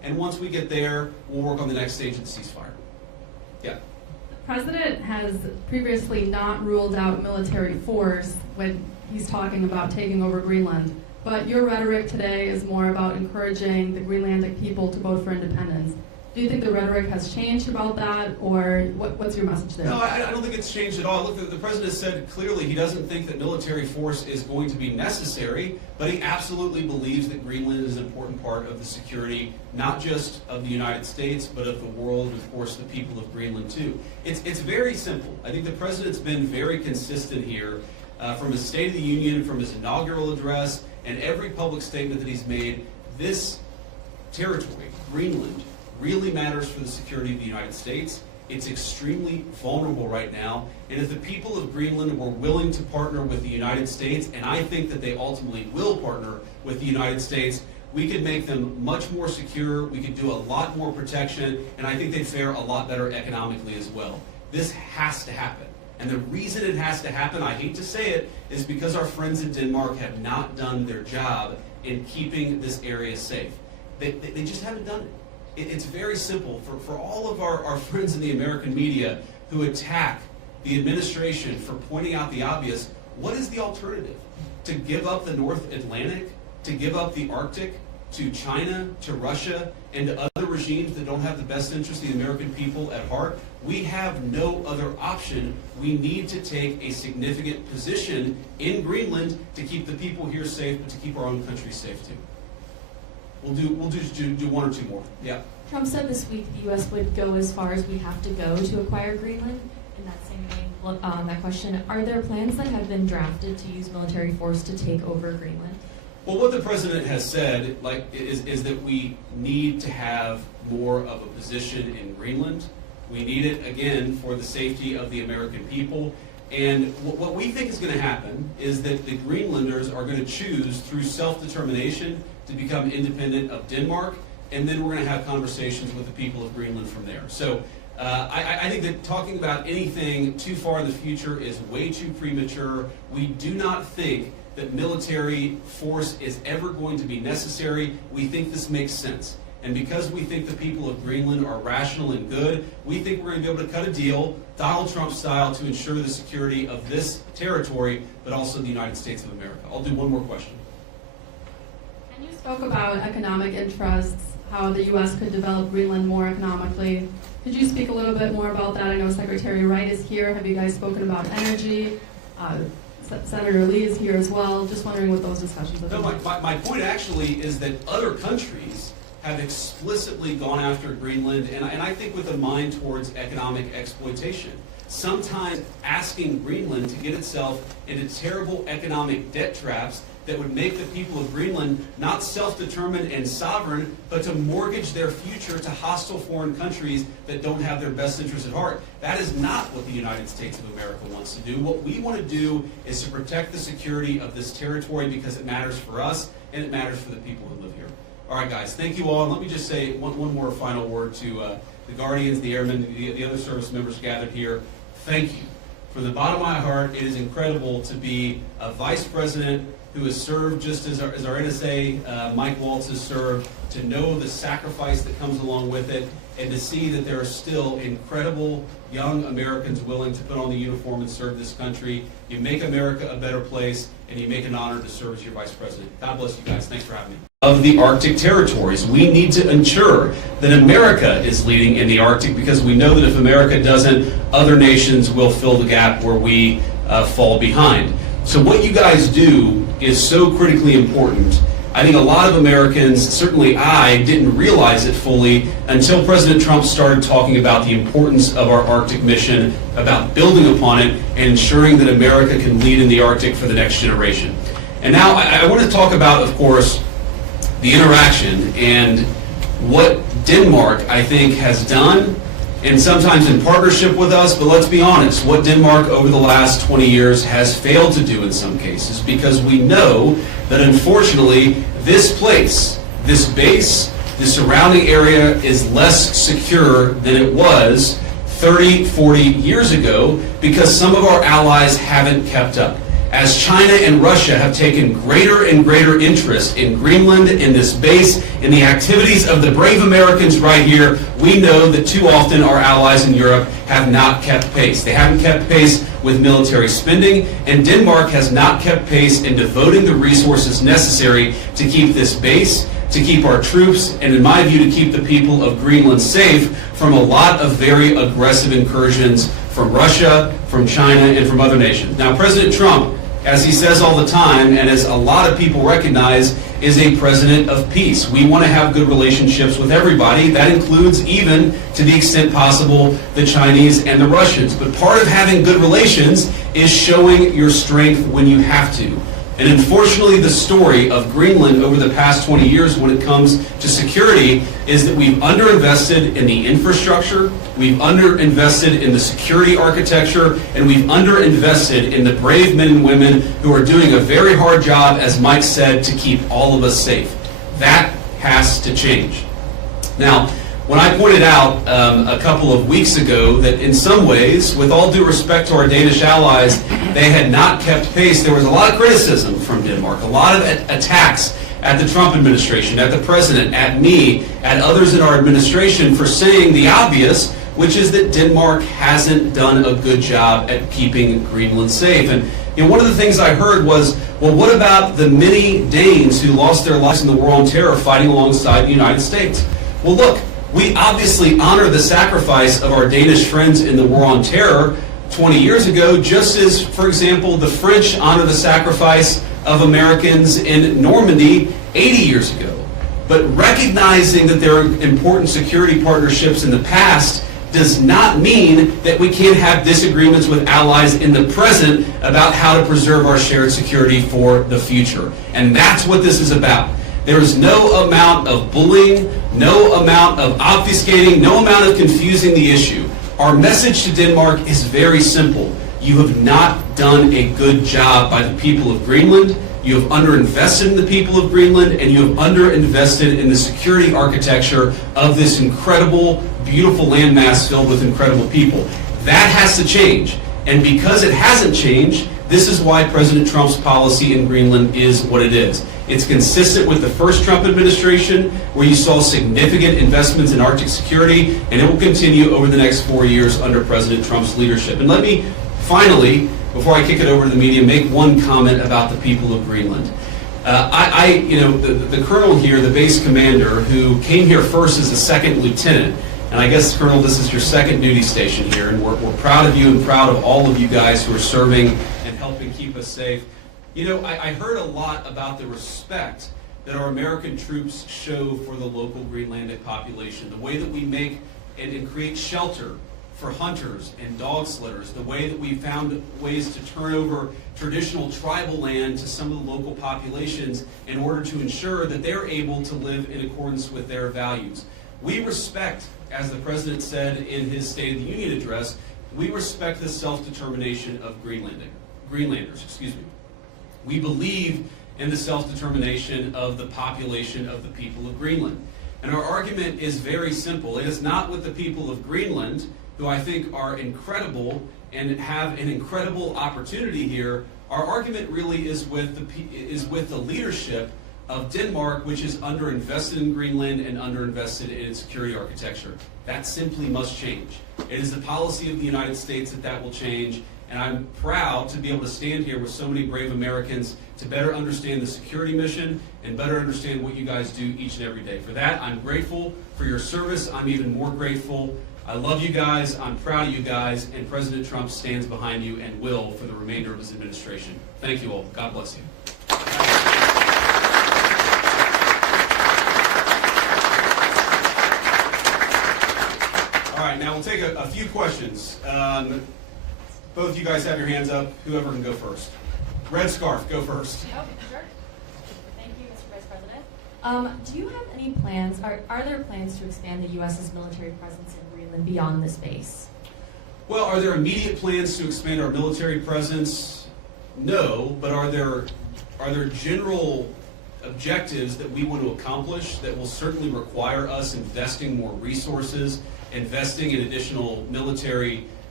and once we get there, we'll work on the next stage of the ceasefire. Yeah. The president has previously not ruled out military force when he's talking about taking over Greenland, but your rhetoric today is more about encouraging the Greenlandic people to vote for independence. Do you think the rhetoric has changed about that, or what's your message there? No, I don't think it's changed at all. Look, the president said clearly he doesn't think that military force is going to be necessary, but he absolutely believes that Greenland is an important part of the security, not just of the United States, but of the world, and of course the people of Greenland too. It's very simple. I think the president's been very consistent here from his State of the Union, from his inaugural address, and every public statement that he's made. This territory, Greenland, really matters for the security of the United States. It's extremely vulnerable right now, and if the people of Greenland were willing to partner with the United States, and I think that they ultimately will partner with the United States, we could make them much more secure, we could do a lot more protection, and I think they'd fare a lot better economically as well. This has to happen. And the reason it has to happen, I hate to say it, is because our friends in Denmark have not done their job in keeping this area safe. They just haven't done it. It's very simple. For all of our friends in the American media who attack the administration for pointing out the obvious, what is the alternative? To give up the North Atlantic? To give up the Arctic? To China? To Russia? And to other regimes that don't have the best interest of the American people at heart? We have no other option. We need to take a significant position in Greenland to keep the people here safe, but to keep our own country safe too. We'll do one or two more. Yeah. Trump said this week the U.S. would go as far as we have to go to acquire Greenland. In that same vein, that question, are there plans that have been drafted to use military force to take over Greenland? Well, what the president has said, is that we need to have more of a position in Greenland. We need it, again, for the safety of the American people. And what we think is going to happen is that the Greenlanders are going to choose, through self-determination, to become independent of Denmark, and then we're going to have conversations with the people of Greenland from there. So I think that talking about anything too far in the future is way too premature. We do not think that military force is ever going to be necessary. We think this makes sense. And because we think the people of Greenland are rational and good, we think we're going to be able to cut a deal, Donald Trump style, to ensure the security of this territory, but also the United States of America. I'll do one more question. And you spoke about economic interests, how the U.S. could develop Greenland more economically. Could you speak a little bit more about that? I know Secretary Wright is here. Have you guys spoken about energy? Senator Lee is here as well. Just wondering what those discussions are. No, my point actually is that other countries have explicitly gone after Greenland, and I think with a mind towards economic exploitation. Sometimes asking Greenland to get itself into terrible economic debt traps that would make the people of Greenland not self-determined and sovereign, but to mortgage their future to hostile foreign countries that don't have their best interests at heart. That is not what the United States of America wants to do. What we want to do is to protect the security of this territory because it matters for us and it matters for the people who live here. All right, guys, thank you all. And let me just say one more final word to the Guardians, the Airmen, the other service members gathered here. Thank you. From the bottom of my heart, it is incredible to be a vice president who has served just as our NSA, Mike Waltz, has served, to know the sacrifice that comes along with it, and to see that there are still incredible young Americans willing to put on the uniform and serve this country. You make America a better place, and you make an honor to serve as your vice president. God bless you guys. Thanks for having me. Of the Arctic territories, we need to ensure that America is leading in the Arctic, because we know that if America doesn't, other nations will fill the gap where we fall behind. So what you guys do is so critically important. I think a lot of Americans, certainly I, didn't realize it fully until President Trump started talking about the importance of our Arctic mission, about building upon it, and ensuring that America can lead in the Arctic for the next generation. And now I want to talk about, of course, the interaction and what Denmark, I think, has done, and sometimes in partnership with us, but let's be honest, what Denmark over the last 20 years has failed to do in some cases, because we know that unfortunately this place, this base, the surrounding area is less secure than it was 30, 40 years ago, because some of our allies haven't kept up. as China and Russia have taken greater and greater interest in Greenland, in this base, in the activities of the brave Americans right here, we know that too often our allies in Europe have not kept pace. They haven't kept pace with military spending, and Denmark has not kept pace in devoting the resources necessary to keep this base, to keep our troops, and in my view, to keep the people of Greenland safe from a lot of very aggressive incursions from Russia, from China, and from other nations. Now, President Trump, as he says all the time, and as a lot of people recognize, is a president of peace. We want to have good relationships with everybody. That includes, even to the extent possible, the Chinese and the Russians. But part of having good relations is showing your strength when you have to. And unfortunately, the story of Greenland over the past 20 years when it comes to security is that we've underinvested in the infrastructure, we've underinvested in the security architecture, and we've underinvested in the brave men and women who are doing a very hard job, as Mike said, to keep all of us safe. That has to change. Now, when I pointed out a couple of weeks ago that in some ways, with all due respect to our Danish allies, they had not kept pace, there was a lot of criticism from Denmark, a lot of attacks at the Trump administration, at the president, at me, at others in our administration for saying the obvious, which is that Denmark hasn't done a good job at keeping Greenland safe. And one of the things I heard was, well, what about the many Danes who lost their lives in the war on terror fighting alongside the United States? Well, look, we obviously honor the sacrifice of our Danish friends in the war on terror 20 years ago, just as, for example, the French honor the sacrifice of Americans in Normandy 80 years ago. But recognizing that there are important security partnerships in the past does not mean that we can't have disagreements with allies in the present about how to preserve our shared security for the future. And that's what this is about. There is no amount of bullying, no amount of obfuscating, no amount of confusing the issue. Our message to Denmark is very simple. You have not done a good job by the people of Greenland. You have underinvested in the people of Greenland, and you have underinvested in the security architecture of this incredible, beautiful landmass filled with incredible people. That has to change. And because it hasn't changed, this is why President Trump's policy in Greenland is what it is. It's consistent with the first Trump administration, where you saw significant investments in Arctic security, and it will continue over the next 4 years under President Trump's leadership. And let me finally, before I kick it over to the media, make one comment about the people of Greenland. The colonel here, the base commander, who came here first as a second lieutenant, and I guess, Colonel, this is your second duty station here, and we're proud of you and proud of all of you guys who are serving and helping keep us safe. I heard a lot about the respect that our American troops show for the local Greenlandic population, the way that we make and create shelter for hunters and dog slitters, the way that we found ways to turn over traditional tribal land to some of the local populations in order to ensure that they're able to live in accordance with their values. We respect, as the President said in his State of the Union address, we respect the self-determination of Greenlanders. We believe in the self-determination of the population of the people of Greenland. And our argument is very simple. It is not with the people of Greenland, who I think are incredible and have an incredible opportunity here. Our argument really is with the leadership of Denmark, which is underinvested in Greenland and underinvested in its security architecture. That simply must change. It is the policy of the United States that will change. And I'm proud to be able to stand here with so many brave Americans to better understand the security mission and better understand what you guys do each and every day. For that, I'm grateful for your service. I'm even more grateful. I love you guys. I'm proud of you guys. And President Trump stands behind you and will for the remainder of his administration. Thank you all. God bless you. All right, now we'll take a few questions. Both of you guys have your hands up. Whoever can go first. Red scarf, go first. Oh, sure. Thank you, Mr. Vice President. Do you have any plans, are there plans to expand the U.S.'s military presence in Greenland beyond this base? Well, are there immediate plans to expand our military presence? No, but are there general objectives that we want to accomplish that will certainly require us investing more resources, investing in additional military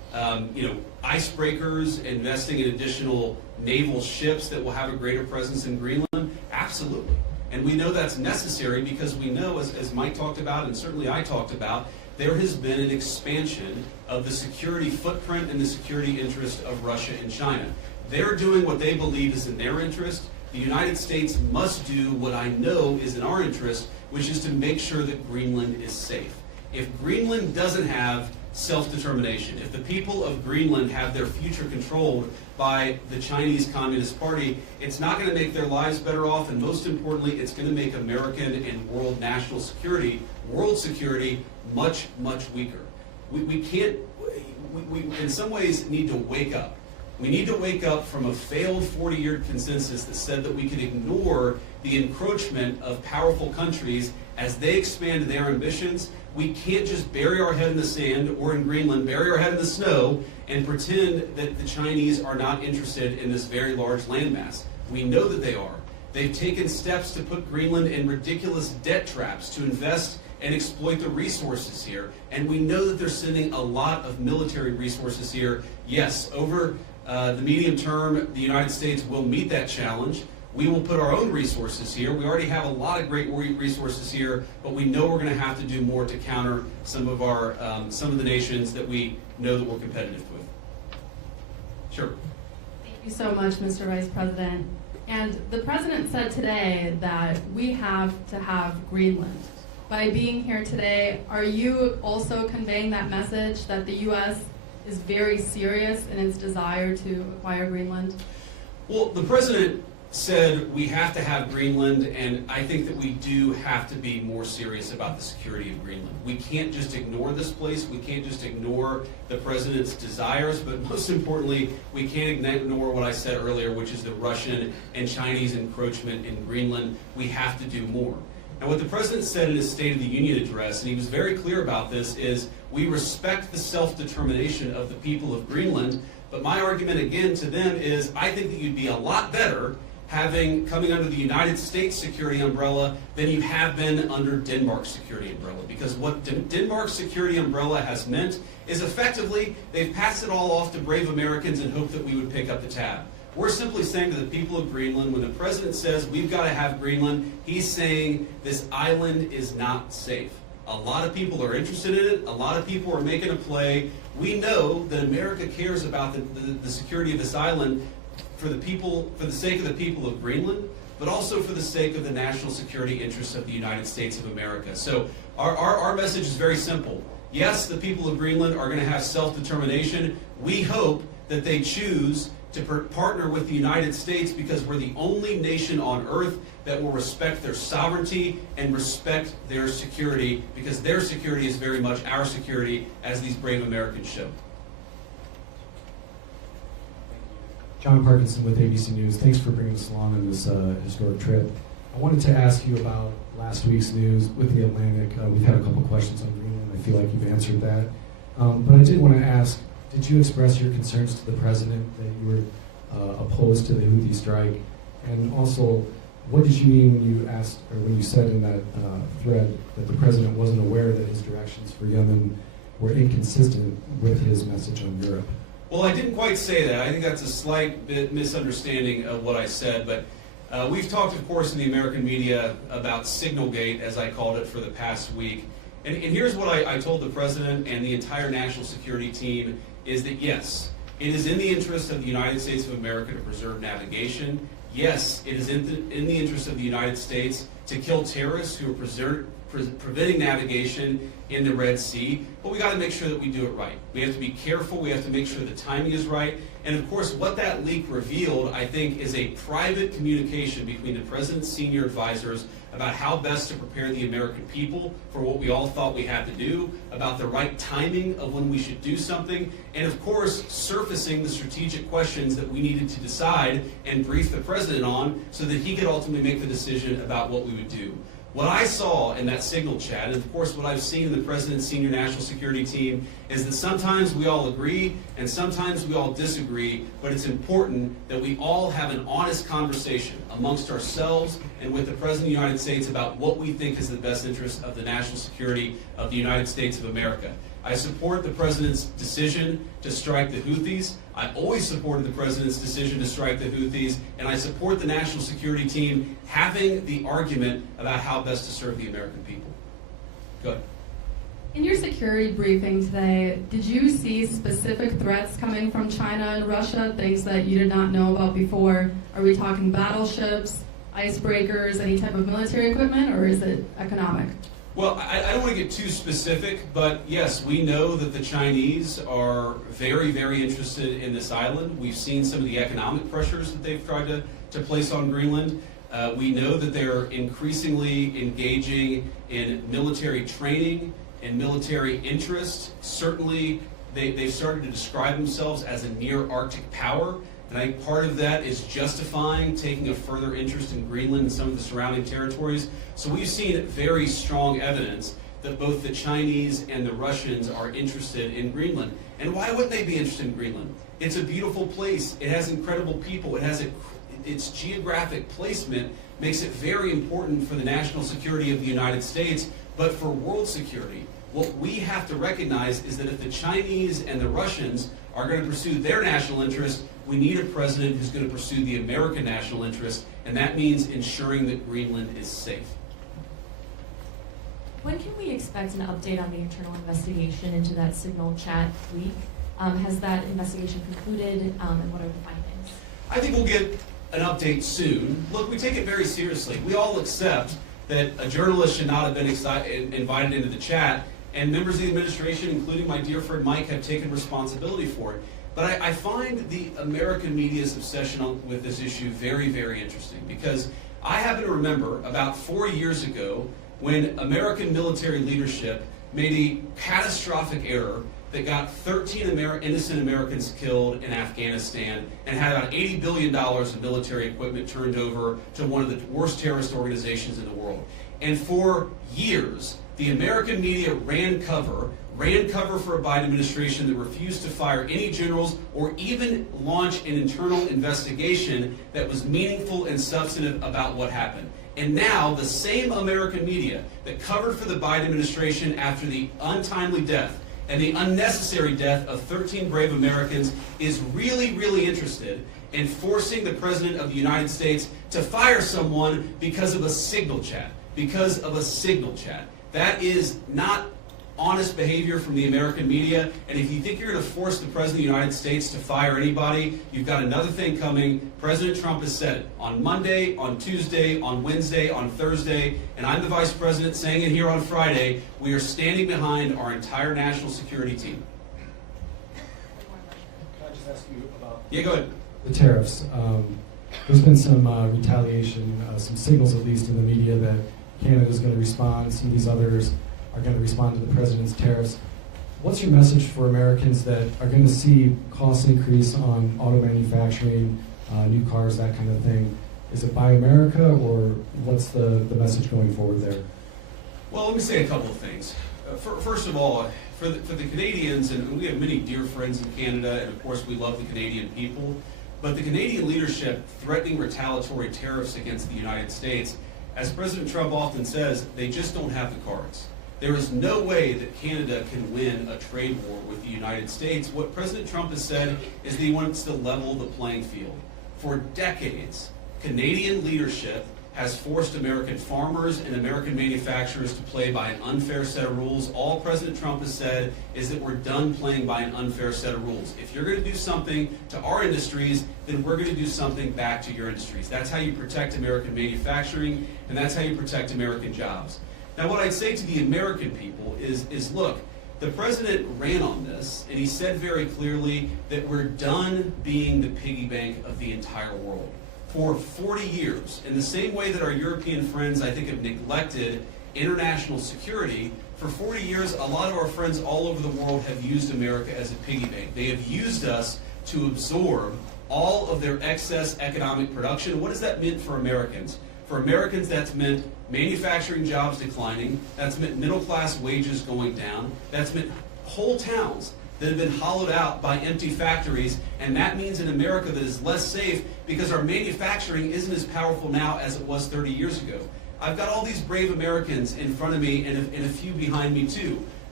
icebreakers, investing in additional naval ships that will have a greater presence in Greenland? Absolutely. And we know that's necessary because we know, as Mike talked about and certainly I talked about, there has been an expansion of the security footprint and the security interest of Russia and China. They're doing what they believe is in their interest. The United States must do what I know is in our interest, which is to make sure that Greenland is safe. If Greenland doesn't have self-determination, if the people of Greenland have their future controlled by the Chinese Communist Party, it's not going to make their lives better off, and most importantly, it's going to make American and world national security, world security, much, much weaker. We can't, we in some ways need to wake up. We need to wake up from a failed 40-year consensus that said that we could ignore the encroachment of powerful countries as they expand their ambitions. We can't just bury our head in the sand, or in Greenland, bury our head in the snow and pretend that the Chinese are not interested in this very large landmass. We know that they are. They've taken steps to put Greenland in ridiculous debt traps to invest and exploit the resources here. And we know that they're sending a lot of military resources here. Yes, over the medium term, the United States will meet that challenge. We will put our own resources here. We already have a lot of great resources here, but we know we're going to have to do more to counter some of the nations that we know that we're competitive with. Sure. Thank you so much, Mr. Vice President. And the President said today that we have to have Greenland. By being here today, are you also conveying that message that the U.S. is very serious in its desire to acquire Greenland? Well, the President said we have to have Greenland, and I think that we do have to be more serious about the security of Greenland. We can't just ignore this place. We can't just ignore the President's desires, but most importantly, we can't ignore what I said earlier, which is the Russian and Chinese encroachment in Greenland. We have to do more. And what the President said in his State of the Union address, and he was very clear about this, is we respect the self-determination of the people of Greenland, but my argument again to them is I think that you'd be a lot better coming under the United States security umbrella than you have been under Denmark's security umbrella. Because what Denmark's security umbrella has meant is effectively they've passed it all off to brave Americans and hoped that we would pick up the tab. We're simply saying to the people of Greenland, when the President says we've got to have Greenland, he's saying this island is not safe. A lot of people are interested in it. A lot of people are making a play. We know that America cares about the security of this island for the sake of the people of Greenland, but also for the sake of the national security interests of the United States of America. So our message is very simple. Yes, the people of Greenland are going to have self-determination. We hope that they choose to partner with the United States because we're the only nation on earth that will respect their sovereignty and respect their security, because their security is very much our security, as these brave Americans show. John Parkinson with ABC News. Thanks for bringing us along on this historic trip. I wanted to ask you about last week's news with the Atlantic. We've had a couple questions on Greenland. I feel like you've answered that. But I did want to ask, did you express your concerns to the President that you were opposed to the Houthi strike? And also, what did you mean when you asked, or when you said in that thread that the President wasn't aware that his directions for Yemen were inconsistent with his message on Europe? Well, I didn't quite say that. I think that's a slight bit misunderstanding of what I said, but we've talked, of course, in the American media about Signalgate, as I called it, for the past week. And here's what I told the President and the entire national security team, is that yes, it is in the interest of the United States of America to preserve navigation. Yes, it is in the interest of the United States to kill terrorists who are preventing navigation in the Red Sea, but we got to make sure that we do it right. We have to be careful. We have to make sure the timing is right. And of course, what that leak revealed, I think, is a private communication between the President's senior advisors about how best to prepare the American people for what we all thought we had to do, about the right timing of when we should do something, and of course, surfacing the strategic questions that we needed to decide and brief the President on so that he could ultimately make the decision about what we would do. What I saw in that Signal chat, and of course what I've seen in the President's senior national security team, is that sometimes we all agree and sometimes we all disagree, but it's important that we all have an honest conversation amongst ourselves and with the President of the United States about what we think is the best interest of the national security of the United States of America. I support the president's decision to strike the Houthis. I always supported the president's decision to strike the Houthis, and I support the national security team having the argument about how best to serve the American people. Go ahead. In your security briefing today, did you see specific threats coming from China and Russia, things that you did not know about before? Are we talking battleships, icebreakers, any type of military equipment, or is it economic? Well, I don't want to get too specific, but yes, we know that the Chinese are very, very interested in this island. We've seen some of the economic pressures that they've tried to place on Greenland. We know that they're increasingly engaging in military training and military interest. Certainly, they've started to describe themselves as a near Arctic power. And I think part of that is justifying taking a further interest in Greenland and some of the surrounding territories. So we've seen very strong evidence that both the Chinese and the Russians are interested in Greenland. And why wouldn't they be interested in Greenland? It's a beautiful place. It has incredible people. It has its geographic placement makes it very important for the national security of the United States, but for world security. What we have to recognize is that if the Chinese and the Russians are going to pursue their national interest, we need a president who's going to pursue the American national interest, and that means ensuring that Greenland is safe. When can we expect an update on the internal investigation into that signal chat leak? Has that investigation concluded, and what are the findings? I think we'll get an update soon. Look, we take it very seriously. We all accept that a journalist should not have been invited into the chat, and members of the administration, including my dear friend Mike, have taken responsibility for it. But I find the American media's obsession with this issue very, very interesting, because I happen to remember about 4 years ago when American military leadership made a catastrophic error that got 13 innocent Americans killed in Afghanistan and had about $80 billion of military equipment turned over to one of the worst terrorist organizations in the world. And for years, the American media ran cover for a Biden administration that refused to fire any generals or even launch an internal investigation that was meaningful and substantive about what happened. And now the same American media that covered for the Biden administration after the untimely death and the unnecessary death of 13 brave Americans is really, really interested in forcing the President of the United States to fire someone because of a signal chat. Because of a signal chat. That is not honest behavior from the American media, and if you think you're going to force the President of the United States to fire anybody, you've got another thing coming. President Trump has said it on Monday, on Tuesday, on Wednesday, on Thursday, and I'm the Vice President saying it here on Friday. We are standing behind our entire national security team. Can I just ask you about Yeah, go ahead. the tariffs? There's been some retaliation, some signals at least in the media that Canada's going to respond, some of these others are going to respond to the president's tariffs. What's your message for Americans that are going to see costs increase on auto manufacturing, new cars, that kind of thing? Is it Buy America, or what's the message going forward there? Well, let me say a couple of things. First of all, for the Canadians, and we have many dear friends in Canada, and of course we love the Canadian people, but the Canadian leadership threatening retaliatory tariffs against the United States, as President Trump often says, they just don't have the cards. There is no way that Canada can win a trade war with the United States. What President Trump has said is that he wants to level the playing field. For decades, Canadian leadership has forced American farmers and American manufacturers to play by an unfair set of rules. All President Trump has said is that we're done playing by an unfair set of rules. If you're going to do something to our industries, then we're going to do something back to your industries. That's how you protect American manufacturing, and that's how you protect American jobs. Now, what I'd say to the American people is look, the president ran on this, and he said very clearly that we're done being the piggy bank of the entire world. For 40 years, in the same way that our European friends, I think, have neglected international security, for 40 years, a lot of our friends all over the world have used America as a piggy bank. They have used us to absorb all of their excess economic production. What does that mean for Americans? For Americans, that's meant manufacturing jobs declining. That's meant middle-class wages going down. That's meant whole towns that have been hollowed out by empty factories. And that means an America that is less safe because our manufacturing isn't as powerful now as it was 30 years ago. I've got all these brave Americans in front of me and a few behind me too.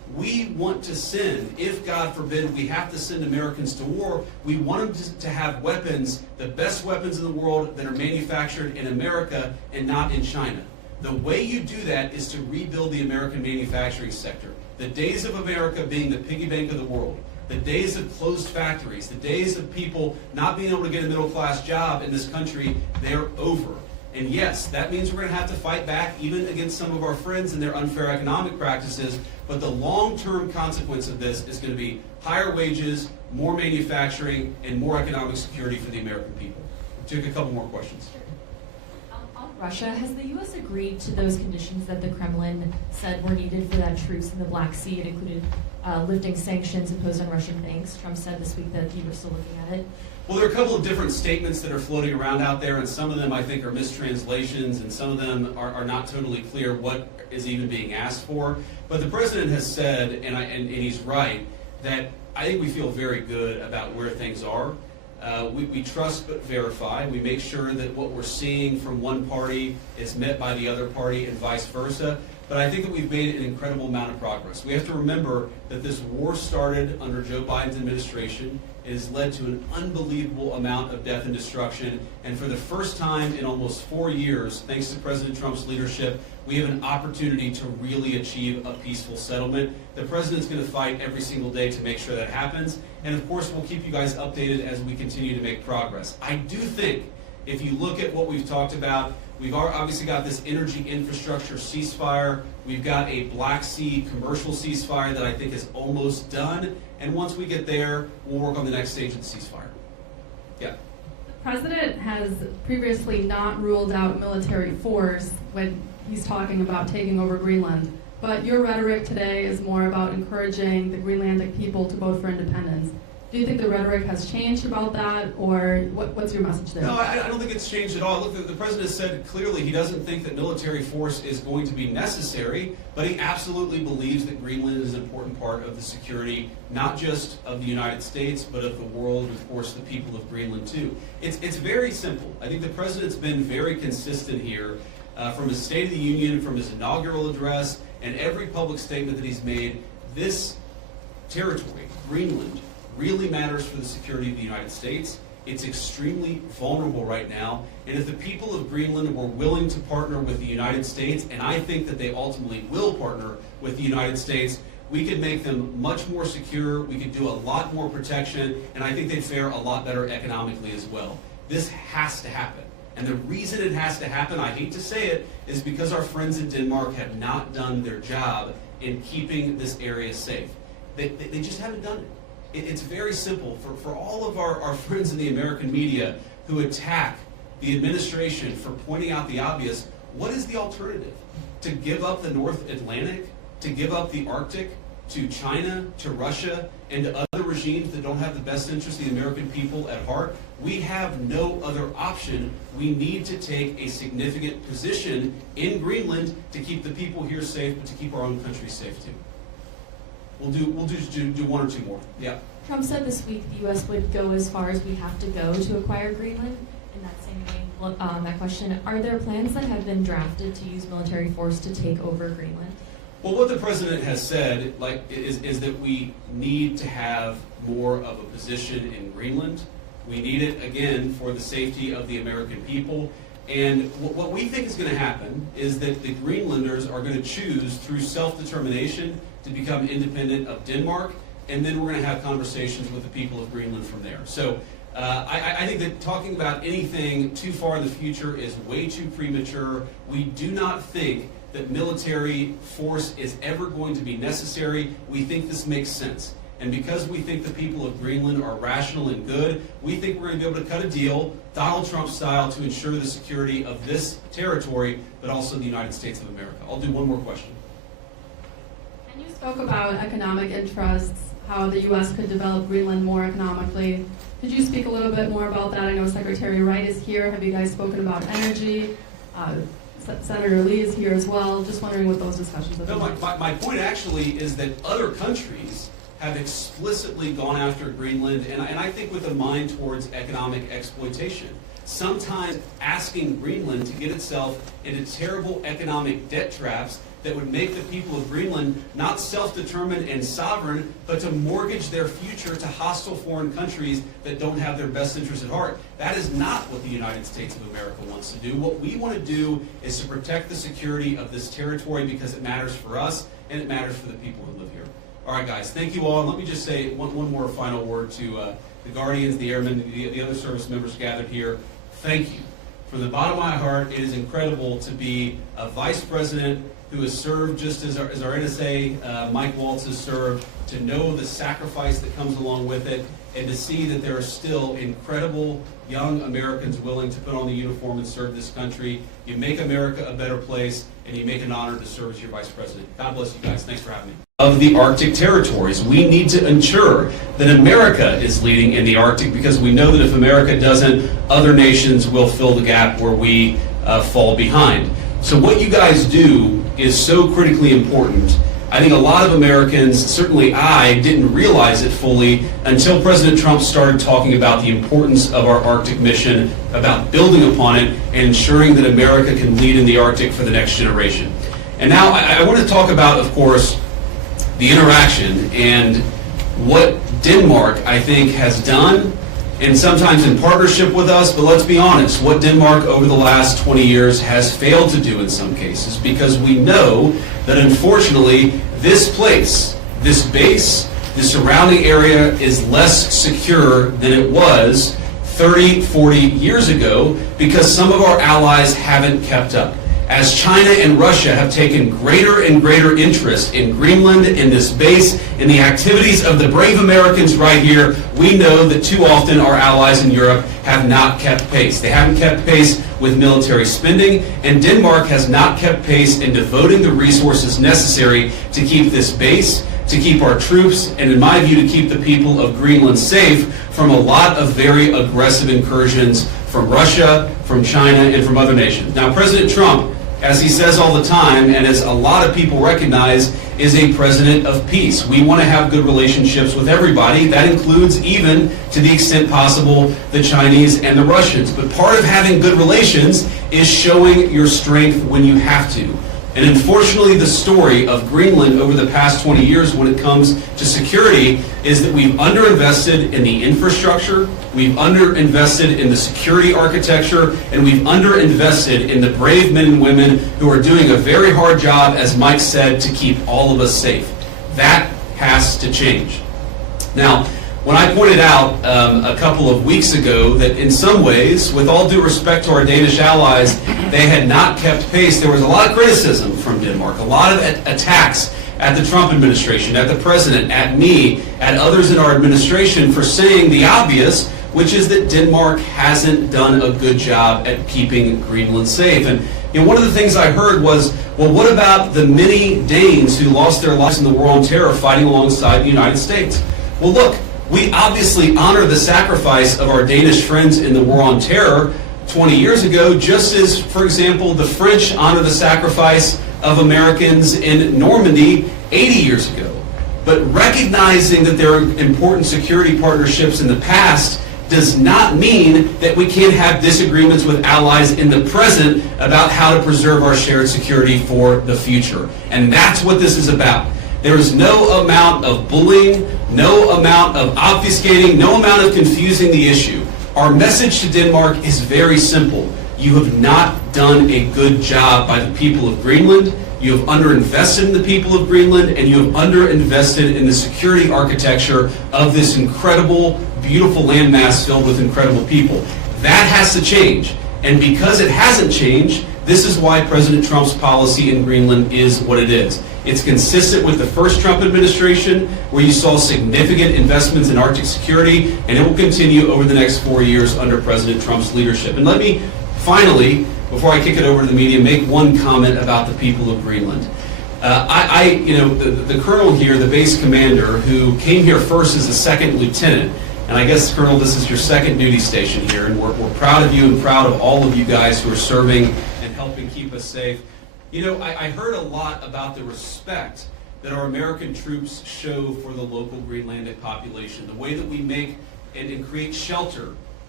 We want to send, if God forbid we have to send Americans to war, we want them to have weapons, the best weapons in the world that are manufactured in America and not in China. The way you do that is to rebuild the American manufacturing sector. The days of America being the piggy bank of the world, the days of closed factories, the days of people not being able to get a middle-class job in this country, they're over. And yes, that means we're going to have to fight back even against some of our friends and their unfair economic practices, but the long-term consequence of this is going to be higher wages, more manufacturing, and more economic security for the American people. We'll take a couple more questions. On Russia, has the U.S. agreed to those conditions that the Kremlin said were needed for that truce in the Black Sea? It included lifting sanctions imposed on Russian banks. Trump said this week that you were still looking at it. Well, there are a couple of different statements that are floating around out there, and some of them I think are mistranslations, and some of them are not totally clear what is even being asked for. But the president has said, and he's right, that I think we feel very good about where things are. We trust but verify. We make sure that what we're seeing from one party is met by the other party and vice versa. But I think that we've made an incredible amount of progress. We have to remember that this war started under Joe Biden's administration. It has led to an unbelievable amount of death and destruction. And for the first time in almost 4 years, thanks to President Trump's leadership, we have an opportunity to really achieve a peaceful settlement. The president's going to fight every single day to make sure that happens. And of course, we'll keep you guys updated as we continue to make progress. I do think, if you look at what we've talked about, we've obviously got this energy infrastructure ceasefire. We've got a Black Sea commercial ceasefire that I think is almost done. And once we get there, we'll work on the next stage of the ceasefire. Yeah. The president has previously not ruled out military force when he's talking about taking over Greenland. But your rhetoric today is more about encouraging the Greenlandic people to vote for independence. Do you think the rhetoric has changed about that, or what's your message there? No, I don't think it's changed at all. Look, the president said clearly he doesn't think that military force is going to be necessary, but he absolutely believes that Greenland is an important part of the security, not just of the United States, but of the world, and of course the people of Greenland too. It's very simple. I think the president's been very consistent here from his State of the Union, from his inaugural address, and every public statement that he's made. This territory, Greenland, really matters for the security of the United States. It's extremely vulnerable right now, and if the people of Greenland were willing to partner with the United States, and I think that they ultimately will partner with the United States, we could make them much more secure, we could do a lot more protection, and I think they'd fare a lot better economically as well. This has to happen. And the reason it has to happen, I hate to say it, is because our friends in Denmark have not done their job in keeping this area safe. They just haven't done it. It's very simple. For all of our friends in the American media who attack the administration for pointing out the obvious, what is the alternative? To give up the North Atlantic? To give up the Arctic? To China? To Russia? And to other regimes that don't have the best interest of the American people at heart? We have no other option. We need to take a significant position in Greenland to keep the people here safe, but to keep our own country safe too. We'll do one or two more. Yeah. Trump said this week the U.S. would go as far as we have to go to acquire Greenland. In that same vein, that question, are there plans that have been drafted to use military force to take over Greenland? Well, what the president has said is that we need to have more of a position in Greenland. We need it, again, for the safety of the American people. And what we think is going to happen is that the Greenlanders are going to choose through self-determination to become independent of Denmark, and then we're going to have conversations with the people of Greenland from there. So I think that talking about anything too far in the future is way too premature. We do not think that military force is ever going to be necessary. We think this makes sense. And because we think the people of Greenland are rational and good, we think we're going to be able to cut a deal, Donald Trump style, to ensure the security of this territory, but also the United States of America. I'll do one more question. And you spoke about economic interests, how the U.S. could develop Greenland more economically. Could you speak a little bit more about that? I know Secretary Wright is here. Have you guys spoken about energy? Senator Lee is here as well. Just wondering what those discussions have been. No, my point actually is that other countries have explicitly gone after Greenland, and I think with a mind towards economic exploitation. Sometimes asking Greenland to get itself into terrible economic debt traps that would make the people of Greenland not self-determined and sovereign, but to mortgage their future to hostile foreign countries that don't have their best interests at heart. That is not what the United States of America wants to do. What we want to do is to protect the security of this territory because it matters for us and it matters for the people who live here. All right, guys, thank you all. And let me just say one more final word to the Guardians, the Airmen, the other service members gathered here. Thank you. From the bottom of my heart, it is incredible to be a vice president who has served just as our NSA, Mike Waltz, has served, to know the sacrifice that comes along with it, and to see that there are still incredible young Americans willing to put on the uniform and serve this country. You make America a better place, and you make an honor to serve as your vice president. God bless you guys. Thanks for having me. Of the Arctic territories, we need to ensure that America is leading in the Arctic, because we know that if America doesn't, other nations will fill the gap where we fall behind. So what you guys do is so critically important. I think a lot of Americans, certainly I, didn't realize it fully until President Trump started talking about the importance of our Arctic mission, about building upon it, and ensuring that America can lead in the Arctic for the next generation. And now I want to talk about, of course, the interaction and what Denmark, I think, has done, and sometimes in partnership with us, but let's be honest, what Denmark over the last 20 years has failed to do in some cases, because we know that unfortunately this place, this base, the surrounding area is less secure than it was 30, 40 years ago, because some of our allies haven't kept up. As China and Russia have taken greater and greater interest in Greenland, in this base, in the activities of the brave Americans right here, we know that too often our allies in Europe have not kept pace. They haven't kept pace with military spending, and Denmark has not kept pace in devoting the resources necessary to keep this base, to keep our troops, and in my view, to keep the people of Greenland safe from a lot of very aggressive incursions from Russia, from China, and from other nations. Now, President Trump, as he says all the time, and as a lot of people recognize, is a president of peace. We want to have good relationships with everybody. That includes, even to the extent possible, the Chinese and the Russians. But part of having good relations is showing your strength when you have to. And unfortunately, the story of Greenland over the past 20 years when it comes to security is that we've underinvested in the infrastructure, we've underinvested in the security architecture, and we've underinvested in the brave men and women who are doing a very hard job, as Mike said, to keep all of us safe. That has to change. Now, when I pointed out a couple of weeks ago that in some ways, with all due respect to our Danish allies, they had not kept pace, there was a lot of criticism from Denmark, a lot of attacks at the Trump administration, at the president, at me, at others in our administration for saying the obvious, which is that Denmark hasn't done a good job at keeping Greenland safe. And one of the things I heard was, well, what about the many Danes who lost their lives in the war on terror fighting alongside the United States? Well, look, we obviously honor the sacrifice of our Danish friends in the war on terror 20 years ago, just as, for example, the French honor the sacrifice of Americans in Normandy 80 years ago. But recognizing that there are important security partnerships in the past does not mean that we can't have disagreements with allies in the present about how to preserve our shared security for the future. And that's what this is about. There is no amount of bullying, no amount of obfuscating, no amount of confusing the issue. Our message to Denmark is very simple. You have not done a good job by the people of Greenland. You have underinvested in the people of Greenland, and you have underinvested in the security architecture of this incredible, beautiful landmass filled with incredible people. That has to change. And because it hasn't changed, this is why President Trump's policy in Greenland is what it is. It's consistent with the first Trump administration, where you saw significant investments in Arctic security, and it will continue over the next 4 years under President Trump's leadership. And let me finally, before I kick it over to the media, make one comment about the people of Greenland. The colonel here, the base commander, who came here first as a second lieutenant, and I guess, Colonel, this is your second duty station here, and we're proud of you and proud of all of you guys who are serving and helping keep us safe. I heard a lot about the respect that our American troops show for the local Greenlandic population, the way that we make and create shelter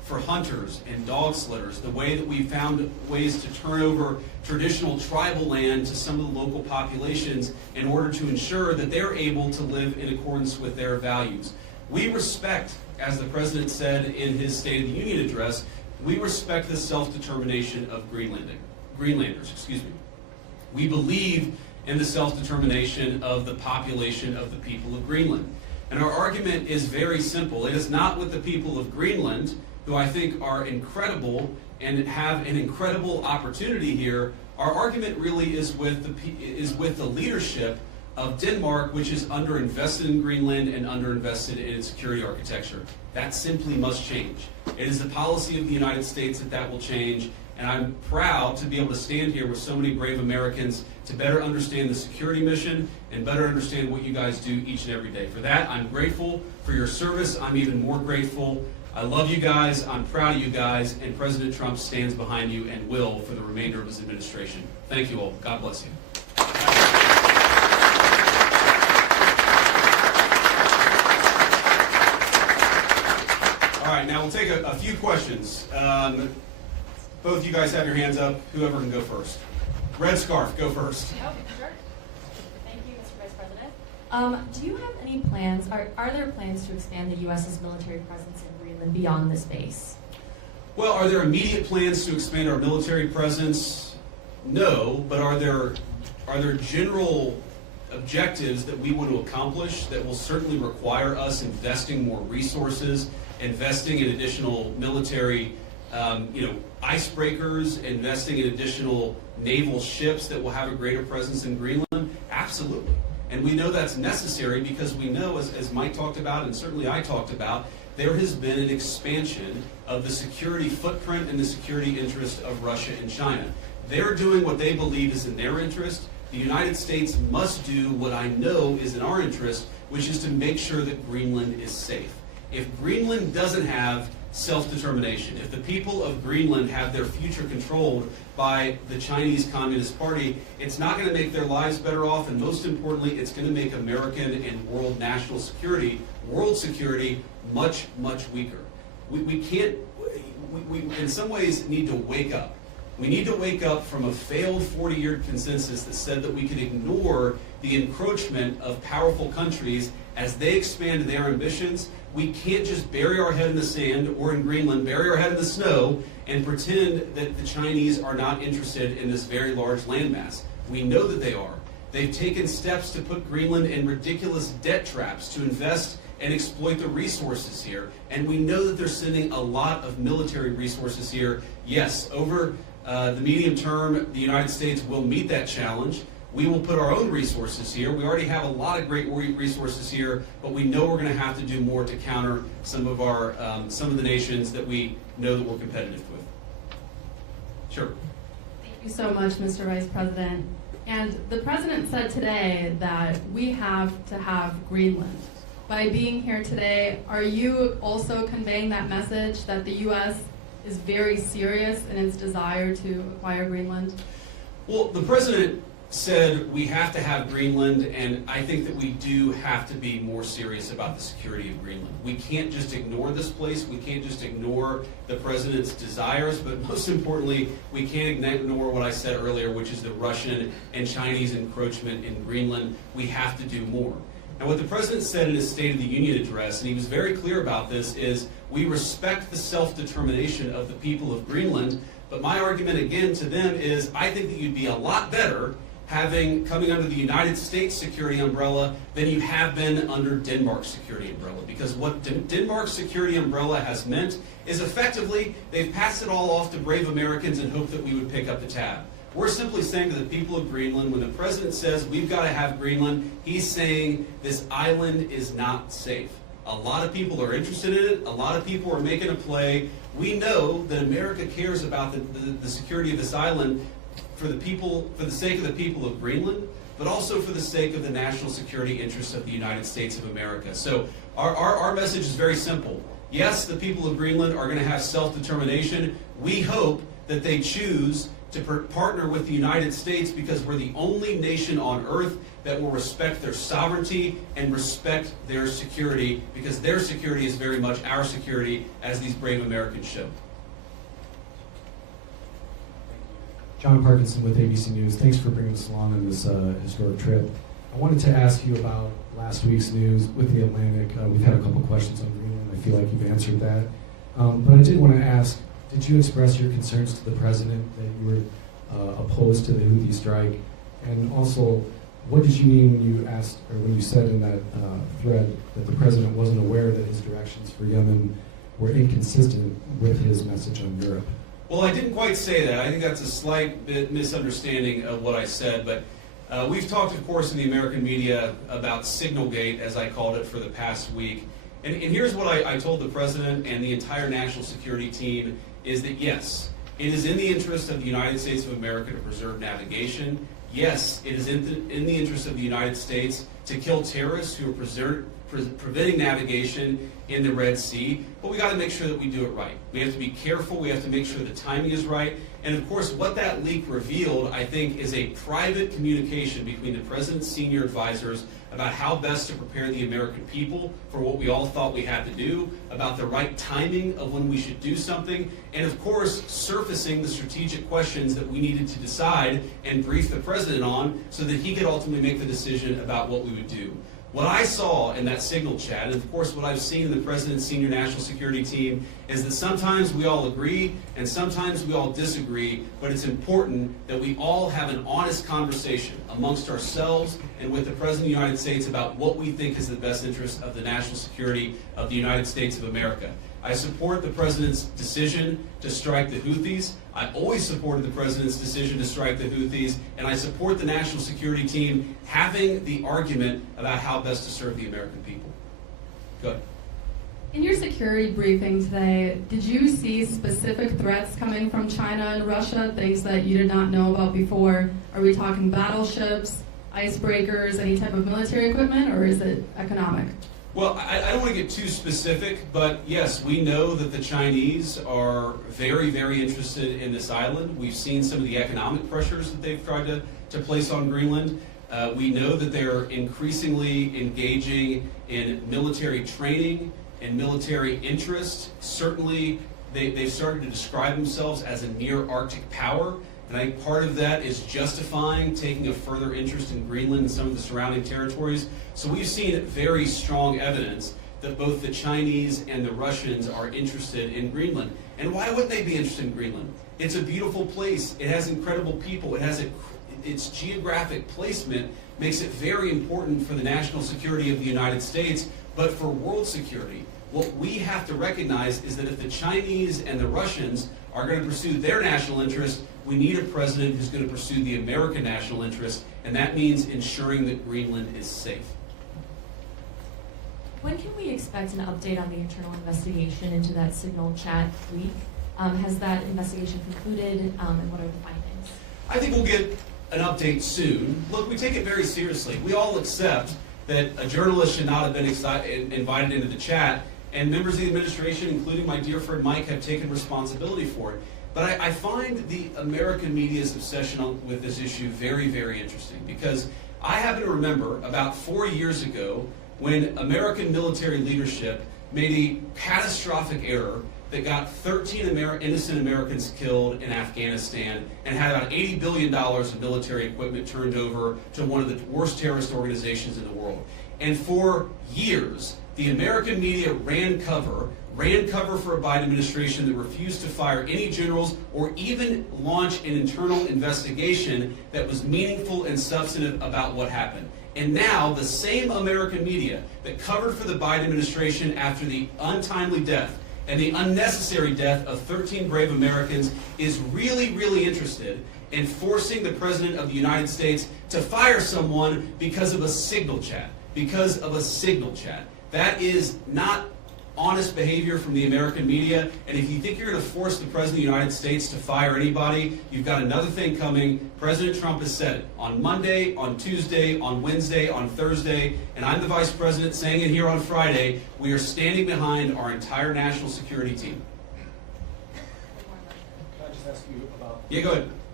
for hunters and dog slitters, the way that we found ways to turn over traditional tribal land to some of the local populations in order to ensure that they're able to live in accordance with their values. We respect, as the President said in his State of the Union address, we respect the self-determination of Greenlanders. We believe in the self-determination of the population of the people of Greenland. And our argument is very simple. It is not with the people of Greenland, who I think are incredible and have an incredible opportunity here. Our argument really is with the leadership of Denmark, which is underinvested in Greenland and underinvested in its security architecture. That simply must change. It is the policy of the United States that will change, and I'm proud to be able to stand here with so many brave Americans to better understand the security mission and better understand what you guys do each and every day. For that, I'm grateful for your service. I'm even more grateful. I love you guys, I'm proud of you guys, and President Trump stands behind you and will for the remainder of his administration. Thank you all. God bless you. All right, now we'll take a few questions. Both of you guys have your hands up. Whoever can go first. Red scarf, go first. Oh, sure. Thank you, Mr. Vice President. Do you have any plans, are there plans to expand the U.S.'s military presence in Greenland beyond this base? Well, are there immediate plans to expand our military presence? No, but are there general objectives that we want to accomplish that will certainly require us investing more resources, investing in additional military icebreakers, investing in additional naval ships that will have a greater presence in Greenland? Absolutely. And we know that's necessary because we know, as Mike talked about and certainly I talked about, there has been an expansion of the security footprint and the security interest of Russia and China. They're doing what they believe is in their interest. The United States must do what I know is in our interest, which is to make sure that Greenland is safe. If Greenland doesn't have self-determination, if the people of Greenland have their future controlled by the Chinese Communist Party, it's not going to make their lives better off, and most importantly, it's going to make American and world national security, world security, much, much weaker. We in some ways need to wake up. We need to wake up from a failed 40-year consensus that said that we could ignore the encroachment of powerful countries as they expand their ambitions. We can't just bury our head in the sand, or in Greenland, bury our head in the snow and pretend that the Chinese are not interested in this very large landmass. We know that they are. They've taken steps to put Greenland in ridiculous debt traps to invest and exploit the resources here. And we know that they're sending a lot of military resources here. Yes, over the medium term, the United States will meet that challenge. We will put our own resources here. We already have a lot of great resources here, but we know we're going to have to do more to counter some of the nations that we know that we're competitive with. Sure. Thank you so much, Mr. Vice President. And the President said today that we have to have Greenland. By being here today, are you also conveying that message that the U.S. is very serious in its desire to acquire Greenland? Well, the President said we have to have Greenland, and I think that we do have to be more serious about the security of Greenland. We can't just ignore this place. We can't just ignore the President's desires, but most importantly, we can't ignore what I said earlier, which is the Russian and Chinese encroachment in Greenland. We have to do more. And what the President said in his State of the Union address, and he was very clear about this, is we respect the self-determination of the people of Greenland, but my argument again to them is I think that you'd be a lot better coming under the United States security umbrella than you have been under Denmark's security umbrella. Because what Denmark's security umbrella has meant is effectively they've passed it all off to brave Americans and hoped that we would pick up the tab. We're simply saying to the people of Greenland, when the President says we've got to have Greenland, he's saying this island is not safe. A lot of people are interested in it. A lot of people are making a play. We know that America cares about the security of this island for the sake of the people of Greenland, but also for the sake of the national security interests of the United States of America. So our message is very simple. Yes, the people of Greenland are going to have self-determination. We hope that they choose to partner with the United States because we're the only nation on earth that will respect their sovereignty and respect their security, because their security is very much our security, as these brave Americans show. John Parkinson with ABC News. Thanks for bringing us along on this historic trip. I wanted to ask you about last week's news with the Atlantic. We've had a couple questions on Greenland. I feel like you've answered that. But I did want to ask, did you express your concerns to the president that you were opposed to the Houthi strike? And also, what did you mean when you asked, or when you said in that thread that the president wasn't aware that his directions for Yemen were inconsistent with his message on Europe? Well, I didn't quite say that. I think that's a slight bit misunderstanding of what I said. But we've talked, of course, in the American media about Signalgate, as I called it, for the past week. And here's what I told the president and the entire national security team, is that yes, it is in the interest of the United States of America to preserve navigation. Yes, it is in the interest of the United States to kill terrorists who are preventing navigation in the Red Sea, but we got to make sure that we do it right. We have to be careful. We have to make sure the timing is right. And of course, what that leak revealed, I think, is a private communication between the president's senior advisors about how best to prepare the American people for what we all thought we had to do, about the right timing of when we should do something, and of course, surfacing the strategic questions that we needed to decide and brief the president on so that he could ultimately make the decision about what we would do. What I saw in that signal chat, and of course what I've seen in the President's senior national security team, is that sometimes we all agree and sometimes we all disagree, but it's important that we all have an honest conversation amongst ourselves and with the President of the United States about what we think is the best interest of the national security of the United States of America. I support the President's decision to strike the Houthis. I always supported the President's decision to strike the Houthis, and I support the national security team having the argument about how best to serve the American people. Good. In your security briefing today, did you see specific threats coming from China and Russia, things that you did not know about before? Are we talking battleships, icebreakers, any type of military equipment, or is it economic? Well, I don't want to get too specific, but yes, we know that the Chinese are very, very interested in this island. We've seen some of the economic pressures that they've tried to place on Greenland. We know that they're increasingly engaging in military training and military interest. Certainly, they've started to describe themselves as a near-Arctic power. And I think part of that is justifying taking a further interest in Greenland and some of the surrounding territories. So we've seen very strong evidence that both the Chinese and the Russians are interested in Greenland. And why would they be interested in Greenland? It's a beautiful place. It has incredible people. It has its geographic placement makes it very important for the national security of the United States, but for world security. What we have to recognize is that if the Chinese and the Russians are going to pursue their national interest, we need a president who's going to pursue the American national interest, and that means ensuring that Greenland is safe. When can we expect an update on the internal investigation into that signal chat leak? Has that investigation concluded, and what are the findings? I think we'll get an update soon. Look, we take it very seriously. We all accept that a journalist should not have been invited into the chat, and members of the administration, including my dear friend Mike, have taken responsibility for it. But I find the American media's obsession with this issue very, very interesting, because I happen to remember about 4 years ago when American military leadership made a catastrophic error that got 13 innocent Americans killed in Afghanistan and had about $80 billion of military equipment turned over to one of the worst terrorist organizations in the world. And for years, the American media ran cover for a Biden administration that refused to fire any generals or even launch an internal investigation that was meaningful and substantive about what happened. And now the same American media that covered for the Biden administration after the untimely death and the unnecessary death of 13 brave Americans is really, really interested in forcing the President of the United States to fire someone because of a signal chat. Because of a signal chat. That is not honest behavior from the American media, and if you think you're going to force the President of the United States to fire anybody, you've got another thing coming. President Trump has said it on Monday, on Tuesday, on Wednesday, on Thursday, and I'm the Vice President saying it here on Friday. We are standing behind our entire national security team. Can I just ask you about... Yeah, go ahead.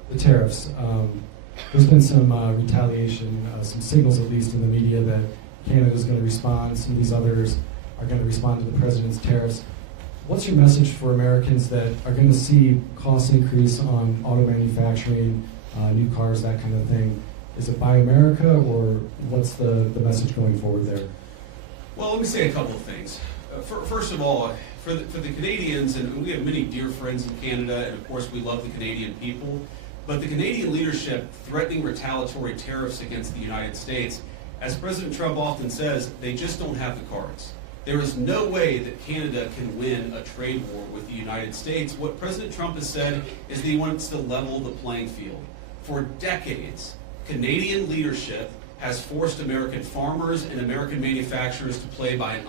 the tariffs. There's been some retaliation, some signals at least in the media that Canada's going to respond. Some of these others are going to respond to the president's tariffs. What's your message for Americans that are going to see costs increase on auto manufacturing, new cars, that kind of thing? Is it Buy America, or what's the message going forward there? Well, let me say a couple of things. First of all, for the Canadians, and we have many dear friends in Canada, and of course we love the Canadian people, but the Canadian leadership threatening retaliatory tariffs against the United States, as President Trump often says, they just don't have the cards. There is no way that Canada can win a trade war with the United States. What President Trump has said is that he wants to level the playing field. For decades, Canadian leadership has forced American farmers and American manufacturers to play by an